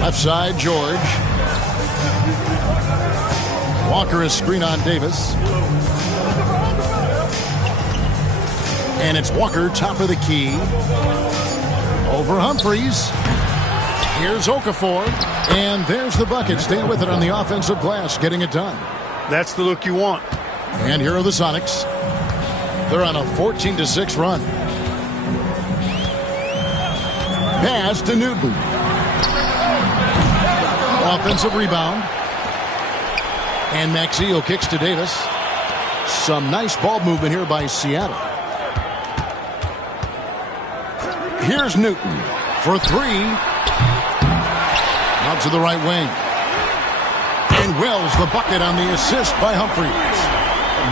Left side, George. Walker is screen on Davis. And it's Walker, top of the key. Over Humphries. Here's Okafor. And there's the bucket. Staying with it on the offensive glass, getting it done. That's the look you want. And here are the Sonics. They're on a 14-6 run. Pass to Newton. Offensive rebound. And Maxeel kicks to Davis. Some nice ball movement here by Seattle. Here's Newton for 3. Out to the right wing. And Wells the bucket on the assist by Humphries.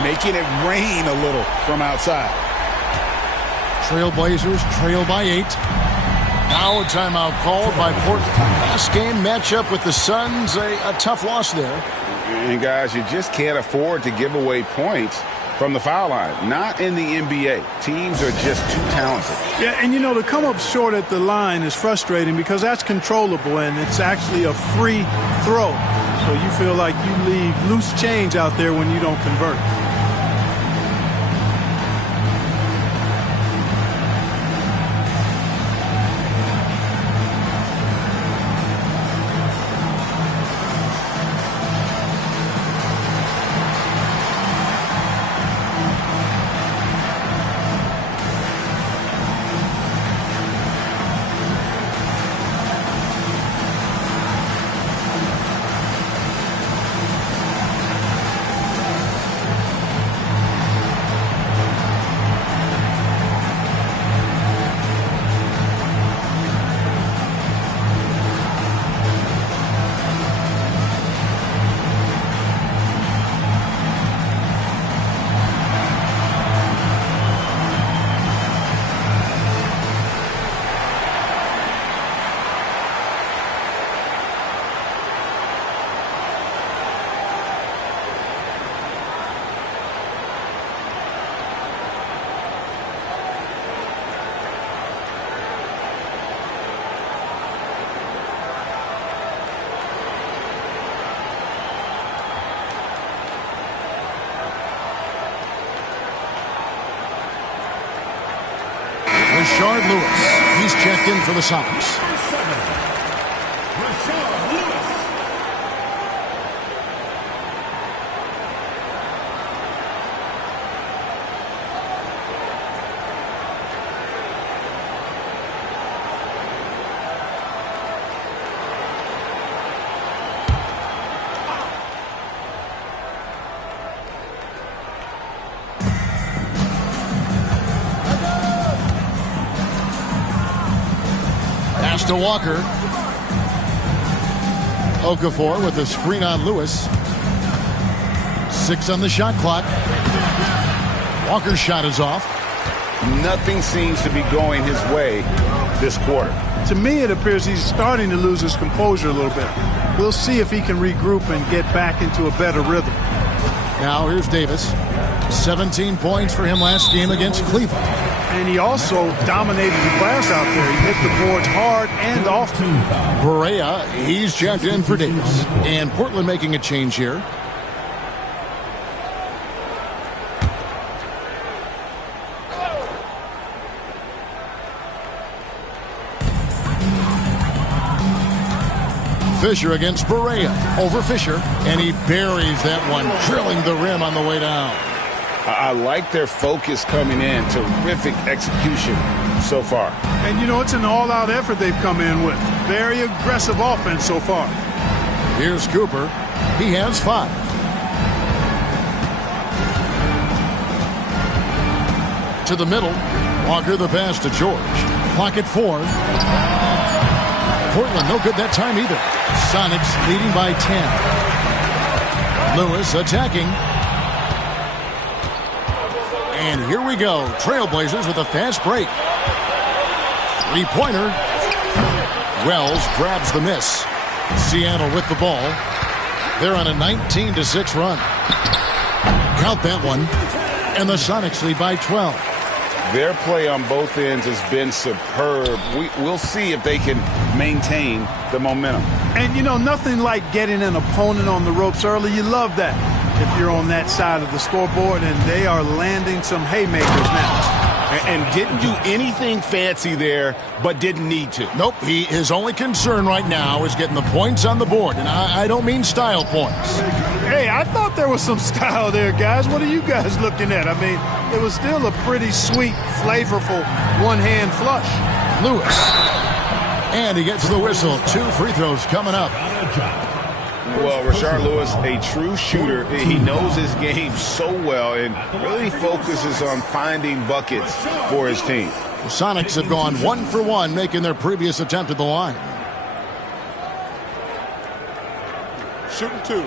Making it rain a little from outside. Trailblazers trail by 8. Now a timeout called by Portland. Last game matchup with the Suns, a tough loss there. And guys, you just can't afford to give away points from the foul line. Not in the NBA. Teams are just too talented. Yeah, and you know, to come up short at the line is frustrating because that's controllable and it's actually a free throw. So you feel like you leave loose change out there when you don't convert. Rashard Lewis. He's checked in for the Sonics. Rashard Lewis. Pass to Walker. Okafor with a screen on Lewis. 6 on the shot clock. Walker's shot is off. Nothing seems to be going his way this quarter. To me, it appears he's starting to lose his composure a little bit. We'll see if he can regroup and get back into a better rhythm. Now here's Davis. 17 points for him last game against Cleveland. And he also dominated the glass out there. He hit the boards hard and often. Barea, he's checked in for Davis. And Portland making a change here. Fisher against Barea. Over Fisher. And he buries that one, drilling the rim on the way down. I like their focus coming in. Terrific execution so far. And, you know, it's an all-out effort they've come in with. Very aggressive offense so far. Here's Cooper. He has 5. To the middle. Walker the pass to George. Clock at 4. Portland no good that time either. Sonics leading by 10. Lewis attacking. And here we go. Trailblazers with a fast break. 3-pointer. Wells grabs the miss. Seattle with the ball. They're on a 19-6 run. Count that one. And the Sonics lead by 12. Their play on both ends has been superb. We'll see if they can maintain the momentum. And, you know, nothing like getting an opponent on the ropes early. You love that if you're on that side of the scoreboard, and they are landing some haymakers now. And didn't do anything fancy there, but didn't need to. Nope, his only concern right now is getting the points on the board. And I don't mean style points. Hey, I thought there was some style there, guys. What are you guys looking at? I mean, it was still a pretty sweet, flavorful one-hand flush. Lewis. And he gets the whistle. 2 free throws coming up. Well, Rashard Lewis, a true shooter. He knows his game so well and really focuses on finding buckets for his team. The Sonics have gone 1 for 1, making their previous attempt at the line. Shooting 2.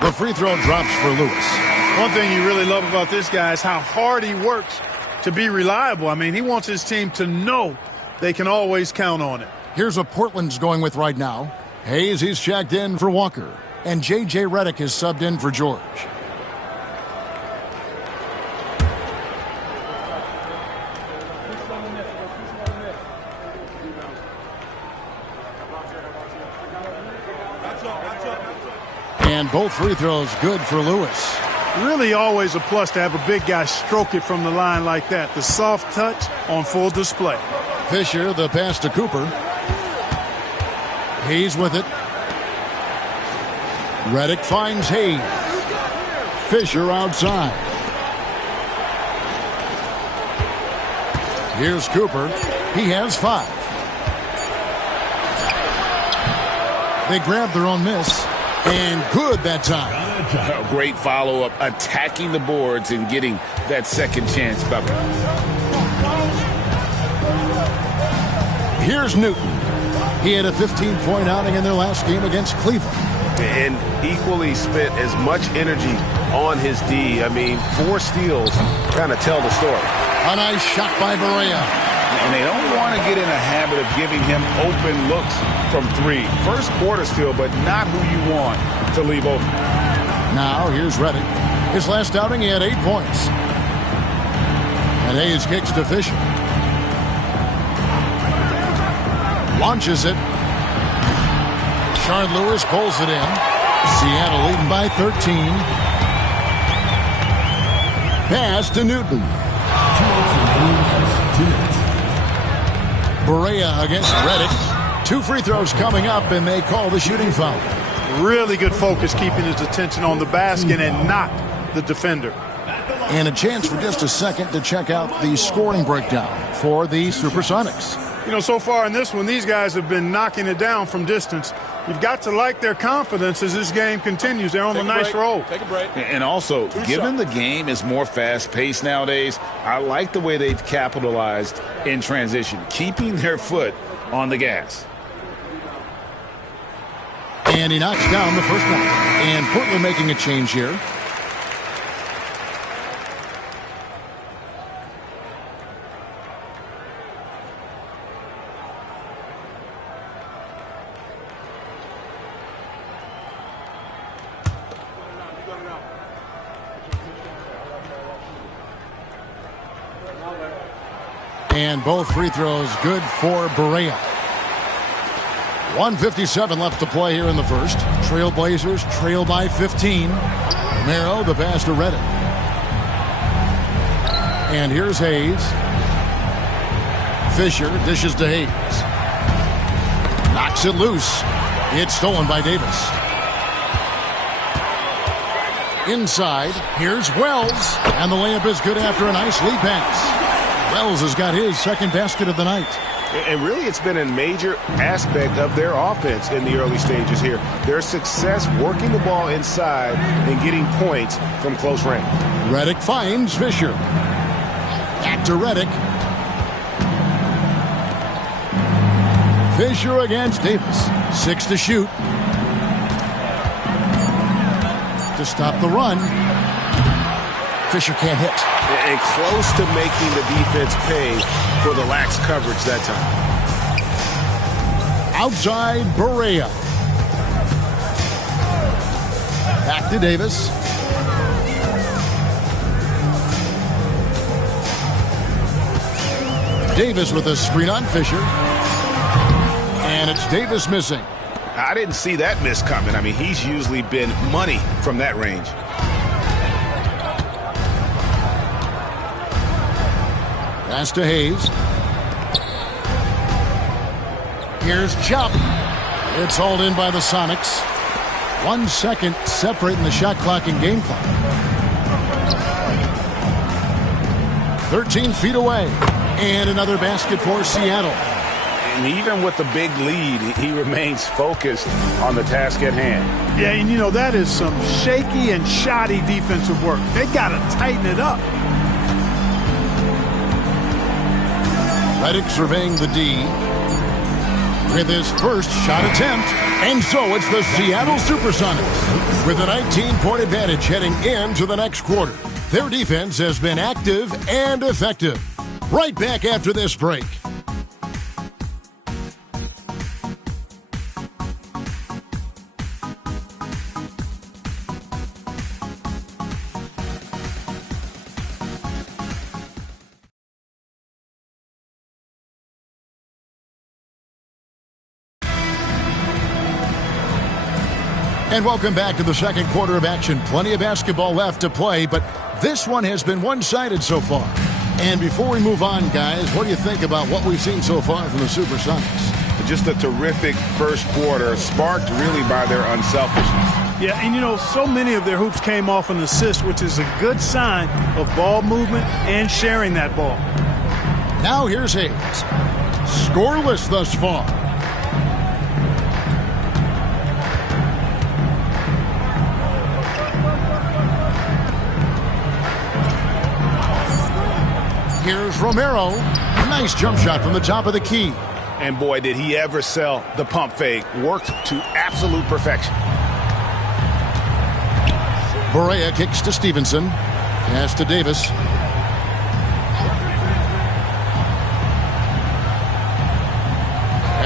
The free throw drops for Lewis. One thing you really love about this guy is how hard he works to be reliable. I mean, he wants his team to know they can always count on it. Here's what Portland's going with right now. Hayes, he's checked in for Walker. And J.J. Redick is subbed in for George. And both free throws good for Lewis. Really always a plus to have a big guy stroke it from the line like that. The soft touch on full display. Fisher, the pass to Cooper. Hayes with it. Redick finds Hayes. Fisher outside. Here's Cooper. He has 5. They grab their own miss. And good that time. A great follow-up, attacking the boards and getting that second chance bucket. Here's Newton. He had a 15-point outing in their last game against Cleveland. And equally spent as much energy on his D. I mean, 4 steals kind of tell the story. A nice shot by Barea. And they don't want to get in a habit of giving him open looks from 3. First quarter steal, but not who you want to leave open. Now here's Redick. His last outing, he had 8 points. And Hayes kicks to Fisher. Launches it. Shard Lewis pulls it in. Seattle leading by 13. Pass to Newton. Barea against Redick. 2 free throws coming up, and they call the shooting foul. Really good focus, keeping his attention on the basket and not the defender. And a chance for just a second to check out the scoring breakdown for the Supersonics. You know, so far in this one, these guys have been knocking it down from distance. You've got to like their confidence as this game continues. They're on a nice roll. Take a break. And also, given the game is more fast-paced nowadays, I like the way they've capitalized in transition, keeping their foot on the gas. And he knocks down the first one. And Portland making a change here. And both free throws good for Barea. 1:57 left to play here in the first. Trailblazers trail by 15. Romero, the pass to Redick. And here's Hayes. Fisher dishes to Hayes. Knocks it loose. It's stolen by Davis. Inside, here's Wells. And the layup is good after a nice lead pass. Wells has got his second basket of the night. And really, it's been a major aspect of their offense in the early stages here. Their success working the ball inside and getting points from close range. Redick finds Fisher. Back to Redick. Fisher against Davis. 6 to shoot. To stop the run. Fisher can't hit. And close to making the defense pay for the lax coverage that time. Outside Barea. Back to Davis. Davis with a screen on Fisher. And it's Davis missing. I didn't see that miss coming. I mean, he's usually been money from that range. Pass to Hayes. Here's Chop. It's hauled in by the Sonics. 1 second separating the shot clock and game clock. 13 feet away. And another basket for Seattle. And even with the big lead, he remains focused on the task at hand. Yeah, and you know, that is some shaky and shoddy defensive work. They got to tighten it up. Redick surveying the D with his first shot attempt. And so it's the Seattle Supersonics with a 19-point advantage heading into the next quarter. Their defense has been active and effective. Right back after this break. And welcome back to the second quarter of action. Plenty of basketball left to play, but this one has been one-sided so far. And before we move on, guys, what do you think about what we've seen so far from the Supersonics? Just a terrific first quarter, sparked really by their unselfishness. Yeah, and you know, so many of their hoops came off an assist, which is a good sign of ball movement and sharing that ball. Now here's Hayes. Scoreless thus far. Here's Romero. Nice jump shot from the top of the key. And boy, did he ever sell the pump fake. Worked to absolute perfection. Barea kicks to Stevenson. Pass to Davis.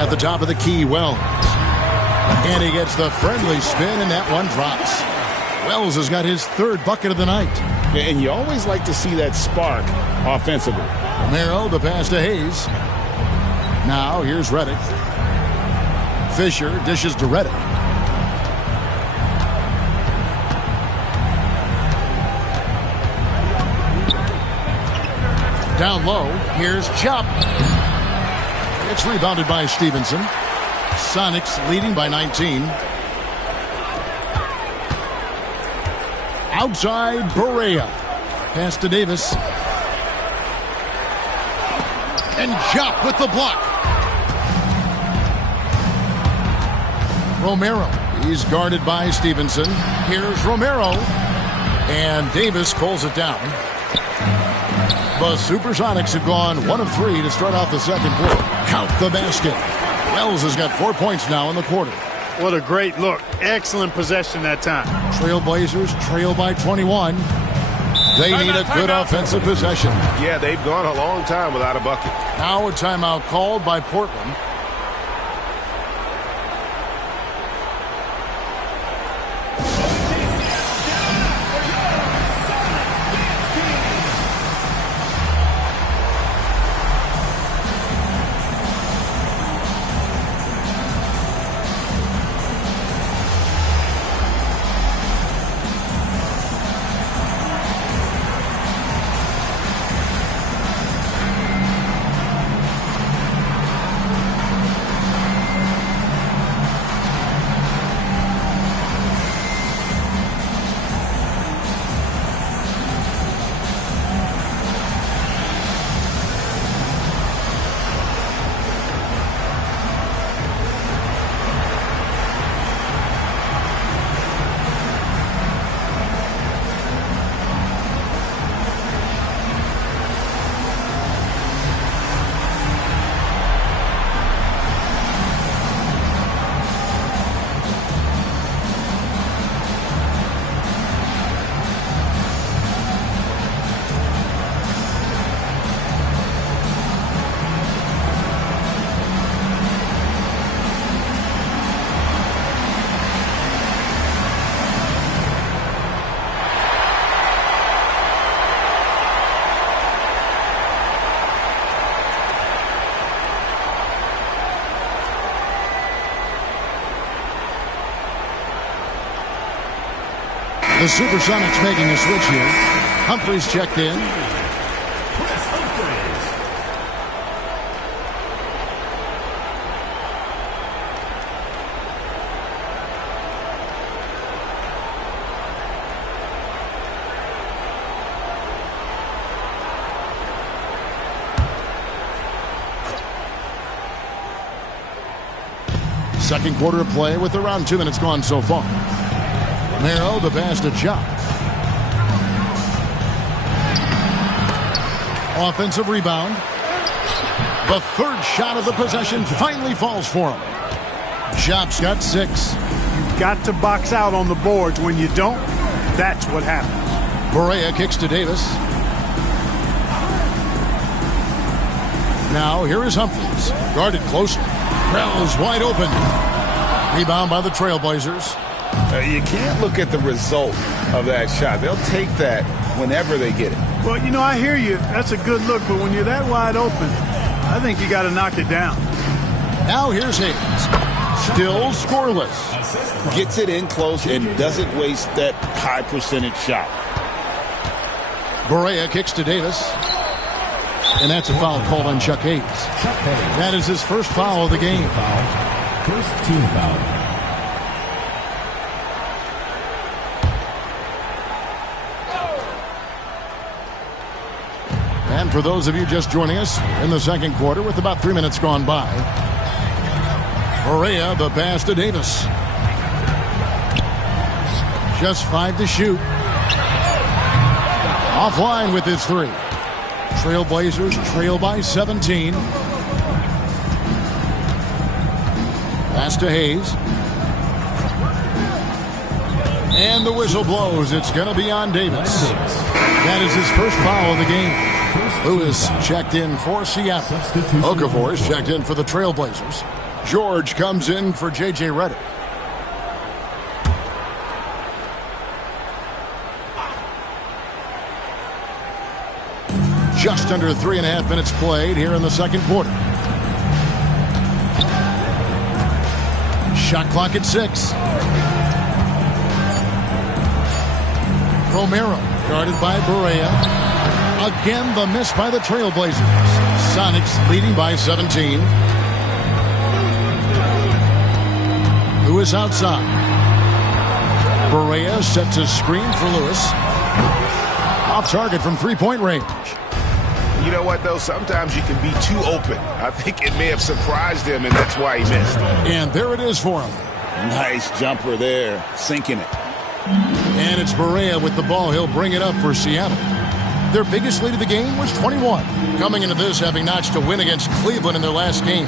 At the top of the key, Wells. And he gets the friendly spin, and that one drops. Wells has got his third bucket of the night. Yeah, and you always like to see that spark offensively. Romero, the pass to Hayes. Now here's Redick. Fisher dishes to Reddick. Down low, here's Chop. It's rebounded by Stevenson. Sonics leading by 19. Outside, Barea. Pass to Davis. And Chop with the block. Romero. He's guarded by Stevenson. Here's Romero. And Davis pulls it down. The Supersonics have gone 1 of 3 to start out the second quarter. Count the basket. Wells has got 4 points now in the quarter. What a great look. Excellent possession that time. Trailblazers trail by 21. They need a good offensive possession. Yeah, they've gone a long time without a bucket. Now a timeout called by Portland. The Supersonics making a switch here. Humphries checked in. Chris Humphries. Second quarter of play with around 2 minutes gone so far. Romero, the pass to Chop. Offensive rebound. The third shot of the possession finally falls for him. Chop's got 6. You've got to box out on the boards. When you don't, that's what happens. Barea kicks to Davis. Now here is Humphries. Guarded closely. Wells wide open. Rebound by the Trailblazers. You can't look at the result of that shot. They'll take that whenever they get it. Well, you know, I hear you. That's a good look, but when you're that wide open, I think you got to knock it down. Now here's Hayes. Still scoreless. Gets it in close and doesn't waste that high percentage shot. Barea kicks to Davis. And that's a foul called on Chuck Hayes. That is his first foul of the game. First team foul. And for those of you just joining us in the second quarter with about 3 minutes gone by, Barea the pass to Davis. Just 5 to shoot. Offline with his 3. Trailblazers trail by 17. Pass to Hayes. And the whistle blows. It's going to be on Davis. That is his first foul of the game. Lewis checked in for Seattle. Okafor is checked in for the Trailblazers. George comes in for J.J. Redick. Just under 3.5 minutes played here in the second quarter. Shot clock at 6. Romero guarded by Barea. Again, the miss by the Trailblazers. Sonics leading by 17. Lewis outside. Barea sets a screen for Lewis. Off target from three-point range. You know what, though? Sometimes you can be too open. I think it may have surprised him, and that's why he missed. And there it is for him. Nice jumper there, sinking it. And it's Barea with the ball. He'll bring it up for Seattle. Their biggest lead of the game was 21. Coming into this, having notched a win against Cleveland in their last game.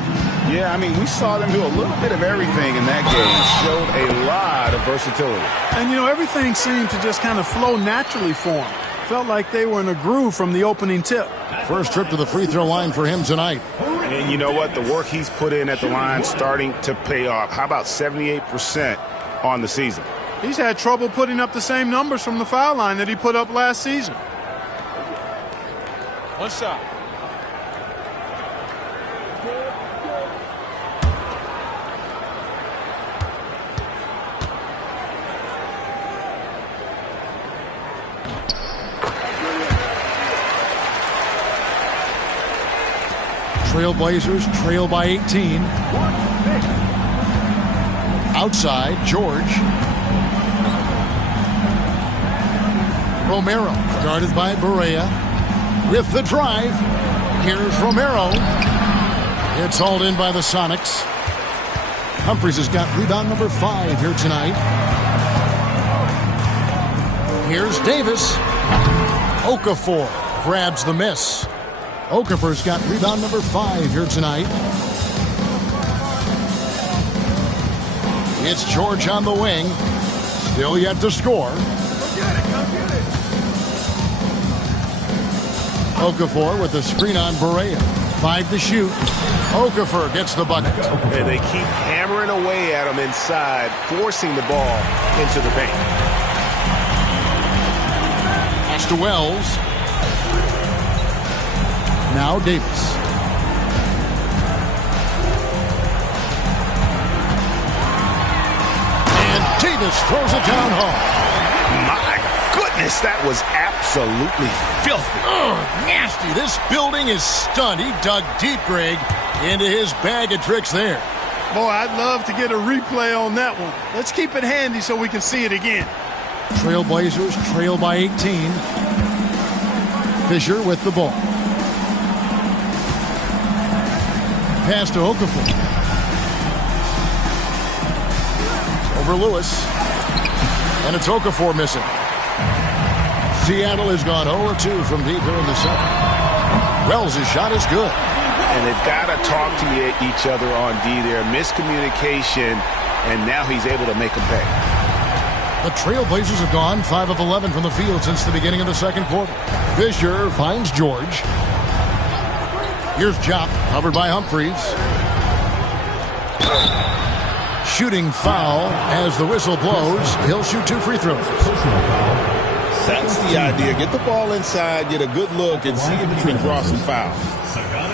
Yeah, I mean, we saw them do a little bit of everything in that game. Showed a lot of versatility. And, you know, everything seemed to just kind of flow naturally for them. Felt like they were in a groove from the opening tip. First trip to the free throw line for him tonight. And you know what? The work he's put in at the line starting to pay off. How about 78% on the season? He's had trouble putting up the same numbers from the foul line that he put up last season. One shot. Trailblazers trail by 18. Outside, George. Romero, guarded by Barea. With the drive, here's Romero. It's hauled in by the Sonics. Humphries has got rebound number 5 here tonight. Here's Davis. Okafor grabs the miss. Okafor's got rebound number 5 here tonight. It's George on the wing. Still yet to score. Okafor with the screen on Barea. 5 to shoot. Okafor gets the bucket. And they keep hammering away at him inside, forcing the ball into the paint. Pass to Wells. Now Davis. And Davis throws it down home. My goodness, that was absolutely filthy. Oh, nasty. This building is stunned. He dug deep, Greg, into his bag of tricks there. Boy, I'd love to get a replay on that one. Let's keep it handy so we can see it again. Trailblazers trail by 18. Fisher with the ball. Pass to Okafor. Over Lewis. And it's Okafor missing. Seattle has gone 0-2 from deep here in the second. Wells' shot is good. And they've got to talk to each other on D there. Miscommunication, and now he's able to make them pay. The Trailblazers have gone 5 of 11 from the field since the beginning of the second quarter. Fisher finds George. Here's Jop, covered by Humphries. Shooting foul as the whistle blows. He'll shoot 2 free throws. That's the idea. Get the ball inside, get a good look, and see if you can draw some fouls.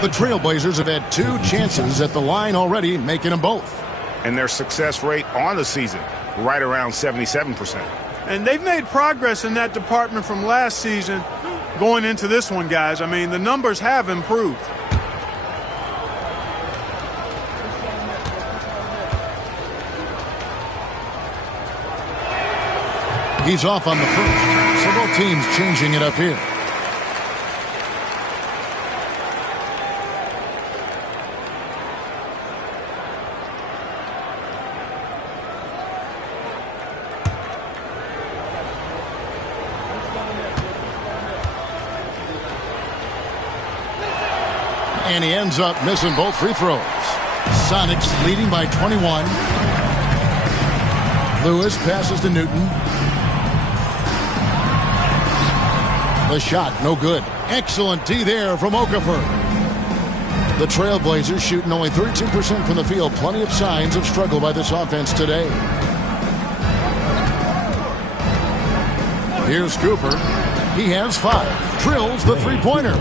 The Trailblazers have had 2 chances at the line already, making them both. And their success rate on the season, right around 77%. And they've made progress in that department from last season going into this one, guys. I mean, the numbers have improved. He's off on the first. So both teams changing it up here. And he ends up missing both free throws. Sonics leading by 21. Lewis passes to Newton. The shot, no good. Excellent D there from Okafor. The Trailblazers shooting only 32% from the field. Plenty of signs of struggle by this offense today. Here's Cooper. He has 5. Drills the three-pointer.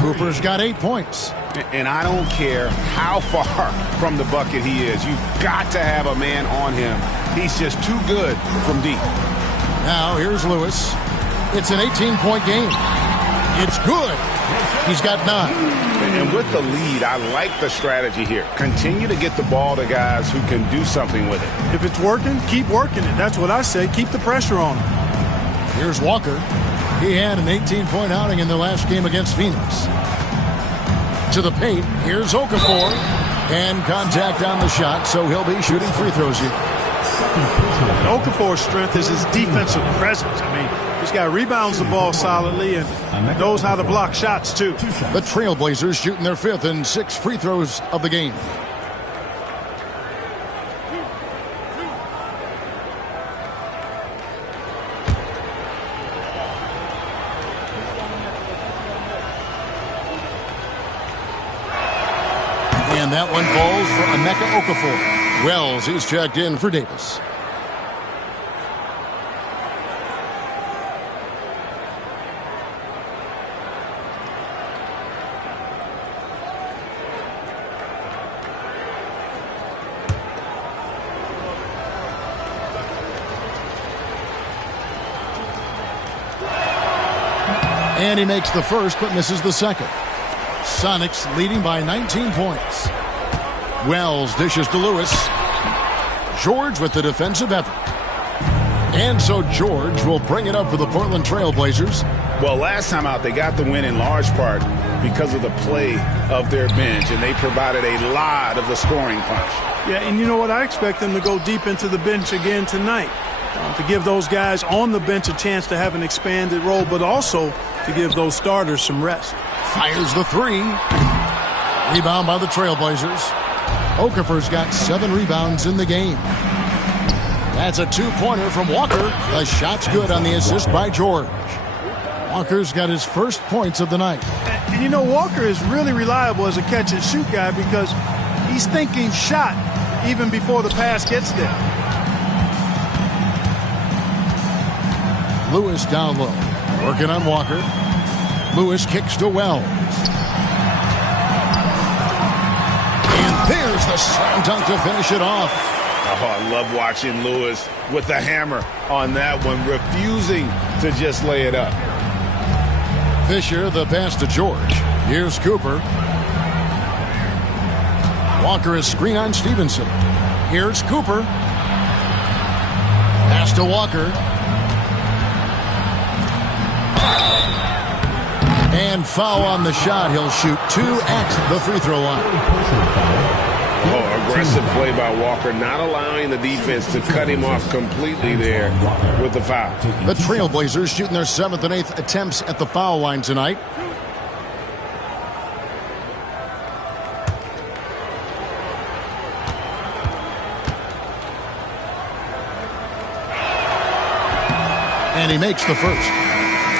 Cooper's got 8 points. And I don't care how far from the bucket he is. You've got to have a man on him. He's just too good from deep. Now here's Lewis. It's an 18-point game. It's good. He's got 9. And with the lead, I like the strategy here. Continue to get the ball to guys who can do something with it. If it's working, keep working it. That's what I say. Keep the pressure on him. Here's Walker. He had an 18-point outing in the last game against Phoenix. To the paint, here's Okafor. And contact on the shot, so he'll be shooting free throws here. Okafor's strength is his defensive presence. I mean, this guy rebounds the ball solidly and knows how to block shots, too. The Trailblazers shooting their 5th and 6th free throws of the game. And that one falls for Emeka Okafor. Wells, he's checked in for Davis. And he makes the first but misses the second. Sonics leading by 19 points. Wells dishes to Lewis. George with the defensive effort. And so George will bring it up for the Portland Trailblazers. Well, last time out, they got the win in large part because of the play of their bench, and they provided a lot of the scoring punch. Yeah, and you know what? I expect them to go deep into the bench again tonight. To give those guys on the bench a chance to have an expanded role, but also to give those starters some rest. Fires the 3. Rebound by the Trailblazers. Okafor's got 7 rebounds in the game. That's a 2-pointer from Walker. The shot's good on the assist by George. Walker's got his first points of the night. And you know, Walker is really reliable as a catch-and-shoot guy because he's thinking shot even before the pass gets there. Lewis down low. Working on Walker. Lewis kicks to Wells. And there's the slam dunk to finish it off. Oh, I love watching Lewis with the hammer on that one, refusing to just lay it up. Fisher, the pass to George. Here's Cooper. Walker is screen on Stevenson. Here's Cooper. Pass to Walker. And foul on the shot. He'll shoot 2 at the free throw line. Oh, aggressive play by Walker, not allowing the defense to cut him off completely there with the foul. The Trailblazers shooting their 7th and 8th attempts at the foul line tonight. And he makes the first.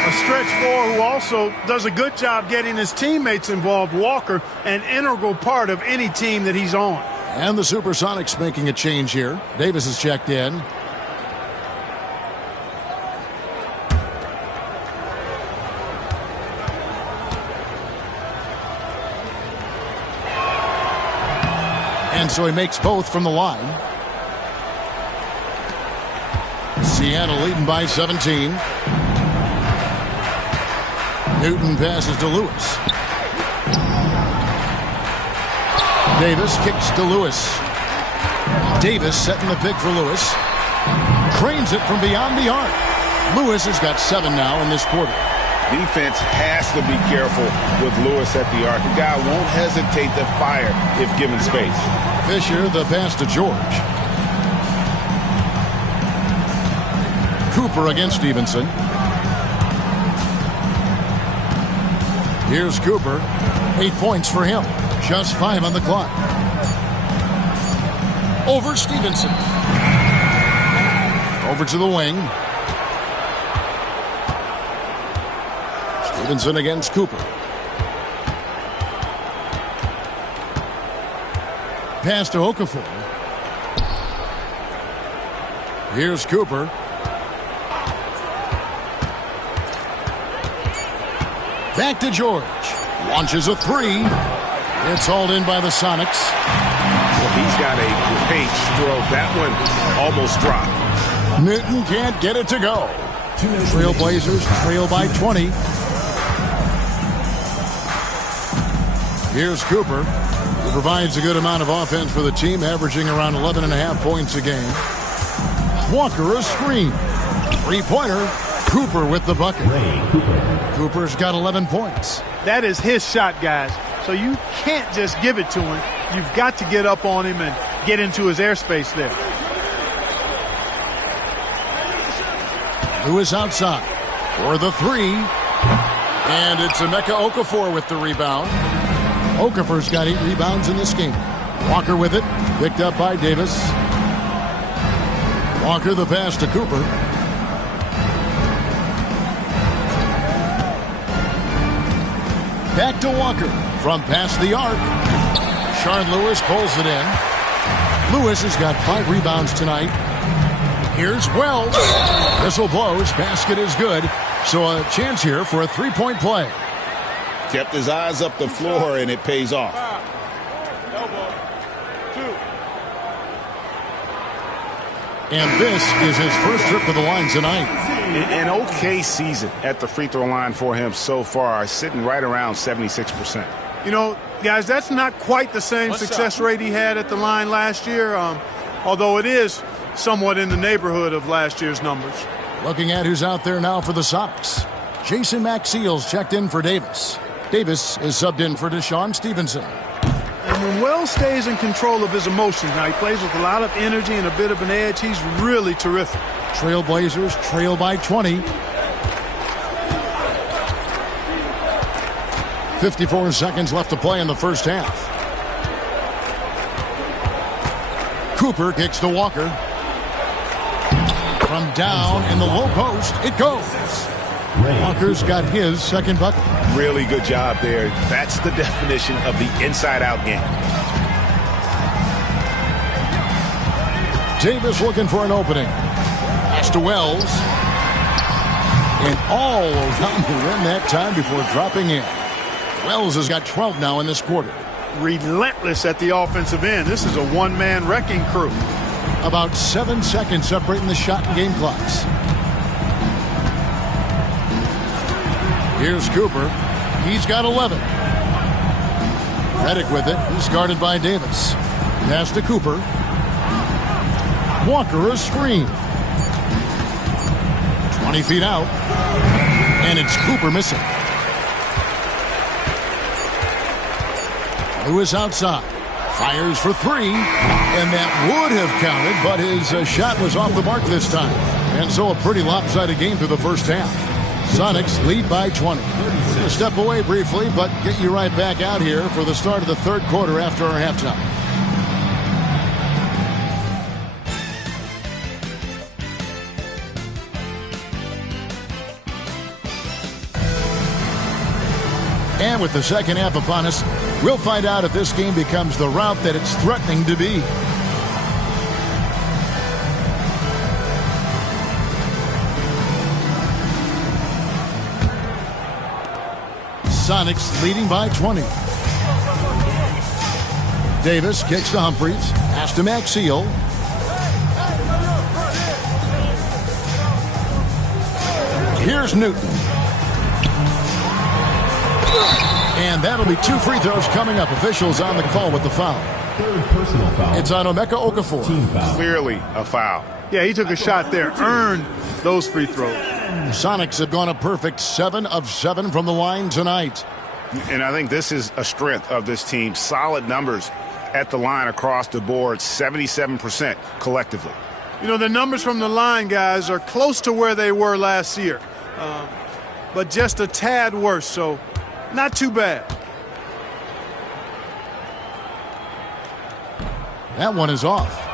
A stretch 4 who also does a good job getting his teammates involved. Walker, an integral part of any team that he's on. And the Supersonics making a change here. Davis is checked in. And so he makes both from the line. Seattle leading by 17. Newton passes to Lewis. Davis kicks to Lewis. Davis setting the pick for Lewis. Cranes it from beyond the arc. Lewis has got 7 now in this quarter. Defense has to be careful with Lewis at the arc. The guy won't hesitate to fire if given space. Fisher, the pass to George. Cooper against Stevenson. Here's Cooper. 8 points for him. Just 5 on the clock. Over Stevenson. Over to the wing. Stevenson against Cooper. Pass to Okafor. Here's Cooper. Back to George. Launches a three. It's hauled in by the Sonics. Well, he's got a great stroke. That one almost dropped. Newton can't get it to go. Trailblazers trail by 20. Here's Cooper, who provides a good amount of offense for the team, averaging around 11.5 points a game. Walker a screen. Three-pointer. Cooper with the bucket. Cooper's got 11 points. That is his shot, guys. So you can't just give it to him. You've got to get up on him and get into his airspace there. Lewis outside for the three. And it's Emeka Okafor with the rebound. Okafor's got 8 rebounds in this game. Walker with it. Picked up by Davis. Walker the pass to Cooper. Back to Walker from past the arc. Shard Lewis pulls it in. Lewis has got 5 rebounds tonight. Here's Wells. Whistle blows. Basket is good. So a chance here for a three-point play. Kept his eyes up the floor, and it pays off. And this is his first trip to the line tonight. An okay season at the free throw line for him so far, sitting right around 76%. You know, guys, that's not quite the same success rate he had at the line last year, although it is somewhat in the neighborhood of last year's numbers. Looking at who's out there now for the Sonics. Jason Maxiell's checked in for Davis. Davis is subbed in for Deshaun Stevenson. And when Wells stays in control of his emotions, now he plays with a lot of energy and a bit of an edge, he's really terrific. Trailblazers trail by 20. 54 seconds left to play in the first half. Cooper kicks to Walker. From down in the low post, it goes. Walker's got his second bucket. Really good job there. That's the definition of the inside-out game. Davis looking for an opening. Pass to Wells. And all around the rim that time before dropping in. Wells has got 12 now in this quarter. Relentless at the offensive end. This is a one-man wrecking crew. About 7 seconds separating the shot and game clocks. Here's Cooper. He's got 11. Redick with it. He's guarded by Davis. Pass to Cooper. Walker a screen. 20 feet out. And it's Cooper missing. Lewis outside. Fires for three. And that would have counted, but his shot was off the mark this time. And so a pretty lopsided game through the first half. Sonics lead by 20. We're going to step away briefly, but get you right back out here for the start of the third quarter after our halftime. And with the second half upon us, we'll find out if this game becomes the rout that it's threatening to be. Sonics leading by 20. Davis kicks to Humphries. Pass to Maxiell. Here's Newton. And that'll be 2 free throws coming up. Officials on the call with the foul. Third personal foul. It's on Emeka Okafor. Team foul. Clearly a foul. Yeah, he took a shot there, earned those free throws. The Sonics have gone a perfect 7 of 7 from the line tonight. And I think this is a strength of this team. Solid numbers at the line across the board, 77% collectively. You know, the numbers from the line, guys, are close to where they were last year. But just a tad worse, so not too bad. That one is off.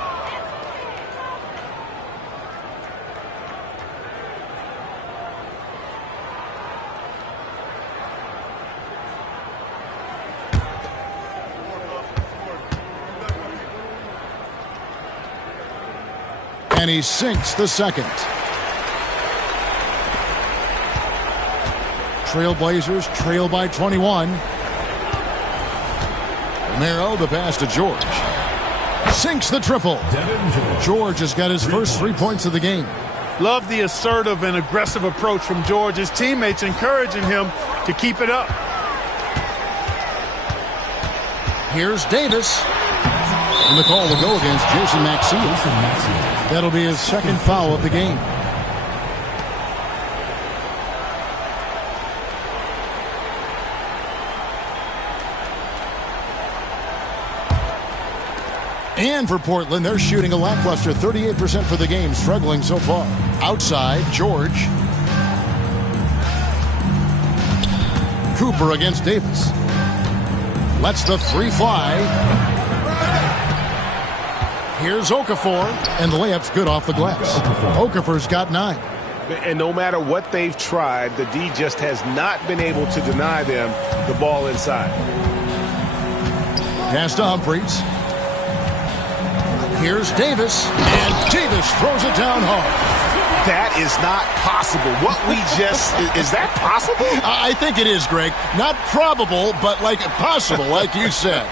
And he sinks the second. Trailblazers trail by 21. Romero, the pass to George. Sinks the triple. George has got his first 3 points of the game. Love the assertive and aggressive approach from George. His teammates encouraging him to keep it up. Here's Davis. And the call will go against Jason Maxiell. That'll be his second foul of the game. And for Portland, they're shooting a lackluster 38% for the game, struggling so far. Outside, George. Cooper against Davis. Lets the three fly. Here's Okafor, and the layup's good off the glass. Okafor's got 9. And no matter what they've tried, the D just has not been able to deny them the ball inside. Pass to Humphries. Here's Davis, and Davis throws it down hard. That is not possible. What we just, is that possible? I think it is, Greg. Not probable, but like possible, like you said.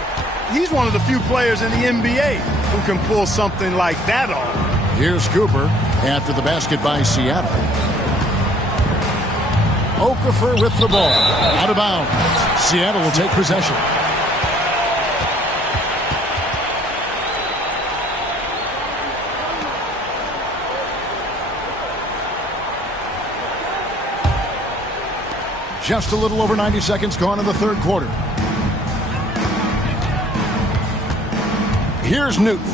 He's one of the few players in the NBA who can pull something like that off. Here's Cooper after the basket by Seattle. Okafor with the ball. Out of bounds. Seattle will take possession. Just a little over 90 seconds gone in the third quarter. Here's Newton.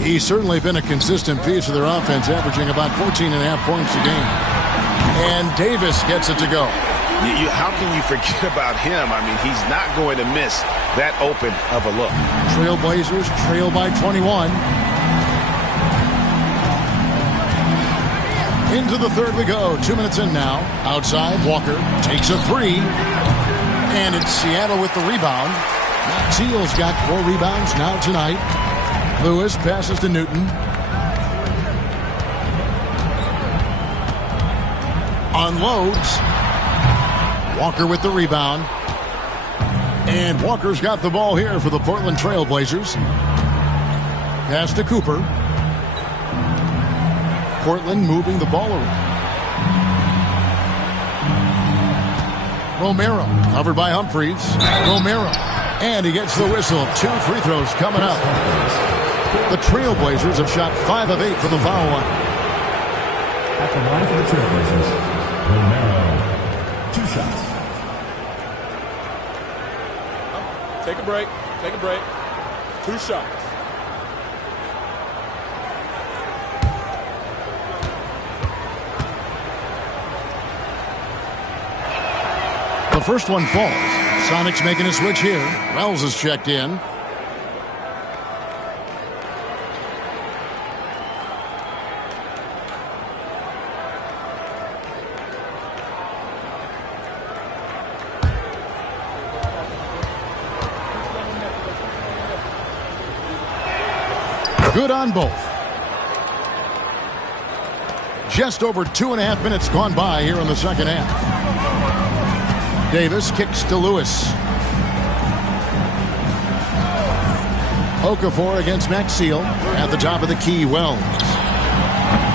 He's certainly been a consistent piece of their offense, averaging about 14.5 points a game. And Davis gets it to go. How can you forget about him? I mean, he's not going to miss that open of a look. Trailblazers trail by 21. Into the third we go. 2 minutes in now. Outside, Walker takes a three. And it's Seattle with the rebound. Maxiell's got 4 rebounds now tonight. Lewis passes to Newton. Unloads. Walker with the rebound. And Walker's got the ball here for the Portland Trailblazers. Pass to Cooper. Portland moving the ball around. Romero covered by Humphries. Romero. And he gets the whistle. 2 free throws coming up. The Trailblazers have shot 5 of 8 for the foul line. At the line for the Trailblazers, Romero. 2 shots. Take a break. Take a break. 2 shots. The first one falls. Sonics making a switch here. Wells is checked in. Good on both. Just over 2.5 minutes gone by here in the second half. Davis kicks to Lewis. Okafor against Maxiell. At the top of the key, Wells.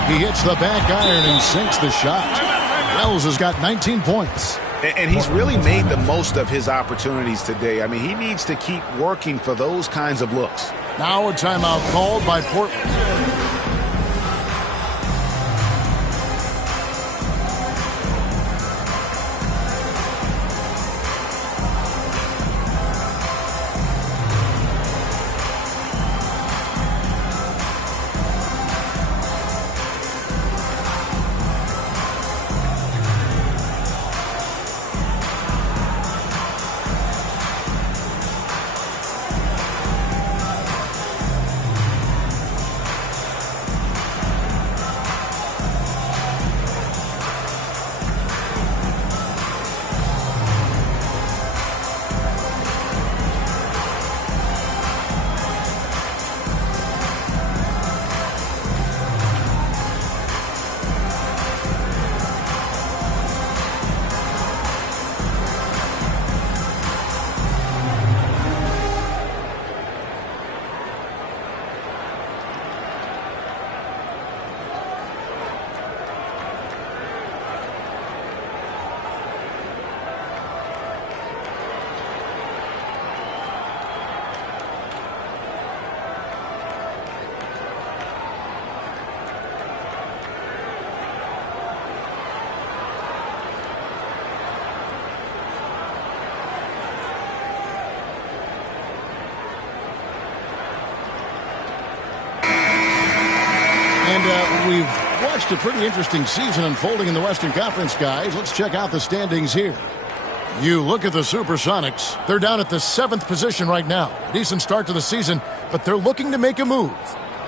He hits the back iron and sinks the shot. Wells has got 19 points. And he's really made the most of his opportunities today. I mean, he needs to keep working for those kinds of looks. Now a timeout called by Portland. we've watched a pretty interesting season unfolding in the Western Conference, guys. Let's check out the standings here. You look at the Supersonics. They're down at the 7th position right now. Decent start to the season, but they're looking to make a move.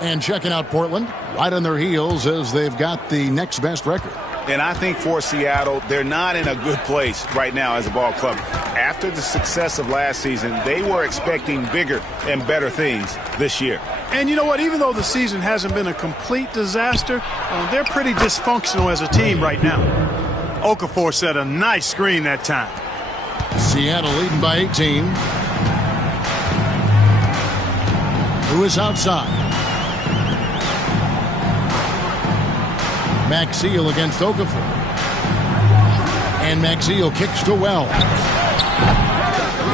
And checking out Portland, right on their heels as they've got the next best record. And I think for Seattle, they're not in a good place right now as a ball club. After the success of last season, they were expecting bigger and better things this year. And you know what? Even though the season hasn't been a complete disaster, they're pretty dysfunctional as a team right now. Okafor set a nice screen that time. Seattle leading by 18. Lewis outside. Maxiel against Okafor. And Maxiel kicks to Wells.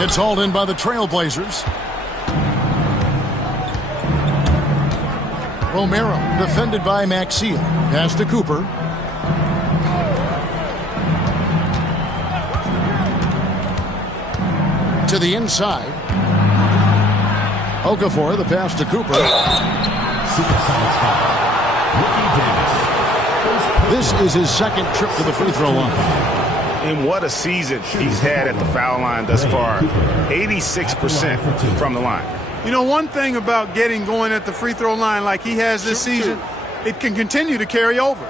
It's hauled in by the Trailblazers. Romero defended by Maxiel. Pass to Cooper. To the inside. Okafor, the pass to Cooper. This is his second trip to the free throw line. And what a season he's had at the foul line thus far. 86% from the line. You know, one thing about getting going at the free throw line like he has this season, it can continue to carry over.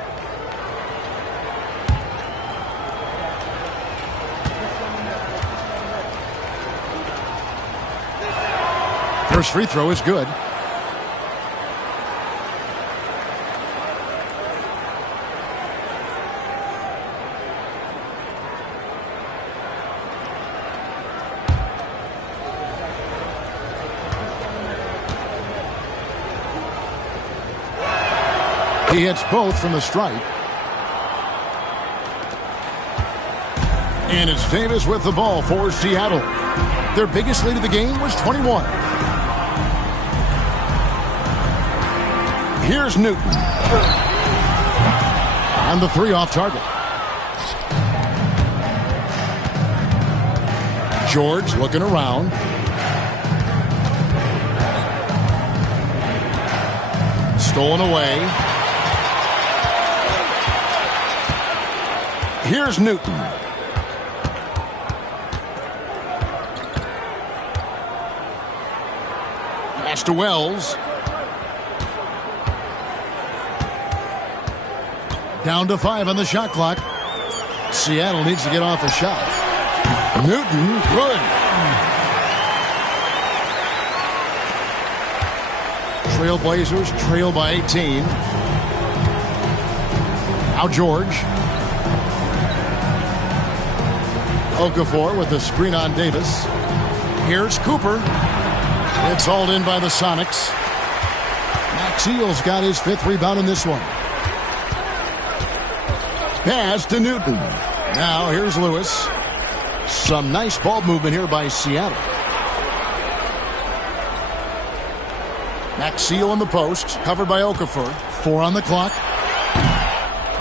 First free throw is good. He hits both from the stripe. And it's Davis with the ball for Seattle. Their biggest lead of the game was 21. Here's Newton. On the 3 off target. George looking around. Stolen away. Here's Newton. Pass to Wells. Down to 5 on the shot clock. Seattle needs to get off a shot. Newton, good. Trailblazers trail by 18. Now George. Okafor with the screen on Davis. Here's Cooper. It's hauled in by the Sonics. Maxiel's got his 5th rebound in this one. Pass to Newton. Now here's Lewis. Some nice ball movement here by Seattle. Maxiel in the post, covered by Okafor. 4 on the clock.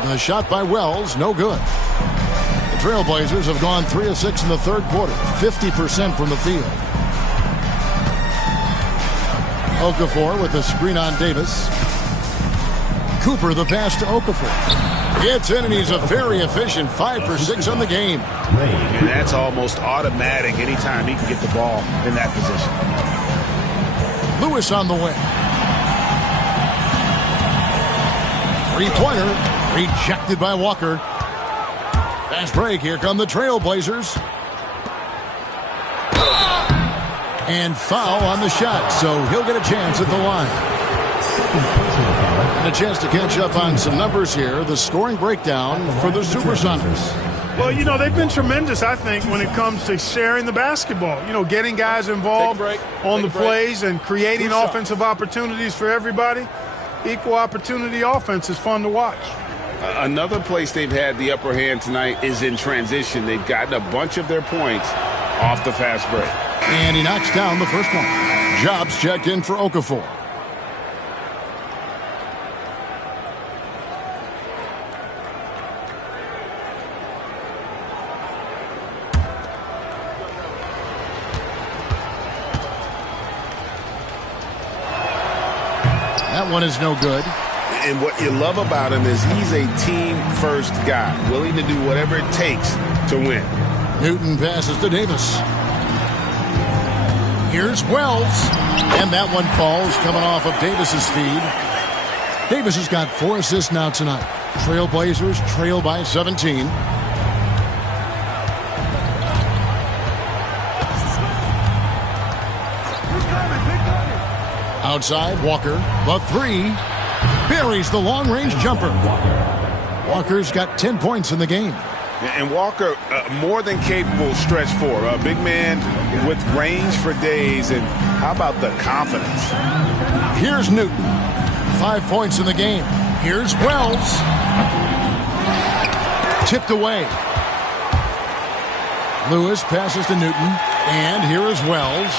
The shot by Wells, no good. The Trailblazers have gone 3 of 6 in the third quarter, 50% from the field. Okafor with the screen on Davis. Cooper the pass to Okafor. Gets in and he's a very efficient 5 for 6 on the game. And that's almost automatic anytime he can get the ball in that position. Lewis on the way. 3-pointer rejected by Walker. Fast break. Here come the Trailblazers. And foul on the shot, so he'll get a chance at the line. And a chance to catch up on some numbers here. The scoring breakdown for the Supersonics. Well, you know, they've been tremendous, I think, when it comes to sharing the basketball. You know, getting guys involved on the plays and creating offensive opportunities for everybody. Equal opportunity offense is fun to watch. Another place they've had the upper hand tonight is in transition. They've gotten a bunch of their points off the fast break. And he knocks down the first one. Jobs checked in for Okafor. That one is no good. And what you love about him is he's a team-first guy, willing to do whatever it takes to win. Newton passes to Davis. Here's Wells. And that one falls coming off of Davis's feed. Davis has got 4 assists now tonight. Trailblazers trail by 17. Outside, Walker, the 3. Buries the long-range jumper. Walker's got 10 points in the game. And Walker, more than capable stretch 4. A big man with range for days. And how about the confidence? Here's Newton. 5 points in the game. Here's Wells. Tipped away. Lewis passes to Newton. And here is Wells.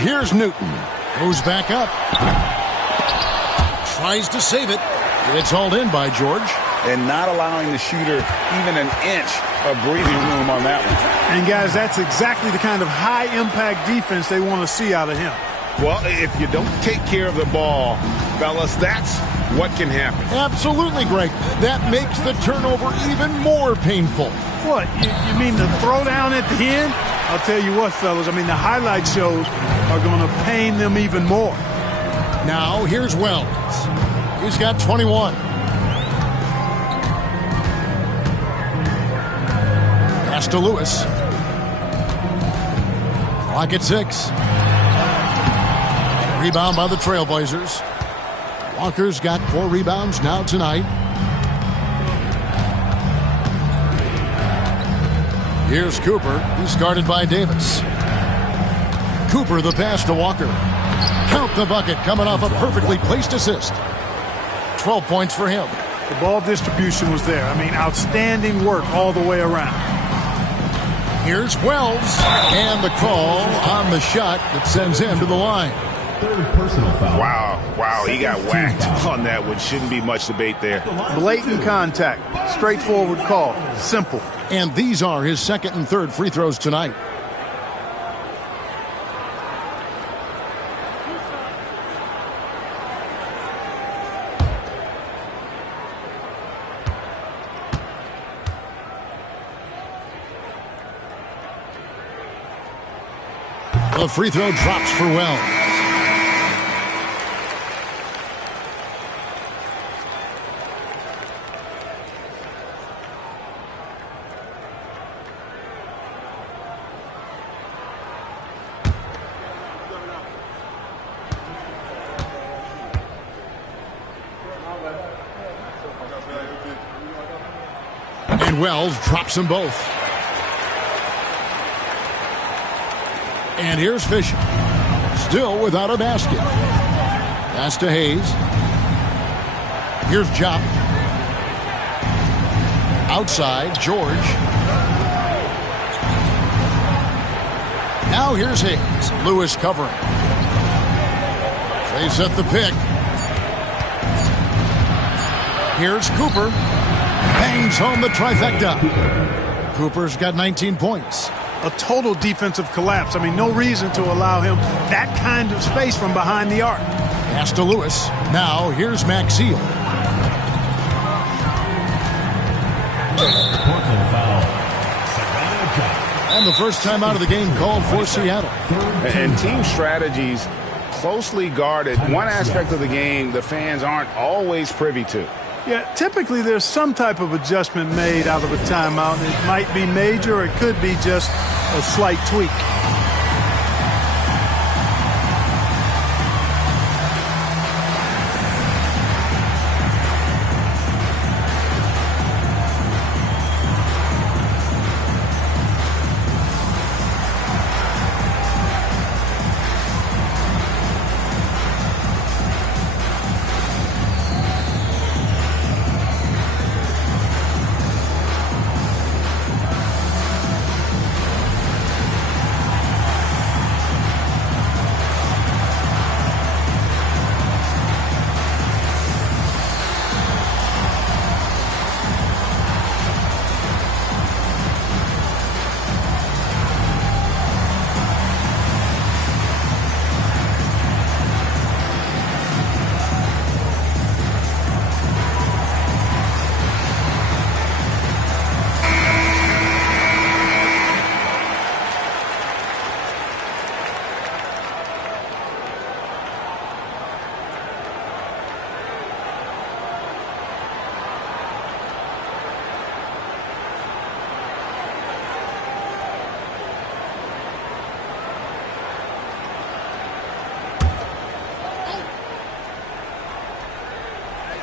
Here's Newton. Goes back up. Tries to save it. It's hauled in by George. And not allowing the shooter even an inch of breathing room on that one. And, guys, that's exactly the kind of high-impact defense they want to see out of him. Well, if you don't take care of the ball, fellas, that's what can happen. Absolutely, Greg. That makes the turnover even more painful. What? You mean the throwdown at the end? I'll tell you what, fellas. I mean, the highlight shows are going to pain them even more. Now, here's Wells. He's got 21. Pass to Lewis. Clock at 6. Rebound by the Trailblazers. Walker's got 4 rebounds now tonight. Here's Cooper. He's guarded by Davis. Cooper the pass to Walker. Count the bucket coming off a perfectly placed assist. 12 points for him. The ball distribution was there. I mean, outstanding work all the way around. Here's Wells. And the call on the shot that sends him to the line. Third personal foul. Wow, he got whacked on that one. Shouldn't be much debate there. Blatant contact. Straightforward call. Simple. And these are his second and third free throws tonight. The free throw drops for Wells. And Wells drops them both. And here's Fisher. Still without a basket. Pass to Hayes. Here's Jop. Outside, George. Now here's Hayes. Lewis covering. They set the pick. Here's Cooper. Bangs home the trifecta. Cooper's got 19 points. A total defensive collapse. I mean, no reason to allow him that kind of space from behind the arc. Pass to Lewis. Now here's Maxey. Portland foul. And the first time out of the game called for Seattle. And team strategies closely guarded. One aspect of the game the fans aren't always privy to. Yeah, typically there's some type of adjustment made out of a timeout. It might be major or it could be just a slight tweak.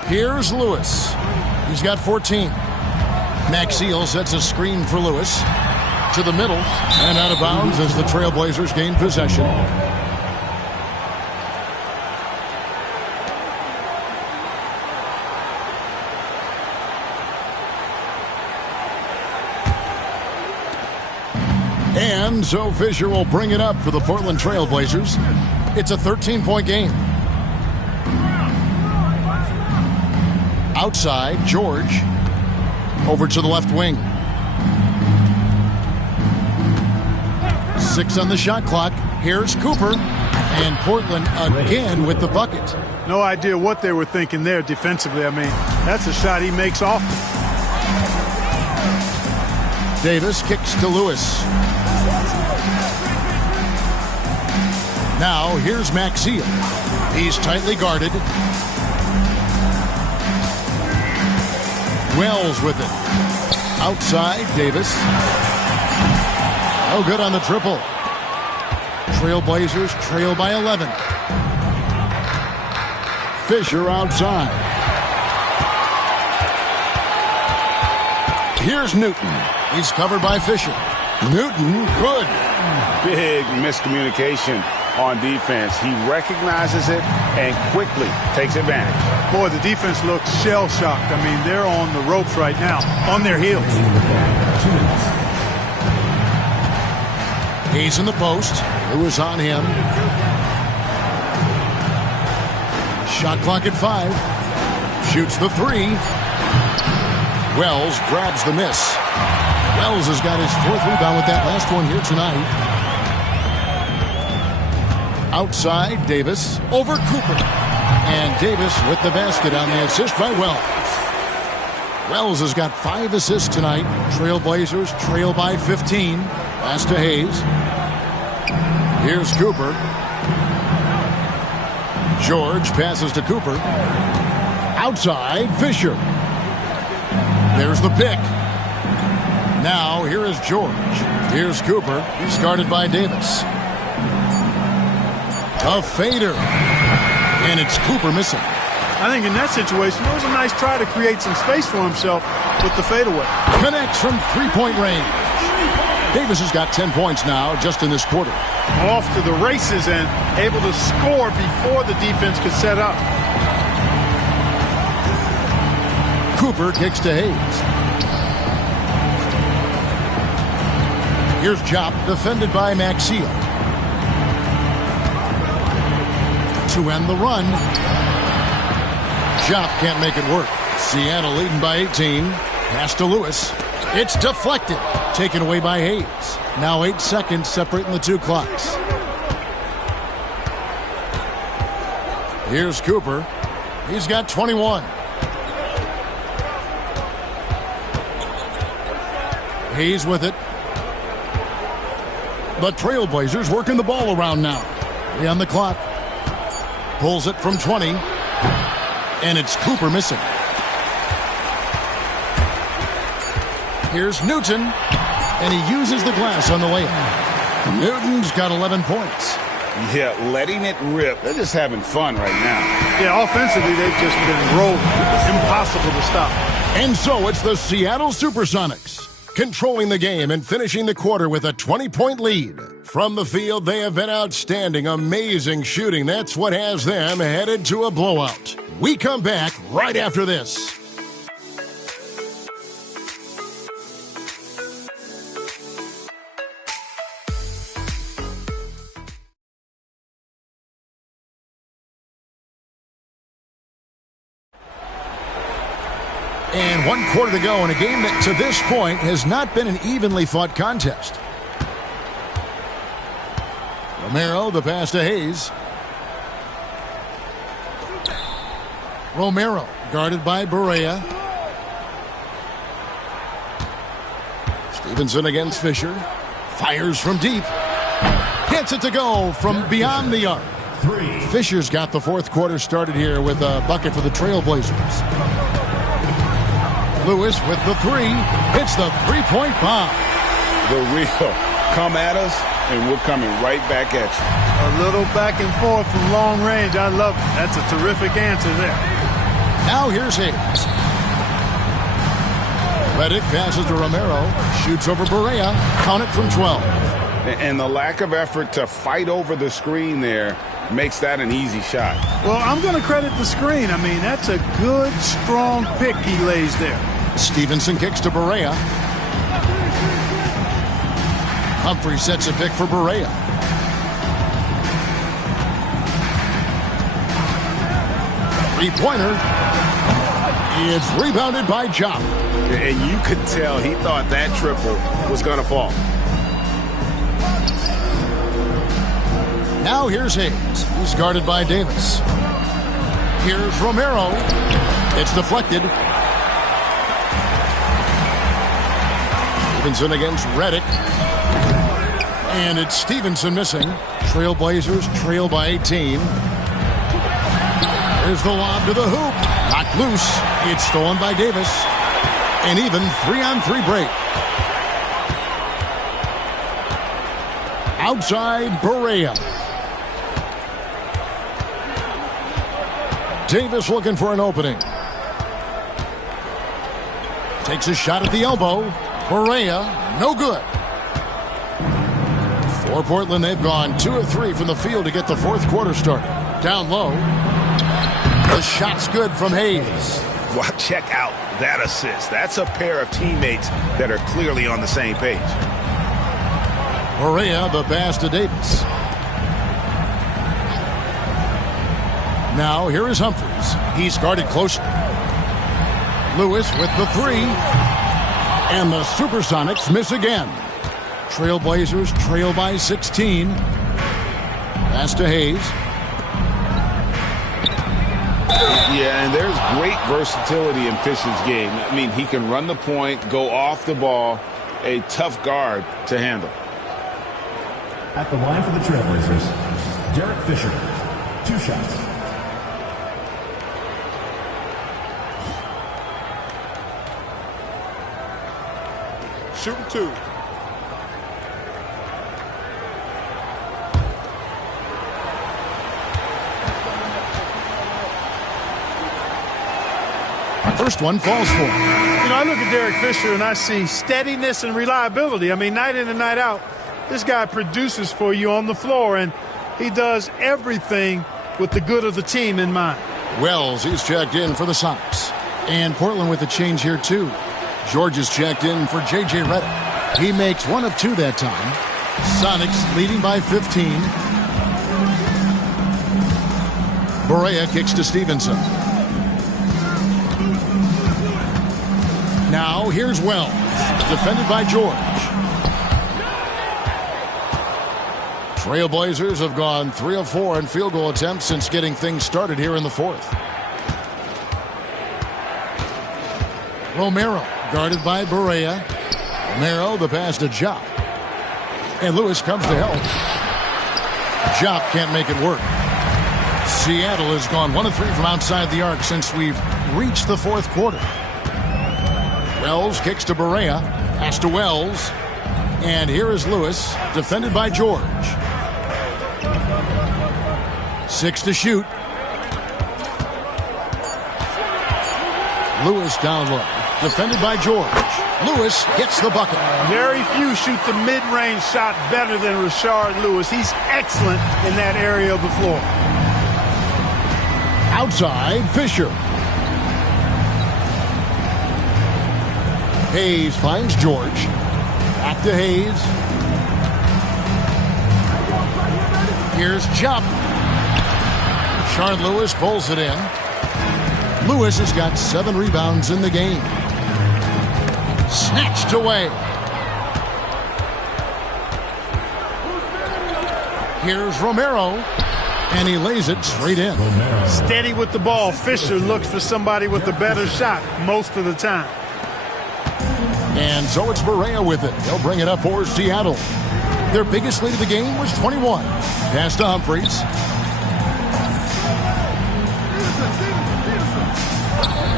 Here's Lewis. He's got 14. Maxiell sets a screen for Lewis. To the middle and out of bounds as the Trailblazers gain possession. And so Fisher will bring it up for the Portland Trailblazers. It's a 13-point game. Outside, George. Over to the left wing. 6 on the shot clock. Here's Cooper. And Portland again with the bucket. No idea what they were thinking there defensively. I mean, that's a shot he makes often. Davis kicks to Lewis. Now here's Maxiell. He's tightly guarded. Wells with it. Outside, Davis. No good on the triple. Trailblazers trail by 11. Fisher outside. Here's Newton. He's covered by Fisher. Newton, good. Big miscommunication on defense. He recognizes it and quickly takes advantage. Boy, the defense looks shell-shocked. I mean, they're on the ropes right now, on their heels. 2 minutes. He's in the post. Lewis on him. Shot clock at 5. Shoots the 3. Wells grabs the miss. Wells has got his 4th rebound with that last one here tonight. Outside, Davis over Cooper. And Davis with the basket on the assist by Wells. Wells has got 5 assists tonight. Trailblazers trail by 15. Pass to Hayes. Here's Cooper. George passes to Cooper. Outside, Fisher. There's the pick. Now, here is George. Here's Cooper. He's guarded by Davis. A fader. And it's Cooper missing. I think in that situation, it was a nice try to create some space for himself with the fadeaway. Connects from 3-point range. Davis has got 10 points now just in this quarter. Off to the races and able to score before the defense could set up. Cooper kicks to Hayes. Here's Jop, defended by Maxiell. To end the run. Jop can't make it work. Seattle leading by 18. Pass to Lewis. It's deflected. Taken away by Hayes. Now 8 seconds separating the 2 clocks. Here's Cooper. He's got 21. Hayes with it. The Trailblazers working the ball around now. 3 on the clock. Pulls it from 20. And it's Cooper missing. Here's Newton. And he uses the glass on the layup. Newton's got 11 points. Yeah, letting it rip. They're just having fun right now. Yeah, offensively, they've just been rolling. It's impossible to stop. And so it's the Seattle Supersonics controlling the game and finishing the quarter with a 20-point lead. From the field, they have been outstanding, amazing shooting. That's what has them headed to a blowout. We come back right after this. And 1 quarter to go in a game that to this point has not been an evenly fought contest. Romero, the pass to Hayes. Romero, guarded by Barea. Stevenson against Fisher. Fires from deep. Gets it to go from beyond the arc. Fisher's got the 4th quarter started here with a bucket for the Trailblazers. Lewis with the 3. Hits the 3-point bomb. The real come at us, and we're coming right back at you. A little back and forth from long range. I love it. That's a terrific answer there. Now here's Hayes. Reddick passes to Romero. Shoots over Barea. Count it from 12. And the lack of effort to fight over the screen there makes that an easy shot. Well, I'm going to credit the screen. I mean, that's a good, strong pick he lays there. Stevenson kicks to Barea. Humphrey sets a pick for Barea. Three-pointer. It's rebounded by Jopp. And you could tell he thought that triple was going to fall. Now here's Hayes. He's guarded by Davis. Here's Romero. It's deflected. Stevenson against Reddick. And it's Stevenson missing. Trailblazers trail by 18. Here's the lob to the hoop. Knocked loose. It's stolen by Davis. An even 3-on-3 break. Outside Barea. Davis looking for an opening. Takes a shot at the elbow. Barea, no good. For Portland, they've gone 2 of 3 from the field to get the fourth quarter started. Down low. The shot's good from Hayes. Well, check out that assist. That's a pair of teammates that are clearly on the same page. Barea, the pass to Davis. Now, here is Humphries. He's guarded closely. Lewis with the 3. And the Supersonics miss again. Trailblazers trail by 16. Pass to Hayes. Yeah, and there's great versatility in Fisher's game. I mean, he can run the point, go off the ball, a tough guard to handle. At the line for the Trailblazers, Derek Fisher. 2 shots. Shooting 2. First one falls for him. You know, I look at Derek Fisher and I see steadiness and reliability. I mean, night in and night out, this guy produces for you on the floor, and he does everything with the good of the team in mind. Wells, he's checked in for the Sonics. And Portland with a change here, too. George is checked in for J.J. Redick. He makes 1 of 2 that time. Sonics leading by 15. Barea kicks to Stevenson. Now here's Wells. Defended by George. Trailblazers have gone 3 of 4 in field goal attempts since getting things started here in the fourth. Romero guarded by Barea. Romero, the pass to Jopp. And Lewis comes to help. Jopp can't make it work. Seattle has gone 1 of 3 from outside the arc since we've reached the fourth quarter. Wells kicks to Barea. Pass to Wells. And here is Lewis, defended by George. 6 to shoot. Lewis down low. Defended by George. Lewis gets the bucket. Very few shoot the mid-range shot better than Rashard Lewis. He's excellent in that area of the floor. Outside, Fisher. Hayes finds George. Back to Hayes. Here's Jopp. Rashard Lewis pulls it in. Lewis has got 7 rebounds in the game. Snatched away. Here's Romero. And he lays it straight in. Steady with the ball. Fisher looks for somebody with a better shot most of the time. And so it's Barea with it. They'll bring it up for Seattle. Their biggest lead of the game was 21. Pass to Humphries.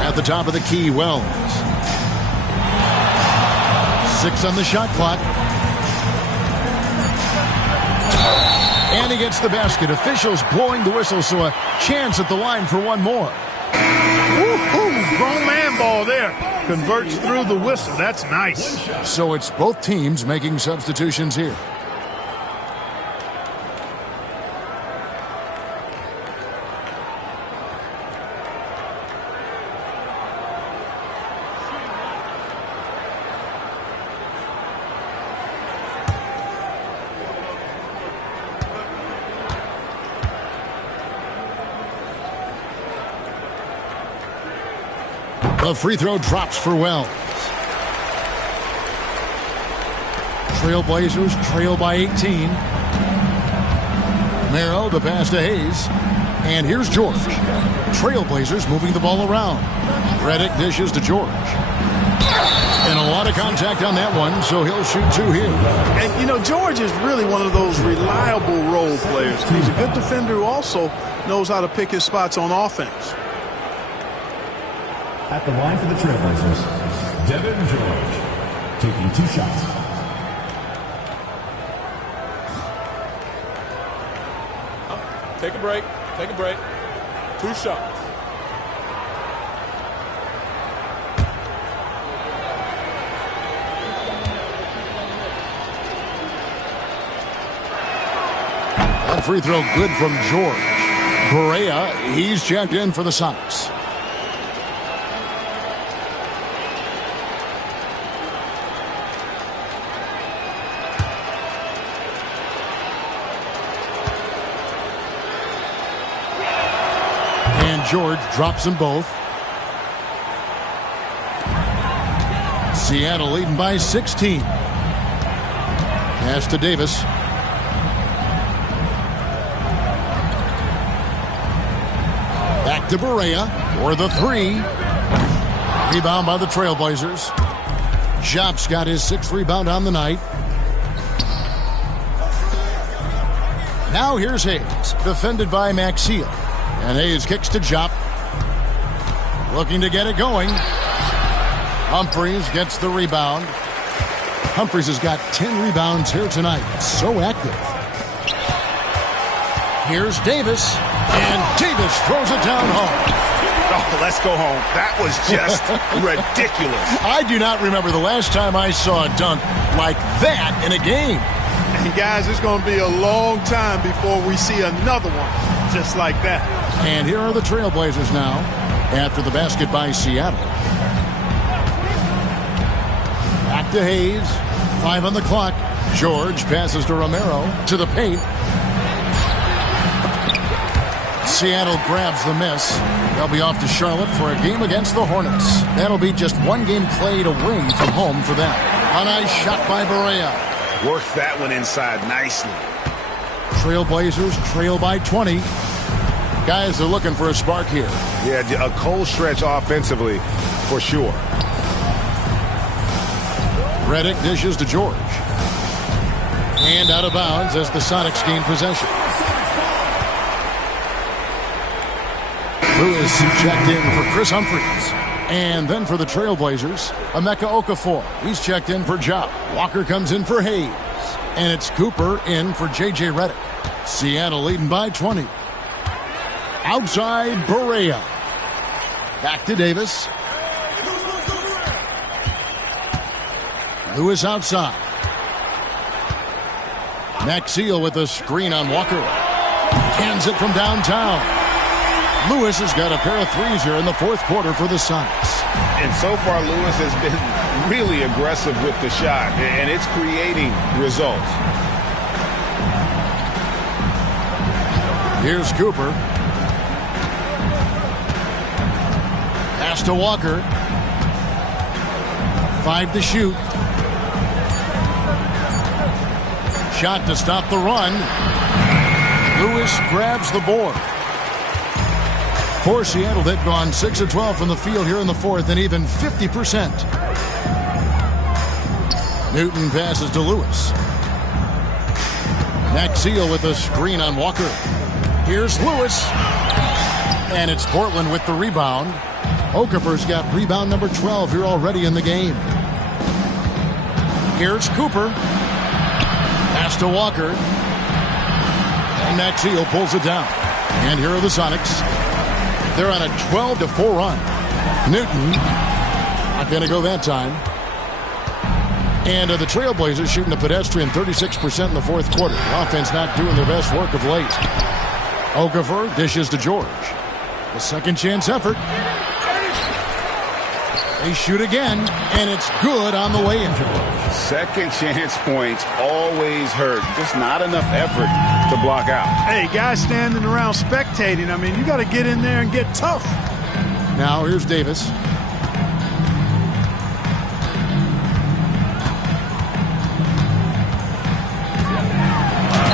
At the top of the key, Wells. 6 on the shot clock. And he gets the basket. Officials blowing the whistle, so a chance at the line for one more. Woo-hoo, grown man ball there. Converts through the whistle. That's nice. So it's both teams making substitutions here. The free throw drops for Wells. Trailblazers trail by 18. Merrill, the pass to Hayes. And here's George. Trailblazers moving the ball around. Redick dishes to George. And a lot of contact on that one, so he'll shoot two here. And, you know, George is really one of those reliable role players. He's a good defender who also knows how to pick his spots on offense. At the line for the Trailblazers, Devin George, taking 2 shots. Take a break. Take a break. 2 shots. That free throw good from George. Barea, he's checked in for the Sonics. George drops them both. Seattle leading by 16. Pass to Davis. Back to Barea for the 3. Rebound by the Trailblazers. Jop's got his 6th rebound on the night. Now here's Hayes, defended by Maxiel. And Hayes kicks to Jop. Looking to get it going. Humphries gets the rebound. Humphries has got 10 rebounds here tonight. So active. Here's Davis. And Davis throws it down home. Oh, let's go home. That was just ridiculous. I do not remember the last time I saw a dunk like that in a game. And guys, it's going to be a long time before we see another one just like that. And here are the Trailblazers now after the basket by Seattle. Back to Hayes. 5 on the clock. George passes to Romero to the paint. Seattle grabs the miss. They'll be off to Charlotte for a game against the Hornets. That'll be just one game played away from home for them. A nice shot by Barea. Worked that one inside nicely. Trailblazers trail by 20. Guys are looking for a spark here. Yeah, a cold stretch offensively for sure. Redick dishes to George. And out of bounds as the Sonics gain possession. Lewis checked in for Chris Humphries. And then for the Trailblazers, Emeka Okafor. He's checked in for Jop. Walker comes in for Hayes. And it's Cooper in for J.J. Redick. Seattle leading by 20. Outside, Barea. Back to Davis. Lewis outside. Maxiel with a screen on Walker. Hands it from downtown. Lewis has got a pair of threes here in the 4th quarter for the Sonics. And so far, Lewis has been really aggressive with the shot, and it's creating results. Here's Cooper. Pass to Walker. 5 to shoot. Shot to stop the run. Lewis grabs the board. For Seattle, they've gone 6 of 12 from the field here in the 4th and even 50%. Newton passes to Lewis. Maxiel with a screen on Walker. Here's Lewis. And it's Portland with the rebound. Okafor's got rebound number 12 here already in the game. Here's Cooper. Pass to Walker. And Maxiel pulls it down. And here are the Sonics. They're on a 12-4 run. Newton, not going to go that time. And the Trailblazers shooting a pedestrian 36% in the fourth quarter. The offense not doing their best work of late. Okafor dishes to George. The second chance effort. They shoot again, and it's good on the way in. Second chance points always hurt. Just not enough effort to block out. Hey, guys standing around spectating. I mean, you got to get in there and get tough. Now here's Davis.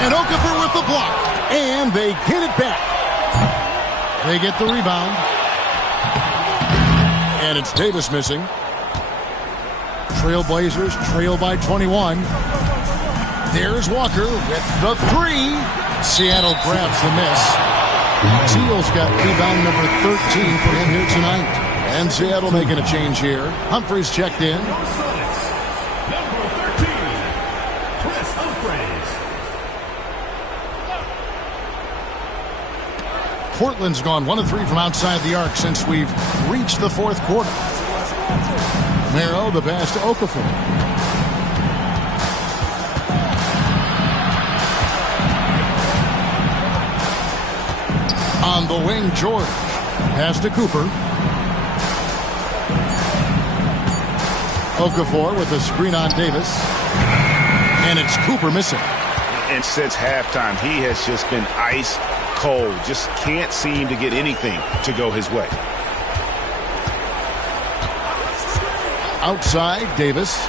And Okafor with the block. And they get it back. They get the rebound. And it's Davis missing. Trailblazers trail by 21. There's Walker with the three. Seattle grabs the miss. Teal's got rebound number 13 for him here tonight. And Seattle making a change here. Humphries checked in. Number 13, Chris Humphries. Portland's gone 1 of 3 from outside the arc since we've reached the fourth quarter. Romero, the pass to Okafor. On the wing, George. Pass to Cooper. Okafor with a screen on Davis. And it's Cooper missing. And since halftime, he has just been ice cold. Just can't seem to get anything to go his way. Outside, Davis.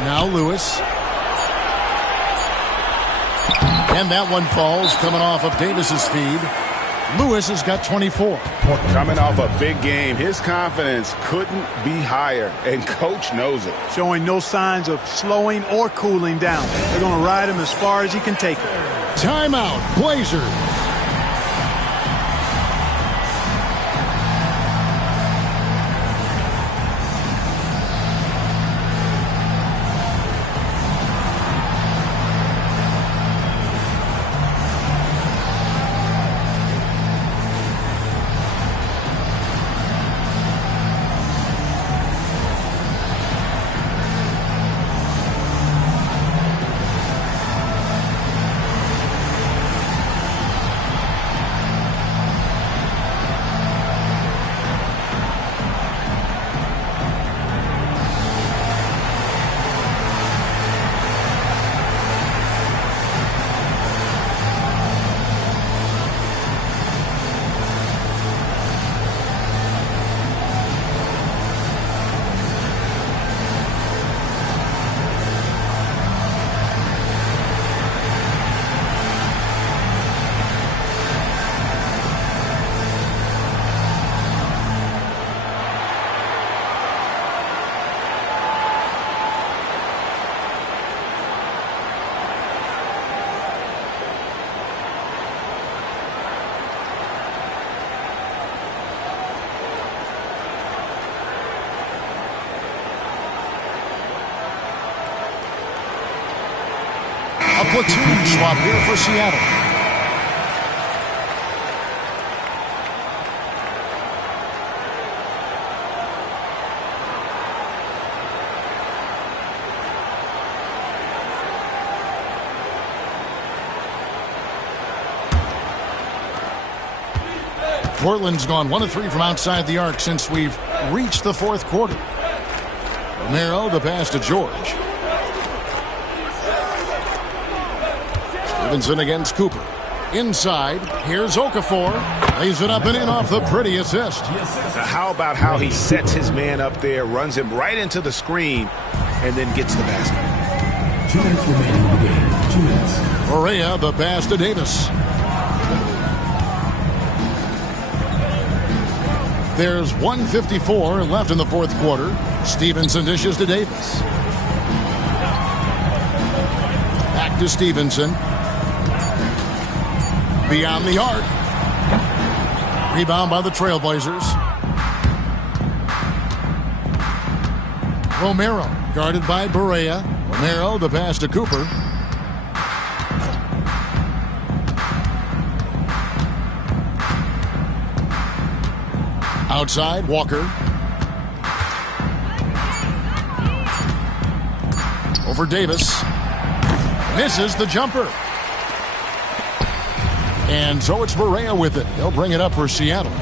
Now Lewis. And that one falls, coming off of Davis's feed. Lewis has got 24. Coming off a big game, his confidence couldn't be higher, and coach knows it. Showing no signs of slowing or cooling down. They're going to ride him as far as he can take it. Timeout, Blazers. Platoon swap here for Seattle. Portland's gone 1 of 3 from outside the arc since we've reached the fourth quarter. Romero, the pass to George. Stevenson against Cooper. Inside, here's Okafor. Lays it up and in off the pretty assist. How about how he sets his man up there, runs him right into the screen, and then gets the basket. 2 minutes remaining in the game. 2 minutes. Correa, the pass to Davis. There's 1:54 left in the fourth quarter. Stevenson dishes to Davis. Back to Stevenson. Beyond the arc. Rebound by the Trailblazers. Romero guarded by Barea. Romero, the pass to Cooper. Outside, Walker. Over Davis. Misses the jumper. And so it's Barea with it. He'll bring it up for Seattle.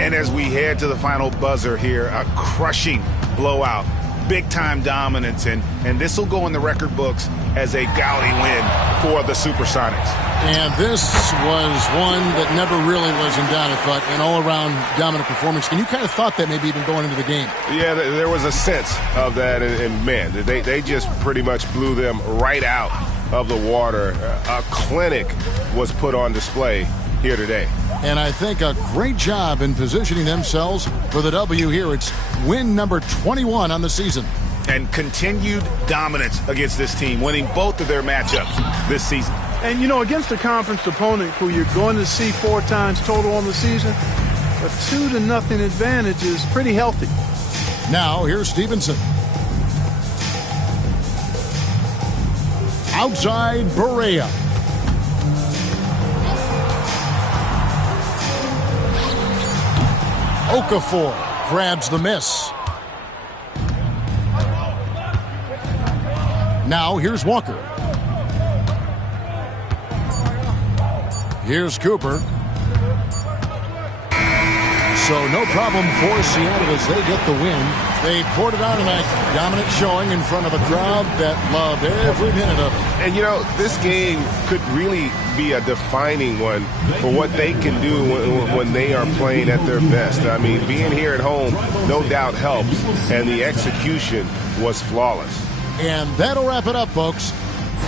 And as we head to the final buzzer here, a crushing blowout. Big-time dominance, and this will go in the record books as a gaudy win for the Supersonics. And this was one that never really was in doubt, I thought, an all-around dominant performance. And you kind of thought that maybe even going into the game. Yeah, there was a sense of that, and man, they just pretty much blew them right out of the water. A clinic was put on display here today. And I think a great job in positioning themselves for the W here. It's win number 21 on the season. And continued dominance against this team, winning both of their matchups this season. And, you know, against a conference opponent who you're going to see 4 times total on the season, a 2-0 advantage is pretty healthy. Now, here's Stevenson. Outside, Barea. Okafor grabs the miss. Now here's Walker. Here's Cooper. So no problem for Seattle as they get the win. They poured it out tonight. Dominant showing in front of a crowd that loved every minute of it. And, you know, this game could really be a defining one for what they can do when they are playing at their best. I mean, being here at home no doubt helps, and the execution was flawless. And that'll wrap it up, folks.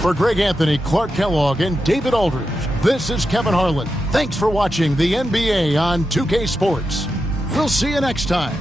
For Greg Anthony, Clark Kellogg, and David Aldridge, this is Kevin Harlan. Thanks for watching the NBA on 2K Sports. We'll see you next time.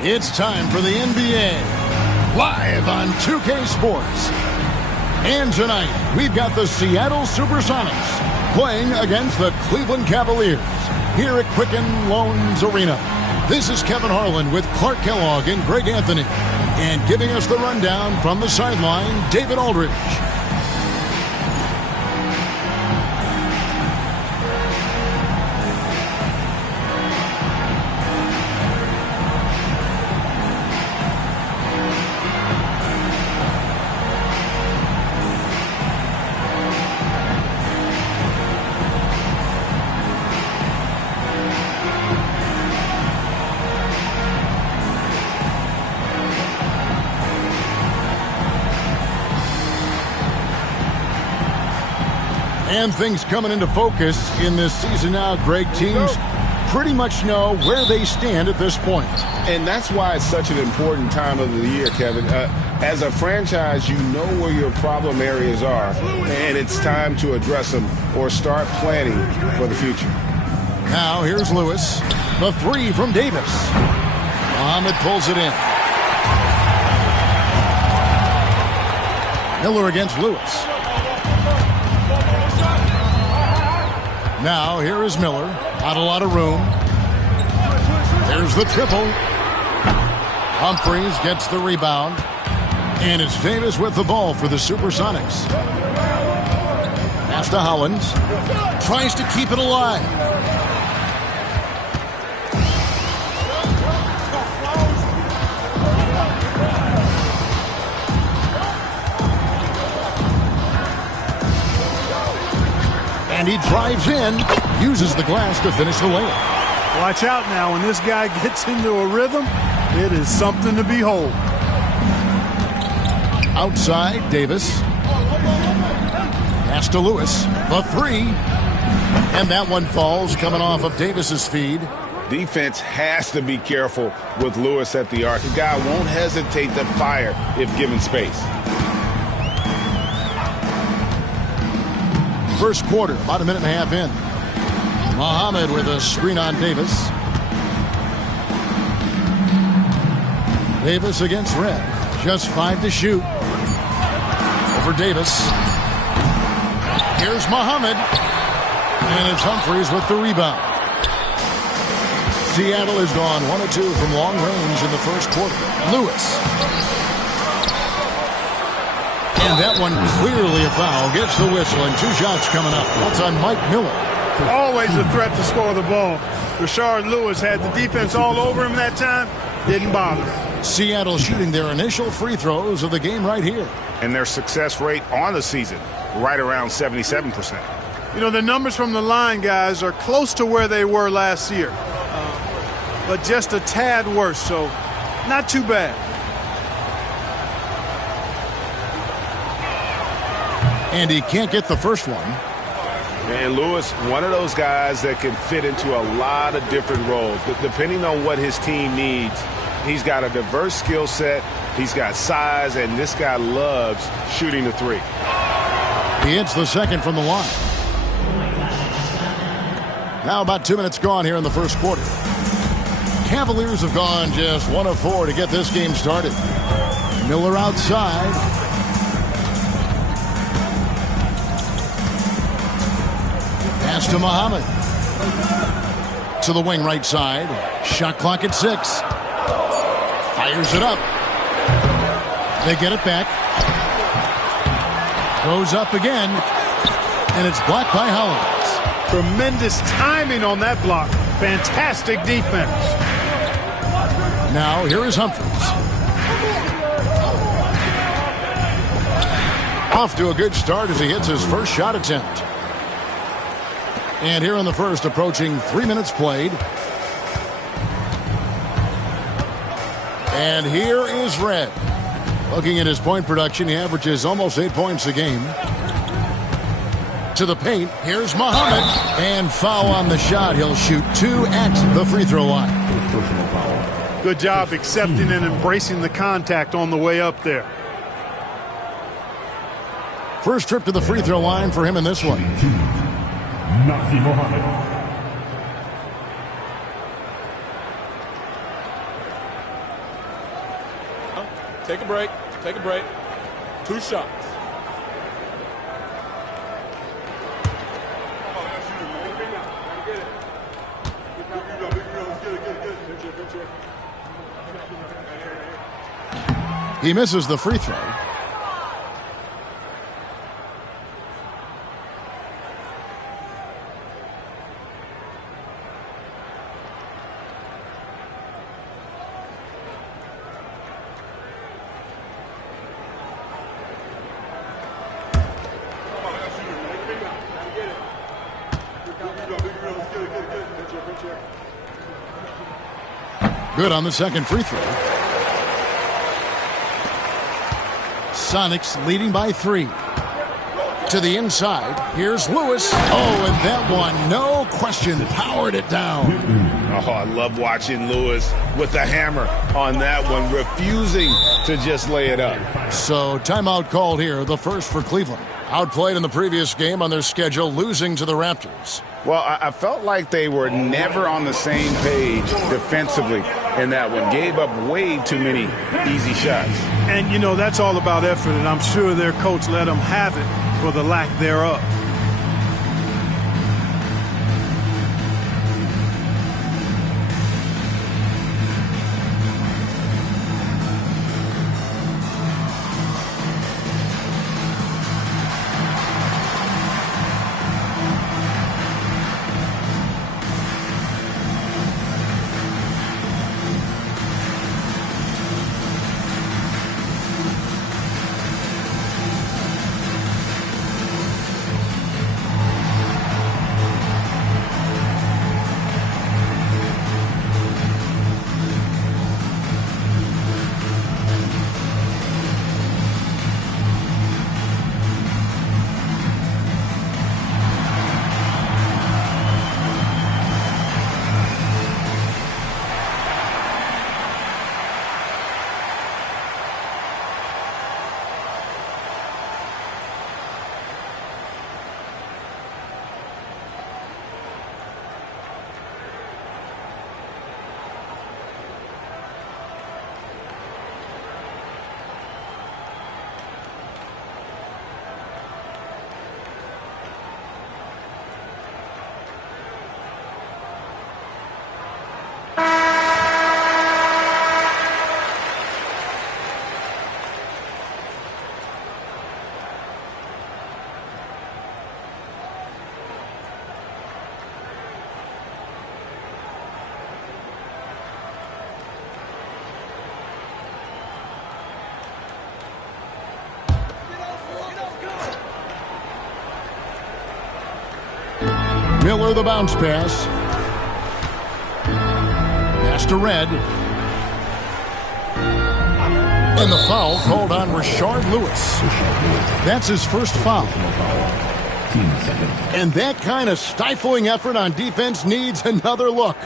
It's time for the NBA, live on 2K Sports. And tonight, we've got the Seattle Supersonics playing against the Cleveland Cavaliers here at Quicken Loans Arena. This is Kevin Harlan with Clark Kellogg and Greg Anthony. And giving us the rundown from the sideline, David Aldridge. And things coming into focus in this season now, Greg. Teams pretty much know where they stand at this point. And that's why it's such an important time of the year, Kevin. As a franchise, you know where your problem areas are, and it's time to address them or start planning for the future. Now, here's Lewis. The three from Davis. Muhammad pulls it in. Miller against Lewis. Now, here is Miller. Not a lot of room. There's the triple. Humphries gets the rebound. And it's Davis with the ball for the Supersonics. Pass to Hollins. Tries to keep it alive. And he drives in, uses the glass to finish the layup. Watch out now. When this guy gets into a rhythm, it is something to behold. Outside, Davis. Pass to Lewis. The three. And that one falls coming off of Davis's feed. Defense has to be careful with Lewis at the arc. The guy won't hesitate to fire if given space. First quarter, about a minute and a half in. Muhammad with a screen on Davis. Davis against Red. Just 5 to shoot. Over Davis. Here's Muhammad. And it's Humphries with the rebound. Seattle has gone 1 of 2 from long range in the first quarter. Lewis. And that one clearly a foul. Gets the whistle, and 2 shots coming up. That's on Mike Miller. Always a threat to score the ball. Rashard Lewis had the defense all over him that time. Didn't bother. Seattle shooting their initial free throws of the game right here. And their success rate on the season, right around 77%. You know, the numbers from the line, guys, are close to where they were last year. But just a tad worse, so not too bad. And he can't get the first one. And Lewis, one of those guys that can fit into a lot of different roles. But depending on what his team needs, he's got a diverse skill set. He's got size, and this guy loves shooting the three. He hits the second from the line. Now about 2 minutes gone here in the first quarter. Cavaliers have gone just 1 of 4 to get this game started. Miller outside. Pass to Muhammad. To the wing right side. Shot clock at 6. Fires it up. They get it back. Goes up again. And it's blocked by Hollins. Tremendous timing on that block. Fantastic defense. Now here is Humphries. Off to a good start as he hits his first shot attempt. And here in the first, approaching 3 minutes played. And here is Red. Looking at his point production, he averages almost 8 points a game. To the paint, here's Muhammad. And foul on the shot. He'll shoot 2 at the free throw line. Good job accepting and embracing the contact on the way up there. First trip to the free throw line for him in this one. Nafi Mohammed. Take a break. Take a break. 2 shots. He misses the free throw. Good on the second free throw. Sonics leading by 3. To the inside. Here's Lewis. Oh, and that one, no question, powered it down. Oh, I love watching Lewis with the hammer on that one, refusing to just lay it up. So timeout called here, the first for Cleveland. Outplayed in the previous game on their schedule, losing to the Raptors. Well, I felt like they were never on the same page defensively in that one. Gave up way too many easy shots. And, you know, that's all about effort, and I'm sure their coach let them have it for the lack thereof. Miller the bounce pass. Pass to Red. And the foul called on Rashard Lewis. That's his first foul. And that kind of stifling effort on defense needs another look.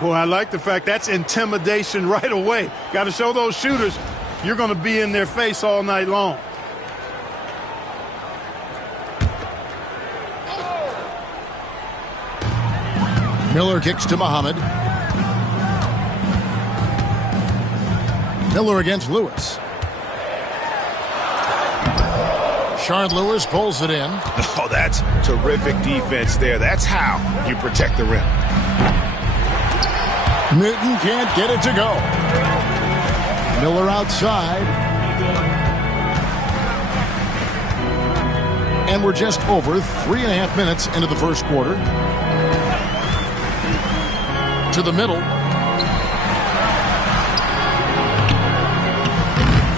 Boy, I like the fact that's intimidation right away. Got to show those shooters you're going to be in their face all night long. Miller kicks to Muhammad. Miller against Lewis. Rashard Lewis pulls it in. Oh, that's terrific defense there. That's how you protect the rim. Newton can't get it to go. Miller outside. And we're just over 3.5 minutes into the first quarter. To the middle.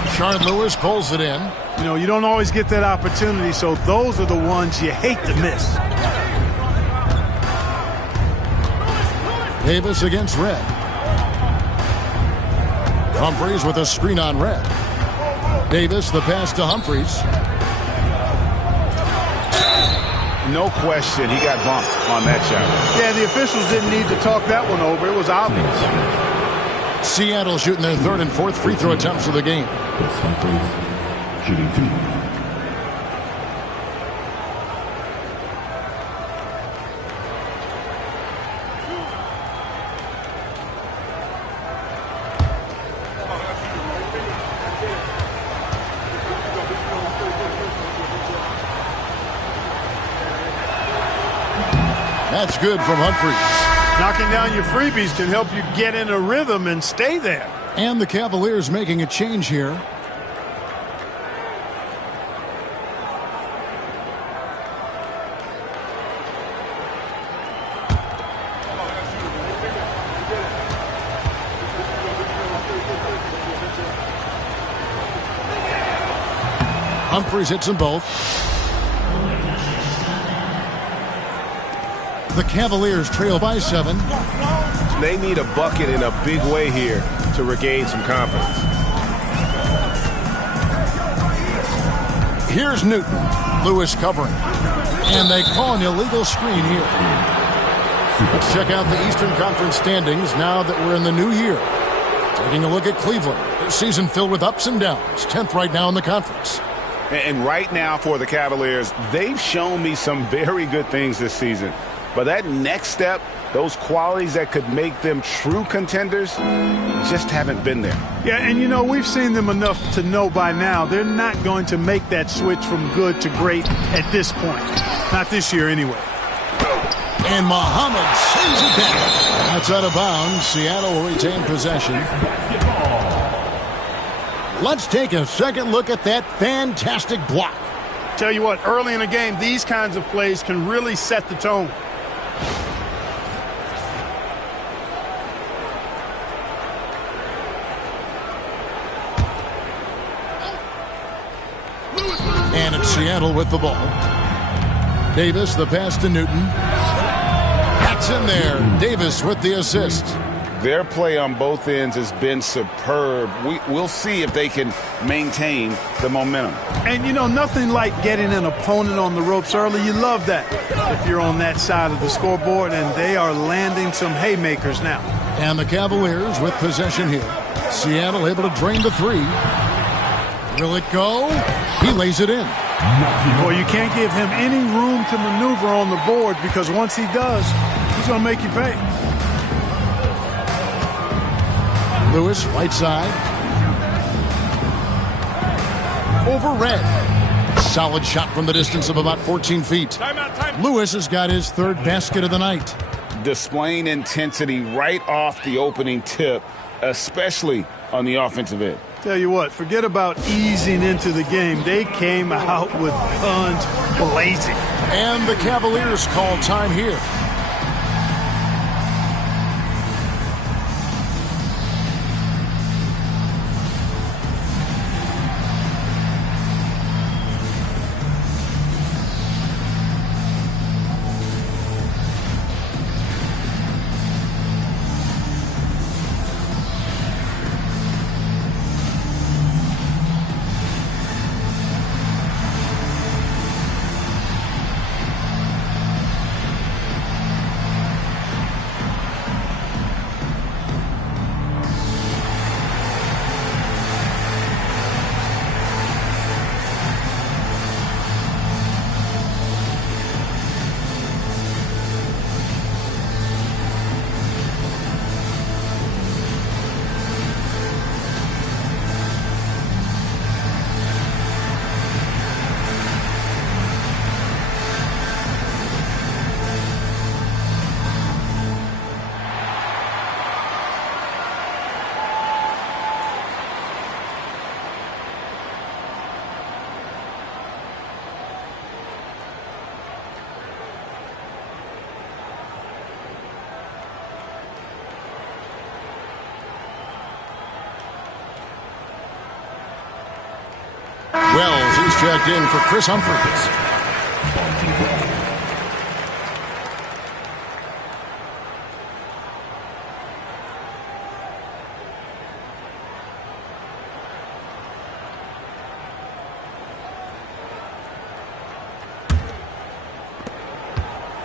Rashard Lewis pulls it in. You know, you don't always get that opportunity, so those are the ones you hate to miss. Davis against Red. Humphries with a screen on Red. Davis, the pass to Humphries. No question, he got bumped on that shot. Yeah, the officials didn't need to talk that one over. It was obvious. Seattle shooting their third and fourth free throw attempts of the game. Humphries shooting 2. That's good from Humphries. Knocking down your freebies can help you get in a rhythm and stay there. And the Cavaliers making a change here. Humphries hits them both. The Cavaliers trail by 7. They need a bucket in a big way here to regain some confidence. Here's Newton. Lewis covering. And they call an illegal screen here. Let's check out the Eastern Conference standings now that we're in the new year. Taking a look at Cleveland. Their season filled with ups and downs. 10th right now in the conference. And right now for the Cavaliers, they've shown me some very good things this season. But that next step, those qualities that could make them true contenders, just haven't been there. Yeah, and you know, we've seen them enough to know by now they're not going to make that switch from good to great at this point. Not this year anyway. And Muhammad sends it back. That's out of bounds. Seattle will retain possession. Let's take a second look at that fantastic block. Tell you what, early in a game, these kinds of plays can really set the tone. And it's Seattle with the ball. Davis, the pass to Newton. That's in there. Davis with the assist. Their play on both ends has been superb. We'll see if they can maintain the momentum. And, you know, nothing like getting an opponent on the ropes early. You love that if you're on that side of the scoreboard, and they are landing some haymakers now. And the Cavaliers with possession here. Seattle able to drain the 3. Will it go? He lays it in. Well, you can't give him any room to maneuver on the board, because once he does, he's going to make you pay. Lewis, right side. Over Red. Solid shot from the distance of about 14 feet. Time. Lewis has got his 3rd basket of the night. Displaying intensity right off the opening tip, especially on the offensive end. Tell you what, forget about easing into the game. They came out with guns blazing. And the Cavaliers call time here. Wells, he's checked in for Chris Humphries.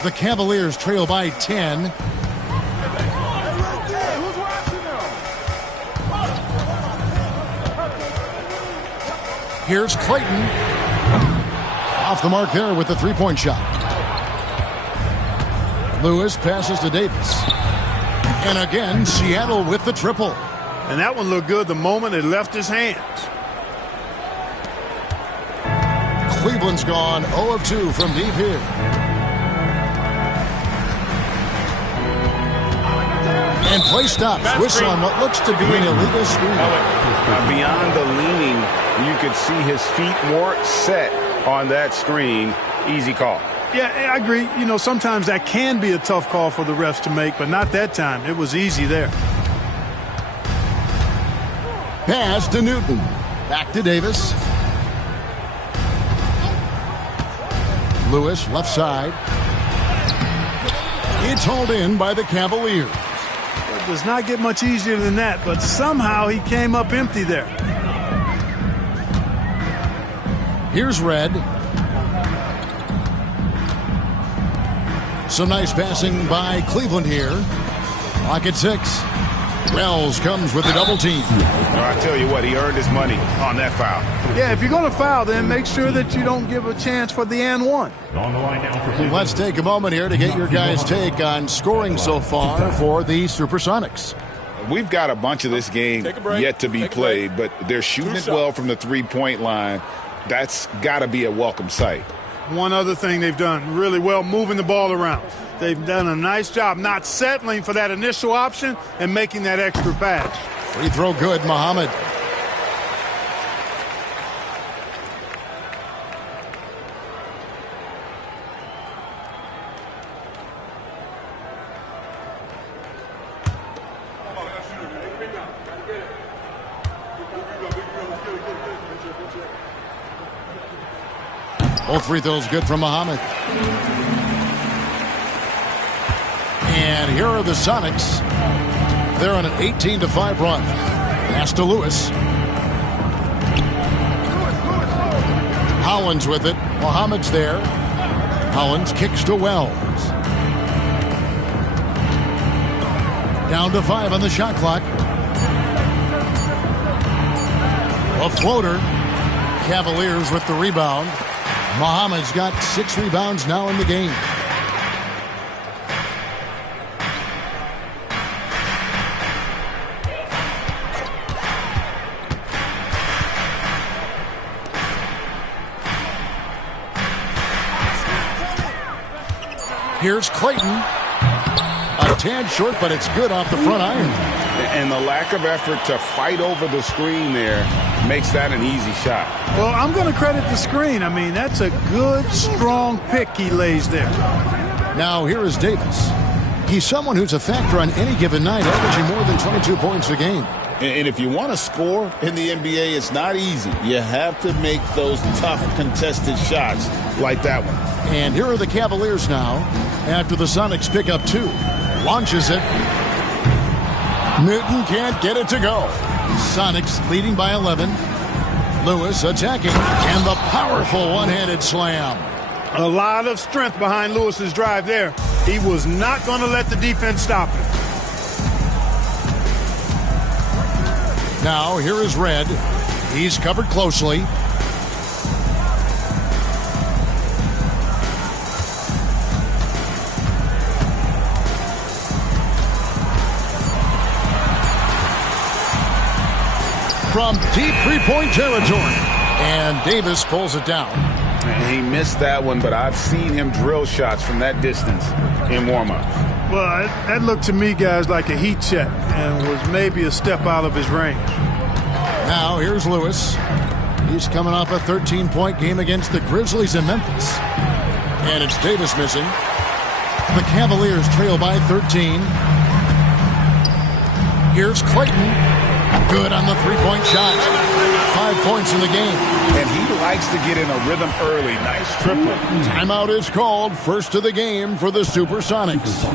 The Cavaliers trail by 10. Here's Clayton. Off the mark there with the 3-point shot. Lewis passes to Davis. And again, Seattle with the triple. And that one looked good the moment it left his hands. Cleveland's gone 0 of 2 from deep here. And play stops. Whistle on what looks to be an illegal screen. Beyond the leaning, you could see his feet more set on that screen. Easy call. Yeah, I agree. You know, sometimes that can be a tough call for the refs to make, but not that time. It was easy there. Pass to Newton. Back to Davis. Lewis, left side. It's hauled in by the Cavaliers. It does not get much easier than that, but somehow he came up empty there. Here's Red. Some nice passing by Cleveland here. Lock at 6. Wells comes with a double team. I tell you what, he earned his money on that foul. Yeah, if you're going to foul, then make sure that you don't give a chance for the and one. On the line now for Cleveland. Let's take a moment here to get your guys' take on scoring so far for the Supersonics. We've got a bunch of this game yet to be played, but they're shooting it well from the three-point line. That's got to be a welcome sight. One other thing they've done really well, moving the ball around. They've done a nice job not settling for that initial option and making that extra pass. Free throw good, Muhammad. Both free throws good from Muhammad. And here are the Sonics. They're on an 18-5 run. Pass to Lewis. Hollins with it. Muhammad's there. Hollins kicks to Wells. Down to 5 on the shot clock. A floater. Cavaliers with the rebound. Muhammad's got 6 rebounds now in the game. Here's Clayton. A tad short, but it's good off the front iron. And the lack of effort to fight over the screen there makes that an easy shot. Well, I'm going to credit the screen. I mean, that's a good, strong pick he lays there. Now, here is Davis. He's someone who's a factor on any given night, averaging more than 22 points a game. And if you want to score in the NBA, it's not easy. You have to make those tough contested shots like that one. And here are the Cavaliers now after the Sonics pick up 2. Launches it. Newton can't get it to go. Sonics leading by 11. Lewis attacking, and the powerful one-handed slam. A lot of strength behind Lewis's drive there. He was not going to let the defense stop him. Now, here is Red. He's covered closely. From deep three-point territory. And Davis pulls it down. He missed that one, but I've seen him drill shots from that distance in warm-ups. Well, that looked to me, guys, like a heat check and was maybe a step out of his range. Now, here's Lewis. He's coming off a 13-point game against the Grizzlies in Memphis. And it's Davis missing. The Cavaliers trail by 13. Here's Clayton. Good on the three-point shot. 5 points in the game. And he likes to get in a rhythm early. Nice triple. Timeout is called. First of the game for the Supersonics.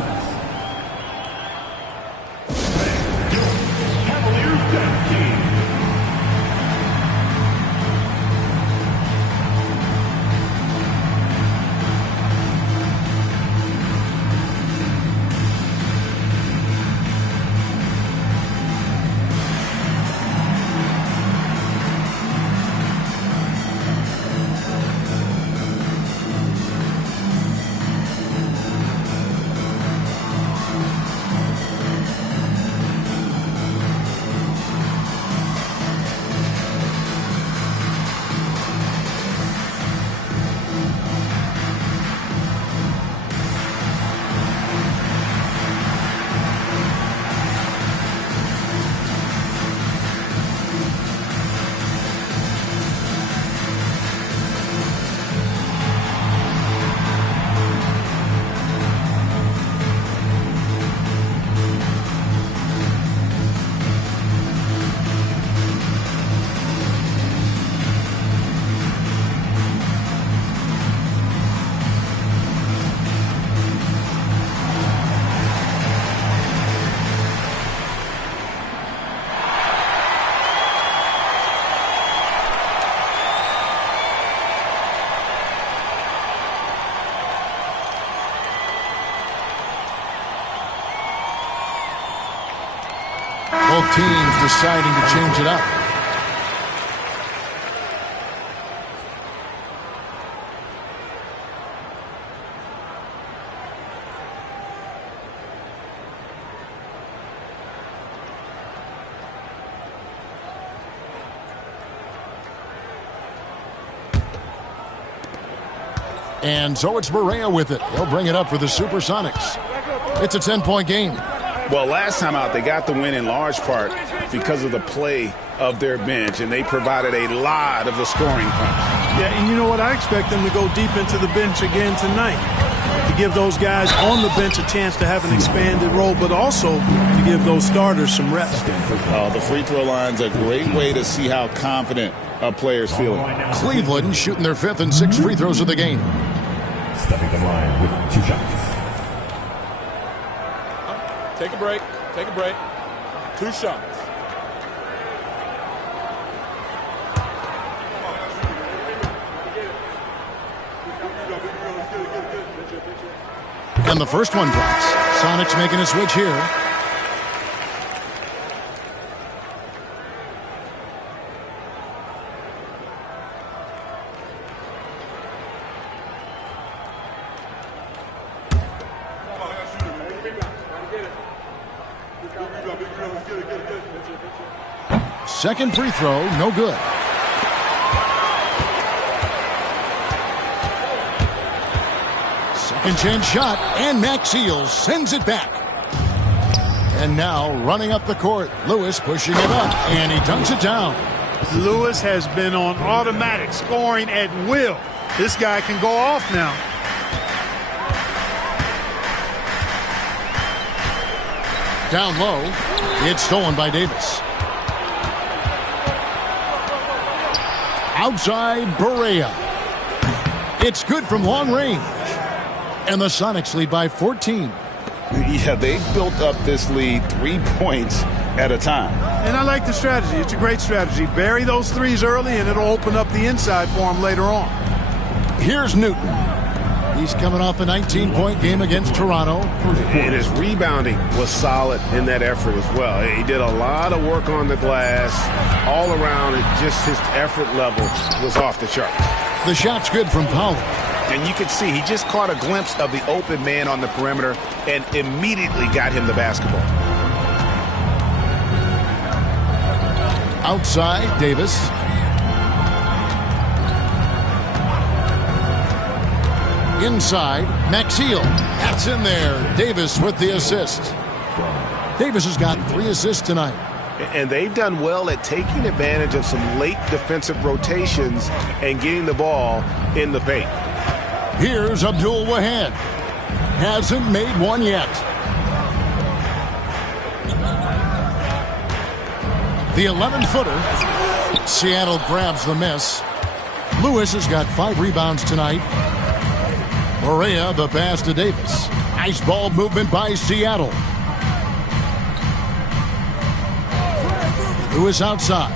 Both teams deciding to change it up. And so it's Barea with it. He'll bring it up for the Supersonics. It's a 10-point game. Well, last time out, they got the win in large part because of the play of their bench, and they provided a lot of the scoring punch. Yeah, and you know what? I expect them to go deep into the bench again tonight to give those guys on the bench a chance to have an expanded role, but also to give those starters some reps. The free throw line's a great way to see how confident a player's feeling. Cleveland shooting their 5th and 6th free throws of the game. Stepping the line with 2 shots. Take a break. Take a break. 2 shots. And the first one drops. Sonics making a switch here. Second free throw, no good. Second chance shot, and Maxiell sends it back. And now running up the court, Lewis pushing it up, and he dunks it down. Lewis has been on automatic scoring at will. This guy can go off now. Down low, it's stolen by Davis. Outside, Barea. It's good from long range. And the Sonics lead by 14. Yeah, they built up this lead 3 points at a time. And I like the strategy. It's a great strategy. Bury those threes early, and it'll open up the inside for him later on. Here's Newton. He's coming off a 19-point game against Toronto. And his rebounding was solid in that effort as well. He did a lot of work on the glass. All around, just his effort level was off the charts. The shot's good from Powell. And you can see he just caught a glimpse of the open man on the perimeter and immediately got him the basketball. Outside, Davis. Inside, Maxiell. That's in there. Davis with the assist. Davis has got 3 assists tonight. And they've done well at taking advantage of some late defensive rotations and getting the ball in the paint. Here's Abdul Wahad. Hasn't made one yet. The 11-footer. Seattle grabs the miss. Lewis has got 5 rebounds tonight. Barea the pass to Davis. Nice ball movement by Seattle. Lewis outside.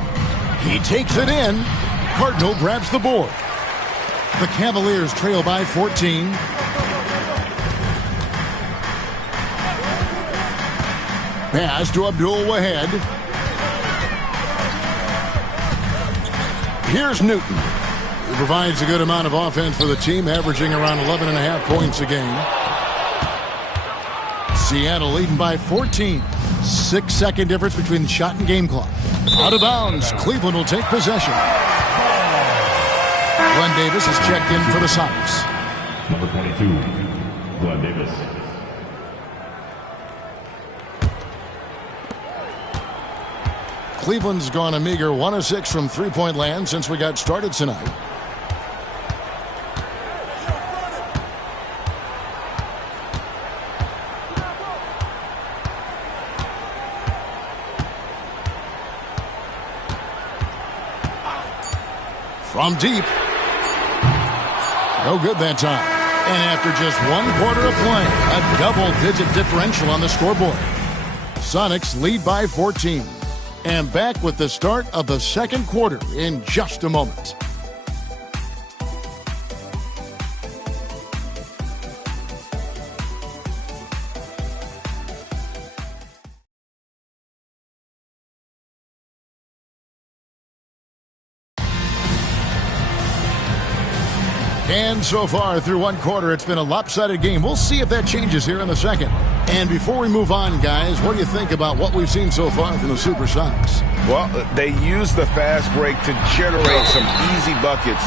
He takes it in. Cardinal grabs the board. The Cavaliers trail by 14. Pass to Abdul Wahad. Here's Newton. He provides a good amount of offense for the team, averaging around 11.5 points a game. Seattle leading by 14. 6-second difference between the shot and game clock. Out of bounds. Cleveland will take possession. Glenn Davis is checked in for the Sonics. Number 22, Glenn Davis. Cleveland's gone a meager 1 of 6 from three-point land since we got started tonight. From deep. No good that time. And after just 1 quarter of play, a double-digit differential on the scoreboard. Sonics lead by 14. And back with the start of the second quarter in just a moment. And so far through one quarter, it's been a lopsided game. We'll see if that changes here in the second. And before we move on, guys, what do you think about what we've seen so far from the Supersonics? Well, they used the fast break to generate some easy buckets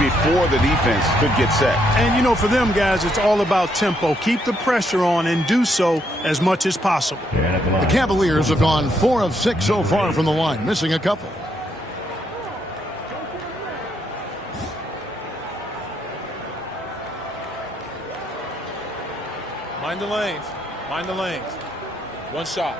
before the defense could get set. And, you know, for them, guys, it's all about tempo. Keep the pressure on and do so as much as possible. The Cavaliers have gone 4 of 6 so far from the line, missing a couple. Mind the lanes. Mind the lanes. One shot.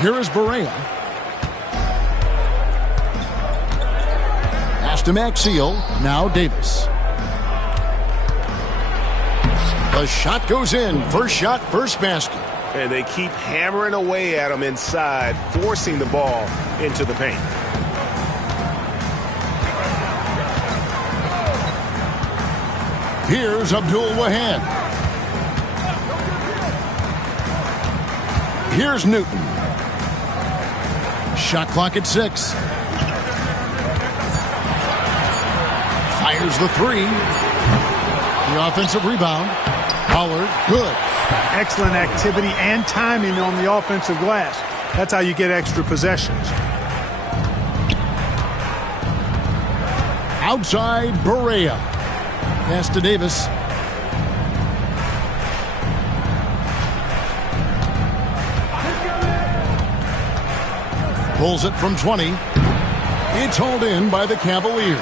Here is Barea. Pass to Maxiell. Now Davis. The shot goes in. First shot, first basket. And they keep hammering away at him inside, forcing the ball into the paint. Here's Abdul Wahab. Here's Newton. Shot clock at 6. Fires the 3. The offensive rebound. Pollard, good. Excellent activity and timing on the offensive glass. That's how you get extra possessions. Outside, Barea. Pass to Davis. Pulls it from 20. It's hauled in by the Cavaliers.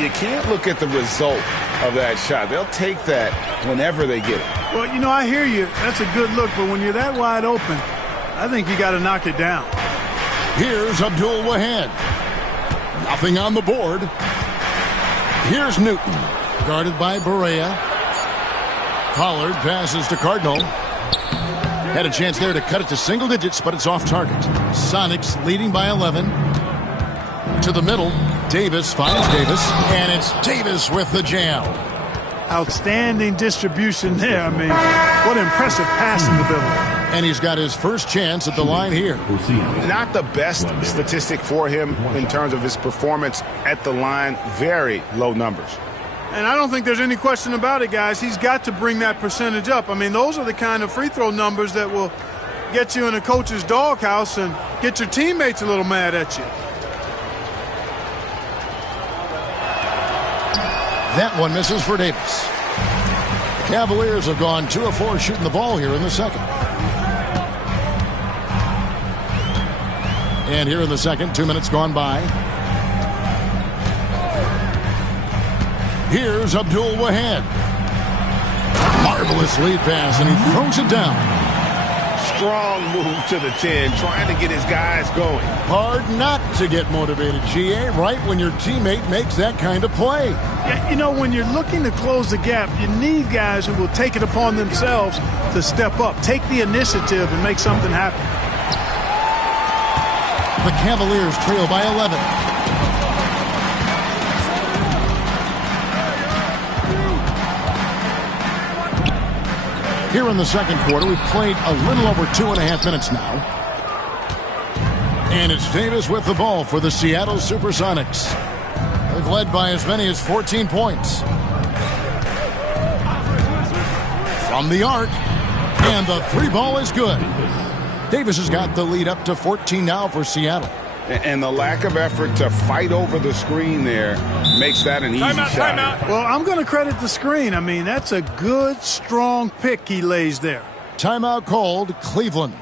You can't look at the result of that shot. They'll take that whenever they get it. Well, you know, I hear you. That's a good look, but when you're that wide open, I think you got to knock it down. Here's Abdul Wahab. Nothing on the board. Here's Newton. Guarded by Barea. Pollard passes to Cardinal. Had a chance there to cut it to single digits, but it's off target. Sonics leading by 11. To the middle. Davis finds Davis, and it's Davis with the jam. Outstanding distribution there. I mean, what impressive passing ability. And he's got his first chance at the line here. Not the best statistic for him in terms of his performance at the line. Very low numbers. And I don't think there's any question about it, guys. He's got to bring that percentage up. I mean, those are the kind of free throw numbers that will get you in a coach's doghouse and get your teammates a little mad at you. That one misses for Davis. The Cavaliers have gone 2 of 4 shooting the ball here in the second. And here in the second, 2 minutes gone by. Here's Abdul Wahab. Marvelous lead pass, and he throws it down. Strong move to the 10, trying to get his guys going. Hard not to get motivated, GA, right when your teammate makes that kind of play. Yeah, you know, when you're looking to close the gap, you need guys who will take it upon themselves to step up, take the initiative, and make something happen. The Cavaliers trail by 11. Here in the second quarter, we've played a little over 2.5 minutes now. And it's Davis with the ball for the Seattle Supersonics. They've led by as many as 14 points. From the arc, and the 3 ball is good. Davis has got the lead up to 14 now for Seattle. And the lack of effort to fight over the screen there makes that an easy shot. Timeout. Well, I'm going to credit the screen. I mean, that's a good, strong pick he lays there. Timeout called, Cleveland.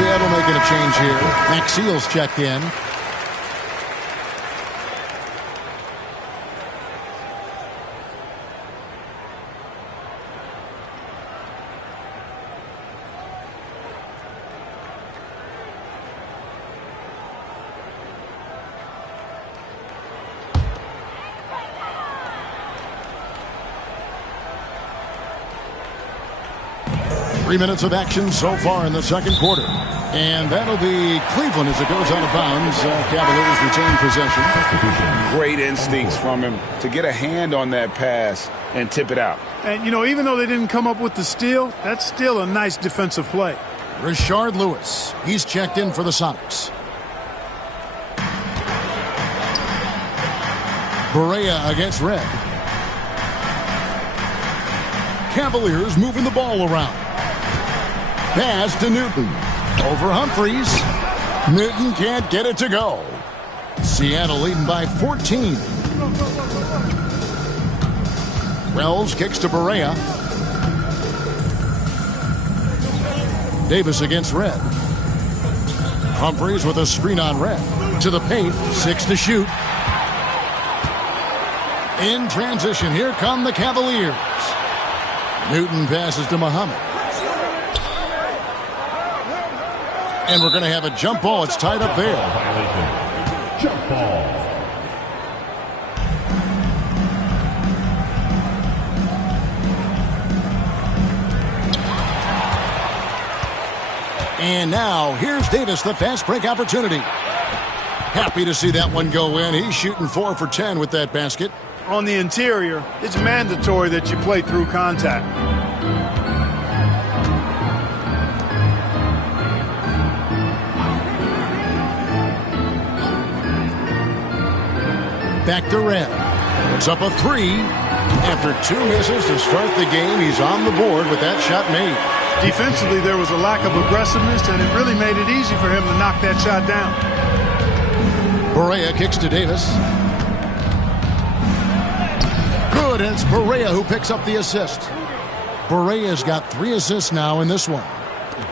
Seattle making a change here. Max Seals checked in. Three minutes of action so far in the second quarter. And that'll be Cleveland as it goes out of bounds. Cavaliers retain possession. Great instincts from him to get a hand on that pass and tip it out. And, you know, even though they didn't come up with the steal, that's still a nice defensive play. Rashard Lewis. He's checked in for the Sonics. Barea against Red. Cavaliers moving the ball around. Pass to Newton. Over Humphries. Newton can't get it to go. Seattle leading by 14. Wells kicks to Barea. Davis against Red. Humphries with a screen on Red. To the paint. 6 to shoot. In transition, here come the Cavaliers. Newton passes to Muhammad. And we're going to have a jump ball. It's tied up there. Jump ball. And now, here's Davis, the fast break opportunity. Happy to see that one go in. He's shooting 4 for 10 with that basket. On the interior, it's mandatory that you play through contact. Back to Red. It's up a 3. After 2 misses to start the game, he's on the board with that shot made. Defensively, there was a lack of aggressiveness, and it really made it easy for him to knock that shot down. Barea kicks to Davis. Good, and it's Barea who picks up the assist. Barea's got 3 assists now in this one.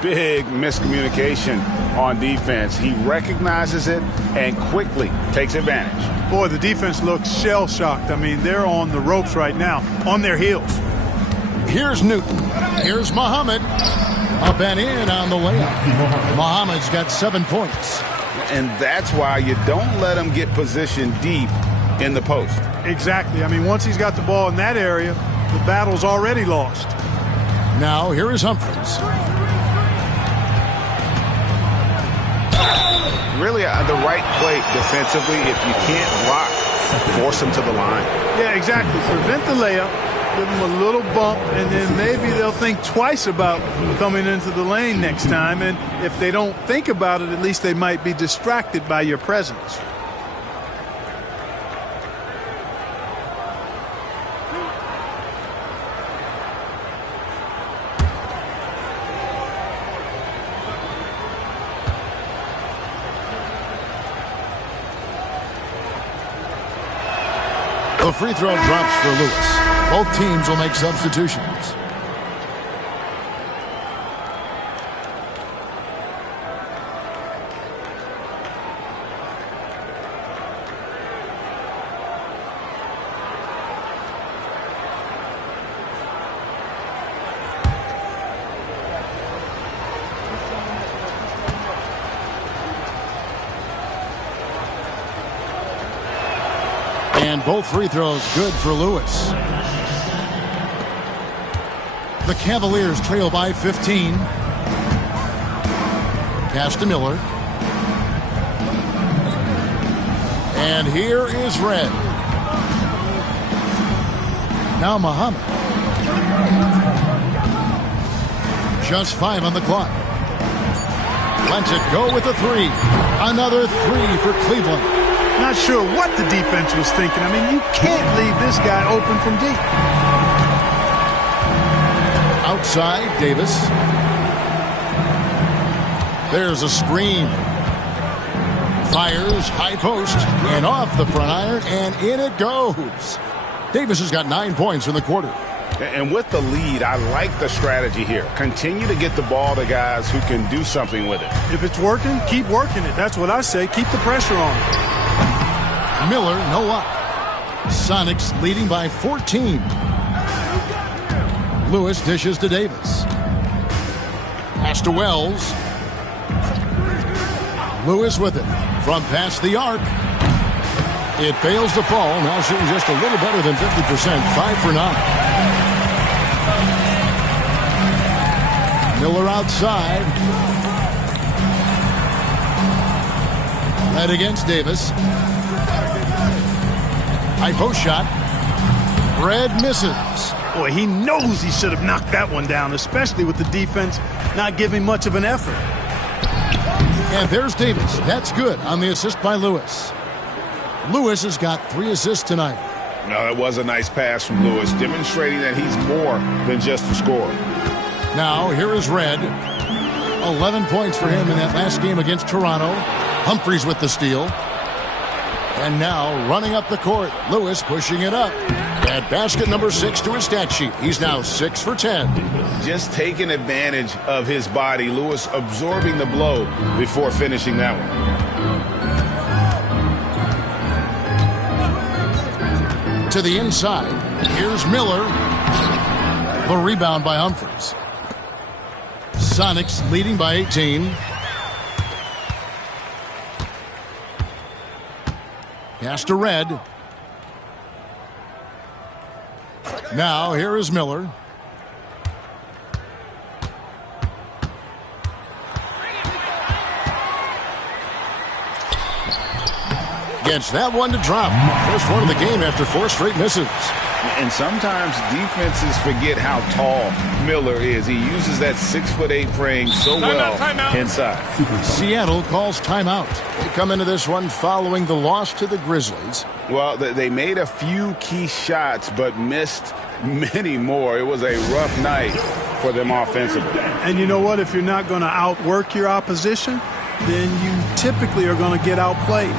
Big miscommunication on defense. He recognizes it and quickly takes advantage. Boy, the defense looks shell-shocked. I mean, they're on the ropes right now, on their heels. Here's Newton. Here's Muhammad. Up and in on the layup. Muhammad's got 7 points. And that's why you don't let him get positioned deep in the post. Exactly. I mean, once he's got the ball in that area, the battle's already lost. Now, here is Humphries. Really the right play defensively. If you can't block, force him to the line. Yeah, exactly. Prevent the layup, give him a little bump, and then maybe they'll think twice about coming into the lane next time. And if they don't think about it, at least they might be distracted by your presence. The free throw drops for Lewis. Both teams will make substitutions. And both free throws good for Lewis. The Cavaliers trail by 15. Pass to Miller. And here is Red. Now Muhammad. Just 5 on the clock. Lets it go with a 3. Another 3 for Cleveland. Not sure what the defense was thinking. I mean, you can't leave this guy open from deep. Outside, Davis. There's a screen. Fires, high post, and off the front iron, and in it goes. Davis has got 9 points in the quarter. And with the lead, I like the strategy here. Continue to get the ball to guys who can do something with it. If it's working, keep working it. That's what I say. Keep the pressure on. Miller, no luck. Sonics leading by 14. Lewis dishes to Davis. Pass to Wells. Lewis with it. From past the arc. It fails to fall. Now shooting just a little better than 50%. 5 for 9. Miller outside. Led against Davis. High post shot. Red misses. Boy, he knows he should have knocked that one down, especially with the defense not giving much of an effort. And there's Davis. That's good on the assist by Lewis. Lewis has got 3 assists tonight. No, that was a nice pass from Lewis, demonstrating that he's more than just a scorer. Now, here is Red. 11 points for him in that last game against Toronto. Humphries with the steal. And now, running up the court, Lewis pushing it up. At basket number 6 to his stat sheet. He's now 6 for 10. Just taking advantage of his body. Lewis absorbing the blow before finishing that one. To the inside. Here's Miller. The rebound by Humphries. Sonics leading by 18. Pass to Red. Now, here is Miller. Gets that one to drop. First one of the game after 4 straight misses. And sometimes defenses forget how tall Miller is. He uses that 6'8" frame so well inside. Seattle calls timeout. They come into this one following the loss to the Grizzlies. Well, they made a few key shots, but missed many more. It was a rough night for them offensively. And you know what? If you're not going to outwork your opposition, then you typically are going to get outplayed.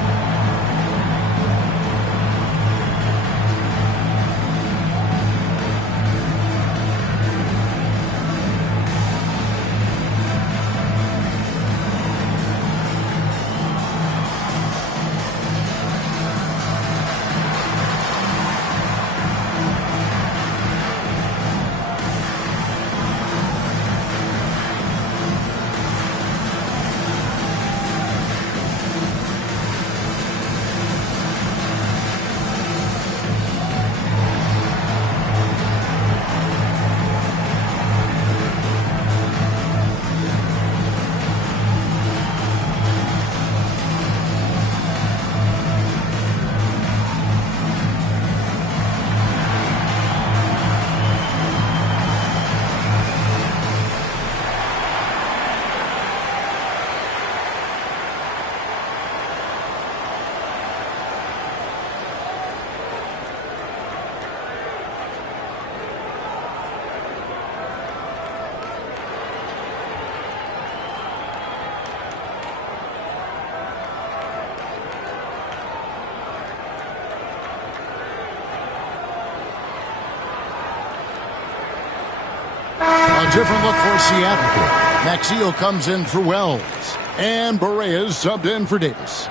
A different look for Seattle. Maxio comes in for Wells. And Barea is subbed in for Davis.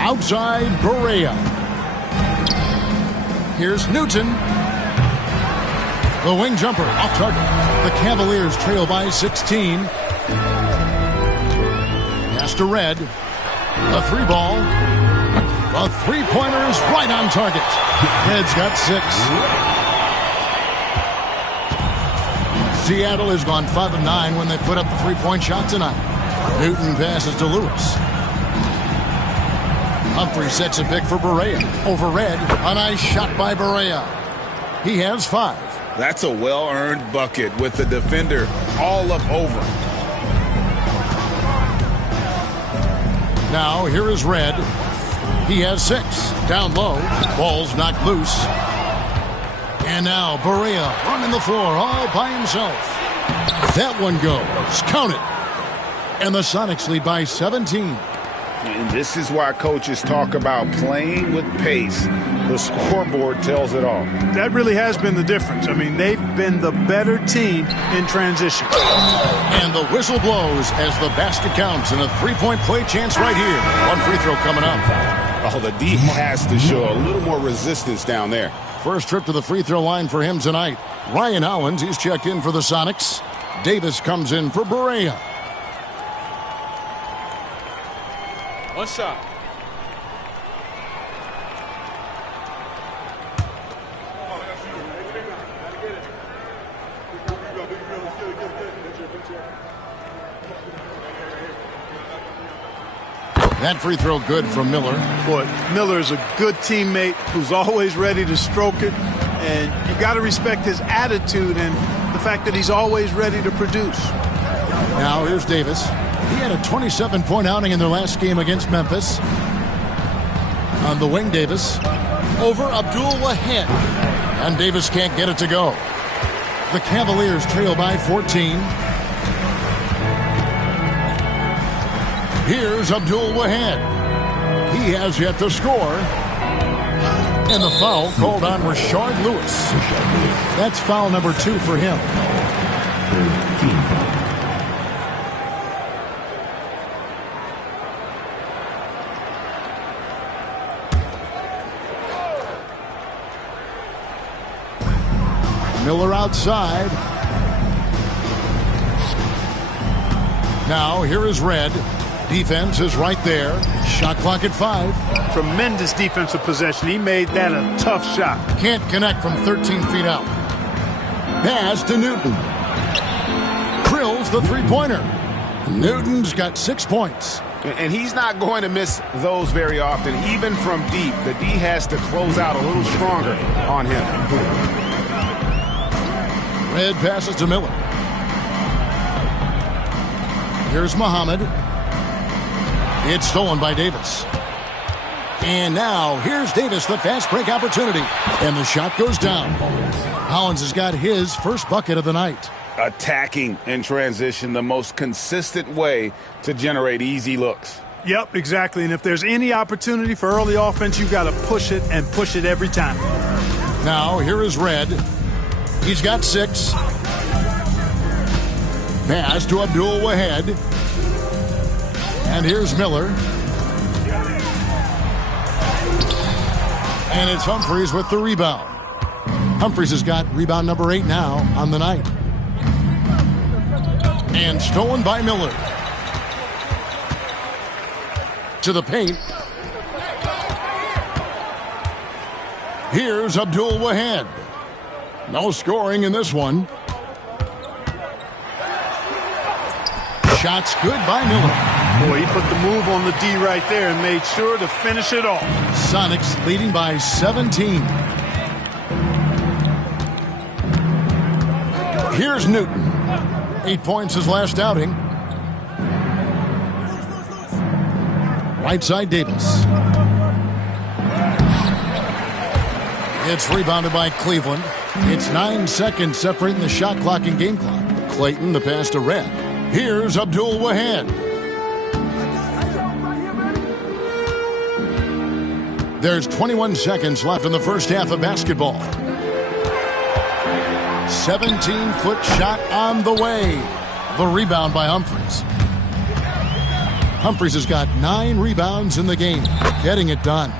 Outside Barea. Here's Newton. The wing jumper off target. The Cavaliers trail by 16. Pass to Red. The 3-ball. The 3-pointer is right on target. Red's got 6. Seattle has gone 5 of 9 when they put up the 3-point shot tonight. Newton passes to Lewis. Humphrey sets a pick for Barea. Over Red. A nice shot by Barea. He has 5. That's a well-earned bucket with the defender all up over. Now here is Red. He has 6. Down low. Ball's knocked loose. And now Barea running the floor all by himself. That one goes. Count it. And the Sonics lead by 17. And this is why coaches talk about playing with pace. The scoreboard tells it all. That really has been the difference. I mean, they've been the better team in transition. And the whistle blows as the basket counts and a three-point play chance right here. One free throw coming up. Oh, the D has to show a little more resistance down there. First trip to the free throw line for him tonight. Ryan Hollins, he's checked in for the Sonics. Davis comes in for Barea. One shot. That free throw good from Miller. Boy, Miller is a good teammate who's always ready to stroke it. And you got to respect his attitude and the fact that he's always ready to produce. Now here's Davis. He had a 27-point outing in their last game against Memphis. On the wing, Davis. Over Abdul Wahid. And Davis can't get it to go. The Cavaliers trail by 14. Here's Abdul Wahid. He has yet to score. And the foul called on Rashard Lewis. That's foul number 2 for him. Miller outside. Now here is Red. Defense is right there. Shot clock at 5. Tremendous defensive possession. He made that a tough shot. Can't connect from 13 feet out. Pass to Newton. Drills the three-pointer. Newton's got 6 points. And he's not going to miss those very often, even from deep. The D has to close out a little stronger on him. Red passes to Miller. Here's Muhammad. It's stolen by Davis. And now here's Davis, the fast break opportunity. And the shot goes down. Hollins has got his first bucket of the night. Attacking in transition, the most consistent way to generate easy looks. Yep, exactly. And if there's any opportunity for early offense, you've got to push it and push it every time. Now here is Red. He's got 6. Pass to Abdul Wahid. And here's Miller. And it's Humphries with the rebound. Humphries has got rebound number 8 now on the night. And stolen by Miller. To the paint. Here's Abdul Wahid. No scoring in this one. Shots good by Miller. Boy, he put the move on the D right there and made sure to finish it off. Sonics leading by 17. Here's Newton. 8 points his last outing. Right side Davis. It's rebounded by Cleveland. It's 9 seconds separating the shot clock and game clock. Clayton, the pass to Red. Here's Abdul Wahid. There's 21 seconds left in the first half of basketball. 17-foot shot on the way. The rebound by Humphries. Humphries has got 9 rebounds in the game. Getting it done.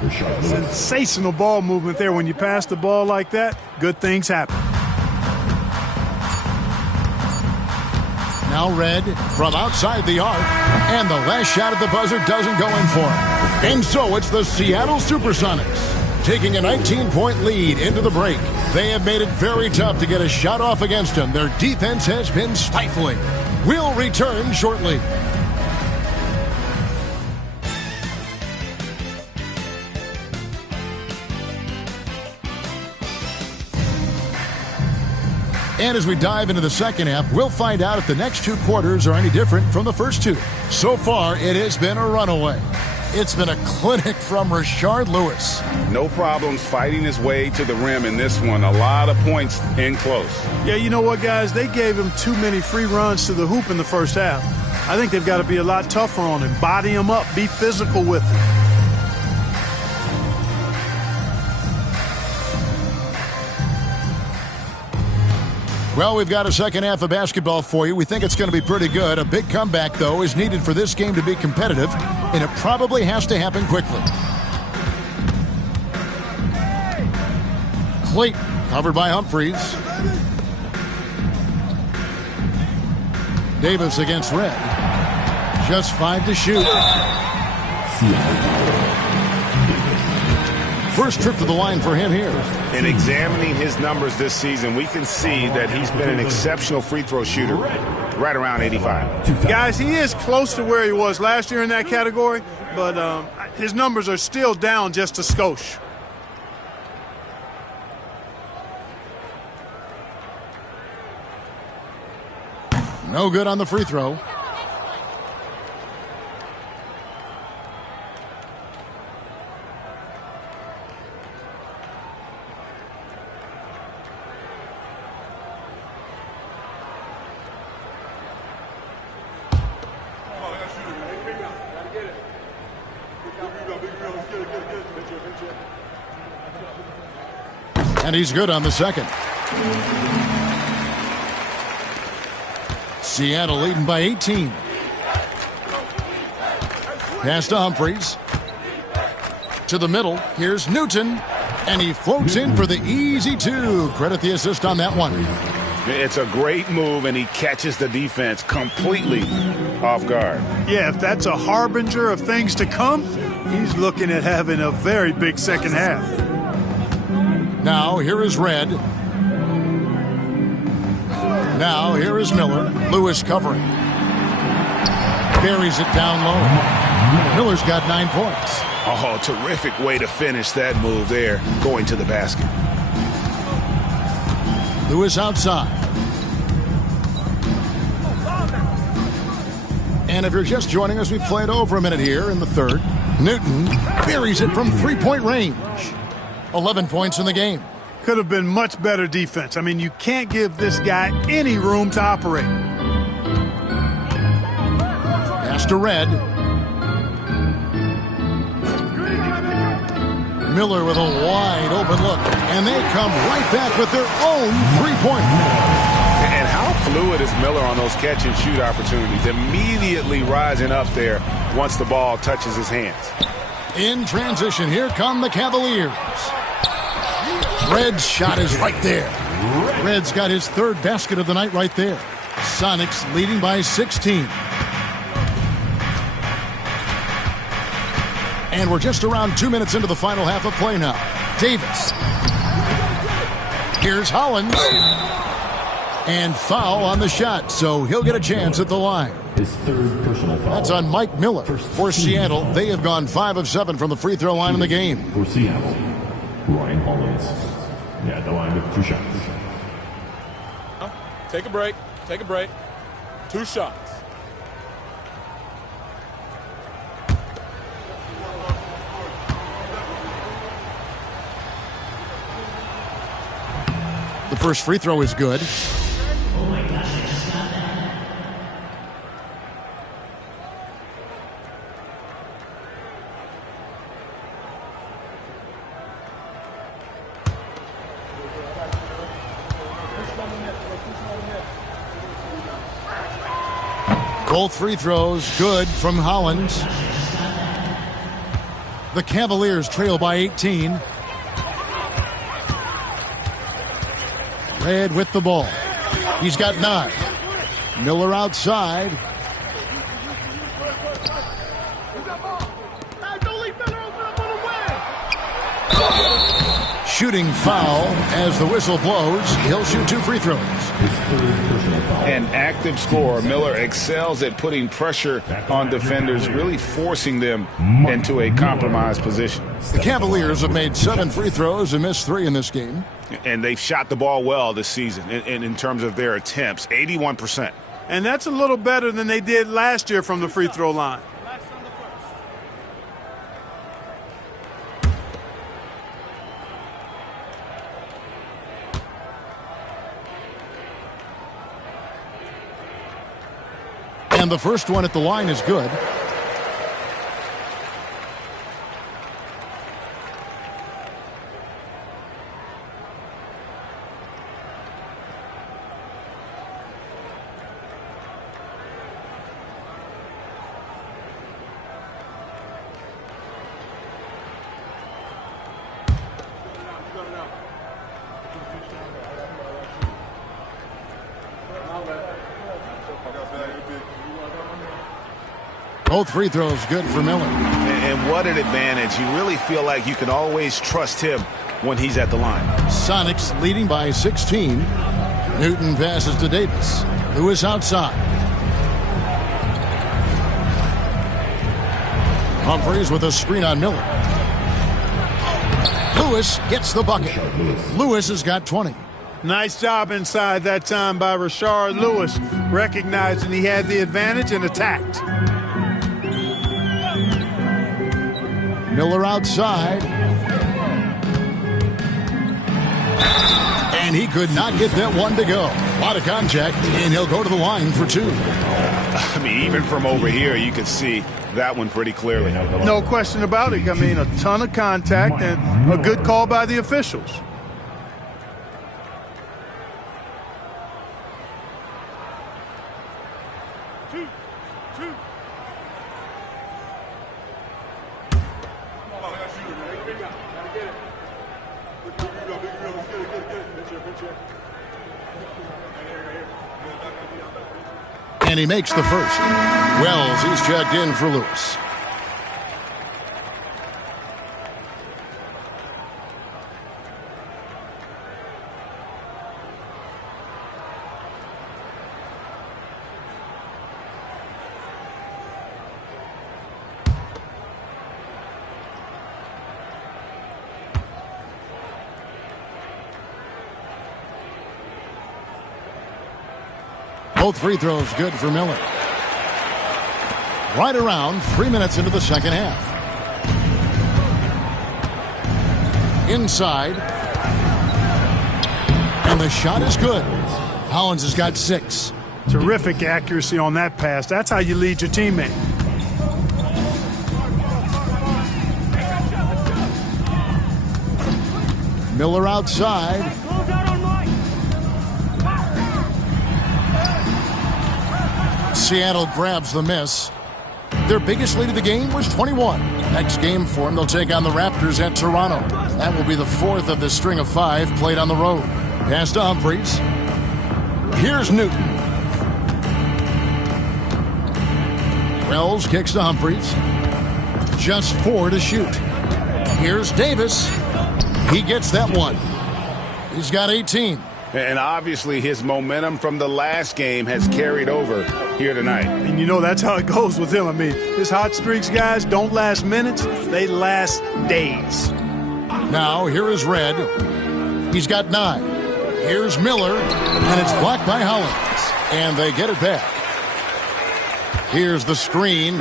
Sensational ball movement there. When you pass the ball like that, good things happen. Now Red from outside the arc. And the last shot at the buzzer doesn't go in for him. And so it's the Seattle Supersonics taking a 19-point lead into the break. They have made it very tough to get a shot off against them. Their defense has been stifling. We'll return shortly. And as we dive into the second half, we'll find out if the next 2 quarters are any different from the first 2. So far, it has been a runaway. It's been a clinic from Rashard Lewis. No problems fighting his way to the rim in this one. A lot of points in close. Yeah, you know what, guys? They gave him too many free runs to the hoop in the first half. I think they've got to be a lot tougher on him. Body him up. Be physical with him. Well, we've got a second half of basketball for you. We think it's going to be pretty good. A big comeback, though, is needed for this game to be competitive, and it probably has to happen quickly. Clayton, covered by Humphries. Davis against Red. Just 5 to shoot. First trip to the line for him here. In examining his numbers this season, we can see that he's been an exceptional free throw shooter, right around 85. Guys, he is close to where he was last year in that category, but his numbers are still down just a skosh. No good on the free throw. And he's good on the second. Seattle leading by 18. Pass to Humphries. To the middle. Here's Newton. And he floats in for the easy two. Credit the assist on that one. It's a great move, and he catches the defense completely off guard. Yeah, if that's a harbinger of things to come, he's looking at having a very big second half. Now, here is Red. Now, here is Miller. Lewis covering. Buries it down low. Miller's got 9 points. Oh, terrific way to finish that move there, going to the basket. Lewis outside. And if you're just joining us, we played over a minute here in the third. Newton buries it from three-point range. 11 points in the game. Could have been much better defense. I mean, you can't give this guy any room to operate. Pass to Red. Miller with a wide open look. And they come right back with their own three-pointer. And how fluid is Miller on those catch-and-shoot opportunities? Immediately rising up there once the ball touches his hands. In transition, here come the Cavaliers. Red's shot is right there. Red's got his third basket of the night right there. Sonics leading by 16. And we're just around 2 minutes into the final half of play now. Davis. Here's Hollins. And foul on the shot, so he'll get a chance at the line. His third personal foul. That's on Mike Miller. For Seattle, they have gone 5 of 7 from the free throw line in the game. For Seattle, Ryan Hollins. At the line with 2 shots. Take a break. Take a break. 2 shots. The first free throw is good. Oh my gosh, I just got that. Both free throws good from Hollins. The Cavaliers trail by 18. Red with the ball. He's got 9. Miller outside. Shooting foul as the whistle blows. He'll shoot 2 free throws. An active scorer, Miller excels at putting pressure on defenders, really forcing them into a compromised position. The Cavaliers have made 7 free throws and missed 3 in this game. And they've shot the ball well this season in terms of their attempts, 81%. And that's a little better than they did last year from the free throw line. And the first one at the line is good. Both free throws good for Miller. And what an advantage. You really feel like you can always trust him when he's at the line. Sonics leading by 16. Newton passes to Davis. Lewis outside. Humphries with a screen on Miller. Lewis gets the bucket. Lewis has got 20. Nice job inside that time by Rashard Lewis, recognizing he had the advantage and attacked. Miller outside. And he could not get that one to go. A lot of contact, and he'll go to the line for two. I mean, even from over here, you can see that one pretty clearly. No question about it. I mean, a ton of contact and a good call by the officials. And he makes the first. Wells, he's checked in for Lewis. Both free throws good for Miller. Right around 3 minutes into the second half. Inside. And the shot is good. Hollins has got 6. Terrific accuracy on that pass. That's how you lead your teammate. Miller outside. Seattle grabs the miss. Their biggest lead of the game was 21. Next game for them, they'll take on the Raptors at Toronto. That will be the 4th of the string of 5 played on the road. Pass to Humphries. Here's Newton. Wells kicks to Humphries. Just 4 to shoot. Here's Davis. He gets that one. He's got 18. And obviously his momentum from the last game has carried over here tonight. And you know that's how it goes with him. I mean, his hot streaks, guys, don't last minutes. They last days. Now here is Red. He's got 9. Here's Miller. And it's blocked by Hollins. And they get it back. Here's the screen.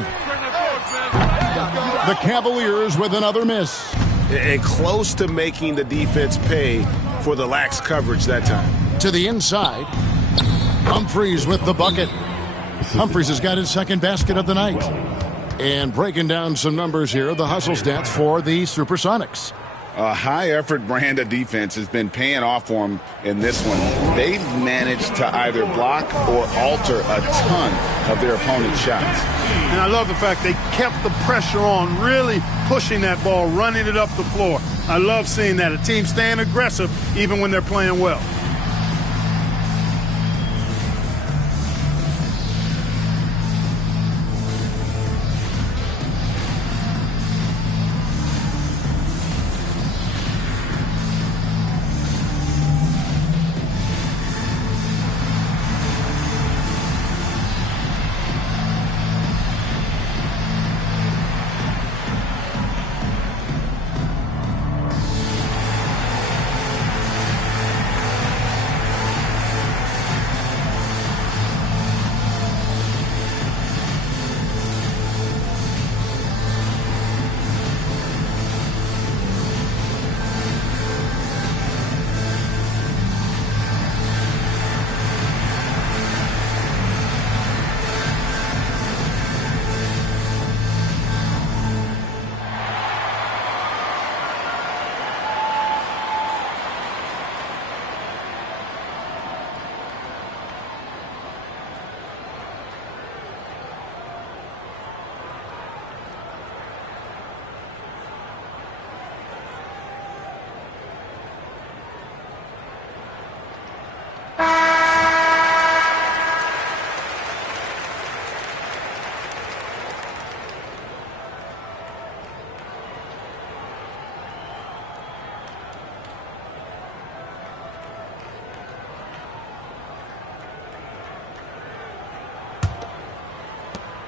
The Cavaliers with another miss. And close to making the defense pay for the lax coverage that time. To the inside. Humphries with the bucket. Humphries has got his second basket of the night. And breaking down some numbers here, the hustle stats for the Supersonics. A high-effort brand of defense has been paying off for them in this one. They've managed to either block or alter a ton of their opponent's shots. And I love the fact they kept the pressure on, really pushing that ball, running it up the floor. I love seeing that. A team staying aggressive even when they're playing well.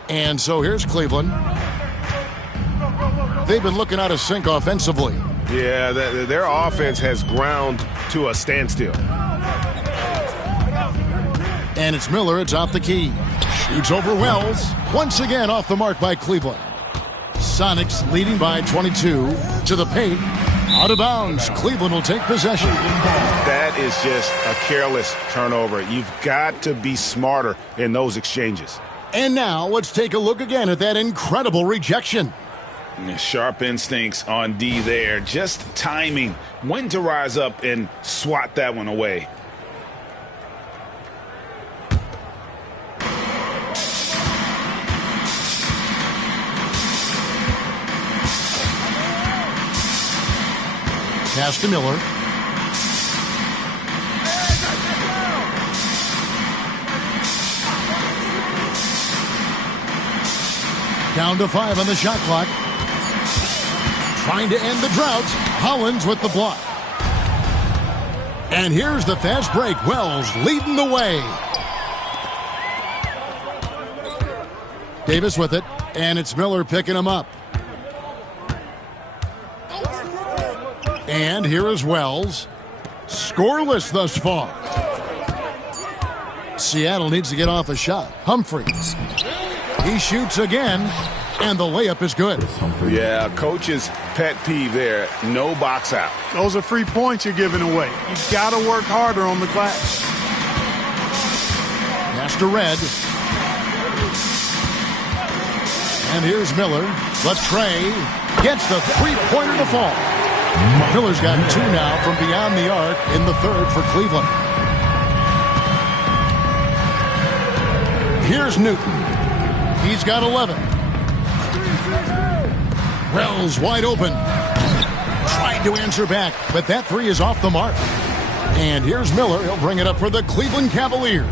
And so here's Cleveland. They've been looking out of sync offensively. Yeah, their offense has ground to a standstill. And it's Miller atop the key. Shoots over Wells. Once again off the mark by Cleveland. Sonics leading by 22 to the paint. Out of bounds. Cleveland will take possession. That is just a careless turnover. You've got to be smarter in those exchanges. And now let's take a look again at that incredible rejection. Sharp instincts on D there. Just timing. When to rise up and swat that one away. Pass to Miller. Down to 5 on the shot clock. Trying to end the drought. Hollins with the block. And here's the fast break. Wells leading the way. Davis with it. And it's Miller picking him up. And here is Wells. Scoreless thus far. Seattle needs to get off a shot. Humphries. He shoots again, and the layup is good. Yeah, coach's pet peeve there. No box out. Those are free points you're giving away. You've got to work harder on the glass. Pass to Red. And here's Miller. Latrey gets the three-pointer to fall. Miller's got 2 now from beyond the arc in the third for Cleveland. Here's Newton. He's got 11. Wells wide open. Tried to answer back, but that 3 is off the mark. And here's Miller. He'll bring it up for the Cleveland Cavaliers.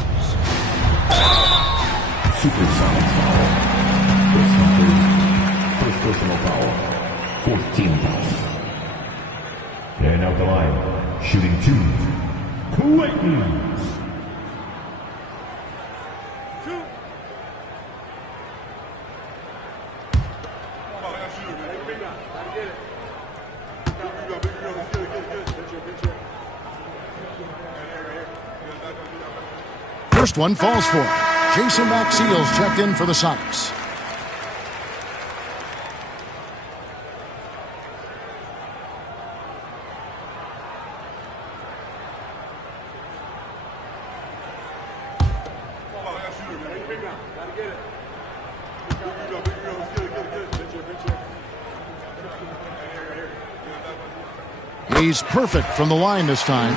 Supersonics foul. First personal foul. 4th team foul. And out the line, shooting 2. Clayton. First one falls for him. Jason Maxiell's checked in for the Sonics. He's perfect from the line this time.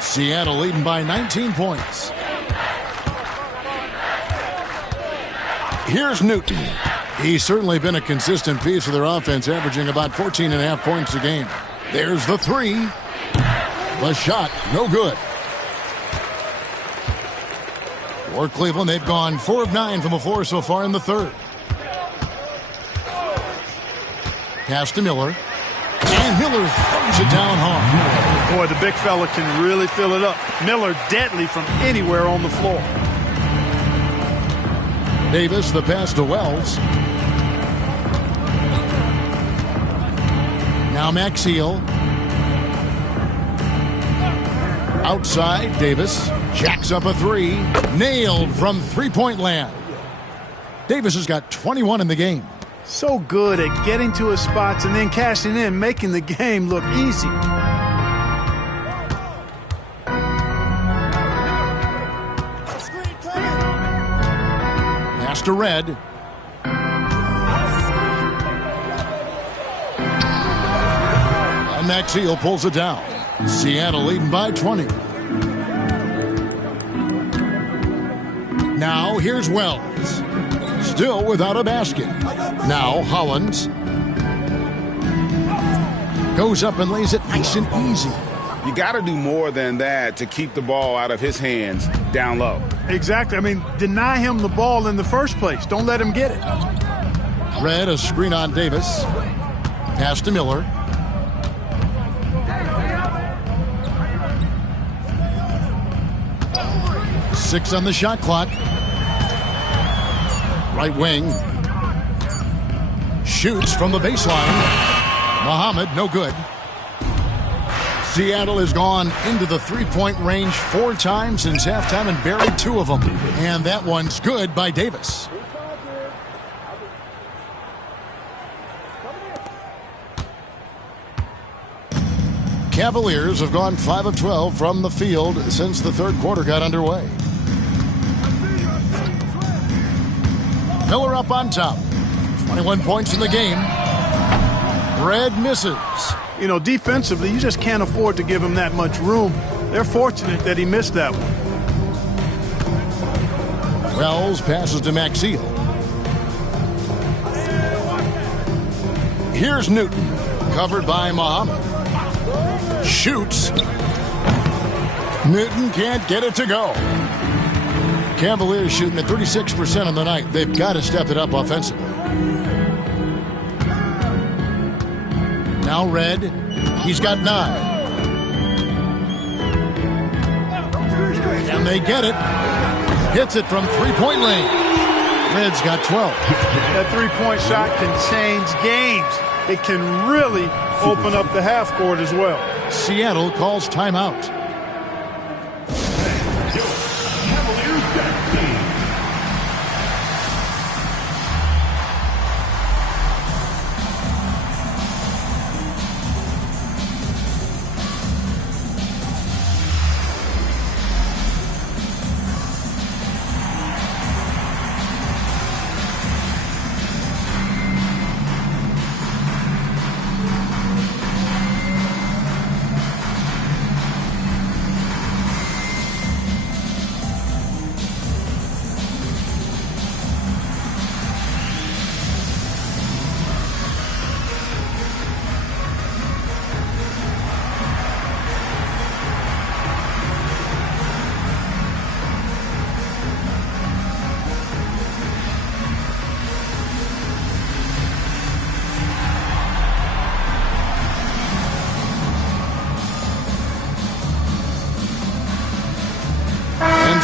Seattle leading by 19 points. Here's Newton. He's certainly been a consistent piece of their offense, averaging about 14.5 points a game. There's the 3. The shot, no good. For Cleveland, they've gone 4 of 9 from the floor so far in the third. Pass to Miller. And Miller throws it down hard. Boy, the big fella can really fill it up. Miller deadly from anywhere on the floor. Davis, the pass to Wells. Now Maxiell. Outside, Davis jacks up a 3. Nailed from three-point land. Davis has got 21 in the game. So good at getting to his spots and then cashing in, making the game look easy. Pass to Red. And Maxiell pulls it down. Seattle leading by 20. Now here's Wells. Still without a basket. Now Hollins goes up and lays it nice and easy. You got to do more than that to keep the ball out of his hands down low. Exactly. I mean, deny him the ball in the first place. Don't let him get it. Red, a screen on Davis. Pass to Miller. Six on the shot clock. Right wing. Shoots from the baseline. Muhammad, no good. Seattle has gone into the three-point range 4 times since halftime and buried 2 of them. And that one's good by Davis. Cavaliers have gone 5 of 12 from the field since the third quarter got underway. Miller up on top. 21 points in the game. Red misses. You know, defensively, you just can't afford to give him that much room. They're fortunate that he missed that one. Wells passes to Maxiel. Here's Newton, covered by Muhammad. Shoots. Newton can't get it to go. Cavaliers shooting at 36% on the night. They've got to step it up offensively. Now Red. He's got 9. And they get it. Hits it from three-point range. Red's got 12. That three-point shot can change games. It can really open up the half court as well. Seattle calls timeout.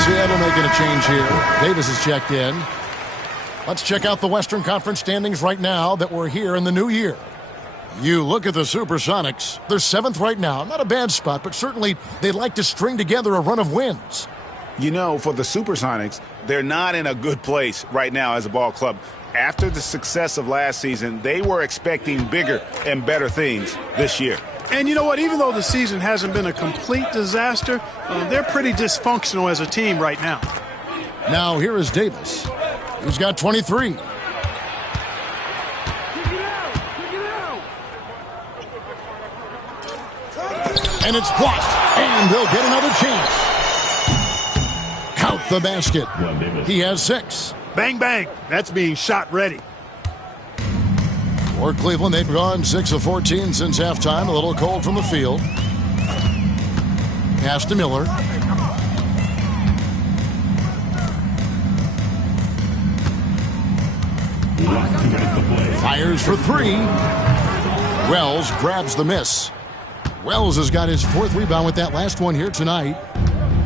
Seattle making a change here. Davis is checked in. Let's check out the Western Conference standings right now that we're here in the new year. You look at the Supersonics. They're 7th right now. Not a bad spot, but certainly they'd like to string together a run of wins. You know, for the Supersonics, they're not in a good place right now as a ball club. After the success of last season, they were expecting bigger and better things this year. And you know what? Even though the season hasn't been a complete disaster, they're pretty dysfunctional as a team right now. Now here is Davis. He's got 23. And it's blocked. And they'll get another chance. Count the basket. He has 6. Bang, bang. That's being shot ready. For Cleveland, they've gone 6 of 14 since halftime. A little cold from the field. Pass to Miller. Fires for 3. Wells grabs the miss. Wells has got his 4th rebound with that last one here tonight.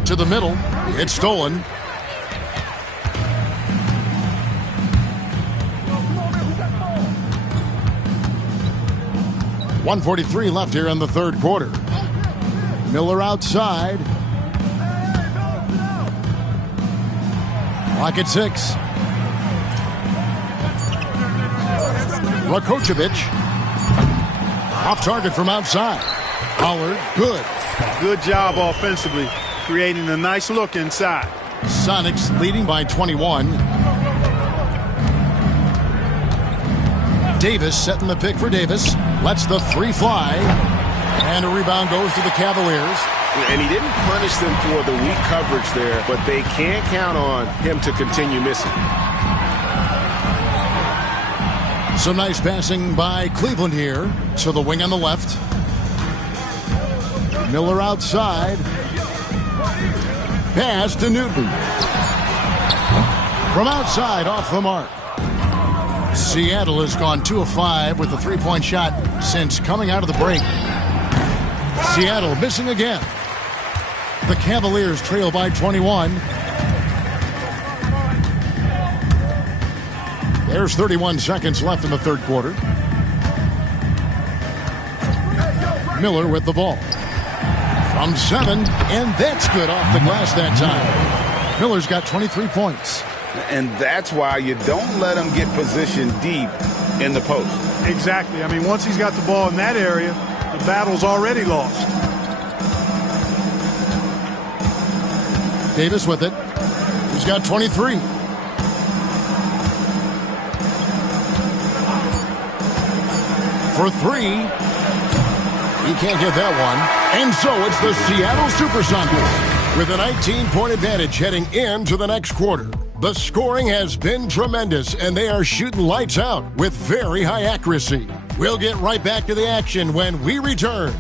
To the middle. It's stolen. .143 left here in the third quarter. Miller outside. Clock at 6. Rakocevic. Off target from outside. Howard, good. Good job offensively, creating a nice look inside. Sonics leading by 21. Davis setting the pick for Davis. Lets the 3 fly. And a rebound goes to the Cavaliers. And he didn't punish them for the weak coverage there, but they can't count on him to continue missing. Some nice passing by Cleveland here. So the wing on the left. Miller outside. Pass to Newton. From outside, off the mark. Seattle has gone 2 of 5 with the 3-point shot since coming out of the break. Seattle missing again. The Cavaliers trail by 21. There's 31 seconds left in the third quarter. Miller with the ball. From 7, and that's good off the glass that time. Miller's got 23 points. And that's why you don't let him get positioned deep in the post. Exactly. I mean, once he's got the ball in that area, the battle's already lost. Davis with it. He's got 23. For 3. He can't get that one. And so it's the Seattle Supersonics with a 19-point advantage heading into the next quarter. The scoring has been tremendous, and they are shooting lights out with very high accuracy. We'll get right back to the action when we return.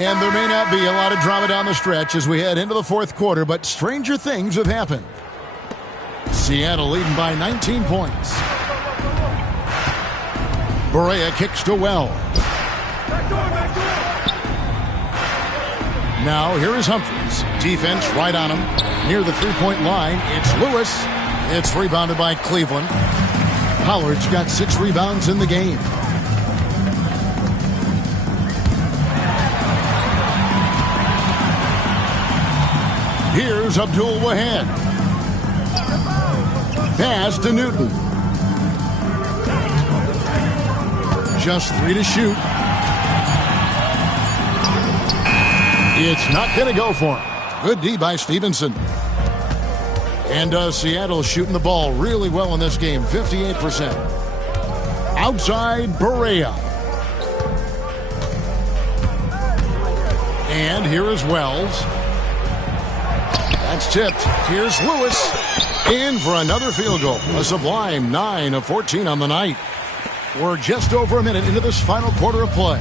And there may not be a lot of drama down the stretch as we head into the fourth quarter, but stranger things have happened. Seattle leading by 19 points. Barea kicks to Wells. Now here is Humphries. Defense right on him. Near the three-point line, it's Lewis. It's rebounded by Cleveland. Pollard's got 6 rebounds in the game. Here's Abdul Wahad. Pass to Newton. Just 3 to shoot. It's not going to go for him. Good D by Stevenson. And Seattle shooting the ball really well in this game, 58%. Outside, Barea. And here is Wells. That's tipped. Here's Lewis. In for another field goal. A sublime 9 of 14 on the night. We're just over a minute into this final quarter of play.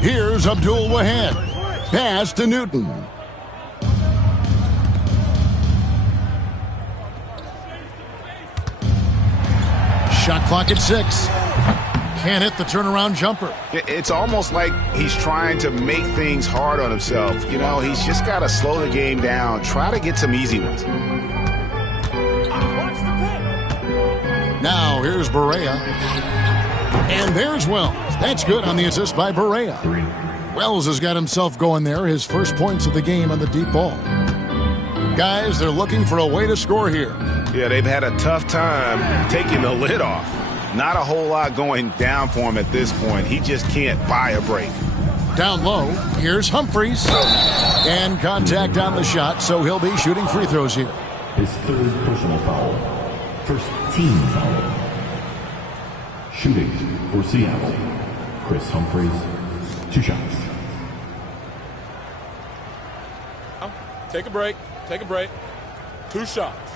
Here's Abdul Wahad. Pass to Newton. Shot clock at 6. Can't hit the turnaround jumper. It's almost like he's trying to make things hard on himself. You know, he's just got to slow the game down. Try to get some easy ones. Now here's Barea. And there's Wells. That's good on the assist by Barea. Wells has got himself going there. His first points of the game on the deep ball. Guys, they're looking for a way to score here. Yeah, they've had a tough time taking the lid off. Not a whole lot going down for him at this point. He just can't buy a break. Down low, here's Humphries. And contact on the shot, so he'll be shooting free throws here. His third personal foul. First team foul. Shooting for Seattle, Chris Humphries, 2 shots. Take a break. Take a break. 2 shots.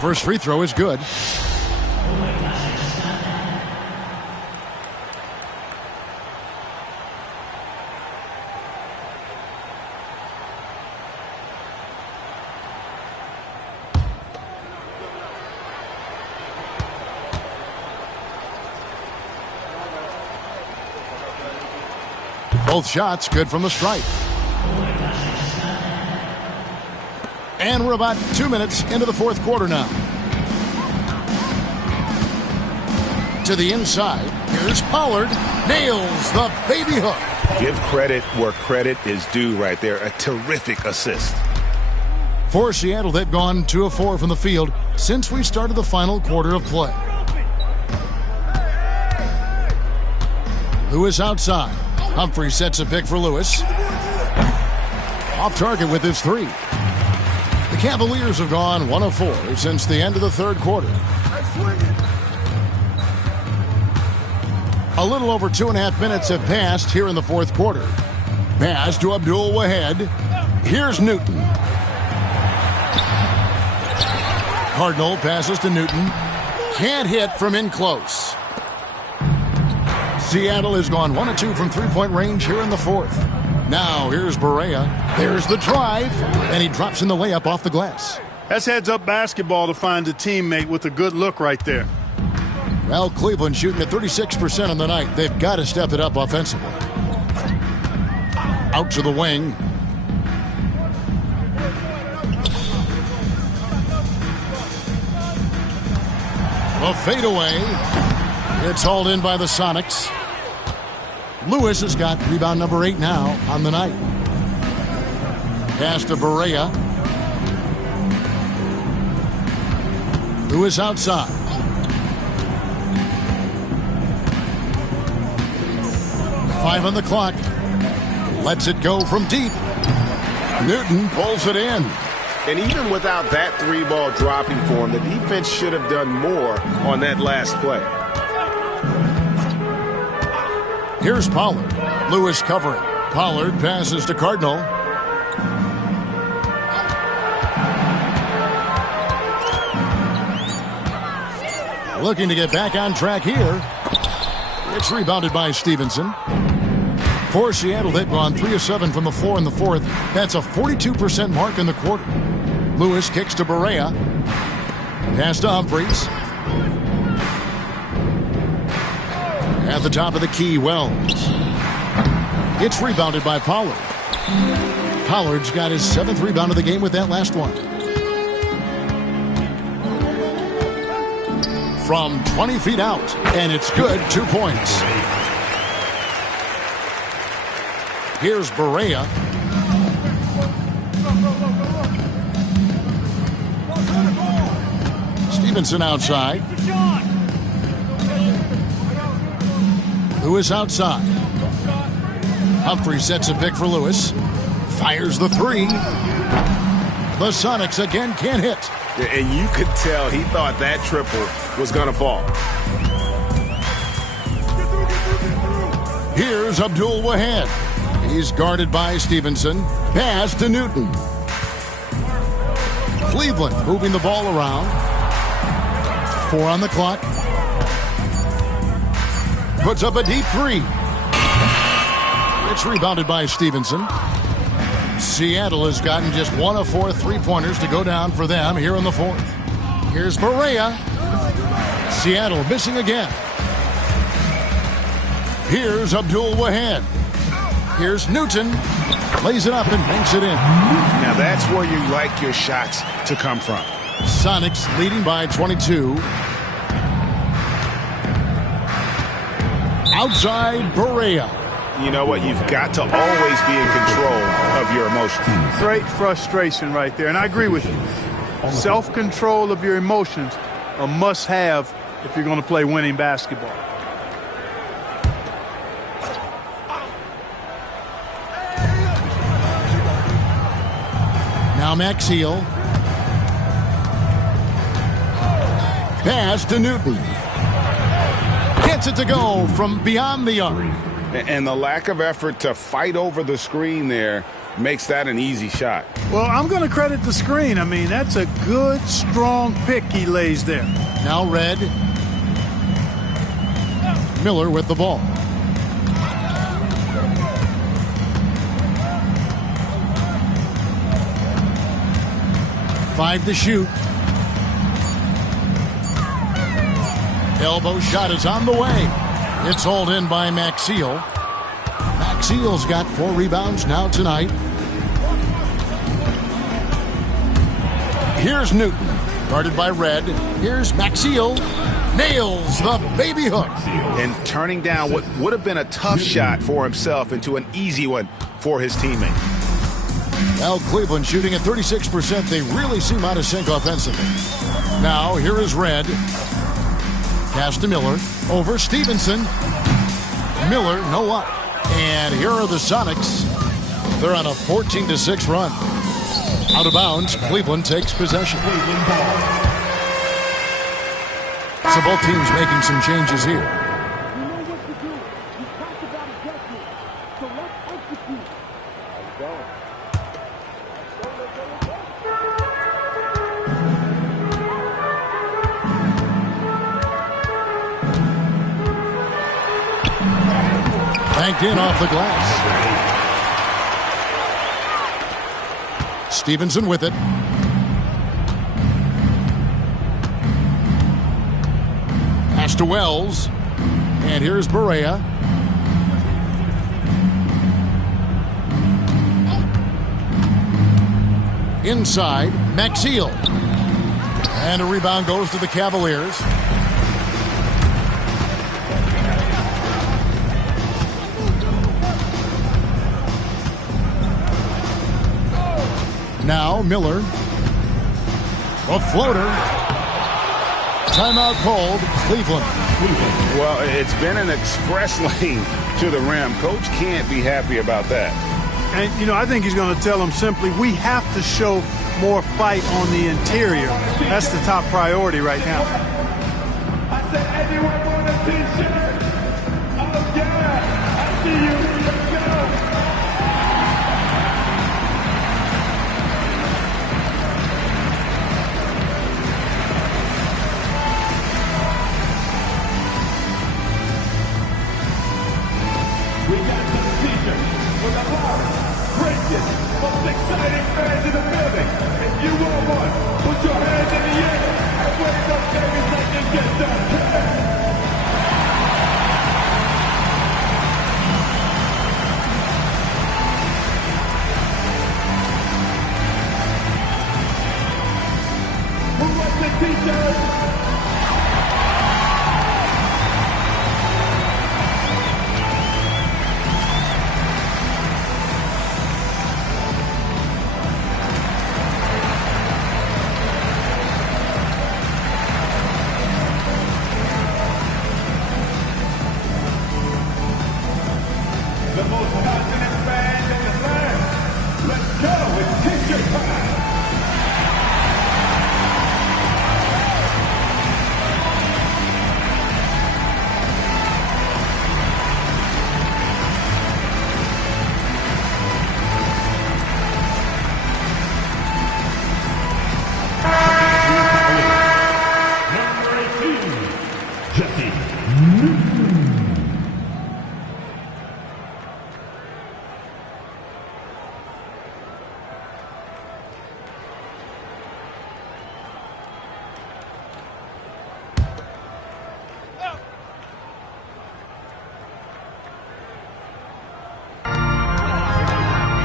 First free throw is good. Both shots good from the stripe. And we're about 2 minutes into the fourth quarter now. To the inside, here's Pollard. Nails the baby hook. Give credit where credit is due right there. A terrific assist. For Seattle, they've gone 2 of 4 from the field since we started the final quarter of play. Lewis outside. Humphrey sets a pick for Lewis. Off target with his 3. The Cavaliers have gone 1 of 4 since the end of the third quarter. A little over 2.5 minutes have passed here in the fourth quarter. Pass to Abdul Wahad. Here's Newton. Cardinal passes to Newton. Can't hit from in close. Seattle has gone 1 of 2 from three-point range here in the fourth. Now here's Barea. There's the drive, and he drops in the layup off the glass. That's heads-up basketball to find a teammate with a good look right there. Well, Cleveland shooting at 36% on the night. They've got to step it up offensively. Out to the wing. A fadeaway. It's hauled in by the Sonics. Lewis has got rebound number 8 now on the night. Pass to Barea. Lewis outside. Five on the clock. Lets it go from deep. Newton pulls it in. And even without that three ball dropping for him, the defense should have done more on that last play. Here's Pollard. Lewis covering. Pollard passes to Cardinal. Looking to get back on track here. It's rebounded by Stevenson. For Seattle, they've gone 3 of 7 from the floor in the fourth. That's a 42% mark in the quarter. Lewis kicks to Barea. Pass to Humphries. At the top of the key, Wells. It's rebounded by Pollard. Pollard's got his 7th rebound of the game with that last one. From 20 feet out, and it's good. 2 points. Here's Barea. Stevenson outside. Lewis outside. Humphrey sets a pick for Lewis. Fires the three. The Sonics again can't hit. And you could tell he thought that triple was going to fall. Here's Abdul Wahad. He's guarded by Stevenson. Pass to Newton. Cleveland moving the ball around. 4 on the clock. Puts up a deep three. It's rebounded by Stevenson. Seattle has gotten just 1 of 4 three-pointers to go down for them here in the fourth. Here's Barea. Seattle missing again. Here's Abdul Wahad. Here's Newton. Lays it up and banks it in. Now that's where you like your shots to come from. Sonics leading by 22. Outside Barea. You know what? You've got to always be in control of your emotions. Great frustration right there, and I agree with you. Self-control of your emotions, a must-have if you're going to play winning basketball. Now Maxiel. Pass to Newton. Gets it to go from beyond the arc. And the lack of effort to fight over the screen there makes that an easy shot. Well, I'm going to credit the screen. I mean, that's a good, strong pick he lays there. Now Red. Miller with the ball. Five to shoot. Elbow shot is on the way. It's hauled in by Maxiel. Maxiel's got 4 rebounds now tonight. Here's Newton, guarded by Red. Here's Maxiel. Nails the baby hook. And turning down what would have been a tough shot for himself into an easy one for his teammate. Well, Cleveland shooting at 36%. They really seem out of sync offensively. Now, here is Red. Pass to Miller. Over Stevenson. Miller, no up. And here are the Sonics. They're on a 14-6 run. Out of bounds, Cleveland takes possession. Cleveland ball. So both teams making some changes here. Banked in off the glass. Stevenson with it. Pass to Wells. And here's Barea. Inside, Maxiel. And a rebound goes to the Cavaliers. Now Miller. A floater. Timeout called, Cleveland. Well, it's been an express lane to the rim. Coach can't be happy about that. And, you know, I think he's going to tell them simply, we have to show more fight on the interior. That's the top priority right now. I said, anyone want a t-shirt? Oh, yeah. I see you. Let's go. We got some t-shirts for the loudest, craziest, most exciting fans in the building. If you want one, put your hands in the air and wave those babies like you just don't care. Who wants a t-shirt? The most passionate fans in the land. Let's go, it's t-shirt time. Number 18, Jesse Newton.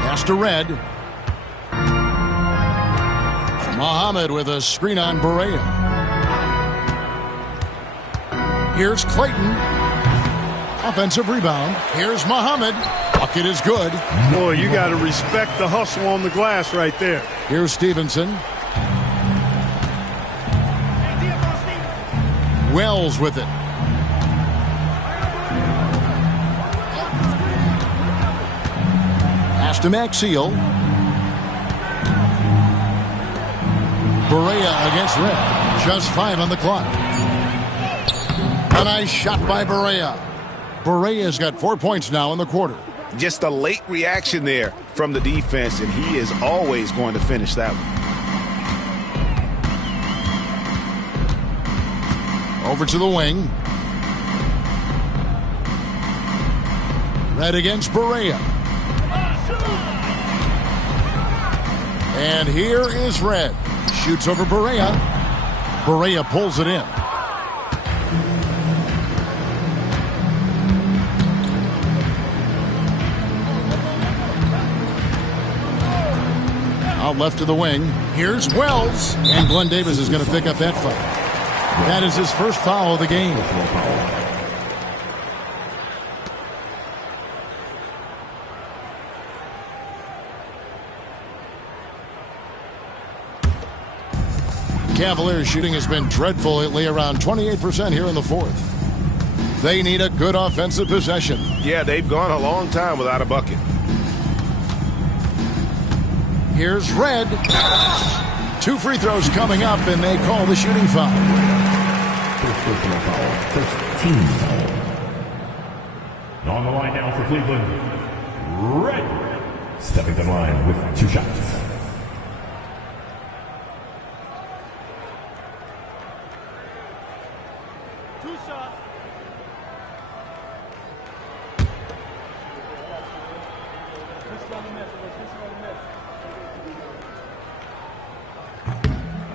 Pass to Red. Muhammad with a screen on Barea. Here's Clayton. Offensive rebound. Here's Muhammad. Bucket is good. Boy, you got to respect the hustle on the glass right there. Here's Stevenson. Wells with it. Pass to Maxiel. Barea against Red. Just 5 on the clock. A nice shot by Barea. Barea's got 4 points now in the quarter. Just a late reaction there from the defense, and he is always going to finish that one. Over to the wing. Red against Barea. And here is Red. Shoots over Barea. Barea pulls it in. Out left to the wing. Here's Wells. And Glenn Davis is going to pick up that foul. That is his first foul of the game. Cavaliers shooting has been dreadful lately, around 28% here in the fourth. They need a good offensive possession. Yeah, they've gone a long time without a bucket. Here's Red. 2 free throws coming up, and they call the shooting foul. First personal foul, first team foul. On the line now for Cleveland, Red. Stepping to the line with 2 shots.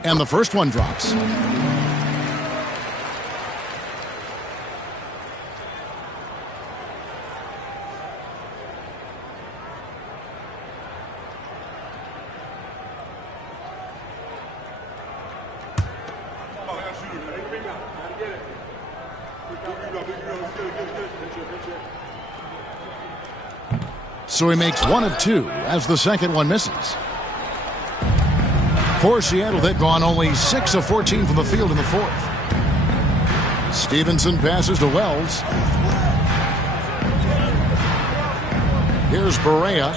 And the first one drops. So he makes 1 of 2 as the second one misses. For Seattle, they've gone only 6 of 14 from the field in the fourth. Stevenson passes to Wells. Here's Barea.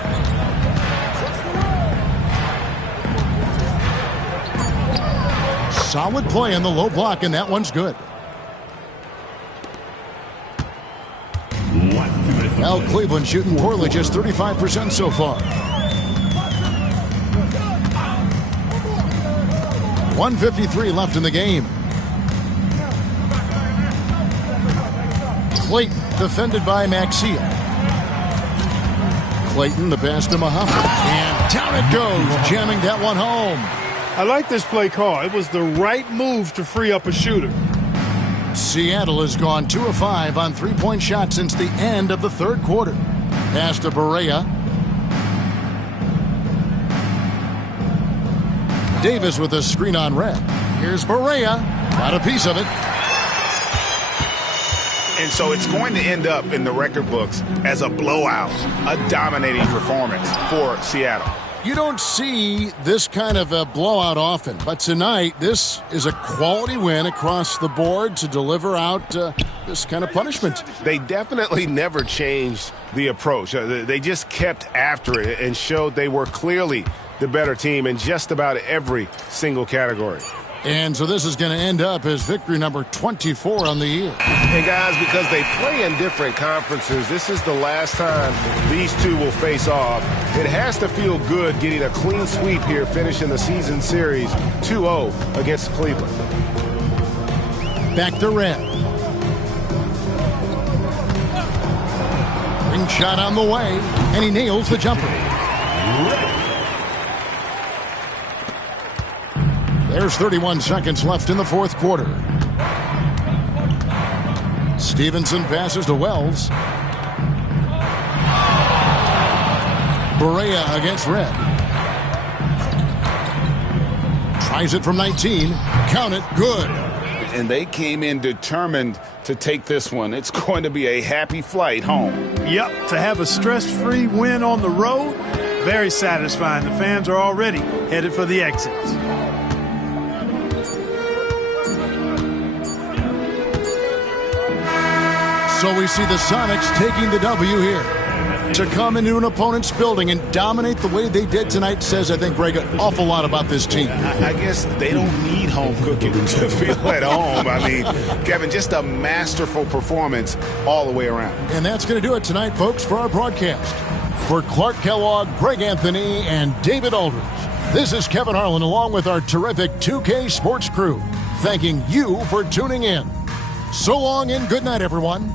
Solid play in the low block, and that one's good. Now Cleveland shooting poorly, just 35% so far. 1:53 left in the game. Clayton defended by Maxiell. Clayton, the pass to Muhammad. And down it goes, jamming that one home. I like this play call. It was the right move to free up a shooter. Seattle has gone 2 of 5 on three-point shots since the end of the third quarter. Pass to Barea. Davis with a screen on Red. Here's Barea. Got a piece of it. And so it's going to end up in the record books as a blowout, a dominating performance for Seattle. You don't see this kind of a blowout often, but tonight this is a quality win across the board to deliver out this kind of punishment. They definitely never changed the approach. They just kept after it and showed they were clearly the better team in just about every single category. And so this is going to end up as victory number 24 on the year. And guys, because they play in different conferences, this is the last time these two will face off. It has to feel good getting a clean sweep here, finishing the season series 2-0 against Cleveland. Back to Red. Ring shot on the way, and he nails the jumper. There's 31 seconds left in the fourth quarter. Stevenson passes to Wells. Barea against Red. Tries it from 19. Count it. Good. And they came in determined to take this one. It's going to be a happy flight home. Yep, to have a stress-free win on the road, very satisfying. The fans are already headed for the exits. So we see the Sonics taking the W here. To come into an opponent's building and dominate the way they did tonight says, I think, Greg, an awful lot about this team. I guess they don't need home cooking to feel at home. I mean, Kevin, just a masterful performance all the way around. And that's going to do it tonight, folks, for our broadcast. For Clark Kellogg, Greg Anthony, and David Aldridge, this is Kevin Harlan along with our terrific 2K Sports crew, thanking you for tuning in. So long and good night, everyone.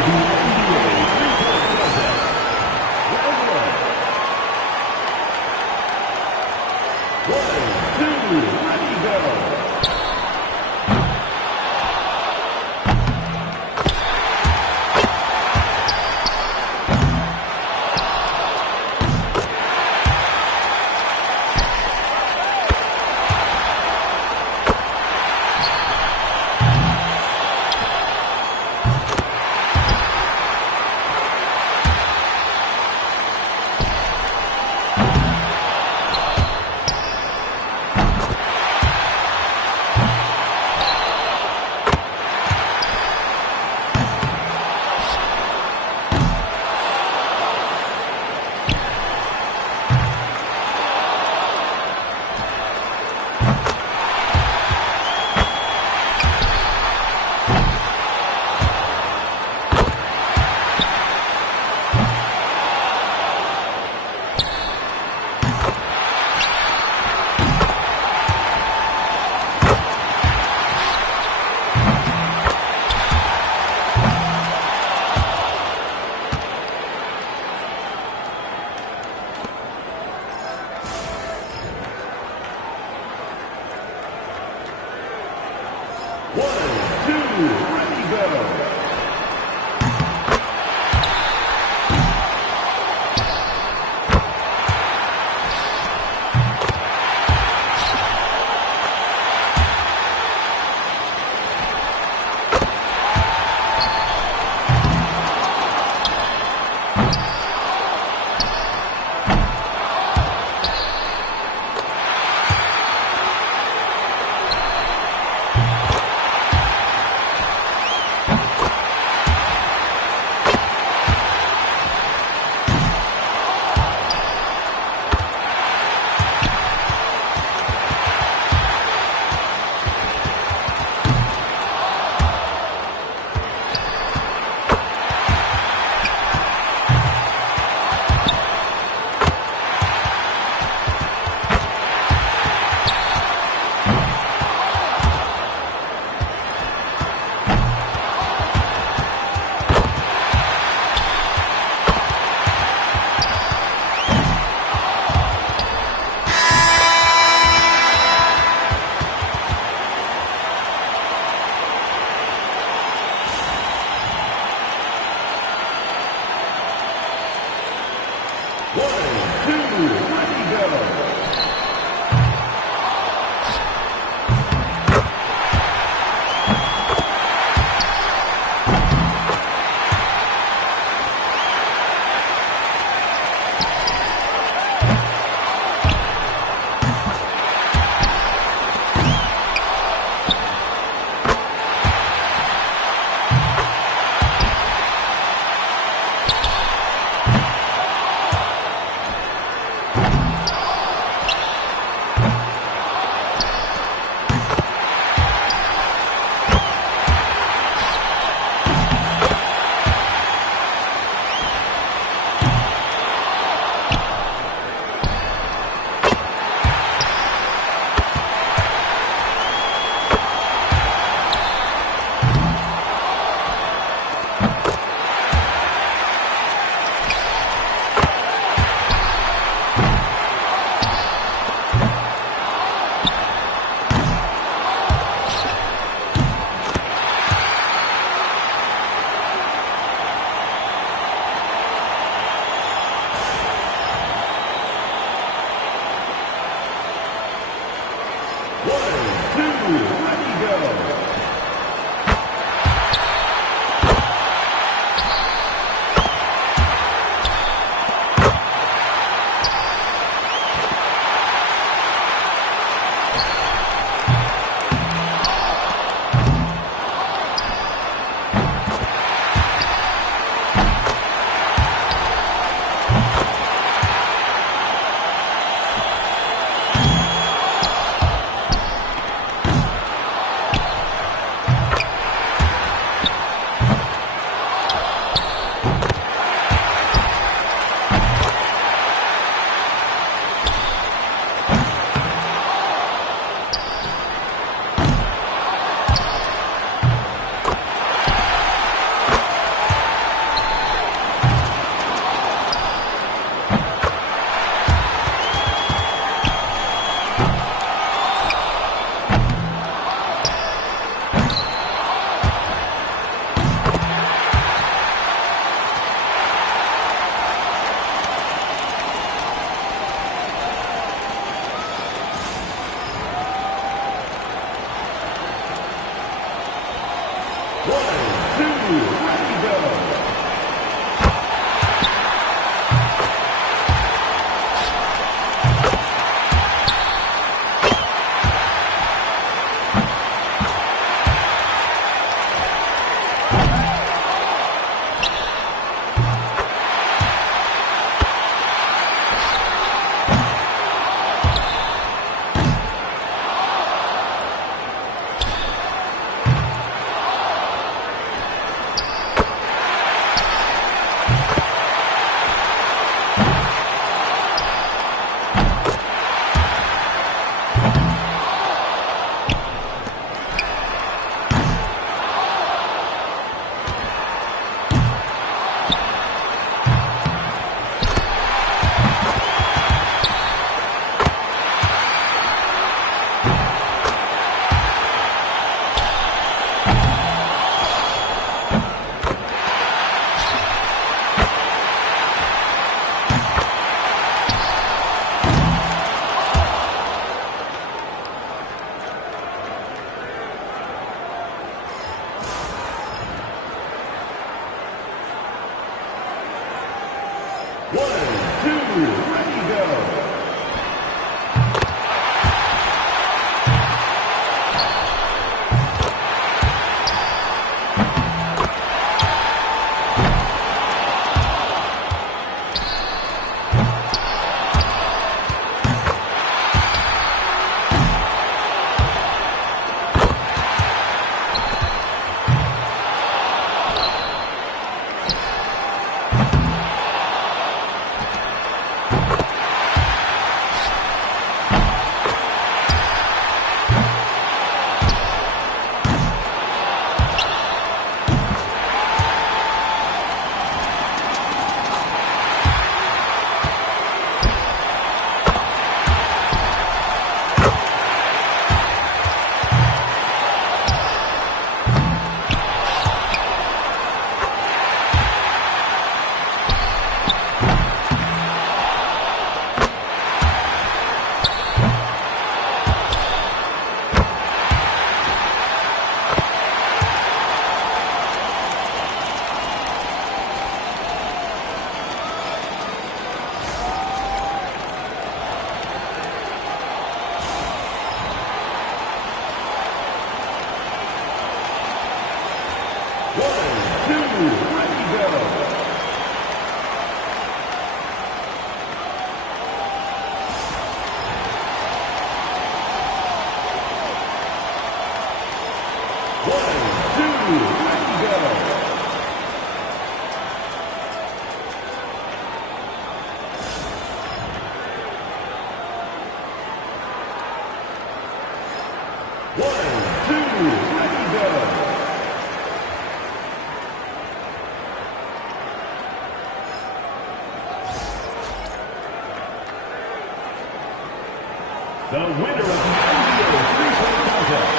the NBA three-point contest. Round one. 1, 2, ready, go. ready, go. The winner of the NBA three-point contest.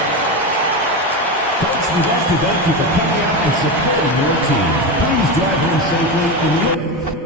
Folks, we'd like to thank you for coming out and supporting your team. Please drive home safely in the